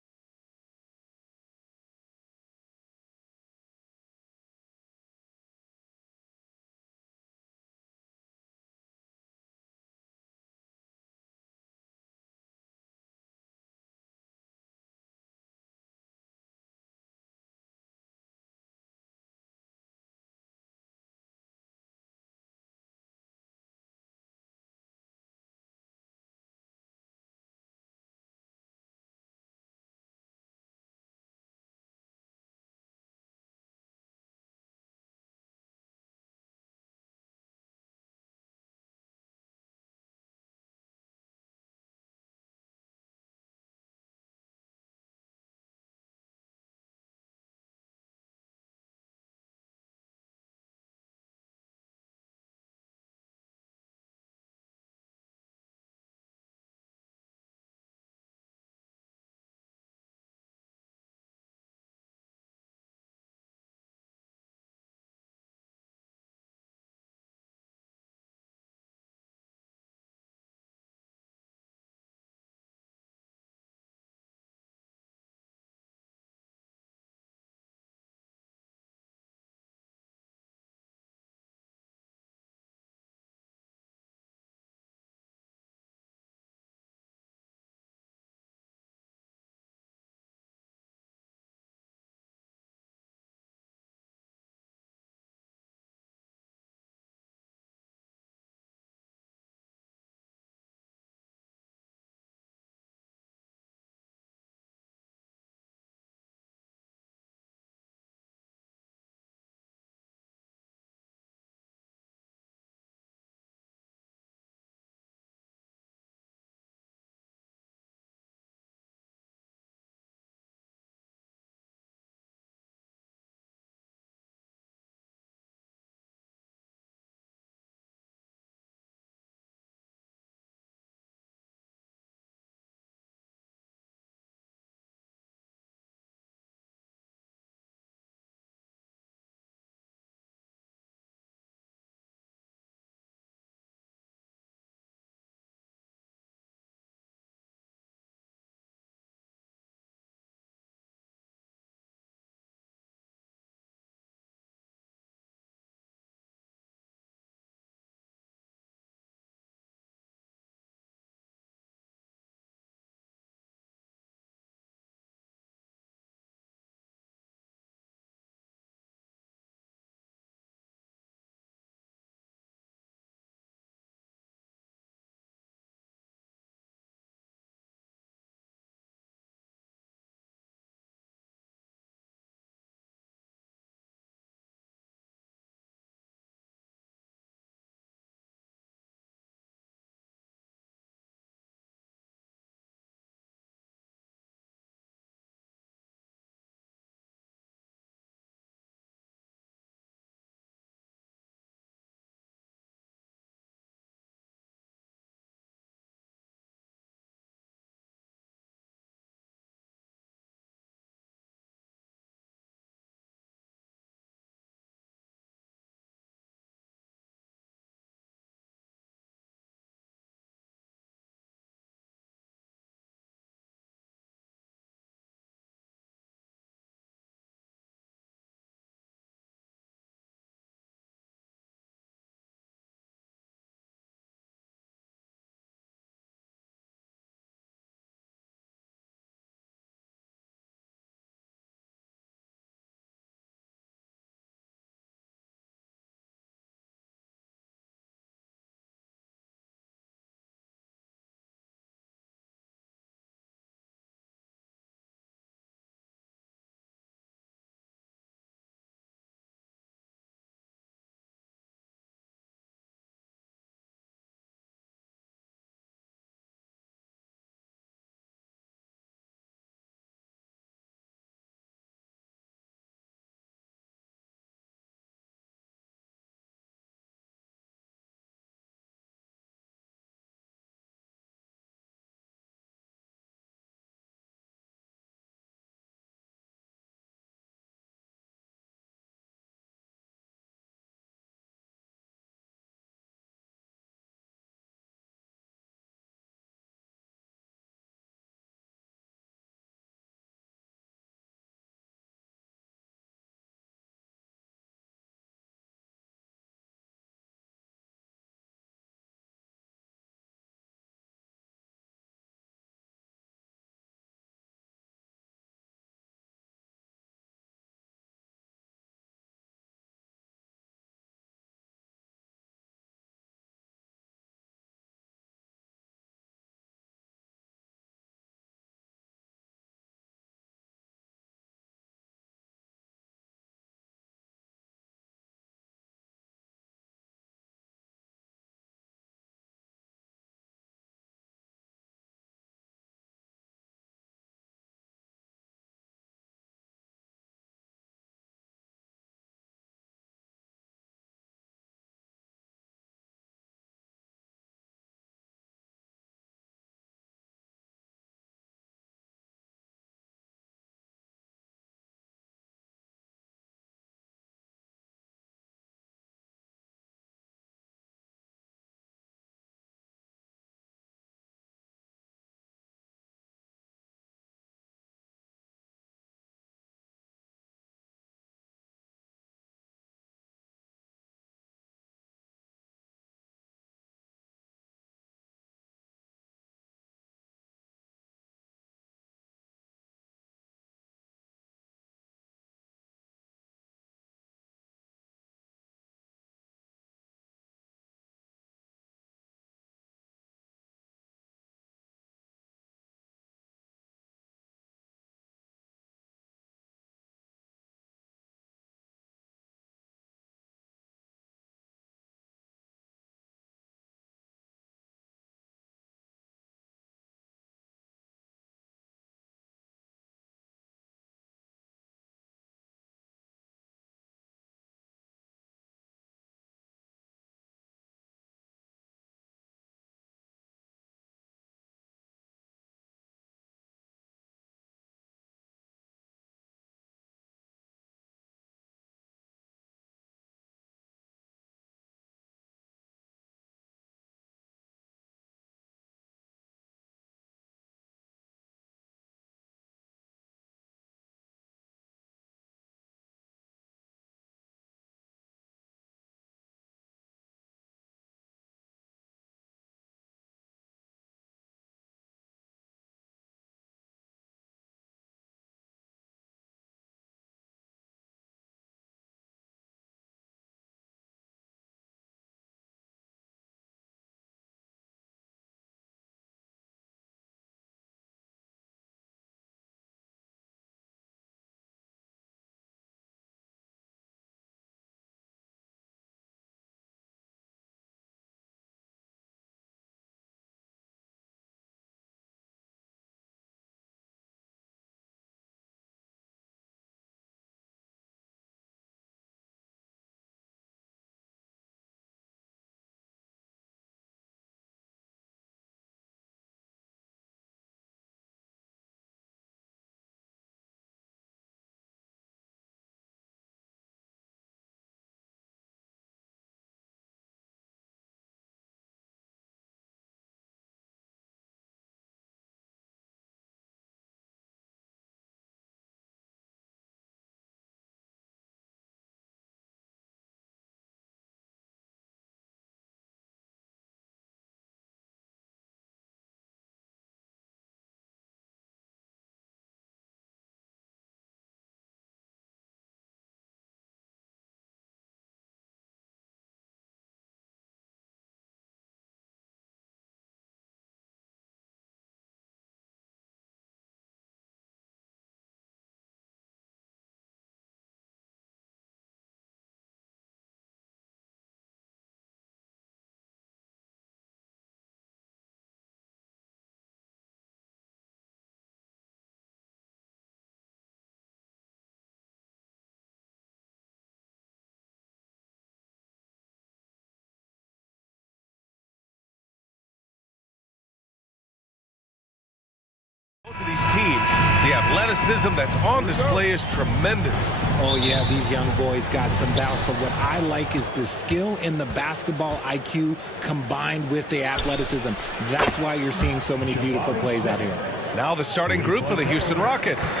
For these teams, the athleticism that's on display is tremendous. Oh, yeah, these young boys got some bounce, but what I like is the skill and the basketball IQ combined with the athleticism. That's why you're seeing so many beautiful plays out here. Now the starting group for the Houston Rockets.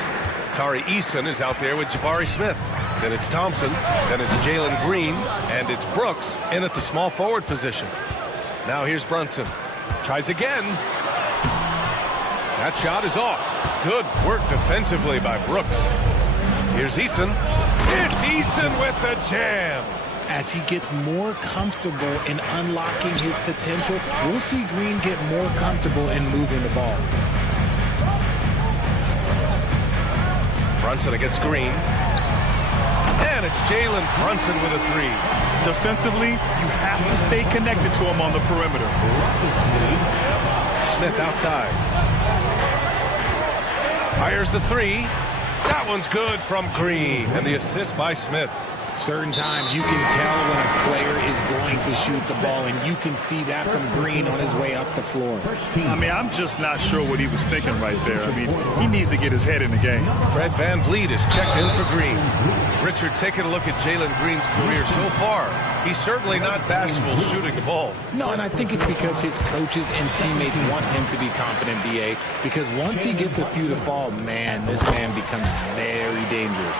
Tari Eason is out there with Jabari Smith. Then it's Thompson, then it's Jalen Green, and it's Brooks in at the small forward position. Now here's Brunson. Tries again. That shot is off. Good work defensively by Brooks. Here's Eason. It's Eason with the jam. As he gets more comfortable in unlocking his potential, we'll see Green get more comfortable in moving the ball. Brunson against Green. And it's Jalen Brunson with a three. Defensively, you have to stay connected to him on the perimeter. Smith outside. Fires the three. That one's good from Green. And the assist by Smith. Certain times you can tell when a player is going to shoot the ball, and you can see that from Green on his way up the floor. I mean, I'm just not sure what he was thinking right there. I mean, he needs to get his head in the game. Fred VanVleet is checked in for Green. Richard, taking a look at Jalen Green's career so far, he's certainly not bashful shooting the ball. No, and I think it's because his coaches and teammates want him to be confident, BA, because once he gets a few to fall, man, this man becomes very dangerous.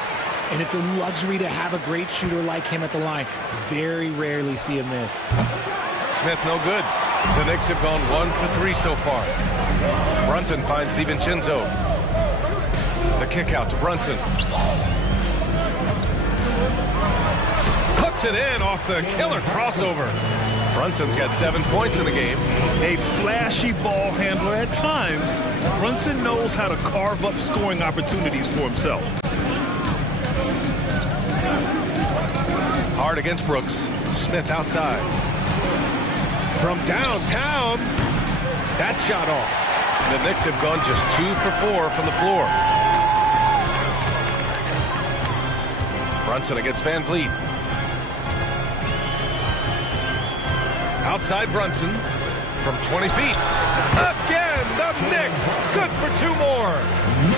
And it's a luxury to have a great shooter like him at the line. Very rarely see him miss. Smith no good. The Knicks have gone 1 for 3 so far. Brunson finds DiVincenzo. The kick out to Brunson. Puts it in off the killer crossover. Brunson's got 7 points in the game. A flashy ball handler at times. Brunson knows how to carve up scoring opportunities for himself. Hard against Brooks. Smith outside. From downtown. That shot off. The Knicks have gone just 2 for 4 from the floor. Brunson against VanVleet. Outside Brunson from 20 feet. Again, the Knicks. Good for 2 more.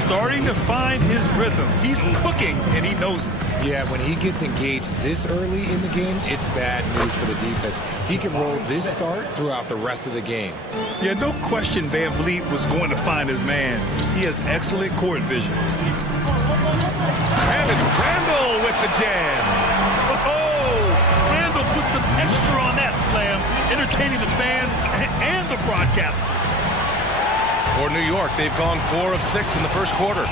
Starting to find his rhythm. He's cooking, and he knows it. Yeah, when he gets engaged this early in the game, it's bad news for the defense. He can roll this start throughout the rest of the game. Yeah, no question VanVleet was going to find his man. He has excellent court vision. And it's Randall with the jam. Oh, Randall put some extra on that slam, entertaining the fans and the broadcasters. For New York, they've gone 4 of 6 in the first quarter.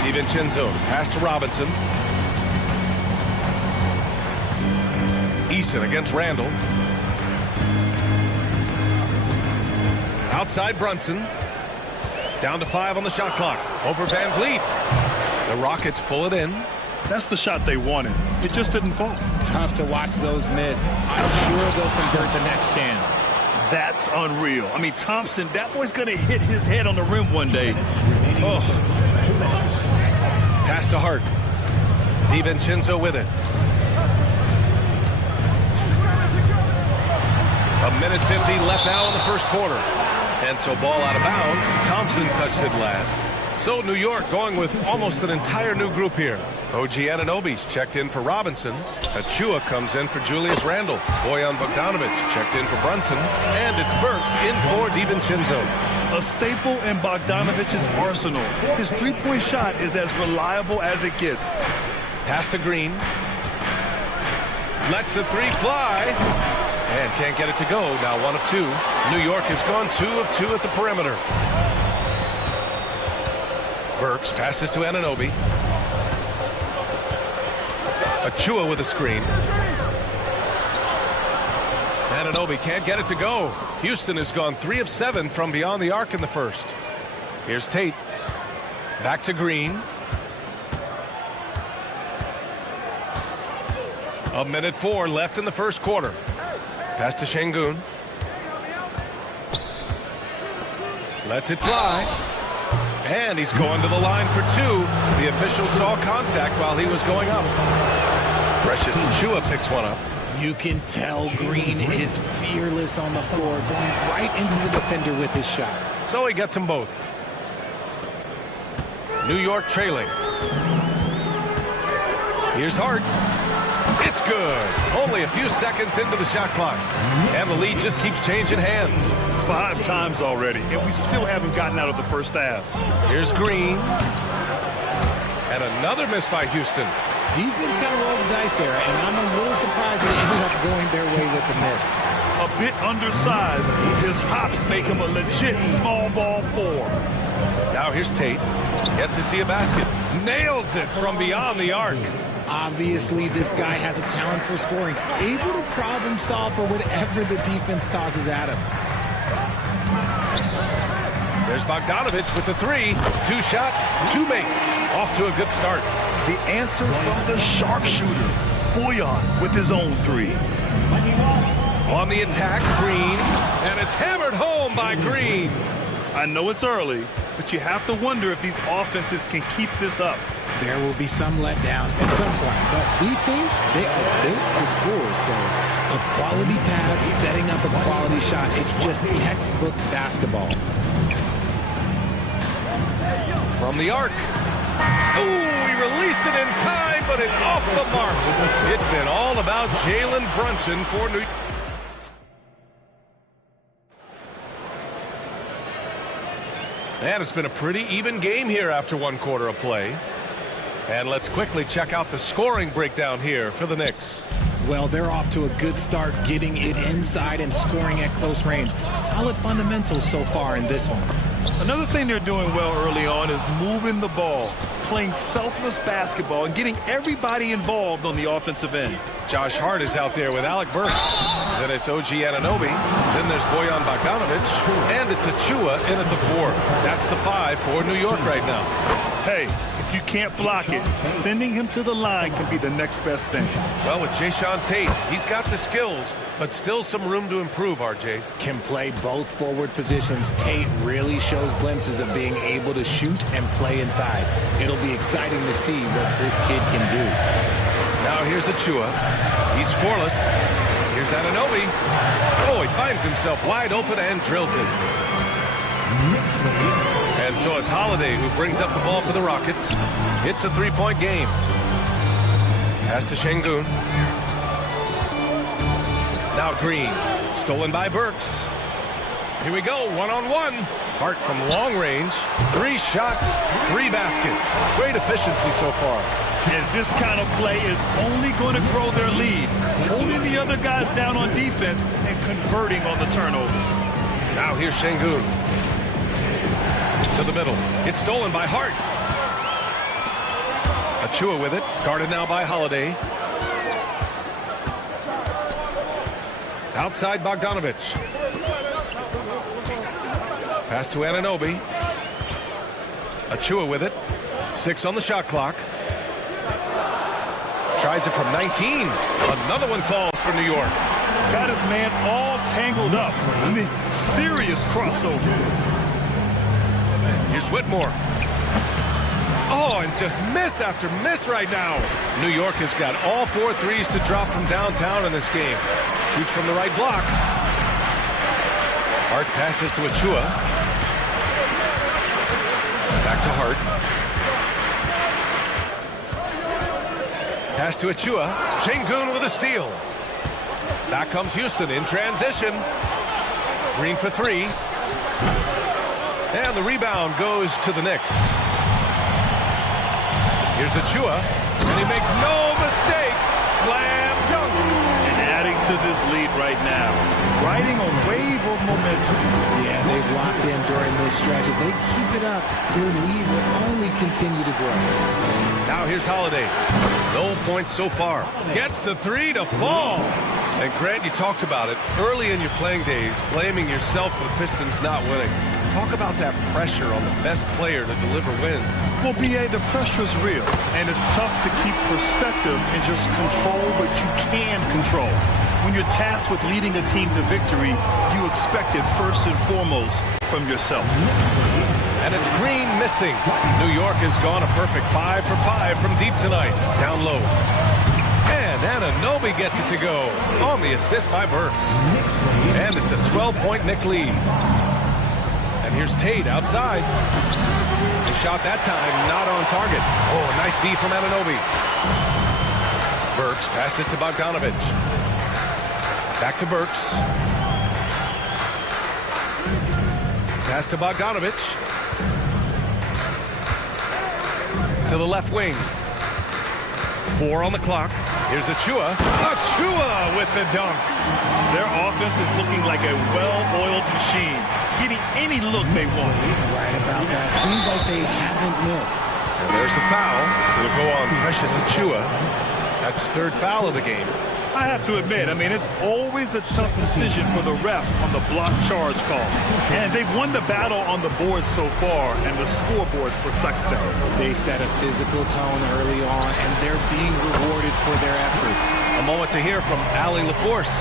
DiVincenzo, pass to Robinson. Eason against Randall. Outside Brunson. Down to 5 on the shot clock. Over VanVleet. The Rockets pull it in. That's the shot they wanted. It just didn't fall. Tough to watch those miss. I'm sure they'll convert the next chance. That's unreal. I mean, Thompson, that boy's going to hit his head on the rim one day. Oh. Pass to Hart. DiVincenzo with it. A minute 50 left now in the first quarter. And so ball out of bounds. Thompson touched it last. So New York going with almost an entire new group here. OG Anunoby's checked in for Robinson. Achua comes in for Julius Randle. Bojan Bogdanovic checked in for Brunson. And it's Burks in for DiVincenzo. A staple in Bogdanovic's arsenal. His three-point shot is as reliable as it gets. Pass to Green. Lets the three fly. And can't get it to go. Now 1 of 2. New York has gone 2 of 2 at the perimeter. Burks passes to Anunoby. Achua with a screen. Anunoby can't get it to go. Houston has gone 3 of 7 from beyond the arc in the first. Here's Tate. Back to Green. A minute 4 left in the first quarter. Pass to Şengün. Lets it fly. And he's going to the line for 2. The official saw contact while he was going up. Precious Achua picks one up. You can tell Green is fearless on the floor, going right into the defender with his shot. So he gets them both. New York trailing. Here's Hart. It's good. Only a few seconds into the shot clock. And the lead just keeps changing hands. 5 times already, and we still haven't gotten out of the first half. Here's Green. And another miss by Houston. Defense kind of rolled the dice there, and I'm a little surprised it ended up going their way with the miss. A bit undersized, his hops make him a legit small ball 4. Now here's Tate. Yet to see a basket. Nails it from beyond the arc. Obviously, this guy has a talent for scoring, able to problem solve for whatever the defense tosses at him. There's Bogdanovich with the 3. 2 shots, 2 makes. Off to a good start. The answer from the sharpshooter, Boyan with his own 3. On the attack, Green, and it's hammered home by Green. I know it's early, but you have to wonder if these offenses can keep this up. There will be some letdown at some point, but these teams, they are built to score, so a quality pass, setting up a quality shot, it's just textbook basketball. From the arc. Oh, he released it in time, but it's off the mark. It's been all about Jalen Brunson for New York. And it's been a pretty even game here after 1 quarter of play. And let's quickly check out the scoring breakdown here for the Knicks. Well, they're off to a good start, getting it inside and scoring at close range. Solid fundamentals so far in this one. Another thing they're doing well early on is moving the ball, playing selfless basketball, and getting everybody involved on the offensive end. Josh Hart is out there with Alec Burks. Then it's OG Anunoby. Then there's Boyan Bogdanovich. And it's Achua in at the 4. That's the 5 for New York right now. Hey, if you can't block it, sending him to the line can be the next best thing. Well, with Jayshawn Tate, he's got the skills, but still some room to improve, RJ. Can play both forward positions. Tate really shows glimpses of being able to shoot and play inside. It'll be exciting to see what this kid can do. Now here's Achua. He's scoreless. Here's Anunoby. Oh, he finds himself wide open and drills it. And so it's Holiday who brings up the ball for the Rockets. It's a 3-point game. Pass to Şengün. Now Green. Stolen by Burks. Here we go, 1-on-1. Hart from long range. 3 shots, 3 baskets. Great efficiency so far. And this kind of play is only going to grow their lead, holding the other guys down on defense and converting on the turnover. Now here's Şengün. To the middle. It's stolen by Hart. Achua with it. Guarded now by Holiday. Outside Bogdanovich. Pass to Anunoby. Achua with it. 6 on the shot clock. Tries it from 19. Another one falls for New York. Got his man all tangled up. I mean, serious crossover. Here's Whitmore. Oh, and just miss after miss right now. New York has got all 4 threes to drop from downtown in this game. Shoots from the right block. Hart passes to Achua. Back to Hart. Pass to Achua. Şengün with a steal. Back comes Houston in transition. Green for 3. And the rebound goes to the Knicks. Here's Achua, and he makes no mistake. Slam dunk. And adding to this lead right now. Riding a wave of momentum. Yeah, they've locked in during this stretch. If they keep it up, their lead will only continue to grow. Now here's Holiday. No points so far. Gets the 3 to fall. And Grant, you talked about it early in your playing days, blaming yourself for the Pistons not winning. Talk about that pressure on the best player to deliver wins. Well, B.A., the pressure's real, and it's tough to keep perspective and just control what you can control. When you're tasked with leading a team to victory, you expect it first and foremost from yourself. And it's Green missing. New York has gone a perfect 5 for 5 from deep tonight. Down low. And Anunoby gets it to go on the assist by Burks. And it's a 12-point Knick lead. And here's Tate outside. The shot that time not on target. Oh, nice D from Anunoby. Burks passes to Bogdanovich. Back to Burks. Pass to Bogdanovich. To the left wing. 4 on the clock. Here's Achua. Achua with the dunk. Their offense is looking like a well-oiled machine, getting any look they want. Right about that. Seems like they haven't missed. And there's the foul. It'll go on Precious Achua. That's his 3rd foul of the game. I have to admit, I mean, it's always a tough decision for the ref on the block charge call. And they've won the battle on the board so far, and the scoreboard reflects that. They set a physical tone early on, and they're being rewarded for their efforts. A moment to hear from Allie LaForce.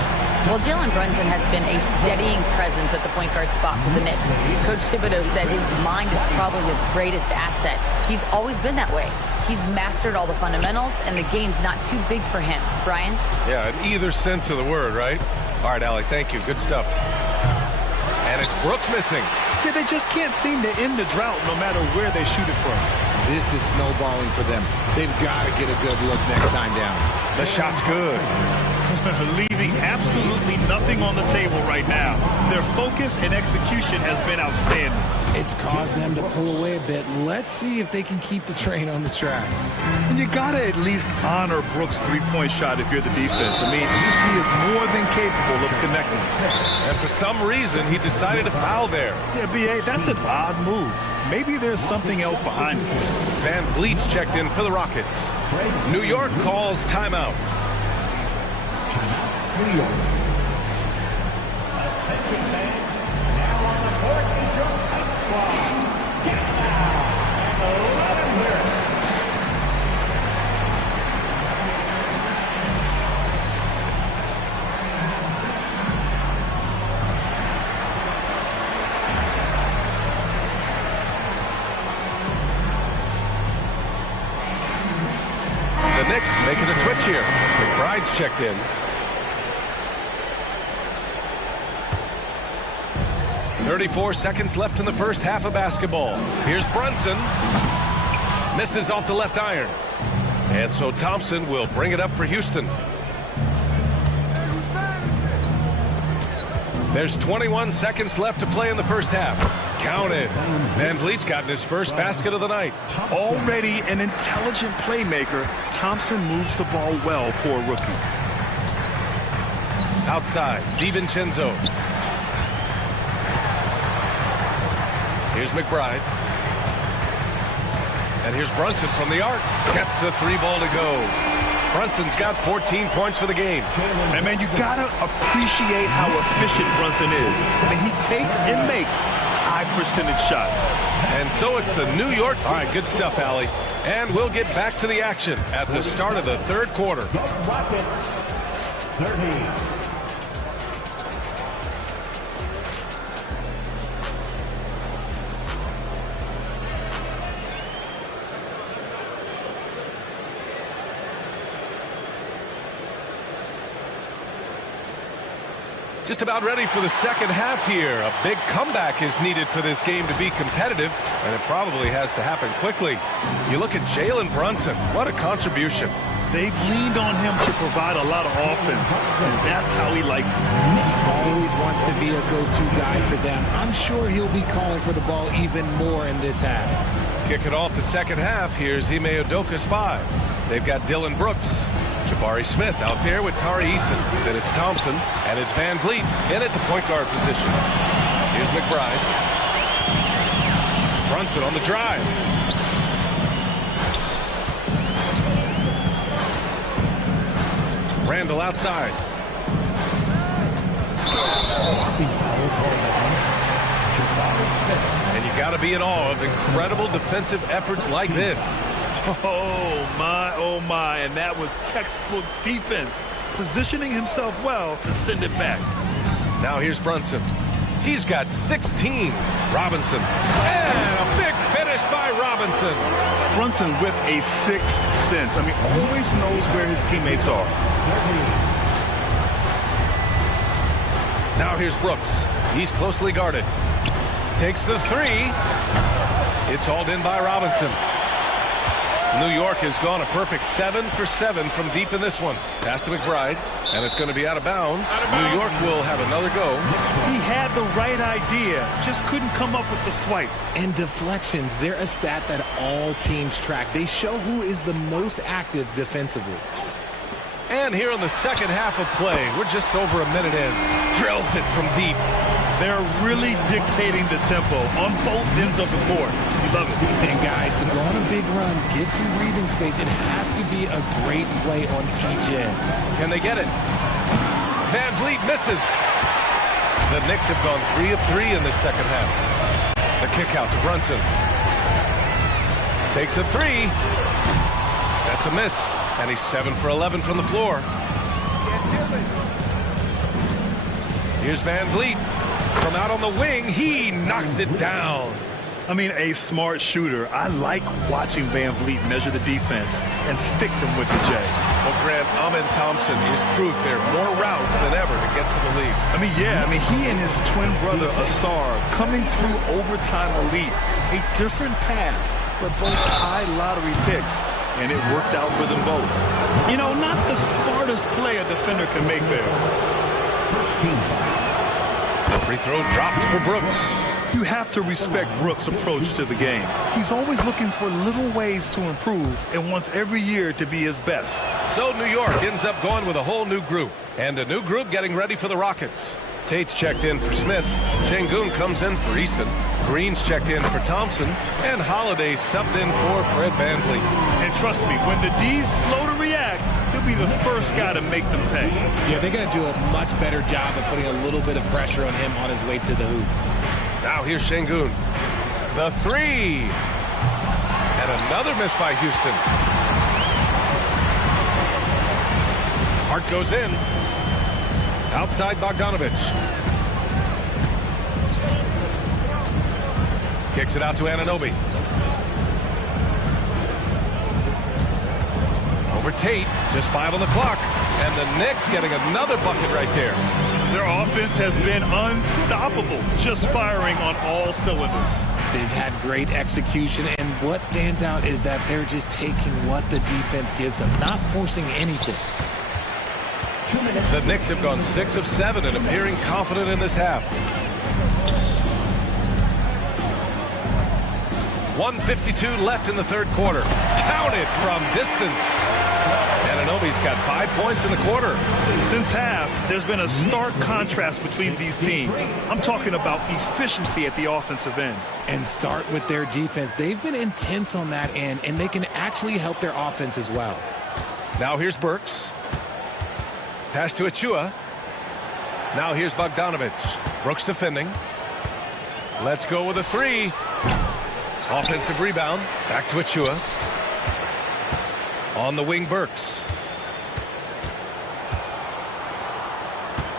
Well, Jalen Brunson has been a steadying presence at the point guard spot for the Knicks. Coach Thibodeau said his mind is probably his greatest asset. He's always been that way. He's mastered all the fundamentals, and the game's not too big for him. Brian? Yeah, in either sense of the word, right? All right, Allie, thank you. Good stuff. And it's Brooks missing. Yeah, they just can't seem to end the drought no matter where they shoot it from. This is snowballing for them. They've got to get a good look next time down. The shot's good. Leaving absolutely nothing on the table right now. Their focus and execution has been outstanding. It's caused them to pull away a bit. Let's see if they can keep the train on the tracks. And you got to at least honor Brooks' three-point shot if you're the defense. I mean, he is more than capable of connecting. And for some reason, he decided to foul there. Yeah, B.A., that's an odd move. Maybe there's something else behind it. Van Vliet's checked in for the Rockets. New York calls timeout. New York. Attention fans, now on the court is your high squad. Get down and let him hear it. The Knicks making a switch here. McBride's checked in. 34 seconds left in the first half of basketball. Here's Brunson. Misses off the left iron. And so Thompson will bring it up for Houston. There's 21 seconds left to play in the first half. Counted. Van Vliet's gotten his first basket of the night. Already an intelligent playmaker, Thompson moves the ball well for a rookie. Outside, DiVincenzo. Here's McBride. And here's Brunson from the arc. Gets the 3-ball to go. Brunson's got 14 points for the game. And man, you gotta appreciate how efficient Brunson is. I mean, he takes and makes high percentage shots. And so it's the New York. All right, good stuff, Allie. And we'll get back to the action at the start of the third quarter. Rockets 30. Just about ready for the second half here. A big comeback is needed for this game to be competitive, and it probably has to happen quickly. You look at Jalen Brunson. What a contribution. They've leaned on him to provide a lot of offense, and that's how he likes it. He always wants to be a go-to guy for them. I'm sure he'll be calling for the ball even more in this half. Kicking off the second half, here's Ime Udoka's 5. They've got Dylan Brooks. Jabari Smith out there with Tari Eason. Then it's Thompson, and it's Van Vliet in at the point guard position. Here's McBride. Brunson on the drive. Randall outside. And you got to be in awe of incredible defensive efforts like this. Oh my, and that was textbook defense, positioning himself well to send it back. Now here's Brunson. He's got 16. Robinson. And a big finish by Robinson. Brunson with a sixth sense. I mean, always knows where his teammates are. Now here's Brooks. He's closely guarded. Takes the three. It's hauled in by Robinson. New York has gone a perfect 7 for 7 from deep in this one. Pass to McBride, and it's going to be out of bounds. New York will have another go. He had the right idea, just couldn't come up with the swipe. And deflections, they're a stat that all teams track. They show who is the most active defensively. And here in the second half of play, we're just over a minute in. Drills it from deep. They're really dictating the tempo on both ends of the court. You love it. And guys, to go on a big run, get some breathing space, it has to be a great play on each end. Can they get it? Van Vliet misses. The Knicks have gone 3 of 3 in the second half. The kick out to Brunson. Takes a three. That's a miss. And he's 7 for 11 from the floor. Here's Van Vliet. From out on the wing, he knocks it down. I mean, a smart shooter. I like watching Van Vliet measure the defense and stick them with the J. Well, Grant, Amin Thompson is proof there are more routes than ever to get to the league. He and his twin brother, Asar, coming through overtime elite. A different path, but both high lottery picks. And it worked out for them both. You know, not the smartest play a defender can make there. First team foul. The free throw drops for Brooks. You have to respect Brooks' approach to the game. He's always looking for little ways to improve and wants every year to be his best. So New York ends up going with a whole new group. And a new group getting ready for the Rockets. Tate's checked in for Smith. Şengün comes in for Eason. Green's checked in for Thompson. And Holiday subbed in for Fred VanVleet. And trust me, when the D's slow to react, he'll be the first guy to make them pay. Yeah, they're going to do a much better job of putting a little bit of pressure on him on his way to the hoop. Now here's Şengün. The three. And another miss by Houston. Hart goes in. Outside Bogdanovic. Kicks it out to Anunoby. Over Tate, just 5 on the clock. And the Knicks getting another bucket right there. Their offense has been unstoppable, just firing on all cylinders. They've had great execution, and what stands out is that they're just taking what the defense gives them, not forcing anything. The Knicks have gone 6 of 7 and appearing confident in this half. 1:52 left in the third quarter. Counted from distance. Anunoby's got 5 points in the quarter. Since half, there's been a stark contrast between these teams. I'm talking about efficiency at the offensive end. And start with their defense. They've been intense on that end, and they can actually help their offense as well. Now here's Burks. Pass to Achua. Now here's Bogdanovic. Brooks defending. Let's go with a three. Offensive rebound. Back to Achua. On the wing, Burks.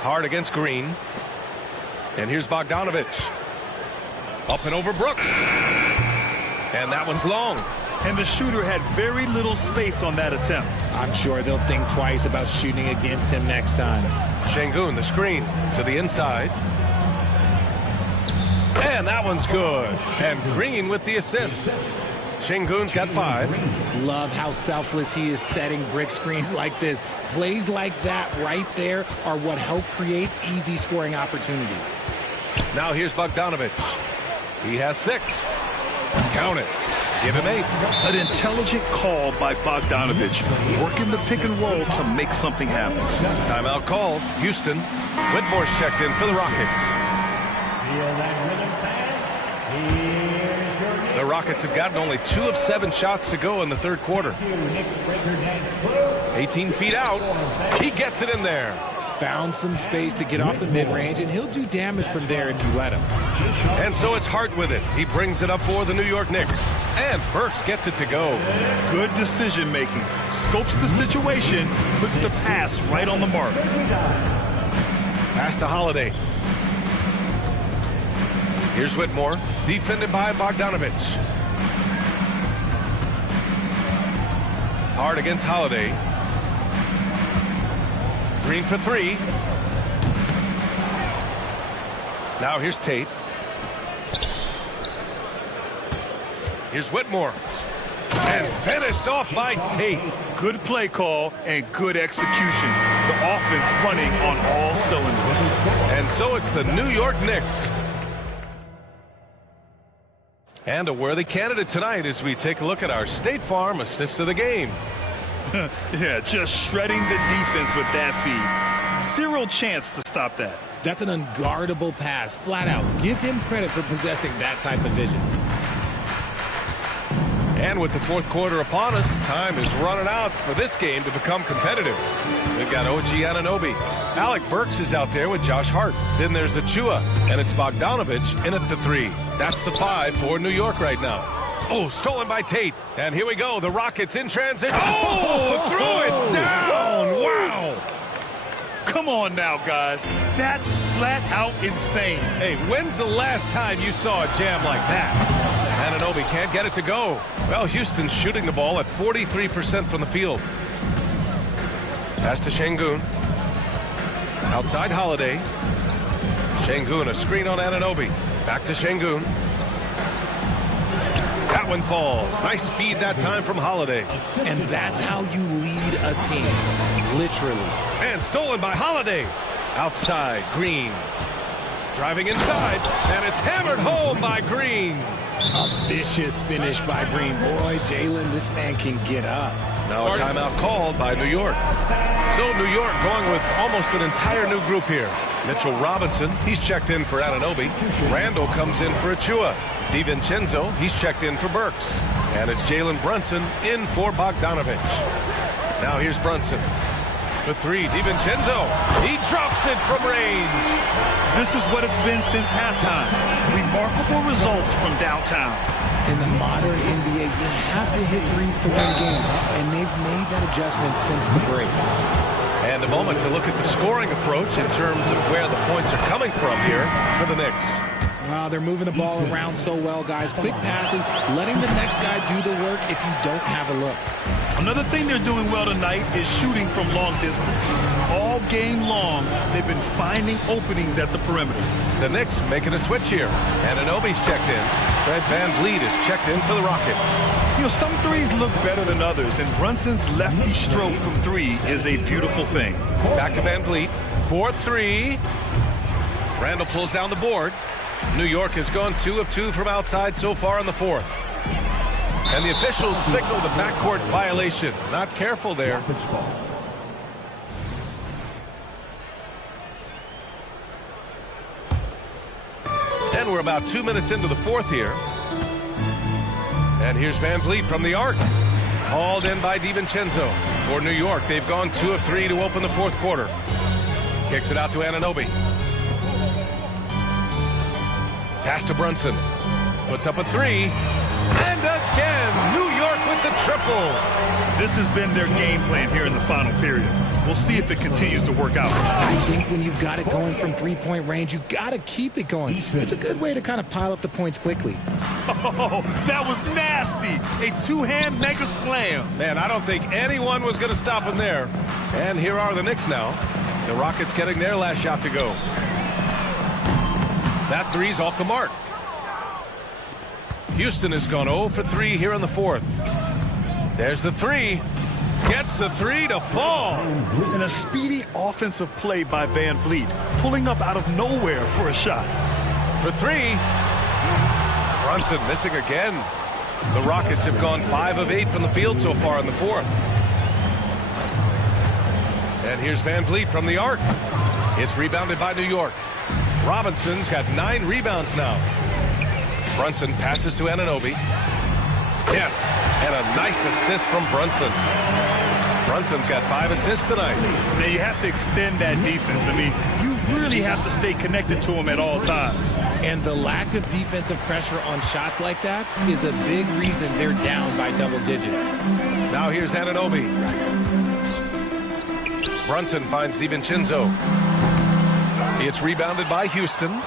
Hard against Green. And here's Bogdanovic. Up and over Brooks. And that one's long. And the shooter had very little space on that attempt. I'm sure they'll think twice about shooting against him next time. Şengün, the screen to the inside. And that one's good. And Green with the assist. Şengün's got 5. Love how selfless he is setting brick screens like this. Plays like that right there are what help create easy scoring opportunities. Now here's Bogdanovic. He has 6. Count it. Give him 8. An intelligent call by Bogdanovic, working the pick and roll to make something happen. Timeout called. Houston. Whitmore's checked in for the Rockets. The Rockets have gotten only 2 of 7 shots to go in the third quarter. 18 feet out. He gets it in there. Found some space to get off the mid-range, and he'll do damage from there if you let him. And so it's Hart with it. He brings it up for the New York Knicks. And Burks gets it to go. Good decision-making. Scopes the situation, puts the pass right on the mark. Pass to Holiday. Here's Whitmore, defended by Bogdanovic. Hard against Holiday. Green for 3. Now here's Tate. Here's Whitmore. And finished off by Tate. Good play call and good execution. The offense running on all cylinders. And so it's the New York Knicks. And a worthy candidate tonight as we take a look at our State Farm assist of the game. Yeah, just shredding the defense with that feed. Zero chance to stop that. That's an unguardable pass, flat out. Give him credit for possessing that type of vision. And with the fourth quarter upon us, time is running out for this game to become competitive. We've got OG Anunoby. Alec Burks is out there with Josh Hart. Then there's Achua, and it's Bogdanovich in at the 3. That's the 5 for New York right now. Oh, stolen by Tate. And here we go. The Rockets in transit. Oh, threw it down. Wow. Come on now, guys. That's flat out insane. Hey, when's the last time you saw a jam like that? Anunoby can't get it to go. Well, Houston's shooting the ball at 43% from the field. Pass to Şengün. Outside Holiday. Şengün, a screen on Anunoby. Back to Şengün. That one falls. Nice feed that time from Holiday. And that's how you lead a team. Literally. And stolen by Holiday. Outside, Green. Driving inside, and it's hammered home by Green. A vicious finish by Green. Boy, Jalen, this man can get up. Now a timeout called by New York. So New York going with almost an entire new group here. Mitchell Robinson, he's checked in for Anunoby. Randall comes in for Achua. DiVincenzo, he's checked in for Burks. And it's Jalen Brunson in for Bogdanovich. Now here's Brunson. For 3, DiVincenzo. He drops it from range. This is what it's been since halftime. Remarkable results from downtown. In the modern NBA, you have to hit threes to win games, and they've made that adjustment since the break. And a moment to look at the scoring approach in terms of where the points are coming from here for the Knicks. Wow, they're moving the ball around so well, guys. Quick passes, letting the next guy do the work if you don't have a look. Another thing they're doing well tonight is shooting from long distance. All game long, they've been finding openings at the perimeter. The Knicks making a switch here. Anunoby's checked in. Fred VanVleet is checked in for the Rockets. You know, some threes look better than others, and Brunson's lefty stroke from 3 is a beautiful thing. Back to VanVleet. 4-3. Randall pulls down the board. New York has gone 2 of 2 from outside so far in the fourth. And the officials signal the backcourt violation. Not careful there. And we're about 2 minutes into the fourth here. And here's VanVleet from the arc. Hauled in by DiVincenzo. For New York, they've gone 2 of 3 to open the fourth quarter. Kicks it out to Anunoby. Pass to Brunson. Puts up a 3. And again, New York with the triple. This has been their game plan here in the final period. We'll see if it continues to work out. I think when you've got it going from three-point range, you got to keep it going. It's a good way to kind of pile up the points quickly. Oh, that was nasty. A two-hand mega slam. Man, I don't think anyone was going to stop him there. And here are the Knicks now. The Rockets getting their last shot to go. That 3's off the mark. Houston has gone 0 for 3 here in the fourth. There's the 3. Gets the 3 to fall. And a speedy offensive play by VanVleet, pulling up out of nowhere for a shot. For 3. Brunson missing again. The Rockets have gone 5 of 8 from the field so far in the fourth. And here's VanVleet from the arc. It's rebounded by New York. Robinson's got 9 rebounds now. Brunson passes to Anunoby. Yes, and a nice assist from Brunson. Brunson's got 5 assists tonight. Now you have to extend that defense. I mean, you really have to stay connected to him at all times. And the lack of defensive pressure on shots like that is a big reason they're down by double digits. Now here's Anunoby. Brunson finds DiVincenzo. It's rebounded by Houston.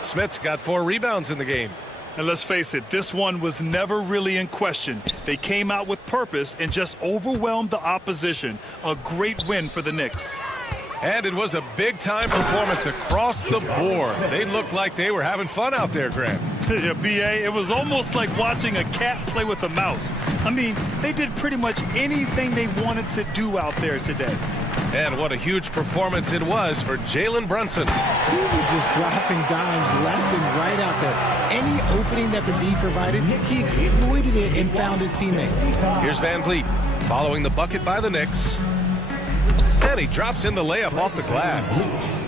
Smith's got 4 rebounds in the game. And let's face it, this one was never really in question. They came out with purpose and just overwhelmed the opposition. A great win for the Knicks. And it was a big-time performance across the board. They looked like they were having fun out there, Grant. Yeah, B.A., it was almost like watching a cat play with a mouse. I mean, they did pretty much anything they wanted to do out there today. And what a huge performance it was for Jalen Brunson. He was just dropping dimes left and right out there. Any opening that the D provided, he exploited it and found his teammates. Here's Van Vliet following the bucket by the Knicks. And he drops in the layup off the glass.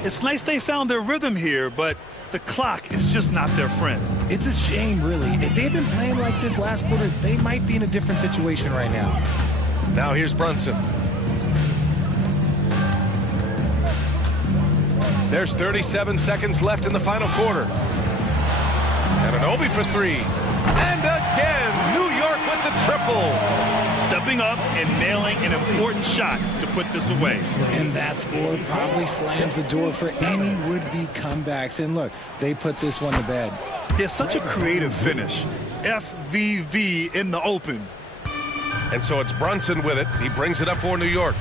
It's nice they found their rhythm here, but the clock is just not their friend. It's a shame, really. If they had been playing like this last quarter, they might be in a different situation right now. Now here's Brunson. There's 37 seconds left in the final quarter. And an Obi for three. And again, New York with the triple. Stepping up and nailing an important shot to put this away. And that score probably slams the door for any would-be comebacks. And look, they put this one to bed. It's such a creative finish. FVV in the open. And so it's Brunson with it. He brings it up for New York.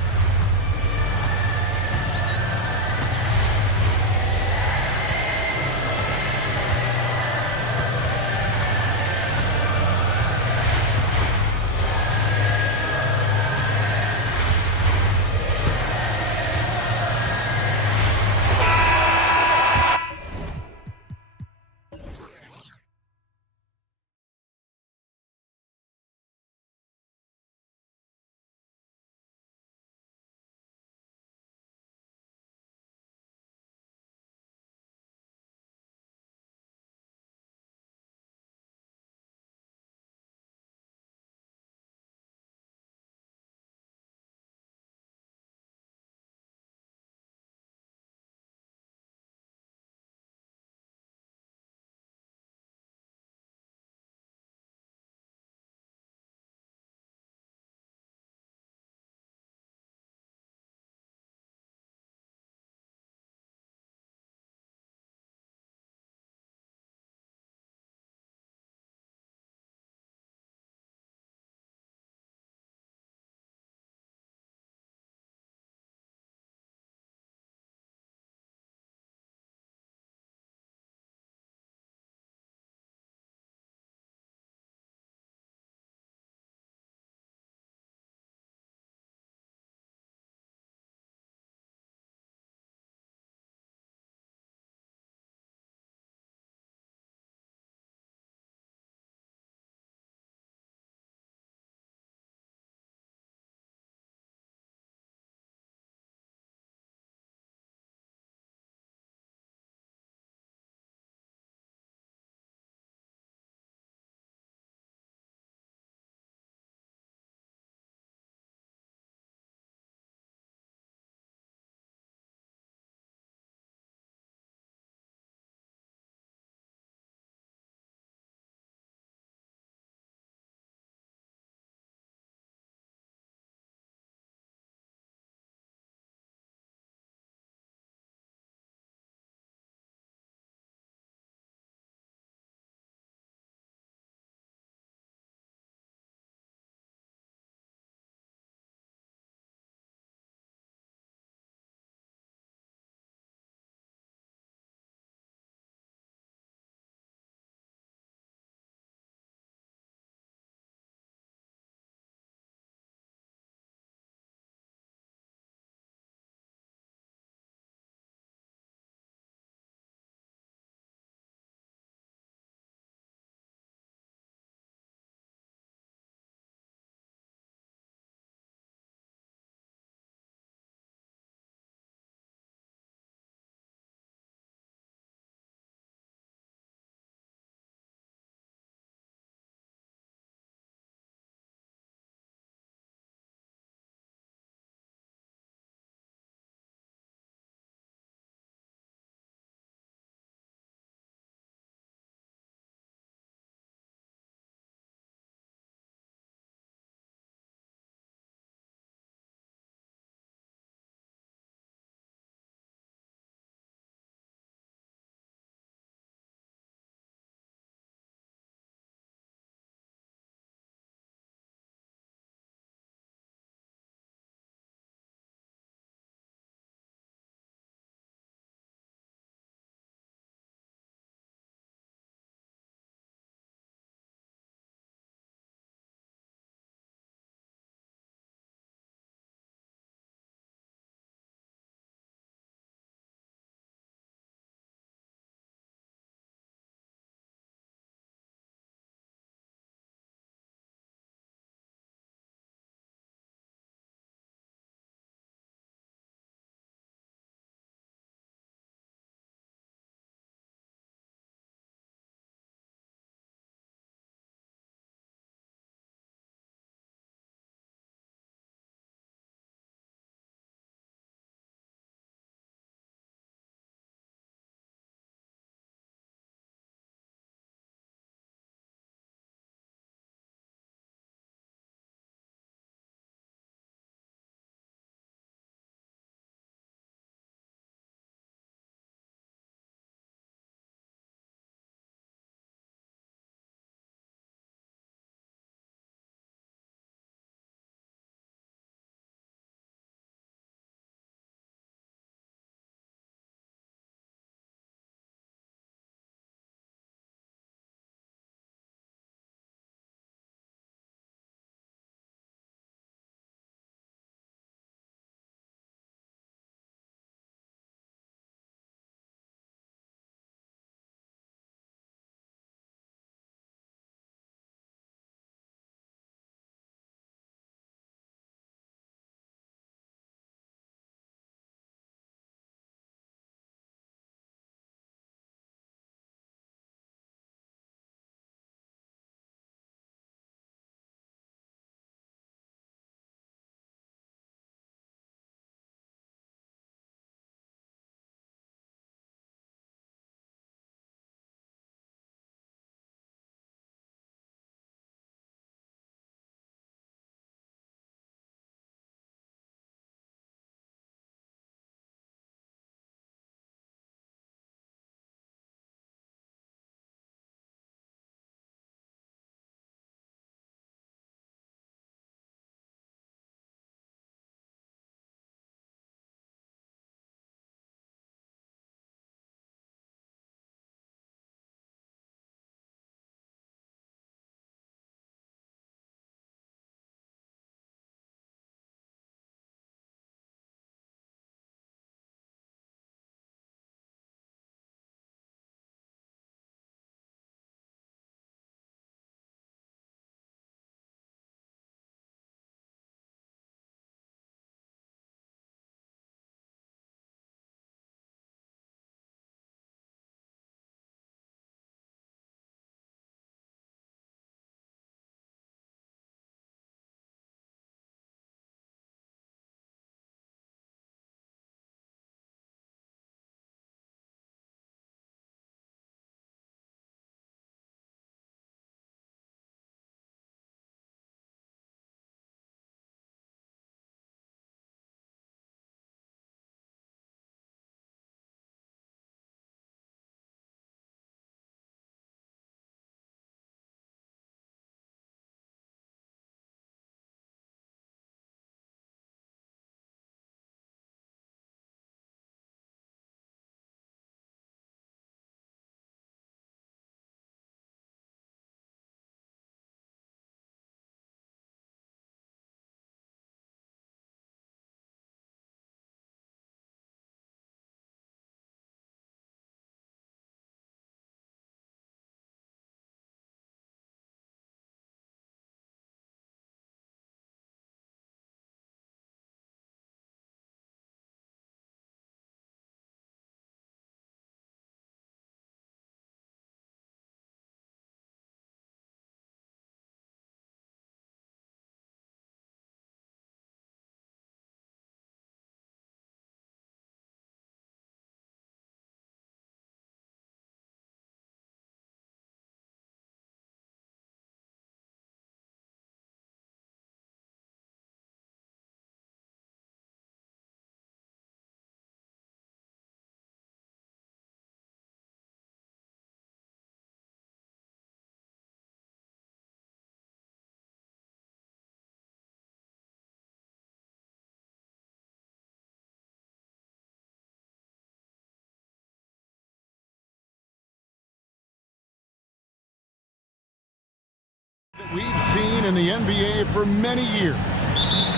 we've seen in the NBA for many years.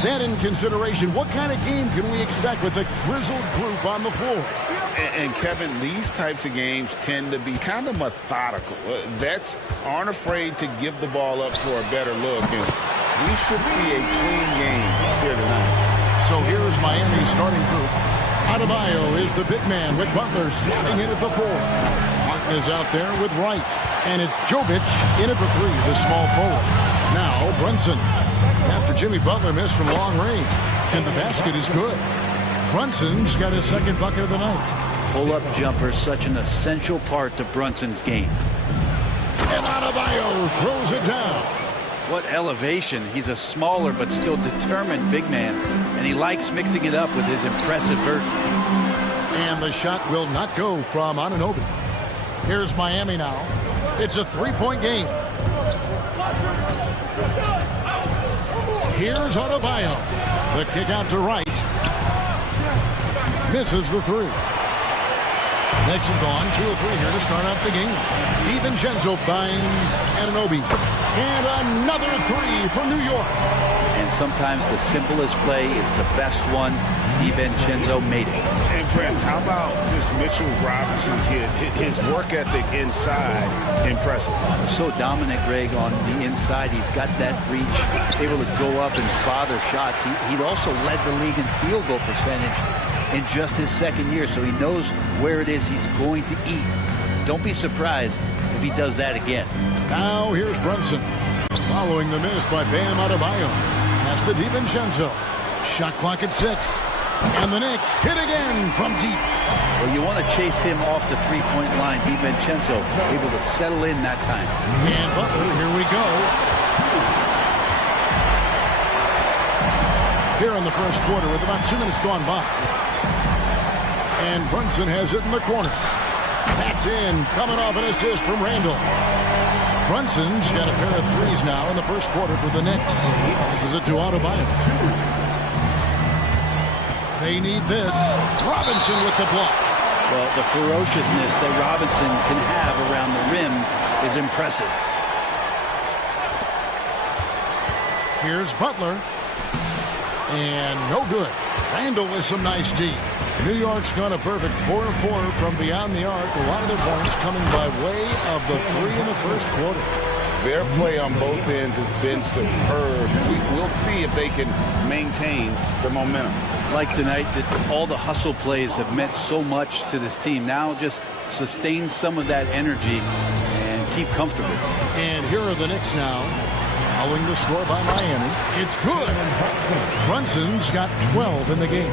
That in consideration, what kind of game can we expect with a grizzled group on the floor? And Kevin, these types of games tend to be kind of methodical. Vets aren't afraid to give the ball up for a better look, and we should see a clean game here tonight. So here's Miami's starting group. Adebayo is the big man with Butler sliding in at the 4. Martin is out there with Wright, and it's Jovic in at the 3, the small forward. Now Brunson, after Jimmy Butler missed from long range, and the basket is good. Brunson's got his second bucket of the night. Pull-up jumper, such an essential part to Brunson's game. And Adebayo throws it down. What elevation. He's a smaller but still determined big man, and he likes mixing it up with his impressive vert. And the shot will not go from Anunoby. Here's Miami now. It's a 3-point game. Here's Adebayo. The kick out to Wright. Misses the 3. Knicks have gone 2 of 3 here to start out the game. DiVincenzo finds Anunoby. And another 3 for New York. And sometimes the simplest play is the best one. DiVincenzo made it. And Brent, how about this Mitchell Robinson kid? His work ethic inside, impressive. So dominant, Greg, on the inside. He's got that reach, able to go up and bother shots. He'd also led the league in field goal percentage in just his second year, so he knows where it is he's going to eat. Don't be surprised if he does that again. Now here's Brunson. Following the miss by Bam Adebayo. Pass to DiVincenzo. Shot clock at 6. And the Knicks hit again from deep. Well, you want to chase him off the three-point line. DiVincenzo able to settle in that time. And Butler, here we go. Here in the first quarter with about 2 minutes gone by. And Brunson has it in the corner. That's in, coming off an assist from Randall. Brunson's got a pair of threes now in the first quarter for the Knicks. This is a Adebayo. They need this. Robinson with the block. Well, the ferociousness that Robinson can have around the rim is impressive. Here's Butler. And no good. Randall with some nice D. New York's gone a perfect 4-4 from beyond the arc. A lot of their points coming by way of the 3 in the first quarter. Their play on both ends has been superb. We'll see if they can maintain the momentum. Like tonight, that all the hustle plays have meant so much to this team. Now just sustain some of that energy and keep comfortable. And here are the Knicks now. Following the score by Miami. It's good. Brunson's got 12 in the game.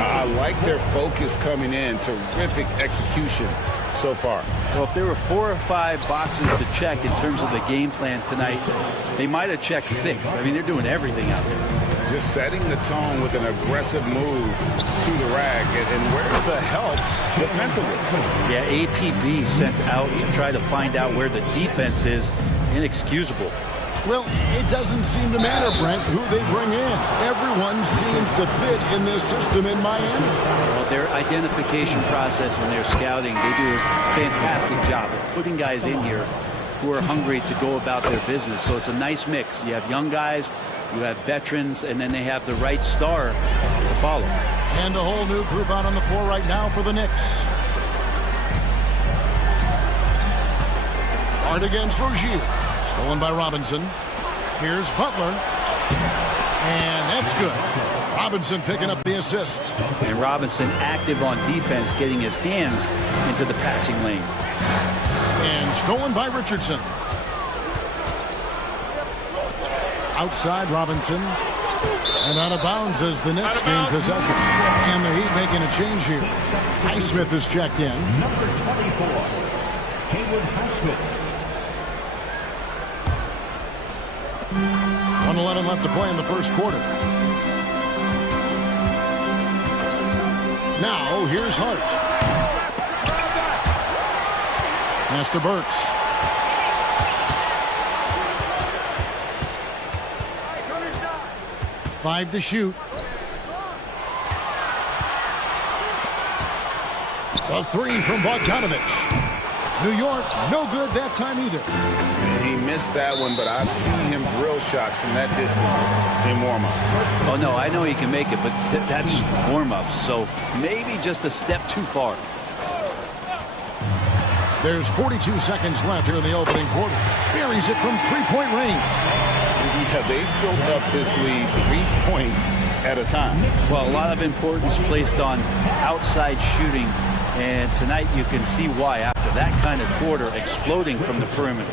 I like their focus coming in. Terrific execution so far. Well, if there were 4 or 5 boxes to check in terms of the game plan tonight, they might have checked 6. I mean, they're doing everything out there. Just setting the tone with an aggressive move to the rack. And where's the help defensively? Yeah, APB sent out to try to find out where the defense is. Inexcusable. Well, it doesn't seem to matter, Brent, who they bring in. Everyone seems to fit in this system in Miami. Well, their identification process and their scouting, they do a fantastic job of putting guys in here who are hungry to go about their business. So it's a nice mix. You have young guys, you have veterans, and then they have the right star to follow. And a whole new group out on the floor right now for the Knicks. Hard against Rozier. Stolen by Robinson. Here's Butler. And that's good. Robinson picking up the assist. And Robinson active on defense, getting his hands into the passing lane. And stolen by Richardson. Outside Robinson. And out of bounds as the Knicks gain possession. And the Heat making a change here. Highsmith is checked in. Number 24, Haywood Highsmith. 1:11 left to play in the first quarter. Now, here's Hart. Pass to Burks. Five to shoot. The 3 from Bogdanovich. New York, no good that time either. And he missed that one, but I've seen him drill shots from that distance in warm-up. Oh, no, I know he can make it, but that's warm-ups, so maybe just a step too far. There's 42 seconds left here in the opening quarter. Buries it from three-point range. Yeah, they built up this lead 3 points at a time. Well, a lot of importance placed on outside shooting, and tonight you can see why after that kind of quarter exploding from the perimeter.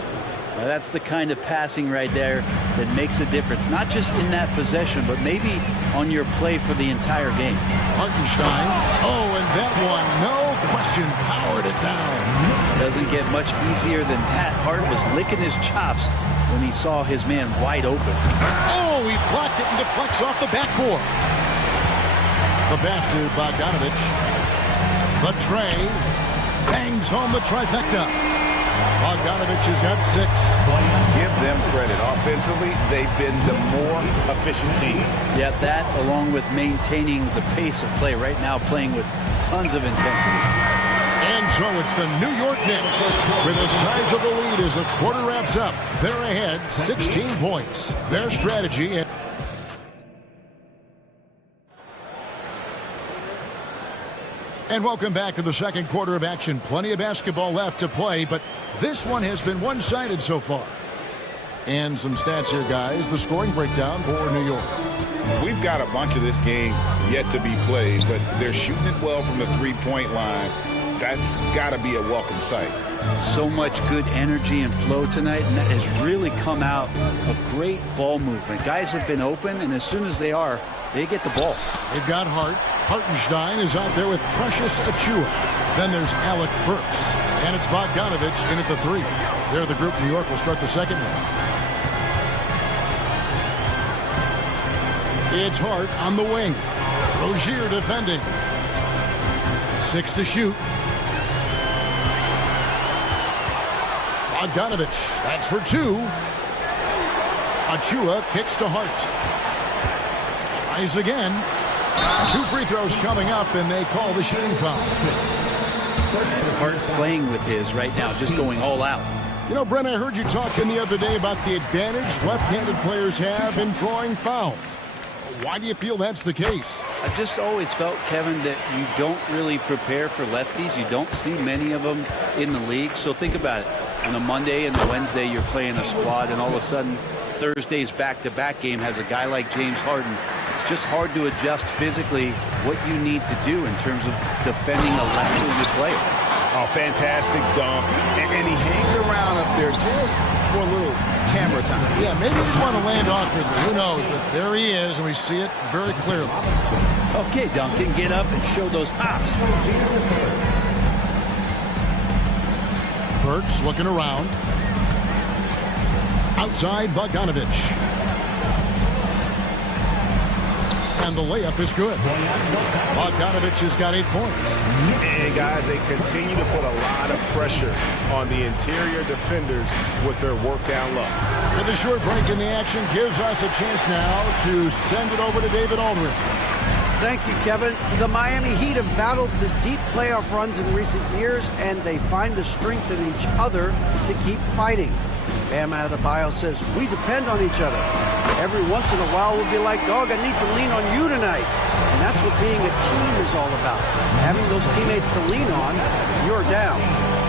Now, that's the kind of passing right there that makes a difference, not just in that possession, but maybe on your play for the entire game. Hartenstein. Oh, and that one, no question, powered it down. Doesn't get much easier than that. Hart was licking his chops when he saw his man wide open. Oh, he blocked it and deflects off the backboard. The pass to Bogdanovich. The tray bangs home the trifecta. Bogdanovich has got 6. Give them credit. Offensively, they've been the more efficient team. Yeah, that along with maintaining the pace of play right now, playing with tons of intensity. And so it's the New York Knicks with the size of the lead as the quarter wraps up. They're ahead 16 points. Their strategy. And welcome back to the second quarter of action. Plenty of basketball left to play, but this one has been one-sided so far. And some stats here, guys. The scoring breakdown for New York. We've got a bunch of this game yet to be played, but they're shooting it well from the three-point line. That's got to be a welcome sight. So much good energy and flow tonight, and that has really come out of great ball movement. Guys have been open, and as soon as they are, they get the ball. They've got Hart. Hartenstein is out there with Precious Achua. Then there's Alec Burks. And it's Bogdanovich in at the 3. They're the group. New York will start the second one. It's Hart on the wing. Rozier defending. 6 to shoot. Bogdanovich, that's for 2. Achua kicks to Hart. Tries again. 2 free throws coming up, and they call the shooting foul. Hart playing with his right now, just going all out. You know, Brent, I heard you talking the other day about the advantage left-handed players have in drawing fouls. Why do you feel that's the case? I've just always felt, Kevin, that you don't really prepare for lefties. You don't see many of them in the league. So think about it. On a Monday and a Wednesday, you're playing a squad, and all of a sudden, Thursday's back-to-back game has a guy like James Harden. It's just hard to adjust physically what you need to do in terms of defending a left-handed player. Oh, fantastic dunk. And he hangs around up there just for a little camera time. Yeah, maybe he didn't want to land awkwardly. Who knows? But there he is, and we see it very clearly. Okay, Duncan, get up and show those hops. Burks looking around. Outside, Bogdanovich. And the layup is good. Bogdanovich has got 8 points. And guys, they continue to put a lot of pressure on the interior defenders with their work down low. With a short break in the action gives us a chance now to send it over to David Aldridge. Thank you, Kevin. The Miami Heat have battled to deep playoff runs in recent years, and they find the strength in each other to keep fighting. Bam Adebayo says, we depend on each other. Every once in a while we'll be like, dog, I need to lean on you tonight. And that's what being a team is all about. Having those teammates to lean on, you're down.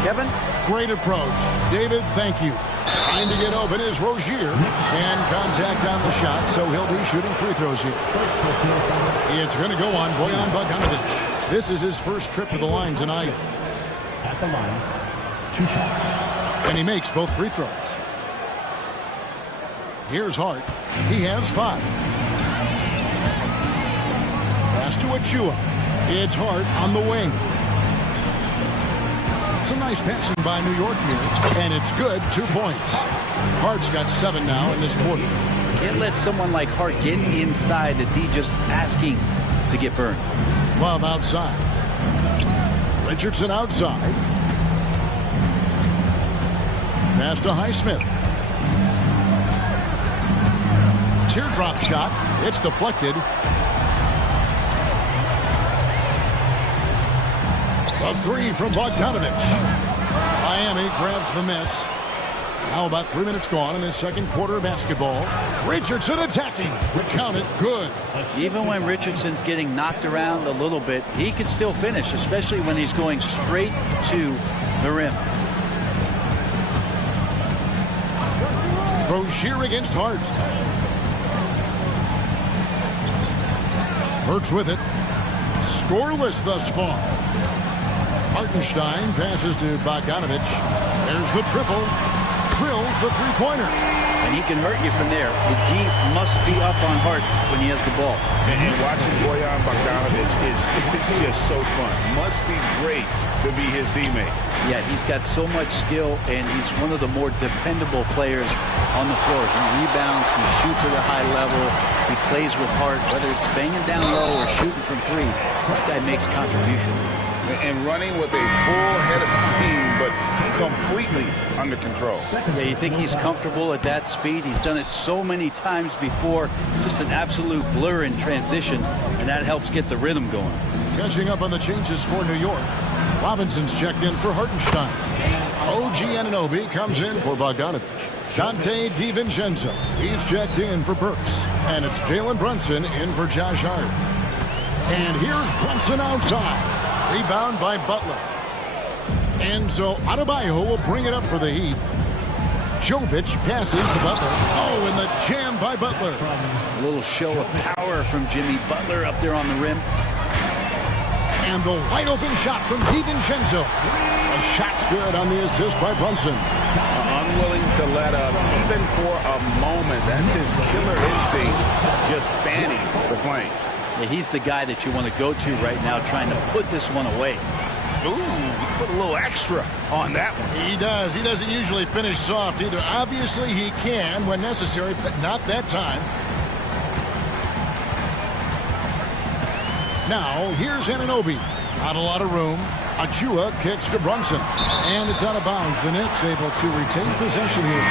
Kevin? Great approach. David, thank you. Trying to get open is Rozier. And contact on the shot, so he'll be shooting free throws here. It's going to go on Bojan Bogdanovich. This is his first trip to the line tonight. At the line, 2 shots. And he makes both free throws. Here's Hart. He has 5. Pass to Achua. It's Hart on the wing. Some nice passing by New York here, and it's good. 2 points. Hart's got 7 now in this quarter. Can't let someone like Hart get inside the D just asking to get burned. Love outside. Richardson outside. Pass to Highsmith. Teardrop shot. It's deflected. A 3 from Bogdanovich. Miami grabs the miss. Now about 3 minutes gone in the second quarter of basketball. Richardson attacking. Count it. Good. Even when Richardson's getting knocked around a little bit, he can still finish, especially when he's going straight to the rim. Rozier against Hart. Burks with it. Scoreless thus far. Hartenstein passes to Bogdanovich. There's the triple. Drills the three-pointer. And he can hurt you from there. The D must be up on Hart when he has the ball. And watching Bojan Bogdanovich is just so fun. Must be great to be his teammate. Yeah, he's got so much skill, and he's one of the more dependable players on the floor. He rebounds, he shoots at a high level, he plays with heart, whether it's banging down low or shooting from three. This guy makes contribution. And running with a full head of steam, but completely under control. Yeah, you think he's comfortable at that speed? He's done it so many times before. Just an absolute blur in transition, and that helps get the rhythm going. Catching up on the changes for New York. Robinson's checked in for Hartenstein. OG Anunoby comes in for Bogdanovich. Dante DiVincenzo, he's checked in for Burks. And it's Jalen Brunson in for Josh Hart. And here's Brunson outside. Rebound by Butler. Enzo Adebayo will bring it up for the Heat. Jovic passes to Butler. Oh, and the jam by Butler. A little show of power from Jimmy Butler up there on the rim. And the wide open shot from DiVincenzo. A shot's good on the assist by Brunson. Unwilling to let up even for a moment. That's his killer instinct, just fanning the flame. Yeah, he's the guy that you want to go to right now, trying to put this one away. Ooh, he put a little extra on that one. He does. He doesn't usually finish soft either. Obviously, he can when necessary, but not that time. Now, here's Anunoby. Not a lot of room. Achua kicks to Brunson. And it's out of bounds. The Knicks able to retain possession here.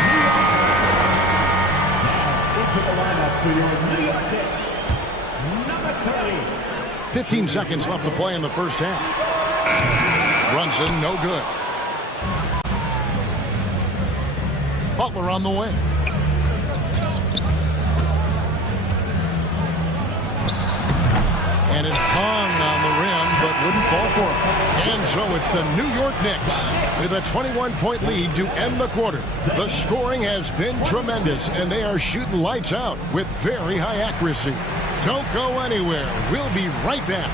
Into the lineup for your New York Knicks, number 30. 15 seconds left to play in the first half. Brunson, no good. Butler on the wing. And it hung on the rim, but wouldn't fall for him. And so it's the New York Knicks with a 21-point lead to end the quarter. The scoring has been tremendous, and they are shooting lights out with very high accuracy. Don't go anywhere. We'll be right back.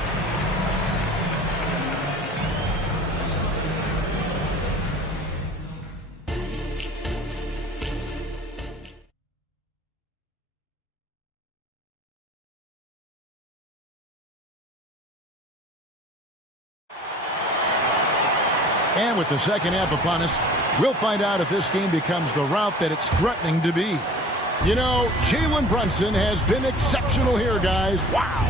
And with the second half upon us, we'll find out if this game becomes the route that it's threatening to be. You know, Jalen Brunson has been exceptional here, guys. Wow.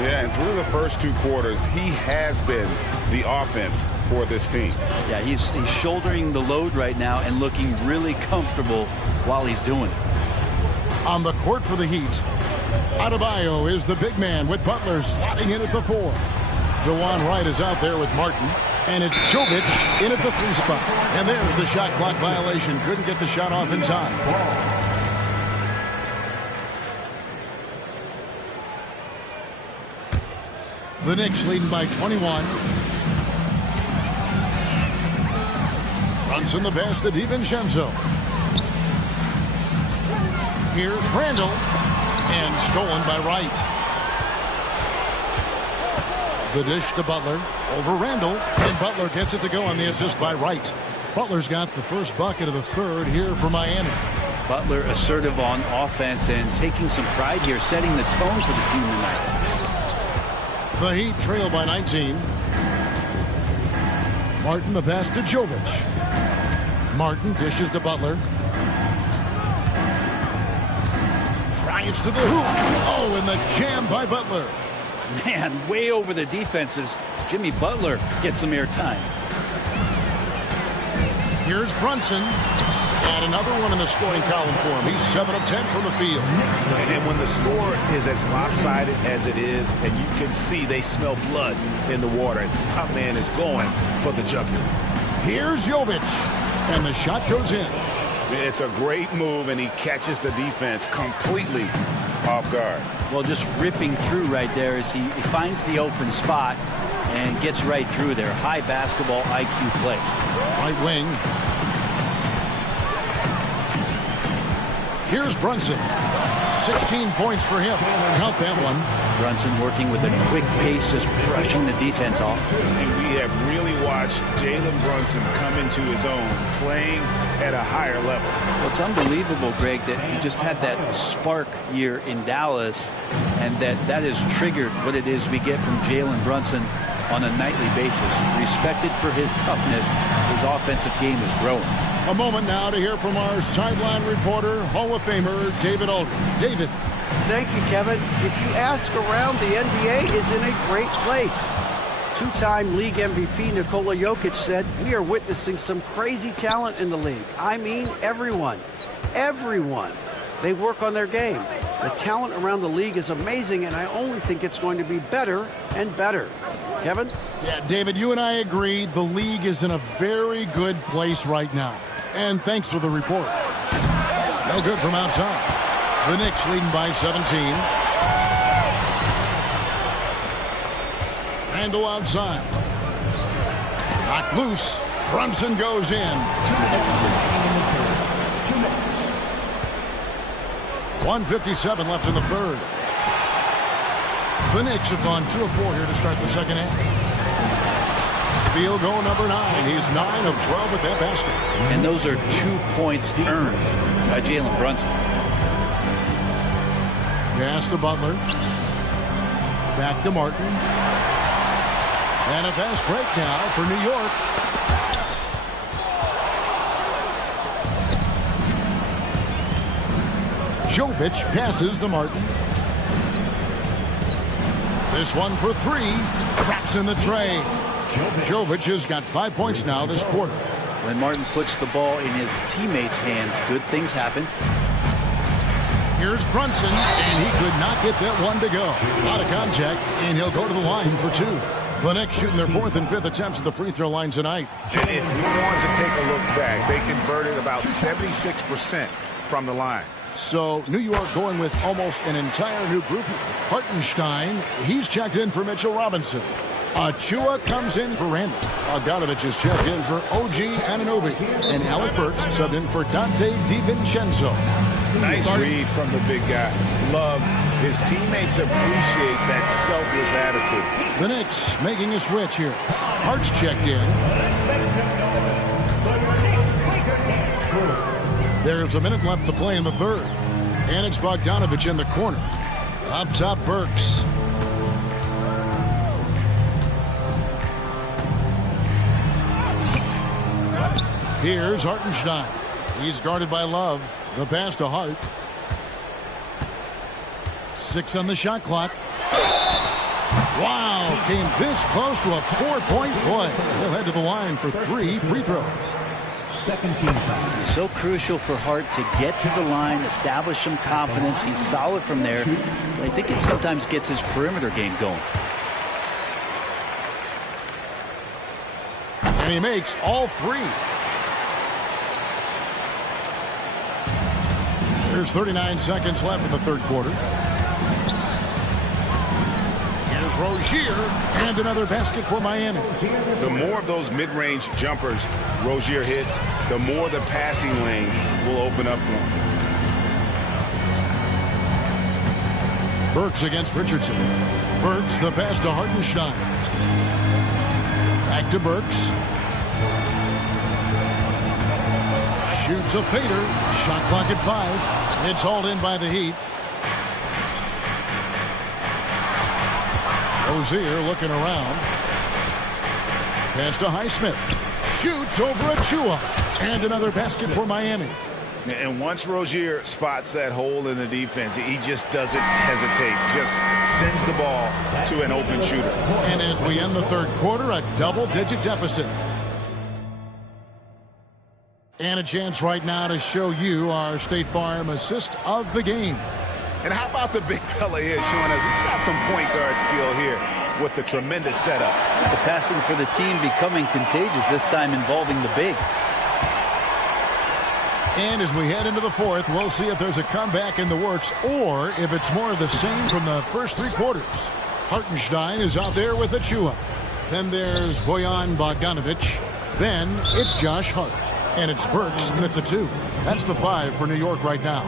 Yeah, and through the first two quarters, he has been the offense for this team. Yeah, he's shouldering the load right now and looking really comfortable while he's doing it. On the court for the Heat, Adebayo is the big man with Butler slotting in at the 4. DeJuan Wright is out there with Martin. And it's Jovic in at the 3 spot. And there's the shot clock violation. Couldn't get the shot off in time. The Knicks leading by 21. Brunson the pass to DiVincenzo. Here's Randall. And stolen by Wright. The dish to Butler over Randall, and Butler gets it to go on the assist by Wright. Butler's got the first bucket of the third here for Miami. Butler assertive on offense and taking some pride here, setting the tone for the team tonight. The Heat trail by 19. Martin the pass to Jovic. Martin dishes to Butler. Drives to the hoop. Oh, and the jam by Butler. Man, way over the defenses. Jimmy Butler gets some airtime. Here's Brunson. And another one in the scoring column for him. He's 7 of 10 from the field. And when the score is as lopsided as it is, and you can see they smell blood in the water, our man is going for the jugular. Here's Jovic. And the shot goes in. It's a great move, and he catches the defense completely off guard. Well, just ripping through right there as he finds the open spot and gets right through there. High basketball IQ play. Right wing. Here's Brunson. 16 points for him. Count that one. Brunson working with a quick pace, just brushing the defense off. And we have really watched Jalen Brunson come into his own, playing at a higher level. Well, it's unbelievable, Greg, that he just had that spark year in Dallas, and that has triggered what it is we get from Jalen Brunson on a nightly basis. Respected for his toughness, his offensive game is growing. A moment now to hear from our sideline reporter, Hall of Famer David Aldridge. David. Thank you, Kevin. If you ask around, the NBA is in a great place. Two-time league MVP Nikola Jokic said, "We are witnessing some crazy talent in the league. I mean, everyone. Everyone. They work on their game. The talent around the league is amazing, and I only think it's going to be better and better." Kevin? Yeah, David, you and I agree the league is in a very good place right now. And thanks for the report. No good from outside. The Knicks leading by 17. Randall outside. Knocked loose. Brunson goes in. 1:57 left in the third. The Knicks have gone 2 of 4 here to start the second half. Field goal number 9. He's 9 of 12 at that basket. And those are 2 points earned by Jalen Brunson. Pass to Butler. Back to Martin. And a fast break now for New York. Jovic passes to Martin. This one for 3. Traps in the tray. Jovic has got 5 points now this quarter. When Martin puts the ball in his teammates' hands, good things happen. Here's Brunson, and he could not get that one to go. A lot of contact, and he'll go to the line for 2. The Knicks shooting their 4th and 5th attempts at the free throw line tonight. And if we want to take a look back, they converted about 76% from the line. So New York going with almost an entire new group. Hartenstein, he's checked in for Mitchell Robinson. Achua comes in for Randall. Bogdanovich is checked in for OG Anunoby. And Alec Burks subbed in for Dante DiVincenzo. Nice read from the big guy. Love. His teammates appreciate that selfless attitude. The Knicks making a switch here. Hart's checked in. There's a minute left to play in the third. And it's Bogdanovich in the corner. Up top, Burks. Here's Hartenstein. He's guarded by Love. The pass to Hart. 6 on the shot clock. Wow, came this close to a 4-point play. He'll head to the line for 3 free throws. Second team foul. So crucial for Hart to get to the line, establish some confidence. He's solid from there. I think it sometimes gets his perimeter game going. And he makes all 3. There's 39 seconds left in the third quarter. Here's Rozier, and another basket for Miami. The more of those mid-range jumpers Rozier hits, the more the passing lanes will open up for him. Burks against Richardson. Burks, the pass to Hartenstein. Back to Burks. Shoots a fader. Shot clock at 5. It's hauled in by the Heat. Rozier looking around. Pass to Highsmith. Shoots over Achua. And another basket for Miami. And once Rozier spots that hole in the defense, he just doesn't hesitate. Just sends the ball to an open shooter. And as we end the third quarter, a double-digit deficit. And a chance right now to show you our State Farm assist of the game. And how about the big fella here showing us he's got some point guard skill here. with the tremendous setup. The passing for the team becoming contagious, this time involving the big. And as we head into the fourth, we'll see if there's a comeback in the works or if it's more of the same from the first three quarters. Hartenstein is out there with Achua. Then there's Bojan Bogdanovic. Then it's Josh Hart. And it's Burks with the 2. That's the 5 for New York right now.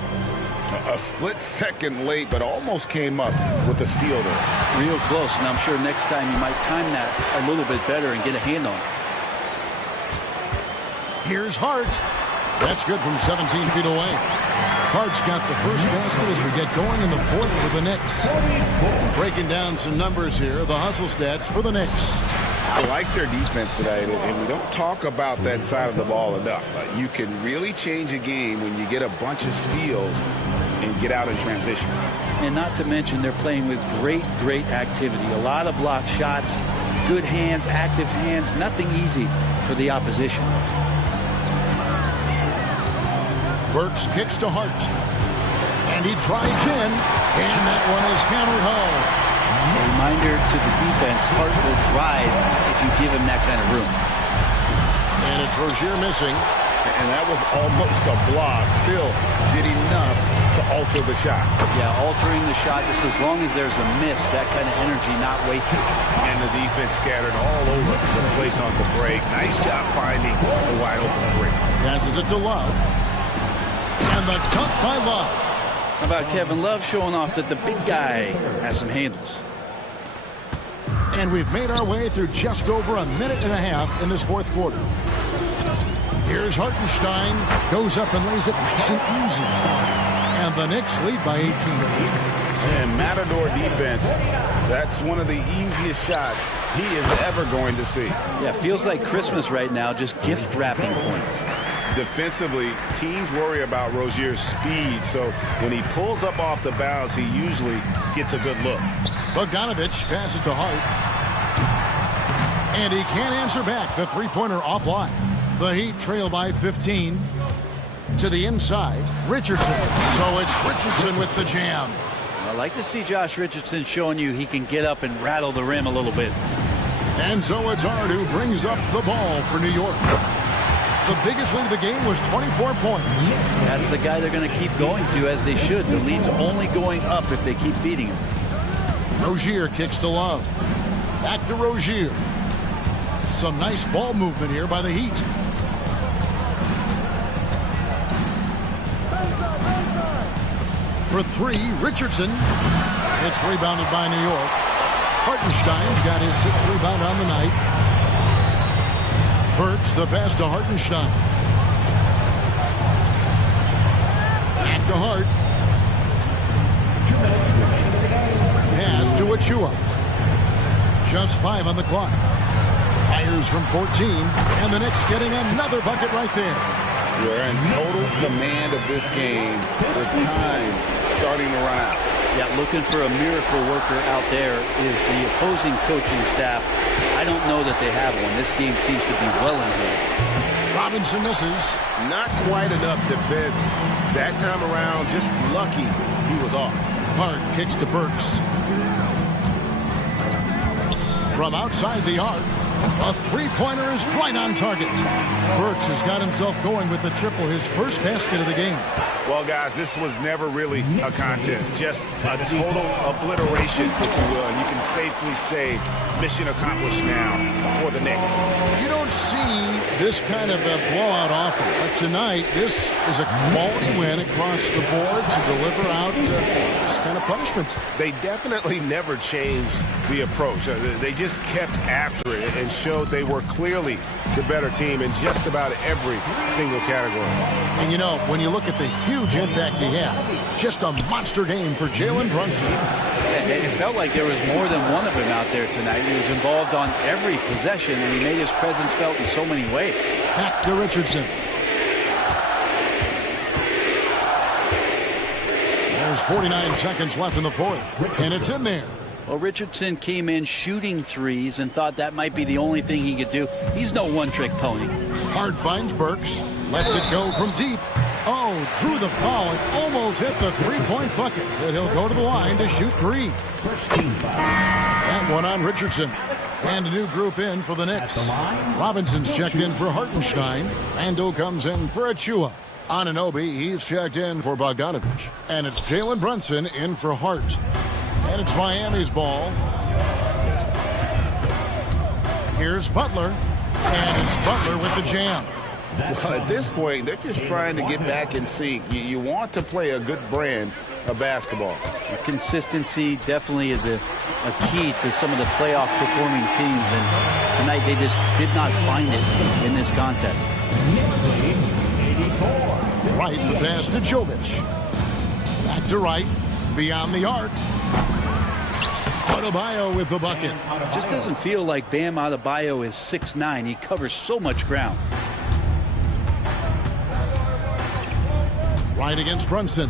A split second late, but almost came up with a steal there. Real close, and I'm sure next time you might time that a little bit better and get a hand on it. Here's Hart. That's good from 17 feet away. Hart's got the first basket as we get going in the fourth for the Knicks. And breaking down some numbers here, the hustle stats for the Knicks. I like their defense tonight, and we don't talk about that side of the ball enough. You can really change a game when you get a bunch of steals and get out in transition. And not to mention they're playing with great activity. A lot of block shots, good hands, active hands, nothing easy for the opposition. Burks kicks to Hart. And he drives in, and that one is hammered home. A reminder to the defense, Hart will drive if you give him that kind of room. And it's Rozier missing. And that was almost a block. Still did enough to alter the shot. Yeah, altering the shot just as long as there's a miss, that kind of energy not wasted. And the defense scattered all over the place on the break. Nice job finding a wide open 3. Passes it to Love. And the dunk by Love. How about Kevin Love showing off that the big guy has some handles? And we've made our way through just over a minute and a half in this fourth quarter. Here's Hartenstein. Goes up and lays it nice and easy. And the Knicks lead by 18. And Matador defense, that's one of the easiest shots he is ever going to see. Yeah, feels like Christmas right now, just gift wrapping points. Defensively, teams worry about Rozier's speed, so when he pulls up off the bounce, he usually gets a good look. Bogdanovic passes to Hart. And he can't answer back. The three-pointer offline. The Heat trail by 15. To the inside, Richardson. So it's Richardson with the jam. I like to see Josh Richardson showing you he can get up and rattle the rim a little bit. And so it's Hart who brings up the ball for New York. The biggest lead of the game was 24 points. That's the guy they're going to keep going to, as they should. The lead's only going up if they keep feeding him. Rozier kicks to Love. Back to Rozier. Some nice ball movement here by the Heat. For 3, Richardson. It's rebounded by New York. Hartenstein's got his 6th rebound on the night. Burks the pass to Hartenstein. Back to Hart. Pass to Achua. Just 5 on the clock. Fires from 14, and the Knicks getting another bucket right there. We're in total command of this game. The time starting to run out. Yeah, looking for a miracle worker out there is the opposing coaching staff. I don't know that they have one. This game seems to be well in hand. Robinson misses. Not quite enough defense. That time around, just lucky he was off. Hart kicks to Burks. From outside the arc, a three-pointer is right on target. Burks has got himself going with the triple, his first basket of the game. Well, guys, this was never really a contest. Just a total obliteration, if you will. And you can safely say mission accomplished now for the Knicks. You don't see this kind of a blowout often. But tonight, this is a quality win across the board to deliver out this kind of punishment. They definitely never changed the approach. They just kept after it and showed they were clearly the better team in just about every single category. And you know, when you look at the huge impact he had, just a monster game for Jalen Brunson. It felt like there was more than one of them out there tonight. He was involved on every possession, and he made his presence felt in so many ways. Back to Richardson. There's 49 seconds left in the fourth, and it's in there. Well, Richardson came in shooting threes and thought that might be the only thing he could do. He's no one-trick pony. Hart finds Burks. Lets it go from deep. Oh, drew the foul and almost hit the three-point bucket. And he'll go to the line to shoot three. First team foul. That one on Richardson. And a new group in for the Knicks. Robinson's checked in for Hartenstein. Ando comes in for Achua. Anunoby, he's checked in for Bogdanovich. And it's Jalen Brunson in for Hart. And it's Miami's ball. Here's Butler. And it's Butler with the jam. Well, at this point, they're just trying to get back in sync. You want to play a good brand of basketball. Consistency definitely is a key to some of the playoff performing teams, and tonight they just did not find it in this contest. Next lead, 84. Right, the pass to Jovic. Back to right, beyond the arc. Adebayo with the bucket. Just doesn't feel like Bam Adebayo is 6'9". He covers so much ground. Right against Brunson.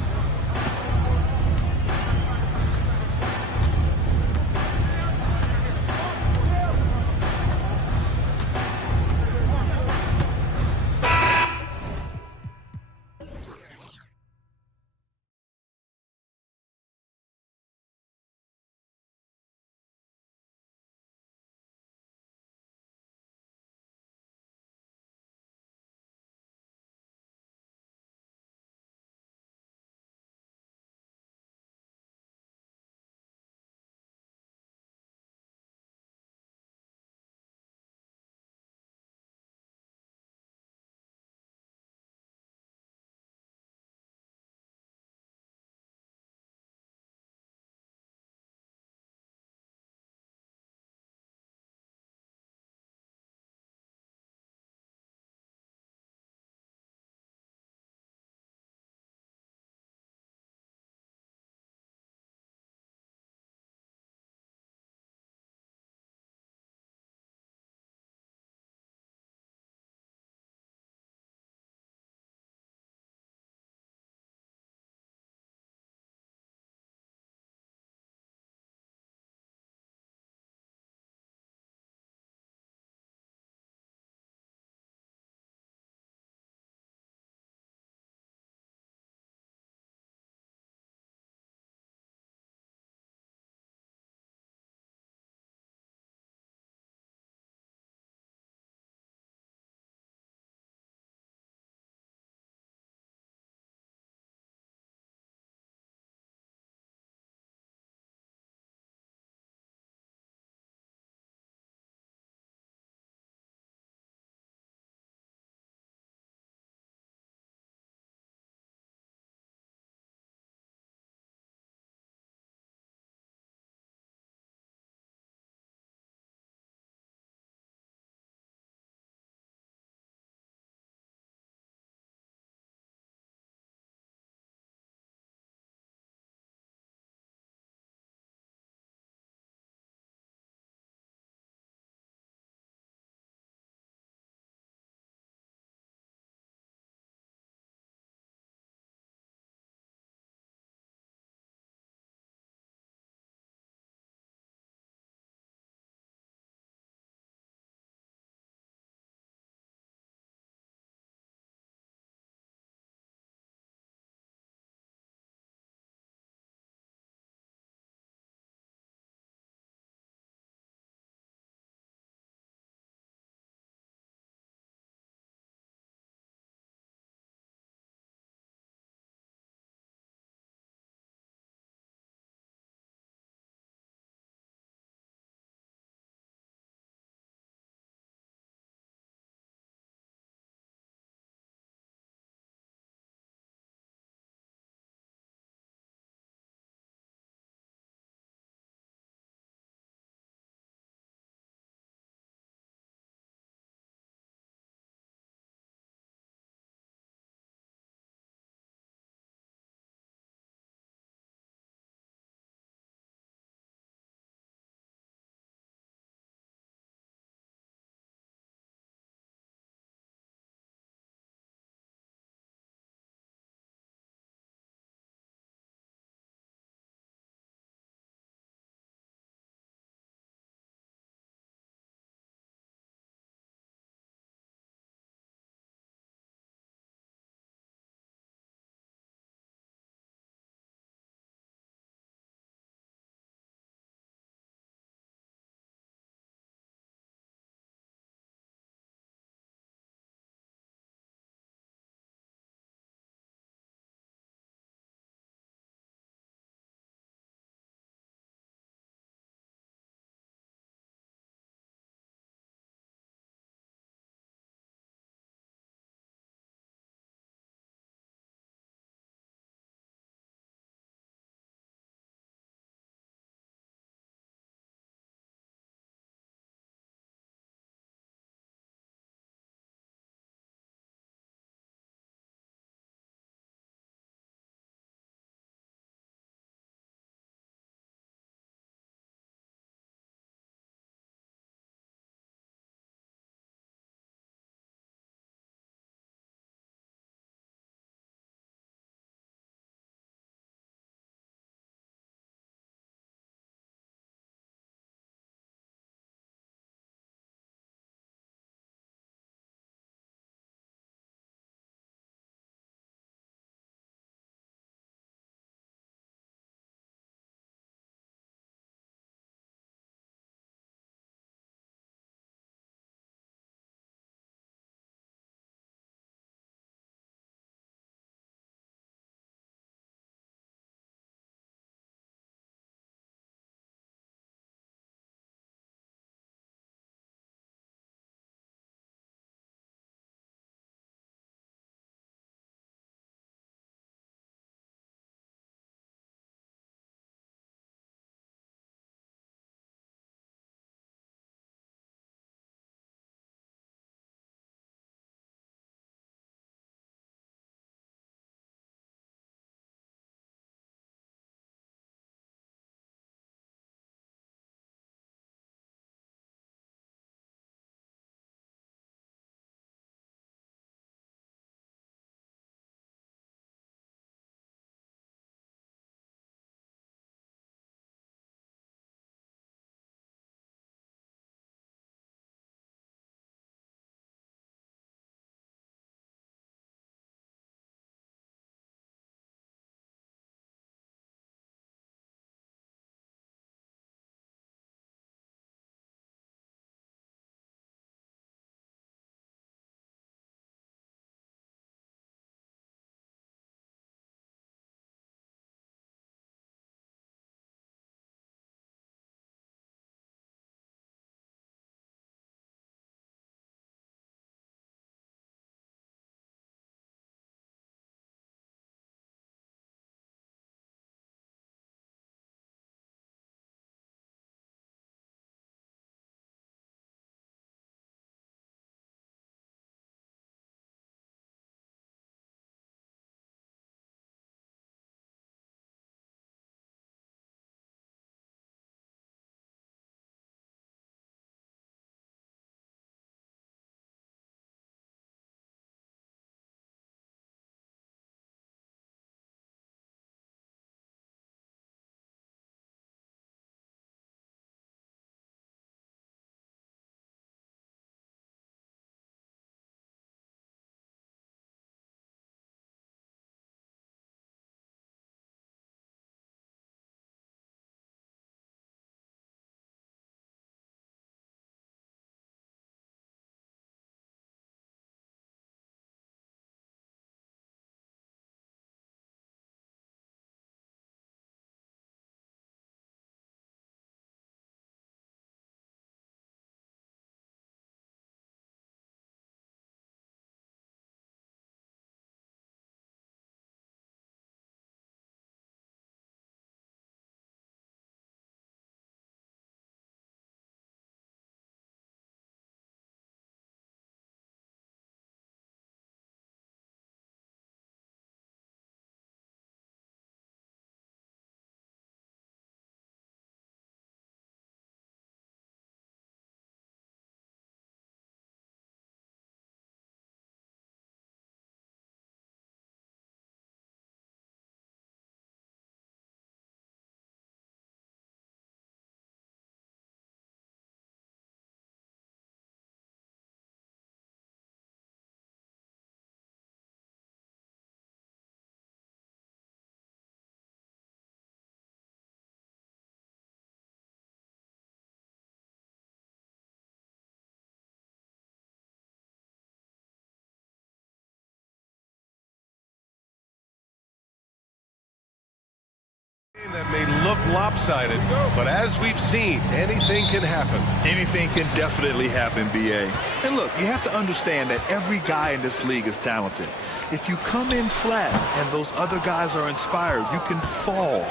may look lopsided, but as we've seen, anything can happen. Anything can definitely happen, BA. And look, you have to understand that every guy in this league is talented. If you come in flat and those other guys are inspired, you can fall.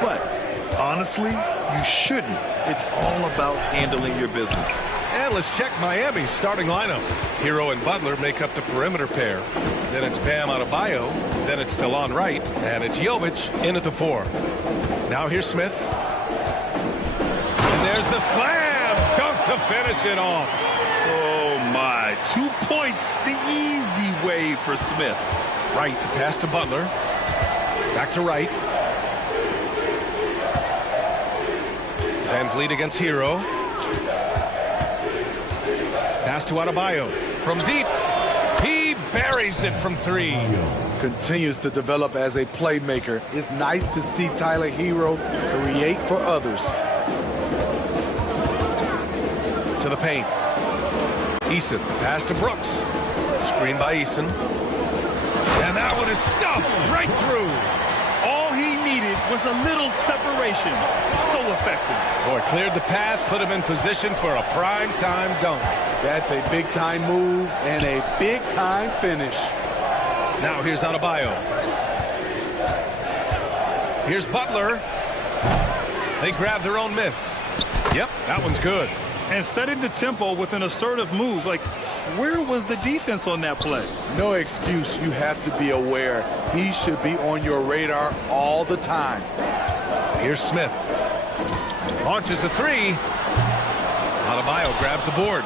But honestly, you shouldn't. It's all about handling your business. And let's check Miami's starting lineup. Hero and Butler make up the perimeter pair. Then it's Bam Adebayo. Then it's DeLon Wright. And it's Jovic in at the 4. Now here's Smith. And there's the slam dunk to finish it off. Oh, my. 2 points the easy way for Smith. Wright, the pass to Butler. Back to Wright. Van Vliet against Hero. Pass to Adebayo. From deep, he buries it from 3. Continues to develop as a playmaker. It's nice to see Tyler Hero create for others. To the paint. Eason, pass to Brooks. Screen by Eason. And that one is stuffed right through. All he needed was a little separation. So effective. Boy, cleared the path, put him in position for a prime-time dunk. That's a big-time move and a big-time finish. Now here's Adebayo. Here's Butler. They grab their own miss. Yep, that one's good. And setting the tempo with an assertive move. Like, where was the defense on that play? No excuse. You have to be aware. He should be on your radar all the time. Here's Smith. Launches a 3. Adebayo grabs the board.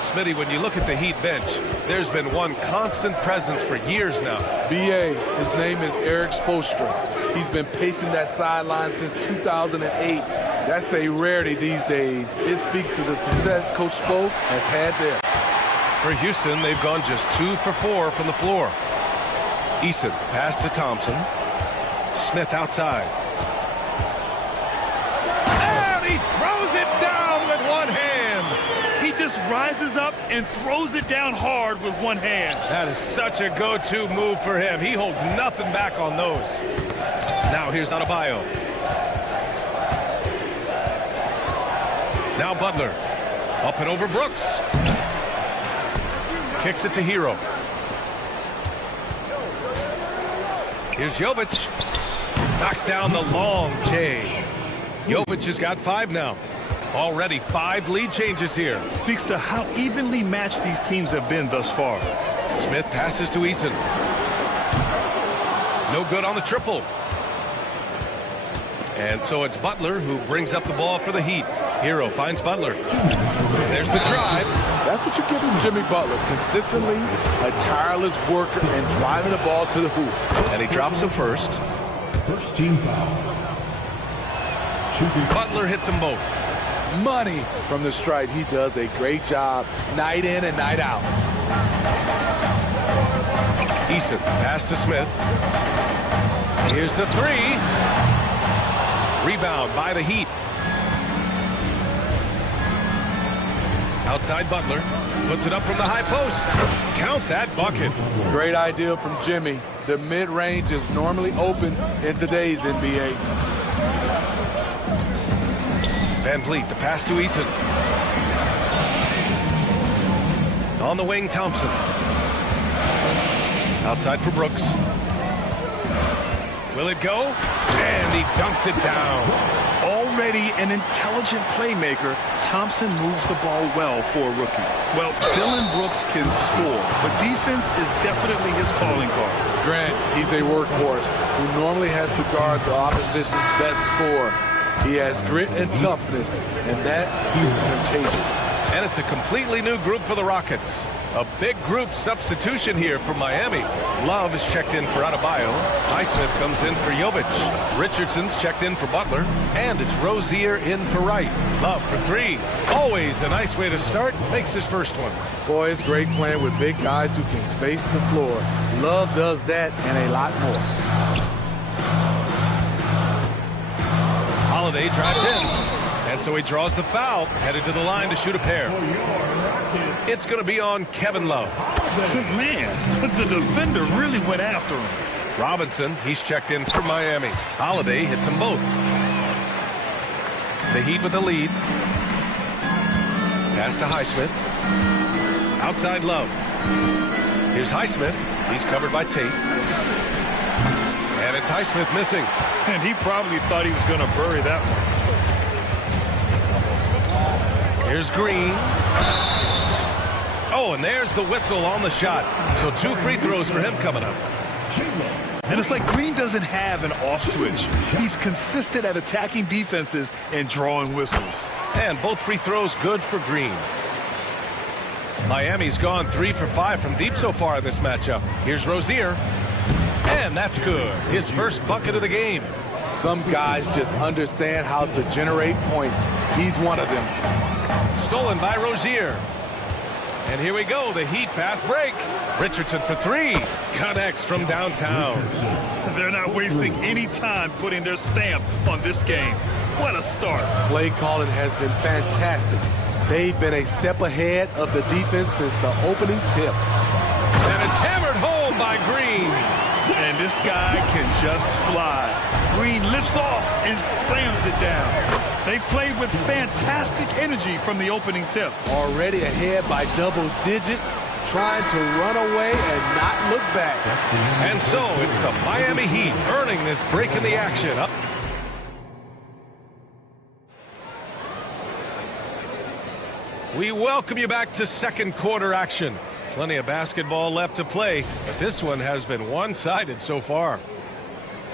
Smitty, when you look at the Heat bench, there's been one constant presence for years now. BA, his name is Eric Spoelstra. He's been pacing that sideline since 2008. That's a rarity these days. It speaks to the success Coach Spo has had there. For Houston, they've gone just 2 for 4 from the floor. Eason, pass to Thompson. Smith outside. And he throws it down with one hand. He just rises up and throws it down hard with one hand. That is such a go-to move for him. He holds nothing back on those. Now here's Adebayo. Now Butler. Up and over Brooks. Kicks it to Hero. Here's Jovic. Knocks down the long J. Jovic has got 5 now. Already 5 lead changes here. Speaks to how evenly matched these teams have been thus far. Smith passes to Eason. No good on the triple. And so it's Butler who brings up the ball for the Heat. Hero finds Butler. And there's the drive. That's what you get from Jimmy Butler. Consistently a tireless worker and driving the ball to the hoop. And he drops a first. First team foul. Butler hits them both. Money from the stripe. He does a great job night in and night out. Eason, pass to Smith. Here's the 3. Rebound by the Heat. Outside Butler. Puts it up from the high post. Count that bucket. Great idea from Jimmy. The mid-range is normally open in today's NBA. Van Vliet, the pass to Eason. On the wing, Thompson. Outside for Brooks. Will it go? And he dunks it down. Already an intelligent playmaker, Thompson moves the ball well for a rookie. Well, Dylan Brooks can score, but defense is definitely his calling card. Grant, he's a workhorse who normally has to guard the opposition's best scorer. He has grit and toughness, and that is contagious. And it's a completely new group for the Rockets. A big group substitution here for Miami. Love is checked in for Adebayo. Highsmith comes in for Jovic. Richardson's checked in for Butler. And it's Rozier in for Wright. Love for 3. Always a nice way to start. Makes his first one. Boy, it's great playing with big guys who can space the floor. Love does that and a lot more. Holiday drives in. And so he draws the foul, headed to the line to shoot a pair. It's going to be on Kevin Love. Man, the defender really went after him. Robinson, he's checked in for Miami. Holiday hits them both. The Heat with the lead. Pass to Highsmith. Outside Love. Here's Highsmith. He's covered by Tate. And it's Highsmith missing. And he probably thought he was going to bury that one. Here's Green. Oh, and there's the whistle on the shot. So 2 free throws for him coming up. And it's like Green doesn't have an off switch. He's consistent at attacking defenses and drawing whistles. And both free throws good for Green. Miami's gone 3 for 5 from deep so far in this matchup. Here's Rozier. And that's good. His first bucket of the game. Some guys just understand how to generate points. He's one of them. Stolen by Rozier. And here we go, the Heat fast break. Richardson for 3. Connects from downtown. They're not wasting any time putting their stamp on this game. What a start. Play calling has been fantastic. They've been a step ahead of the defense since the opening tip. And it's hammered home by Green. And this guy can just fly. Green lifts off and slams it down. They played with fantastic energy from the opening tip. Already ahead by double digits, trying to run away and not look back. And so it's the Miami Heat earning this break in the action. We welcome you back to second quarter action. Plenty of basketball left to play, but this one has been one-sided so far.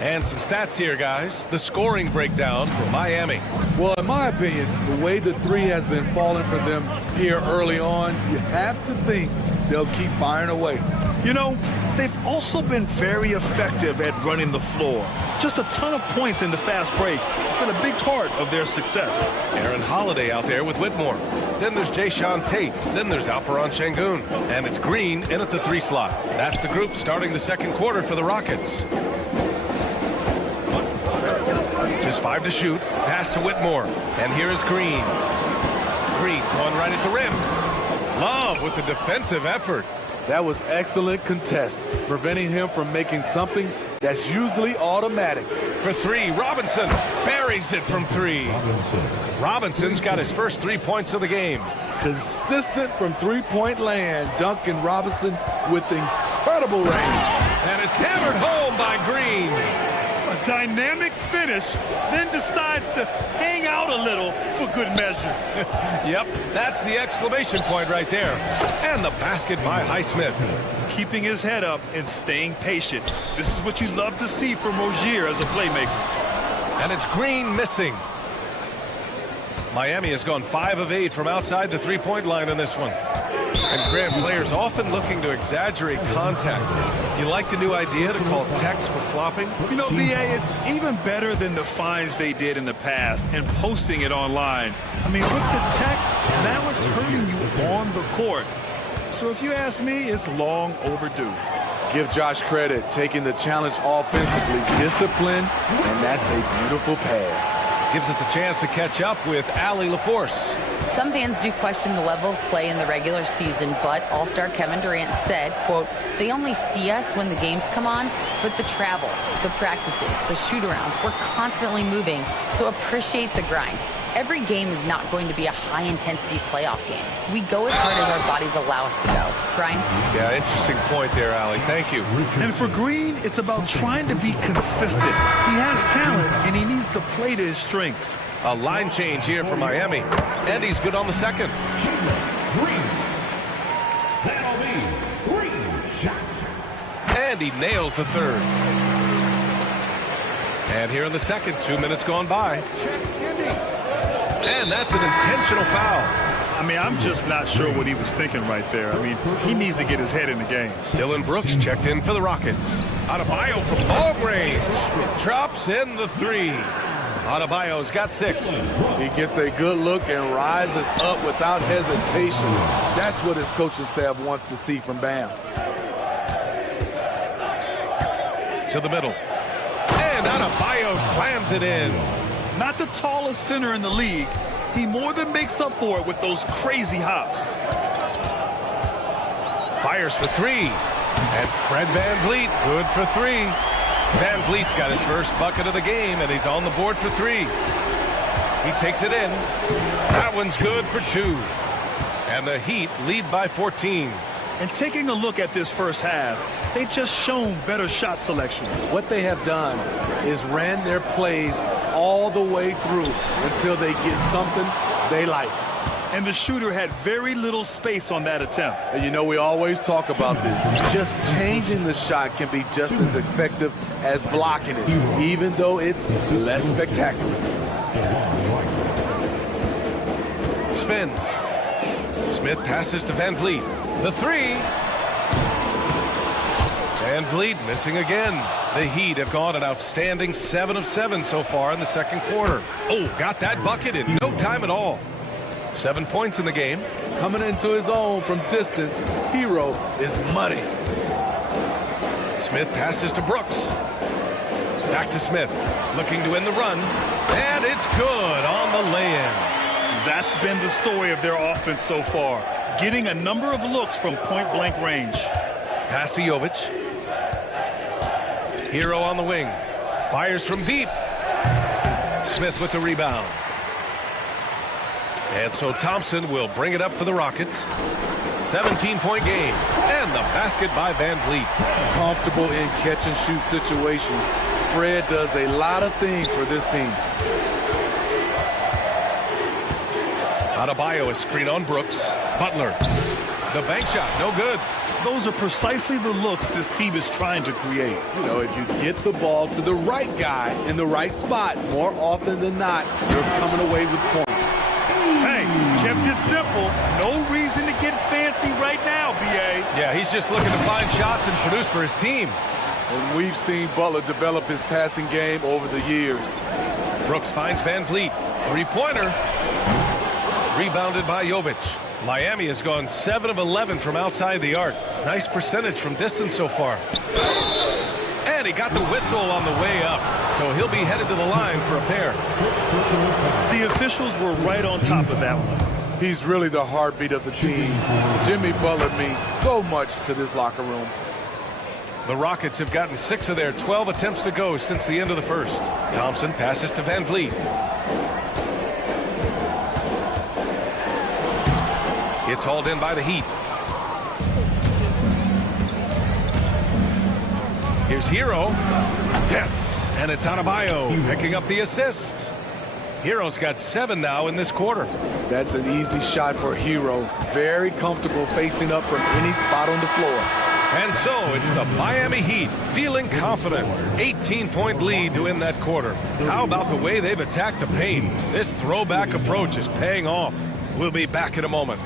And some stats here, guys. The scoring breakdown for Miami. Well, in my opinion, the way the 3 has been falling for them here early on, you have to think they'll keep firing away. You know, they've also been very effective at running the floor. Just a ton of points in the fast break. It's been a big part of their success. Aaron Holiday out there with Whitmore. Then there's Jayshawn Tate. Then there's Alperon Şengün. And it's Green in at the 3 slot. That's the group starting the second quarter for the Rockets. Just 5 to shoot. Pass to Whitmore. And here is Green. Green going right at the rim. Love with the defensive effort. That was excellent contest, preventing him from making something that's usually automatic. For 3, Robinson buries it from 3. Robinson's got his first 3 points of the game. Consistent from three-point land, Duncan Robinson with incredible range. And it's hammered home by Green. A dynamic finish, then decides to hang out a little for good measure. Yep, that's the exclamation point right there. And the basket by Highsmith. Keeping his head up and staying patient. This is what you love to see from Rozier as a playmaker. And it's Green missing. Miami has gone 5 of 8 from outside the three-point line in this one. And Graham, players often looking to exaggerate contact. You like the new idea to call text for flopping? You know, B.A., it's even better than the fines they did in the past and posting it online. I mean, with the tech, now it's hurting you on the court. So if you ask me, it's long overdue. Give Josh credit, taking the challenge offensively, disciplined, and that's a beautiful pass. Gives us a chance to catch up with Allie LaForce. Some fans do question the level of play in the regular season, but All-Star Kevin Durant said, quote, they only see us when the games come on, but the travel, the practices, the shoot-arounds, we're constantly moving, so appreciate the grind. Every game is not going to be a high-intensity playoff game. We go as hard as our bodies allow us to go. Brian? Yeah, interesting point there, Allie. Thank you. And for Green, it's about trying to be consistent. He has talent, and he needs to play to his strengths. A line change here for Miami. And he's good on the second. Green. That'll be 3 shots. And he nails the third. And here in the second, 2 minutes gone by. And that's an intentional foul. I mean, I'm just not sure what he was thinking right there. I mean, he needs to get his head in the game. Dillon Brooks checked in for the Rockets. Adebayo from long range. Drops in the 3. Adebayo's got 6. He gets a good look and rises up without hesitation. That's what his coaching staff wants to see from Bam. To the middle. And Adebayo slams it in. Not the tallest center in the league. He more than makes up for it with those crazy hops. Fires for 3. And Fred VanVleet, good for three. VanVleet's got his first bucket of the game, and he's on the board for three. He takes it in. That one's good for two. And the Heat lead by 14. And taking a look at this first half, they've just shown better shot selection. What they have done is ran their plays all the way through until they get something they like. And the shooter had very little space on that attempt. And you know, we always talk about this. Just changing the shot can be just as effective as blocking it, even though it's less spectacular. Spins. Smith passes to VanVleet. The three. VanVleet missing again. The Heat have gone an outstanding 7 of 7 so far in the second quarter. Oh, got that bucket in no time at all. 7 points in the game. Coming into his own from distance, Hero is money. Smith passes to Brooks. Back to Smith, looking to win the run. And it's good on the lay-in. That's been the story of their offense so far, getting a number of looks from point-blank range. Pass to Jovic. Hero on the wing. Fires from deep. Smith with the rebound. And so Thompson will bring it up for the Rockets. 17-point game. And the basket by VanVleet. Comfortable in catch-and-shoot situations. Fred does a lot of things for this team. Adebayo, a screen on Brooks. Butler. The bank shot, no good. Those are precisely the looks this team is trying to create. You know, if you get the ball to the right guy in the right spot, more often than not, you're coming away with points. Hey, kept it simple. No reason to get fancy right now, B.A. Yeah, he's just looking to find shots and produce for his team. And we've seen Butler develop his passing game over the years. Brooks finds VanVleet. Three-pointer. Rebounded by Jovic. Miami has gone 7 of 11 from outside the arc. Nice percentage from distance so far. And he got the whistle on the way up, so he'll be headed to the line for a pair. The officials were right on top of that one. He's really the heartbeat of the team. Jimmy Butler means so much to this locker room. The Rockets have gotten 6 of their 12 attempts to go since the end of the first. Thompson passes to VanVleet. It's hauled in by the Heat. Here's Hero. Yes, and it's Adebayo picking up the assist. Hero's got 7 now in this quarter. That's an easy shot for Hero. Very comfortable facing up from any spot on the floor. And so it's the Miami Heat feeling confident. 18-point lead to win that quarter. How about the way they've attacked the paint? This throwback approach is paying off. We'll be back in a moment.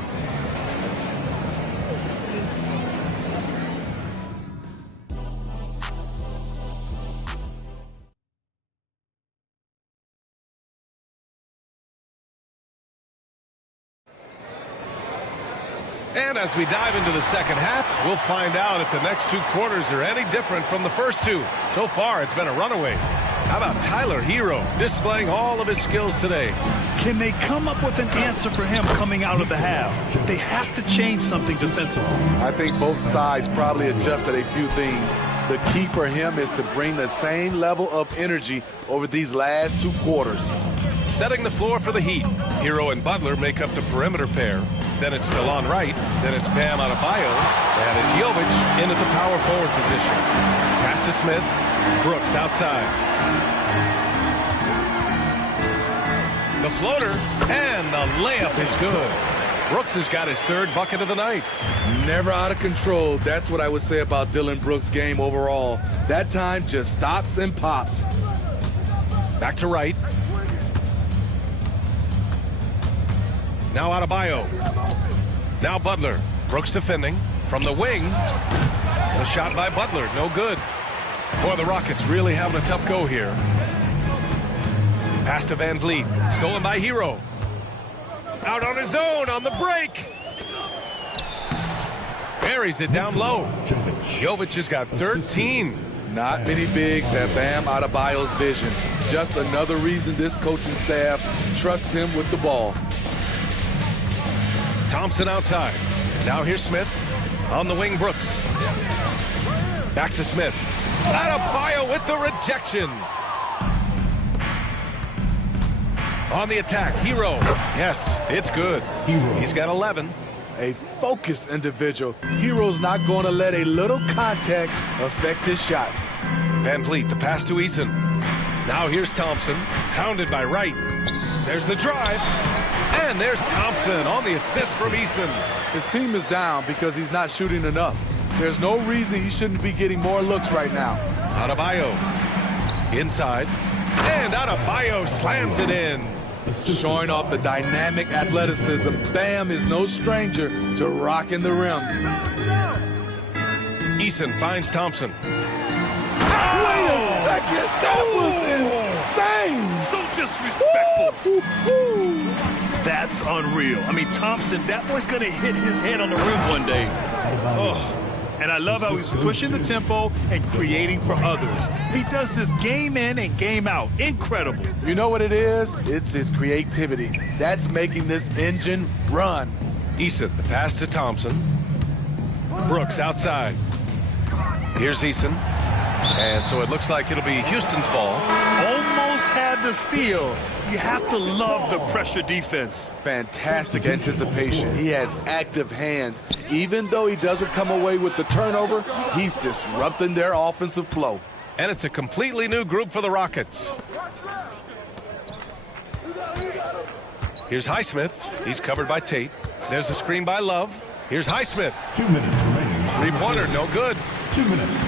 And as we dive into the second half, we'll find out if the next 2 quarters are any different from the first 2. So far, it's been a runaway. How about Tyler Hero displaying all of his skills today? Can they come up with an answer for him coming out of the half? They have to change something defensively. I think both sides probably adjusted a few things. The key for him is to bring the same level of energy over these last 2 quarters. Setting the floor for the Heat. Hero and Butler make up the perimeter pair. Then it's DeLon Wright. Then it's Bam Adebayo. And it's Jovic in at the power forward position. Pass to Smith. Brooks outside. The floater. And the layup is good. Brooks has got his 3rd bucket of the night. Never out of control. That's what I would say about Dillon Brooks' game overall. That time just stops and pops. Back to Wright. Now Adebayo. Now Butler. Brooks defending. From the wing. A shot by Butler. No good. Boy, the Rockets really having a tough go here. Pass to VanVleet. Stolen by Hero. Out on his own on the break. Buries it down low. Jovic has got 13. Not many bigs have Bam Adebayo's vision. Just another reason this coaching staff trusts him with the ball. Thompson outside. Now here's Smith. On the wing, Brooks. Back to Smith. Adebayo with the rejection. On the attack, Hero. Yes, it's good. He's got 11. A focused individual. Hero's not going to let a little contact affect his shot. Van Vliet, the pass to Eason. Now here's Thompson, hounded by Wright. There's the drive. And there's Thompson on the assist from Eason. His team is down because he's not shooting enough. There's no reason he shouldn't be getting more looks right now. Adebayo inside. And Adebayo slams it in. Showing off the dynamic athleticism. Bam is no stranger to rocking the rim. Eason finds Thompson. Wait a second, that was insane! So disrespectful. That's unreal. I mean, Thompson, that boy's gonna hit his head on the rim one day. Oh. And I love how he's pushing the tempo and creating for others. He does this game in and game out. Incredible. You know what it is? It's his creativity. That's making this engine run. Eason, the pass to Thompson. Brooks outside. Here's Eason. And so it looks like it'll be Houston's ball. Almost had the steal. You have to love the pressure defense. Fantastic anticipation. He has active hands. Even though he doesn't come away with the turnover, he's disrupting their offensive flow. And it's a completely new group for the Rockets. Here's Highsmith. He's covered by Tate. There's a screen by Love. Here's Highsmith. 2 minutes remaining. Three-pointer, no good. 2 minutes.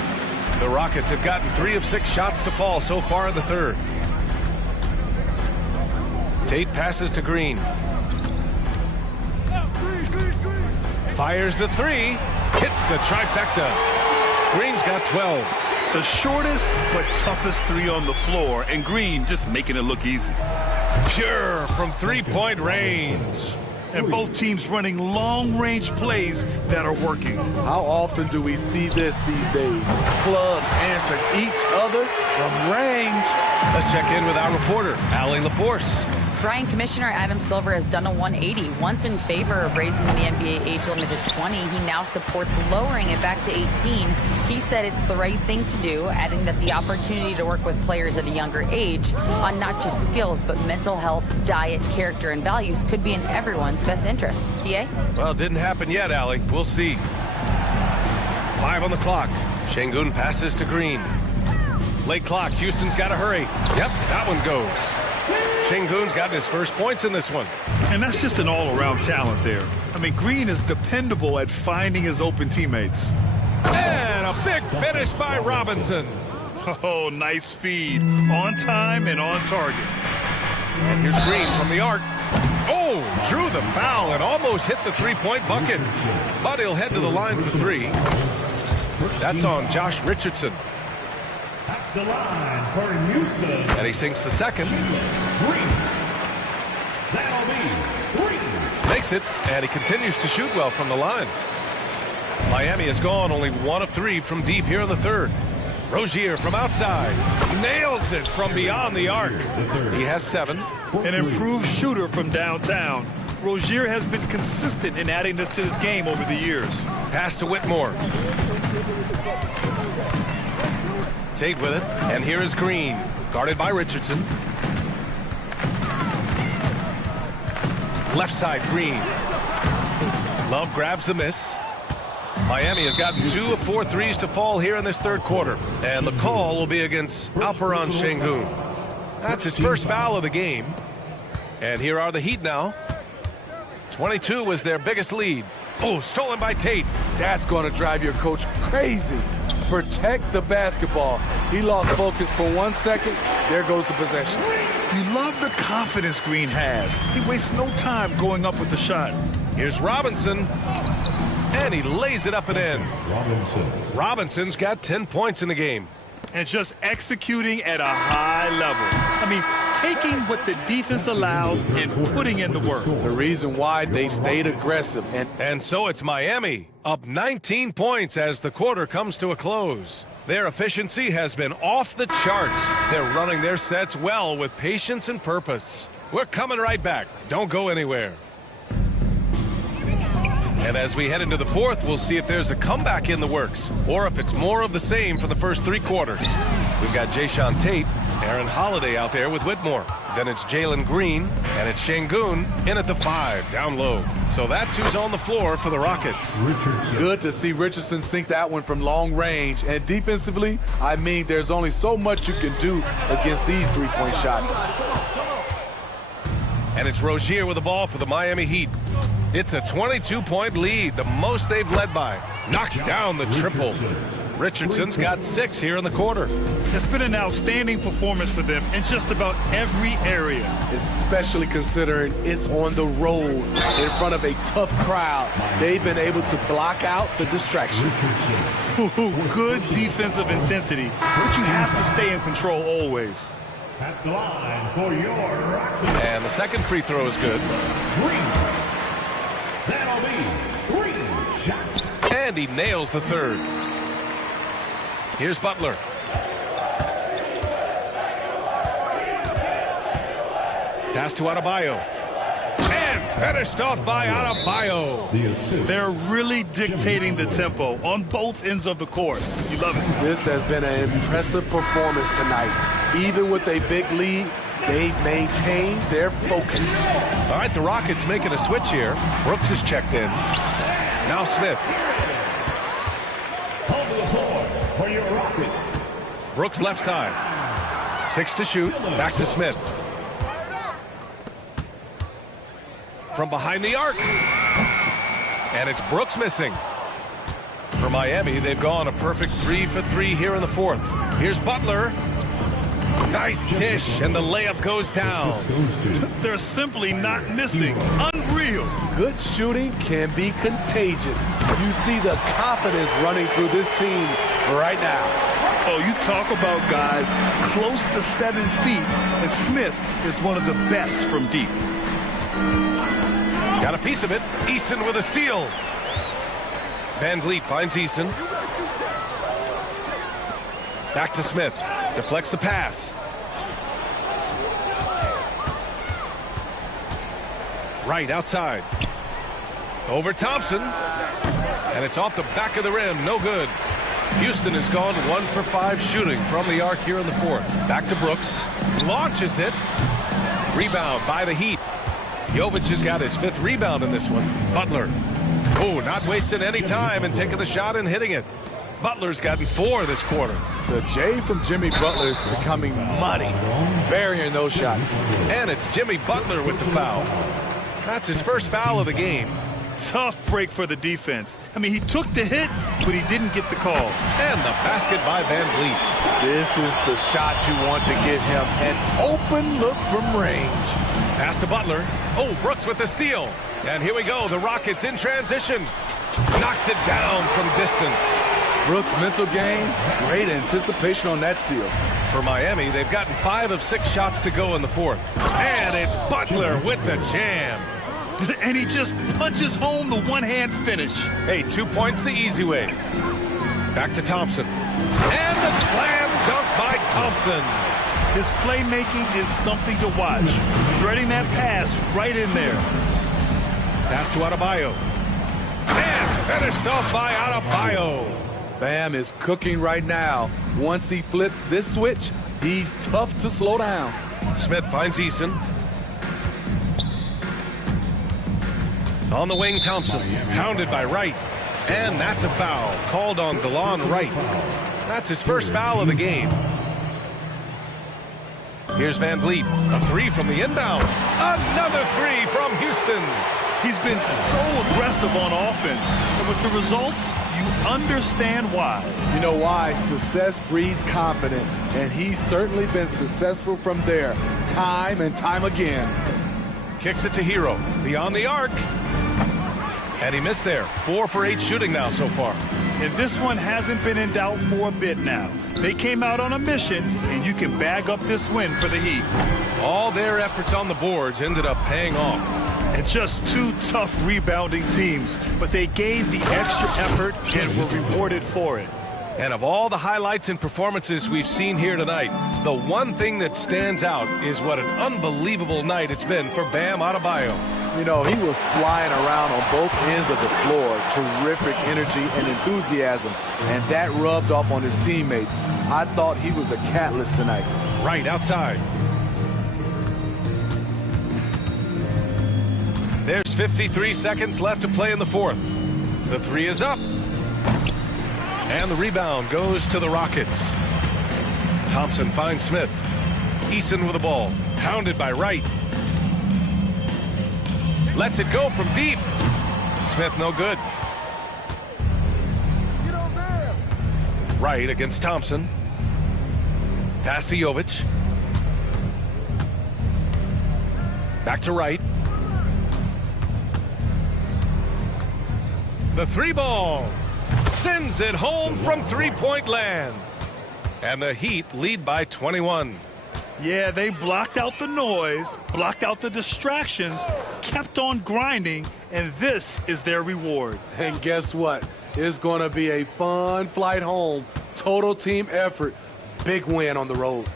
The Rockets have gotten 3 of 6 shots to fall so far in the third. Tate passes to Green. Fires the three. Hits the trifecta. Green's got 12. The shortest but toughest three on the floor, and Green just making it look easy. Pure from three-point range. And both teams running long-range plays that are working. How often do we see this these days? Clubs answering each other from range. Let's check in with our reporter, Allie LaForce. Brian Commissioner Adam Silver has done a 180. Once in favor of raising the NBA age limit to 20, he now supports lowering it back to 18. He said it's the right thing to do, adding that the opportunity to work with players at a younger age on not just skills, but mental health, diet, character, and values could be in everyone's best interest. DA? Well, it didn't happen yet, Allie. We'll see. 5 on the clock. Şengün passes to Green. Late clock. Houston's got to hurry. Yep, that one goes. Şengün's got his first points in this one. And that's just an all-around talent there. I mean, Green is dependable at finding his open teammates. And a big finish by Robinson. Oh, nice feed. On time and on target. And here's Green from the arc. Oh, drew the foul and almost hit the three-point bucket. But he'll head to the line for 3. That's on Josh Richardson. The line for Houston. And he sinks the second. That'll be 3. Makes it, and he continues to shoot well from the line. Miami has gone only 1 of 3 from deep here in the third. Rozier from outside. Nails it from beyond the arc. He has 7. An improved shooter from downtown. Rozier has been consistent in adding this to his game over the years. Pass to Whitmore. Tate with it, and here is Green, guarded by Richardson. Left side, Green. Love grabs the miss. Miami has gotten 2 of 4 threes to fall here in this third quarter, and the call will be against Alperen Şengün. That's his first foul of the game. And here are the Heat now. 22 was their biggest lead. Oh, stolen by Tate. That's going to drive your coach crazy. Protect the basketball. He lost focus for 1 second. There goes the possession. You love the confidence Green has. He wastes no time going up with the shot. Here's Robinson. And he lays it up and in. Robinson's got 10 points in the game. And just executing at a high level. I mean, taking what the defense allows and putting in the work. The reason why they stayed aggressive. And so it's Miami, up 19 points as the quarter comes to a close. Their efficiency has been off the charts. They're running their sets well with patience and purpose. We're coming right back. Don't go anywhere. And as we head into the fourth, we'll see if there's a comeback in the works or if it's more of the same for the first 3 quarters. We've got Jayshawn Tate, Aaron Holiday out there with Whitmore. Then it's Jalen Green, and it's Shangoon in at the 5, down low. So that's who's on the floor for the Rockets. Good to see Richardson sink that one from long range. And defensively, I mean, there's only so much you can do against these three-point shots. And it's Rozier with the ball for the Miami Heat. It's a 22-point lead, the most they've led by. Knocks down the triple. Richardson's got 6 here in the quarter. It's been an outstanding performance for them in just about every area. Especially considering it's on the road in front of a tough crowd. They've been able to block out the distractions. Good defensive intensity, but you have to stay in control always. At the line for your Rockets. And the second free throw is good. 3. That'll be 3 shots. And he nails the third. Here's Butler. Pass to Adebayo. And finished off by Adebayo. They're really dictating the tempo on both ends of the court. You love it. This has been an impressive performance tonight. Even with a big lead, they've maintained their focus. All right, the Rockets making a switch here. Brooks is checked in. Now Smith. For your Rockets. Brooks left side. 6 to shoot. Back to Smith. From behind the arc. And it's Brooks missing. For Miami, they've gone a perfect 3 for 3 here in the fourth. Here's Butler. Nice dish, and the layup goes down. They're simply not missing. Unreal. Good shooting can be contagious. You see the confidence running through this team right now. Oh, you talk about guys close to 7 feet, and Smith is one of the best from deep. Got a piece of it. Easton with a steal. Van Vliet finds Easton. Back to Smith. Deflects the pass. Right outside. Over Thompson. And it's off the back of the rim. No good. Houston has gone 1 for 5 shooting from the arc here in the fourth. Back to Brooks. Launches it. Rebound by the Heat. Jovic has got his 5th rebound in this one. Butler. Oh, not wasting any time and taking the shot and hitting it. Butler's gotten 4 this quarter. The J from Jimmy Butler is becoming money, burying those shots. And it's Jimmy Butler with the foul. That's his first foul of the game. Tough break for the defense. I mean, he took the hit, but he didn't get the call. And the basket by Van Vliet. This is the shot you want to get him, an open look from range. Pass to Butler. Oh, Brooks with the steal. And here we go, the Rockets in transition. Knocks it down from distance. Brooks' mental game, great anticipation on that steal. For Miami, they've gotten 5 of 6 shots to go in the fourth. And it's Butler with the jam. And he just punches home the one-hand finish. Hey, 2 points the easy way. Back to Thompson. And the slam dunk by Thompson. His playmaking is something to watch. Threading that pass right in there. Pass to Adebayo. And finished off by Adebayo. Bam is cooking right now. Once he flips this switch, he's tough to slow down. Smith finds Easton. On the wing, Thompson. Pounded by Wright. And that's a foul. Called on DeLon Wright. That's his first foul of the game. Here's Van Vliet. A 3 from the inbound. Another 3 from Houston. He's been so aggressive on offense. And with the results, you understand why. You know why? Success breeds confidence. And he's certainly been successful from there, time and time again. Kicks it to Hero. Beyond the arc. And he missed there. 4 for 8 shooting now so far. And this one hasn't been in doubt for a bit now. They came out on a mission, and you can bag up this win for the Heat. All their efforts on the boards ended up paying off. And just 2 tough rebounding teams, but they gave the extra effort and were rewarded for it. And of all the highlights and performances we've seen here tonight, the one thing that stands out is what an unbelievable night it's been for Bam Adebayo. You know, he was flying around on both ends of the floor. Terrific energy and enthusiasm. And that rubbed off on his teammates. I thought he was a catalyst tonight. Right outside. There's 53 seconds left to play in the fourth. The three is up. And the rebound goes to the Rockets. Thompson finds Smith. Eason with the ball. Pounded by Wright. Lets it go from deep. Smith no good. Wright against Thompson. Pass to Jovic. Back to Wright. The three ball. Sends it home from three-point land. And the Heat lead by 21. Yeah, they blocked out the noise, blocked out the distractions, kept on grinding, and this is their reward. And guess what? It's going to be a fun flight home. Total team effort. Big win on the road.